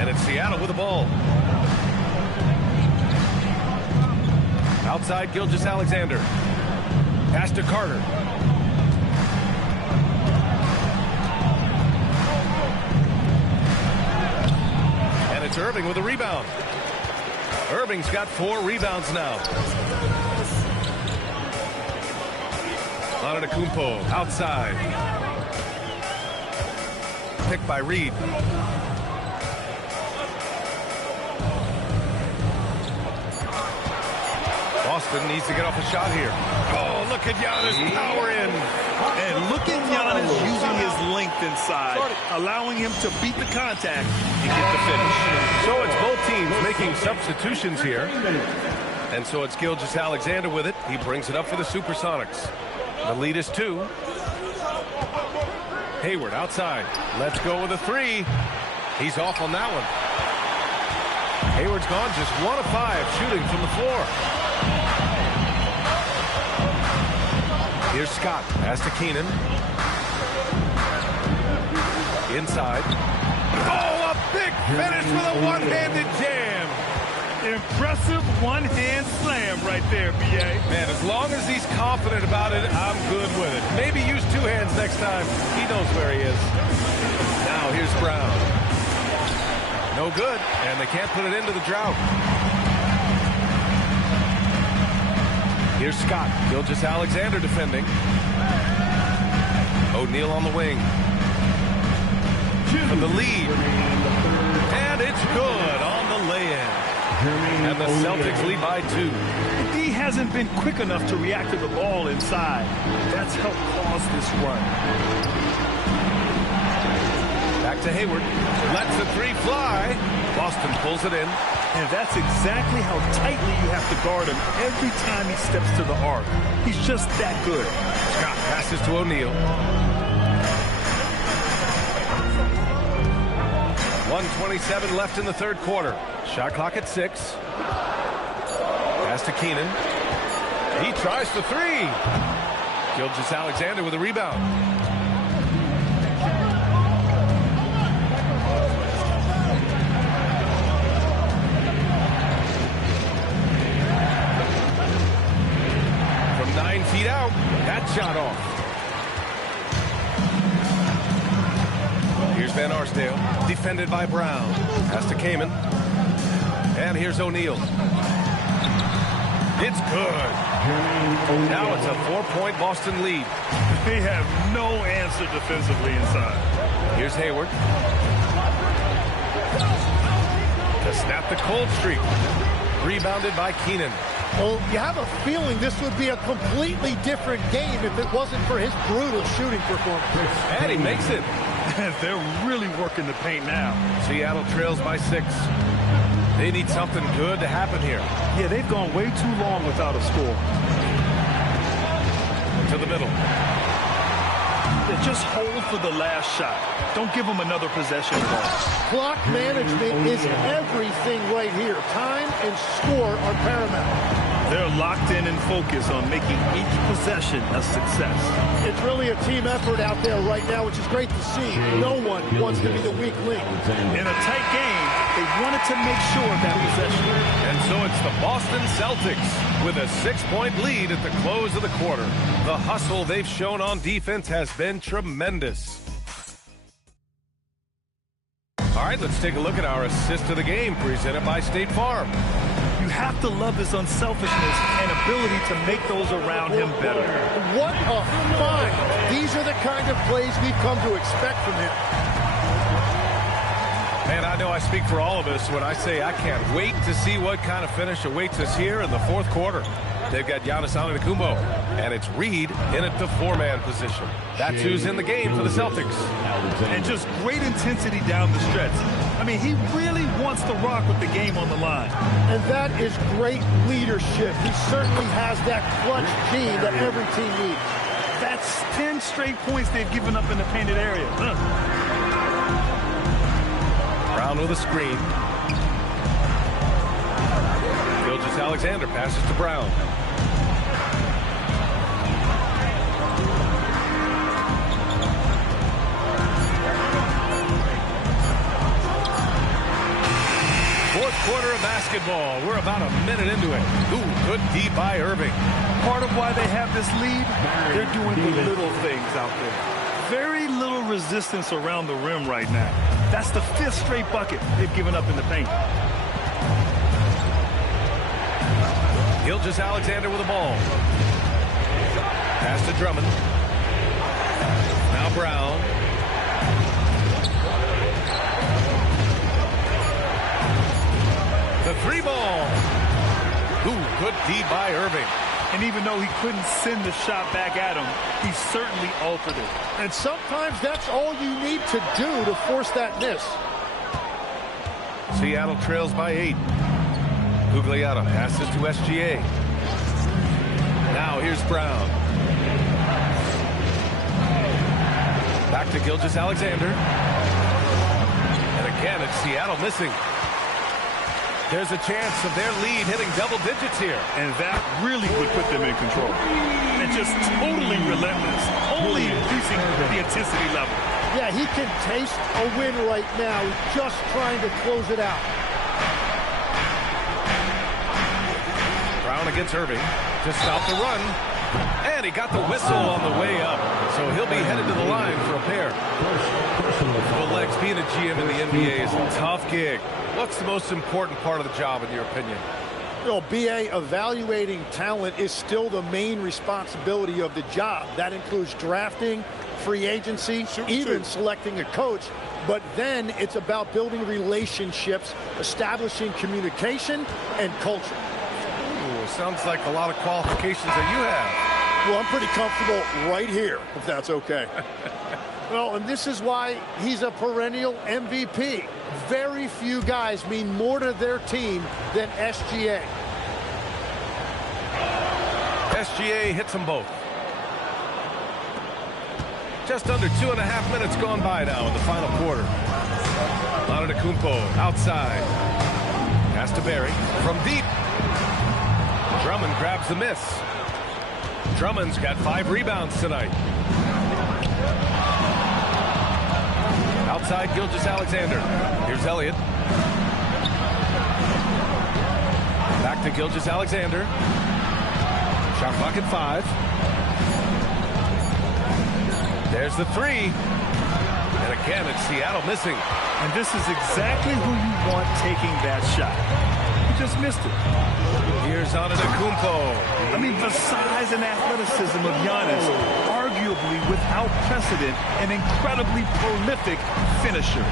And it's Seattle with the ball. Outside Gilgeous-Alexander. Pass to Carter. And it's Irving with a rebound. Irving's got 4 rebounds now. Antetokounmpo outside. Picked by Reed. Boston needs to get off a shot here. Oh, look at Giannis power in. And look at Giannis using his length inside, allowing him to beat the contact and get the finish. So it's both teams making substitutions here. And so it's Gilgeous-Alexander with it. He brings it up for the Supersonics. The lead is 2. Hayward outside. Let's go with a 3. He's off on that one. Hayward's gone just 1 of 5 shooting from the floor. Here's Scott. Pass to Keenan. Inside. Oh, a big finish with a one-handed jam. Impressive one-hand slam right there, B.A. Man, as long as he's confident about it, I'm good with it. Maybe use 2 hands next time. He knows where he is. Now here's Brown. No good, and they can't put it into the drought. Here's Scott. Gilgeous-Alexander defending. O'Neal on the wing. For the lead. And it's good on the lay-in. And the Celtics lead by 2. He hasn't been quick enough to react to the ball inside. That's helped cause this run. Back to Hayward. Lets the 3 fly. Boston pulls it in. And that's exactly how tightly you have to guard him every time he steps to the arc. He's just that good. Scott passes to O'Neal. 1:27 left in the third quarter. Shot clock at 6. Pass to Keenan. He tries the three. Gilgeous-Alexander with a rebound. From 9 feet out, that shot off. Here's Van Arsdale, defended by Brown. Pass to Kaman. And here's O'Neal. It's good. Now it's a 4-point Boston lead. They have no answer defensively inside. Here's Hayward. To snap the cold streak. Rebounded by Keenan. Well, you have a feeling this would be a completely different game if it wasn't for his brutal shooting performance. And he makes it. They're really working the paint now. Seattle trails by 6. They need something good to happen here. Yeah, they've gone way too long without a score. To the middle. They just hold for the last shot. Don't give them another possession ball. Clock management is everything right here. Time and score are paramount. They're locked in and focused on making each possession a success. It's really a team effort out there right now, which is great to see. No one wants to be the weak link. In a tight game, they wanted to make sure of that possession. And so it's the Boston Celtics with a 6-point lead at the close of the quarter. The hustle they've shown on defense has been tremendous. All right, let's take a look at our assist of the game presented by State Farm. You have to love his unselfishness and ability to make those around him better. What a find. These are the kind of plays we've come to expect from him. Man, I know I speak for all of us when I say I can't wait to see what kind of finish awaits us here in the fourth quarter. They've got Giannis Antetokounmpo, and it's Reed in at the 4-man position. That's who's in the game for the Celtics. And just great intensity down the stretch. I mean, he really wants to rock with the game on the line. And that is great leadership. He certainly has that clutch gene that every team needs. That's 10 straight points they've given up in the painted area. Brown with a screen. Gilgeous-Alexander passes to Brown. Fourth quarter of basketball. We're about a minute into it. Ooh, good D by Irving. Part of why they have this lead, they're doing the little things out there. Very little resistance around the rim right now. That's the 5th straight bucket they've given up in the paint. Gilgeous-Alexander with the ball. Pass to Drummond. Now Brown. The 3 ball. Ooh, good D by Irving. And even though he couldn't send the shot back at him, he certainly altered it. And sometimes that's all you need to do to force that miss. Seattle trails by 8. Gugliotta passes to SGA. Now here's Brown. Back to Gilgeous-Alexander. And again, it's Seattle missing. There's a chance of their lead hitting double digits here. And that really would put them in control. And just totally relentless, only increasing the intensity level. Yeah, he can taste a win right now, just trying to close it out. Brown against Irving to stop the run. And he got the whistle on the way up. So he'll be headed to the line for a pair. Well, Lex, being a GM in the NBA is a tough gig. What's the most important part of the job, in your opinion? Well, BA, evaluating talent is still the main responsibility of the job. That includes drafting, free agency, even selecting a coach. But then it's about building relationships, establishing communication, and culture. Ooh, sounds like a lot of qualifications that you have. Well, I'm pretty comfortable right here, if that's okay. Well, and this is why he's a perennial MVP. Very few guys mean more to their team than SGA. SGA hits them both. Just under 2.5 minutes gone by now in the final quarter. Antetokounmpo outside. Pass to Barry from deep. Drummond grabs the miss. Drummond's got 5 rebounds tonight. Outside Gilgeous-Alexander. Here's Elliott. Back to Gilgeous-Alexander. Shot clock at 5. There's the 3. And again, it's Seattle missing. And this is exactly who you want taking that shot. He just missed it. Here's Antetokounmpo. I mean, the size and athleticism of Giannis, arguably without precedent, an incredibly prolific finisher.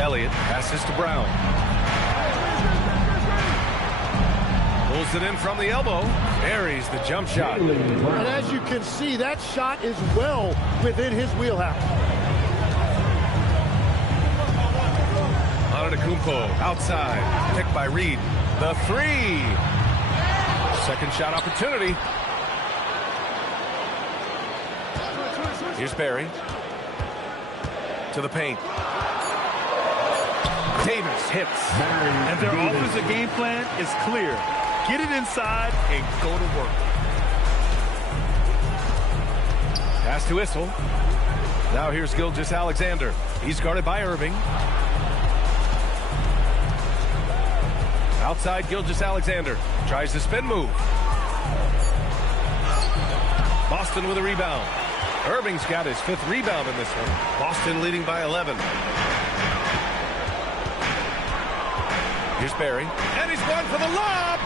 Elliott passes to Brown. Pulls it in from the elbow. Buries the jump shot. And as you can see, that shot is well within his wheelhouse. Antetokounmpo outside. Picked by Reed. The 3. Second shot opportunity. Here's Barry. To the paint. Davis hits. And their offensive game plan is clear. Get it inside and go to work. Pass to Issel. Now here's Gilgeous-Alexander. He's guarded by Irving. Outside Gilgeous-Alexander. Tries the spin move. Boston with a rebound. Irving's got his 5th rebound in this one. Boston leading by 11. Here's Barry. And he's going for the lob.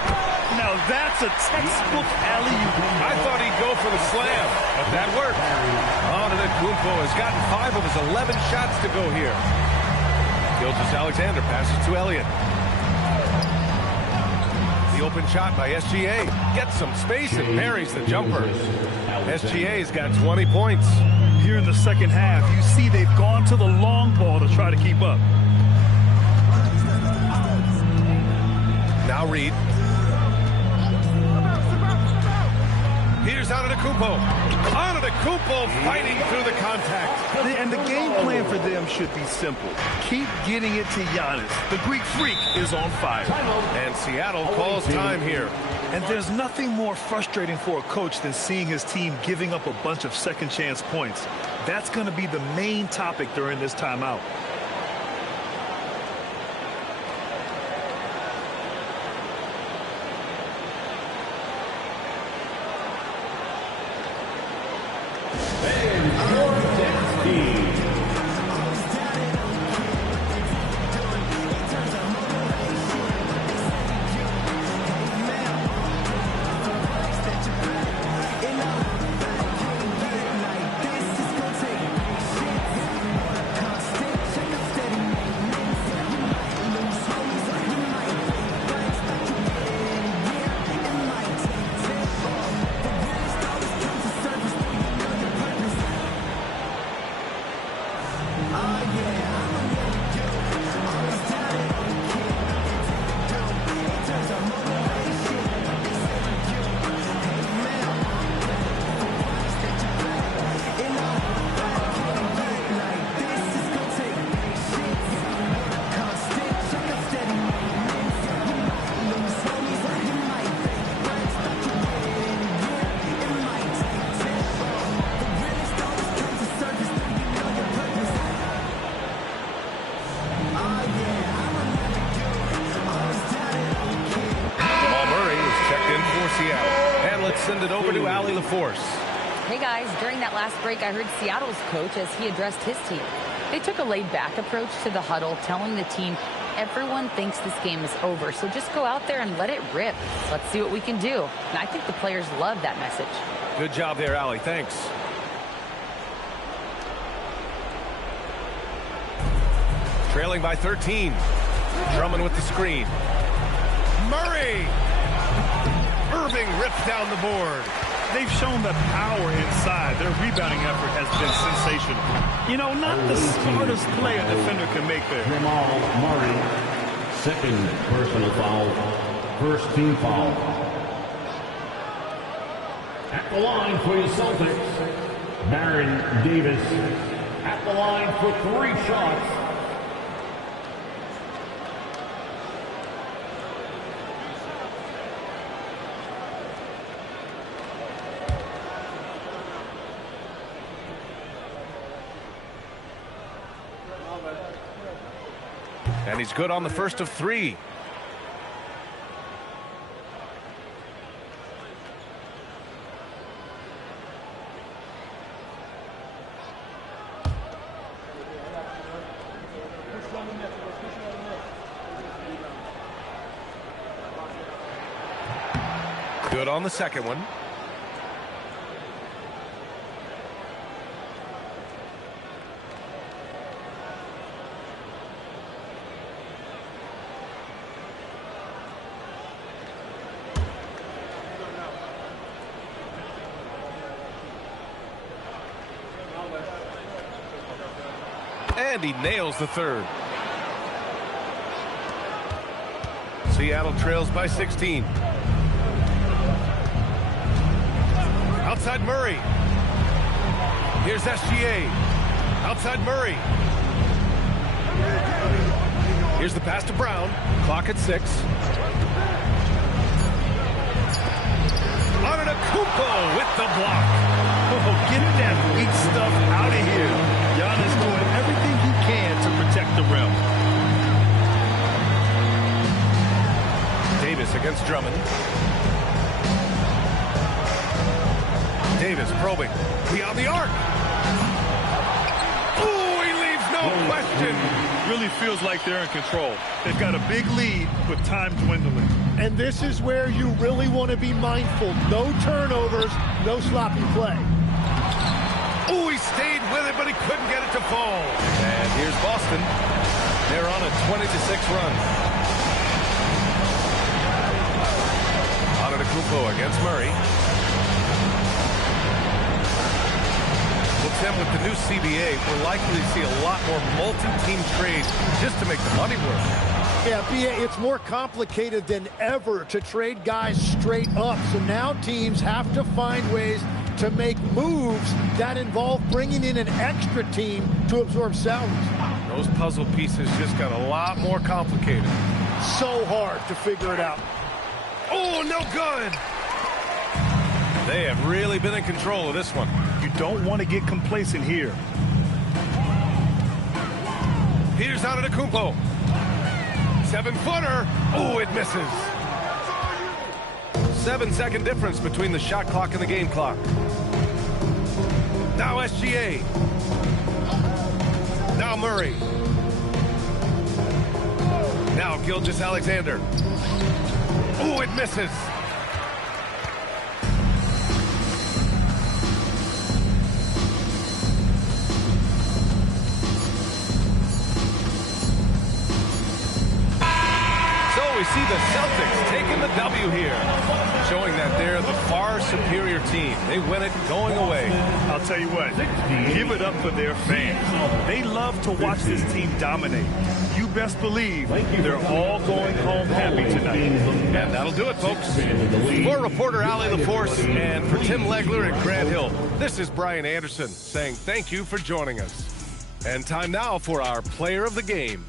Now that's a textbook alley-oop. I thought he'd go for the slam, but that worked. Antetokounmpo has gotten 5 of his 11 shots to go here. Gilgeous-Alexander passes to Elliott. The open shot by SGA. Gets some space and buries the jumper. SGA's got 20 points. Here in the second half, you see they've gone to the long ball to try to keep up. Now Reed. Here's Antetokounmpo. Antetokounmpo fighting through the contact. And the game plan for them should be simple. Keep getting it to Giannis. The Greek freak is on fire. And Seattle calls time here. And there's nothing more frustrating for a coach than seeing his team giving up a bunch of second chance points. That's going to be the main topic during this timeout. Send it over to Allie LaForce. Hey guys, during that last break, I heard Seattle's coach as he addressed his team. They took a laid-back approach to the huddle, telling the team, everyone thinks this game is over, so just go out there and let it rip. Let's see what we can do. And I think the players love that message. Good job there, Allie. Thanks. Trailing by 13. Drummond with the screen. Murray! Irving rips down the board. They've shown the power inside. Their rebounding effort has been sensational. You know, not the smartest play a defender can make there. Jamal Murray, second personal foul, first team foul. At the line for your Celtics, Baron Davis. At the line for 3 shots. And he's good on the first of 3. Good on the second one. And he nails the third. Seattle trails by 16. Outside Murray. Here's SGA. Outside Murray. Here's the pass to Brown. Clock at 6. Antetokounmpo with the block. Oh, get that weak stuff out of here. Giannis doing everything he can to protect the rim. Davis against Drummond. Davis probing. Beyond the arc. Ooh, he leaves no question. Really feels like they're in control. They've got a big lead with time dwindling. And this is where you really want to be mindful. No turnovers, no sloppy play. Ooh, he stayed with it, but he couldn't get it to fall. And here's Boston. They're on a 20-6 run. Antetokounmpo against Murray. Well, Tim, with the new CBA, we're likely to see a lot more multi-team trades just to make the money work. Yeah, BA, it's more complicated than ever to trade guys straight up. So now teams have to find ways to make moves that involve bringing in an extra team to absorb salaries. Those puzzle pieces just got a lot more complicated. So hard to figure it out. Oh, no good. They have really been in control of this one. You don't want to get complacent here. Here's Antetokounmpo. 7-footer. Oh, it misses. 7-second difference between the shot clock and the game clock. Now SGA. Now Murray. Now Gilgeous-Alexander. Oh, it misses. We see the Celtics taking the W here, showing that they're the far superior team. They win it going away. I'll tell you what, give it up for their fans. They love to watch this team dominate. You best believe they're all going home happy tonight. And that'll do it, folks. For reporter Allie LaForce and for Tim Legler and Grant Hill, this is Brian Anderson saying thank you for joining us. And time now for our player of the game.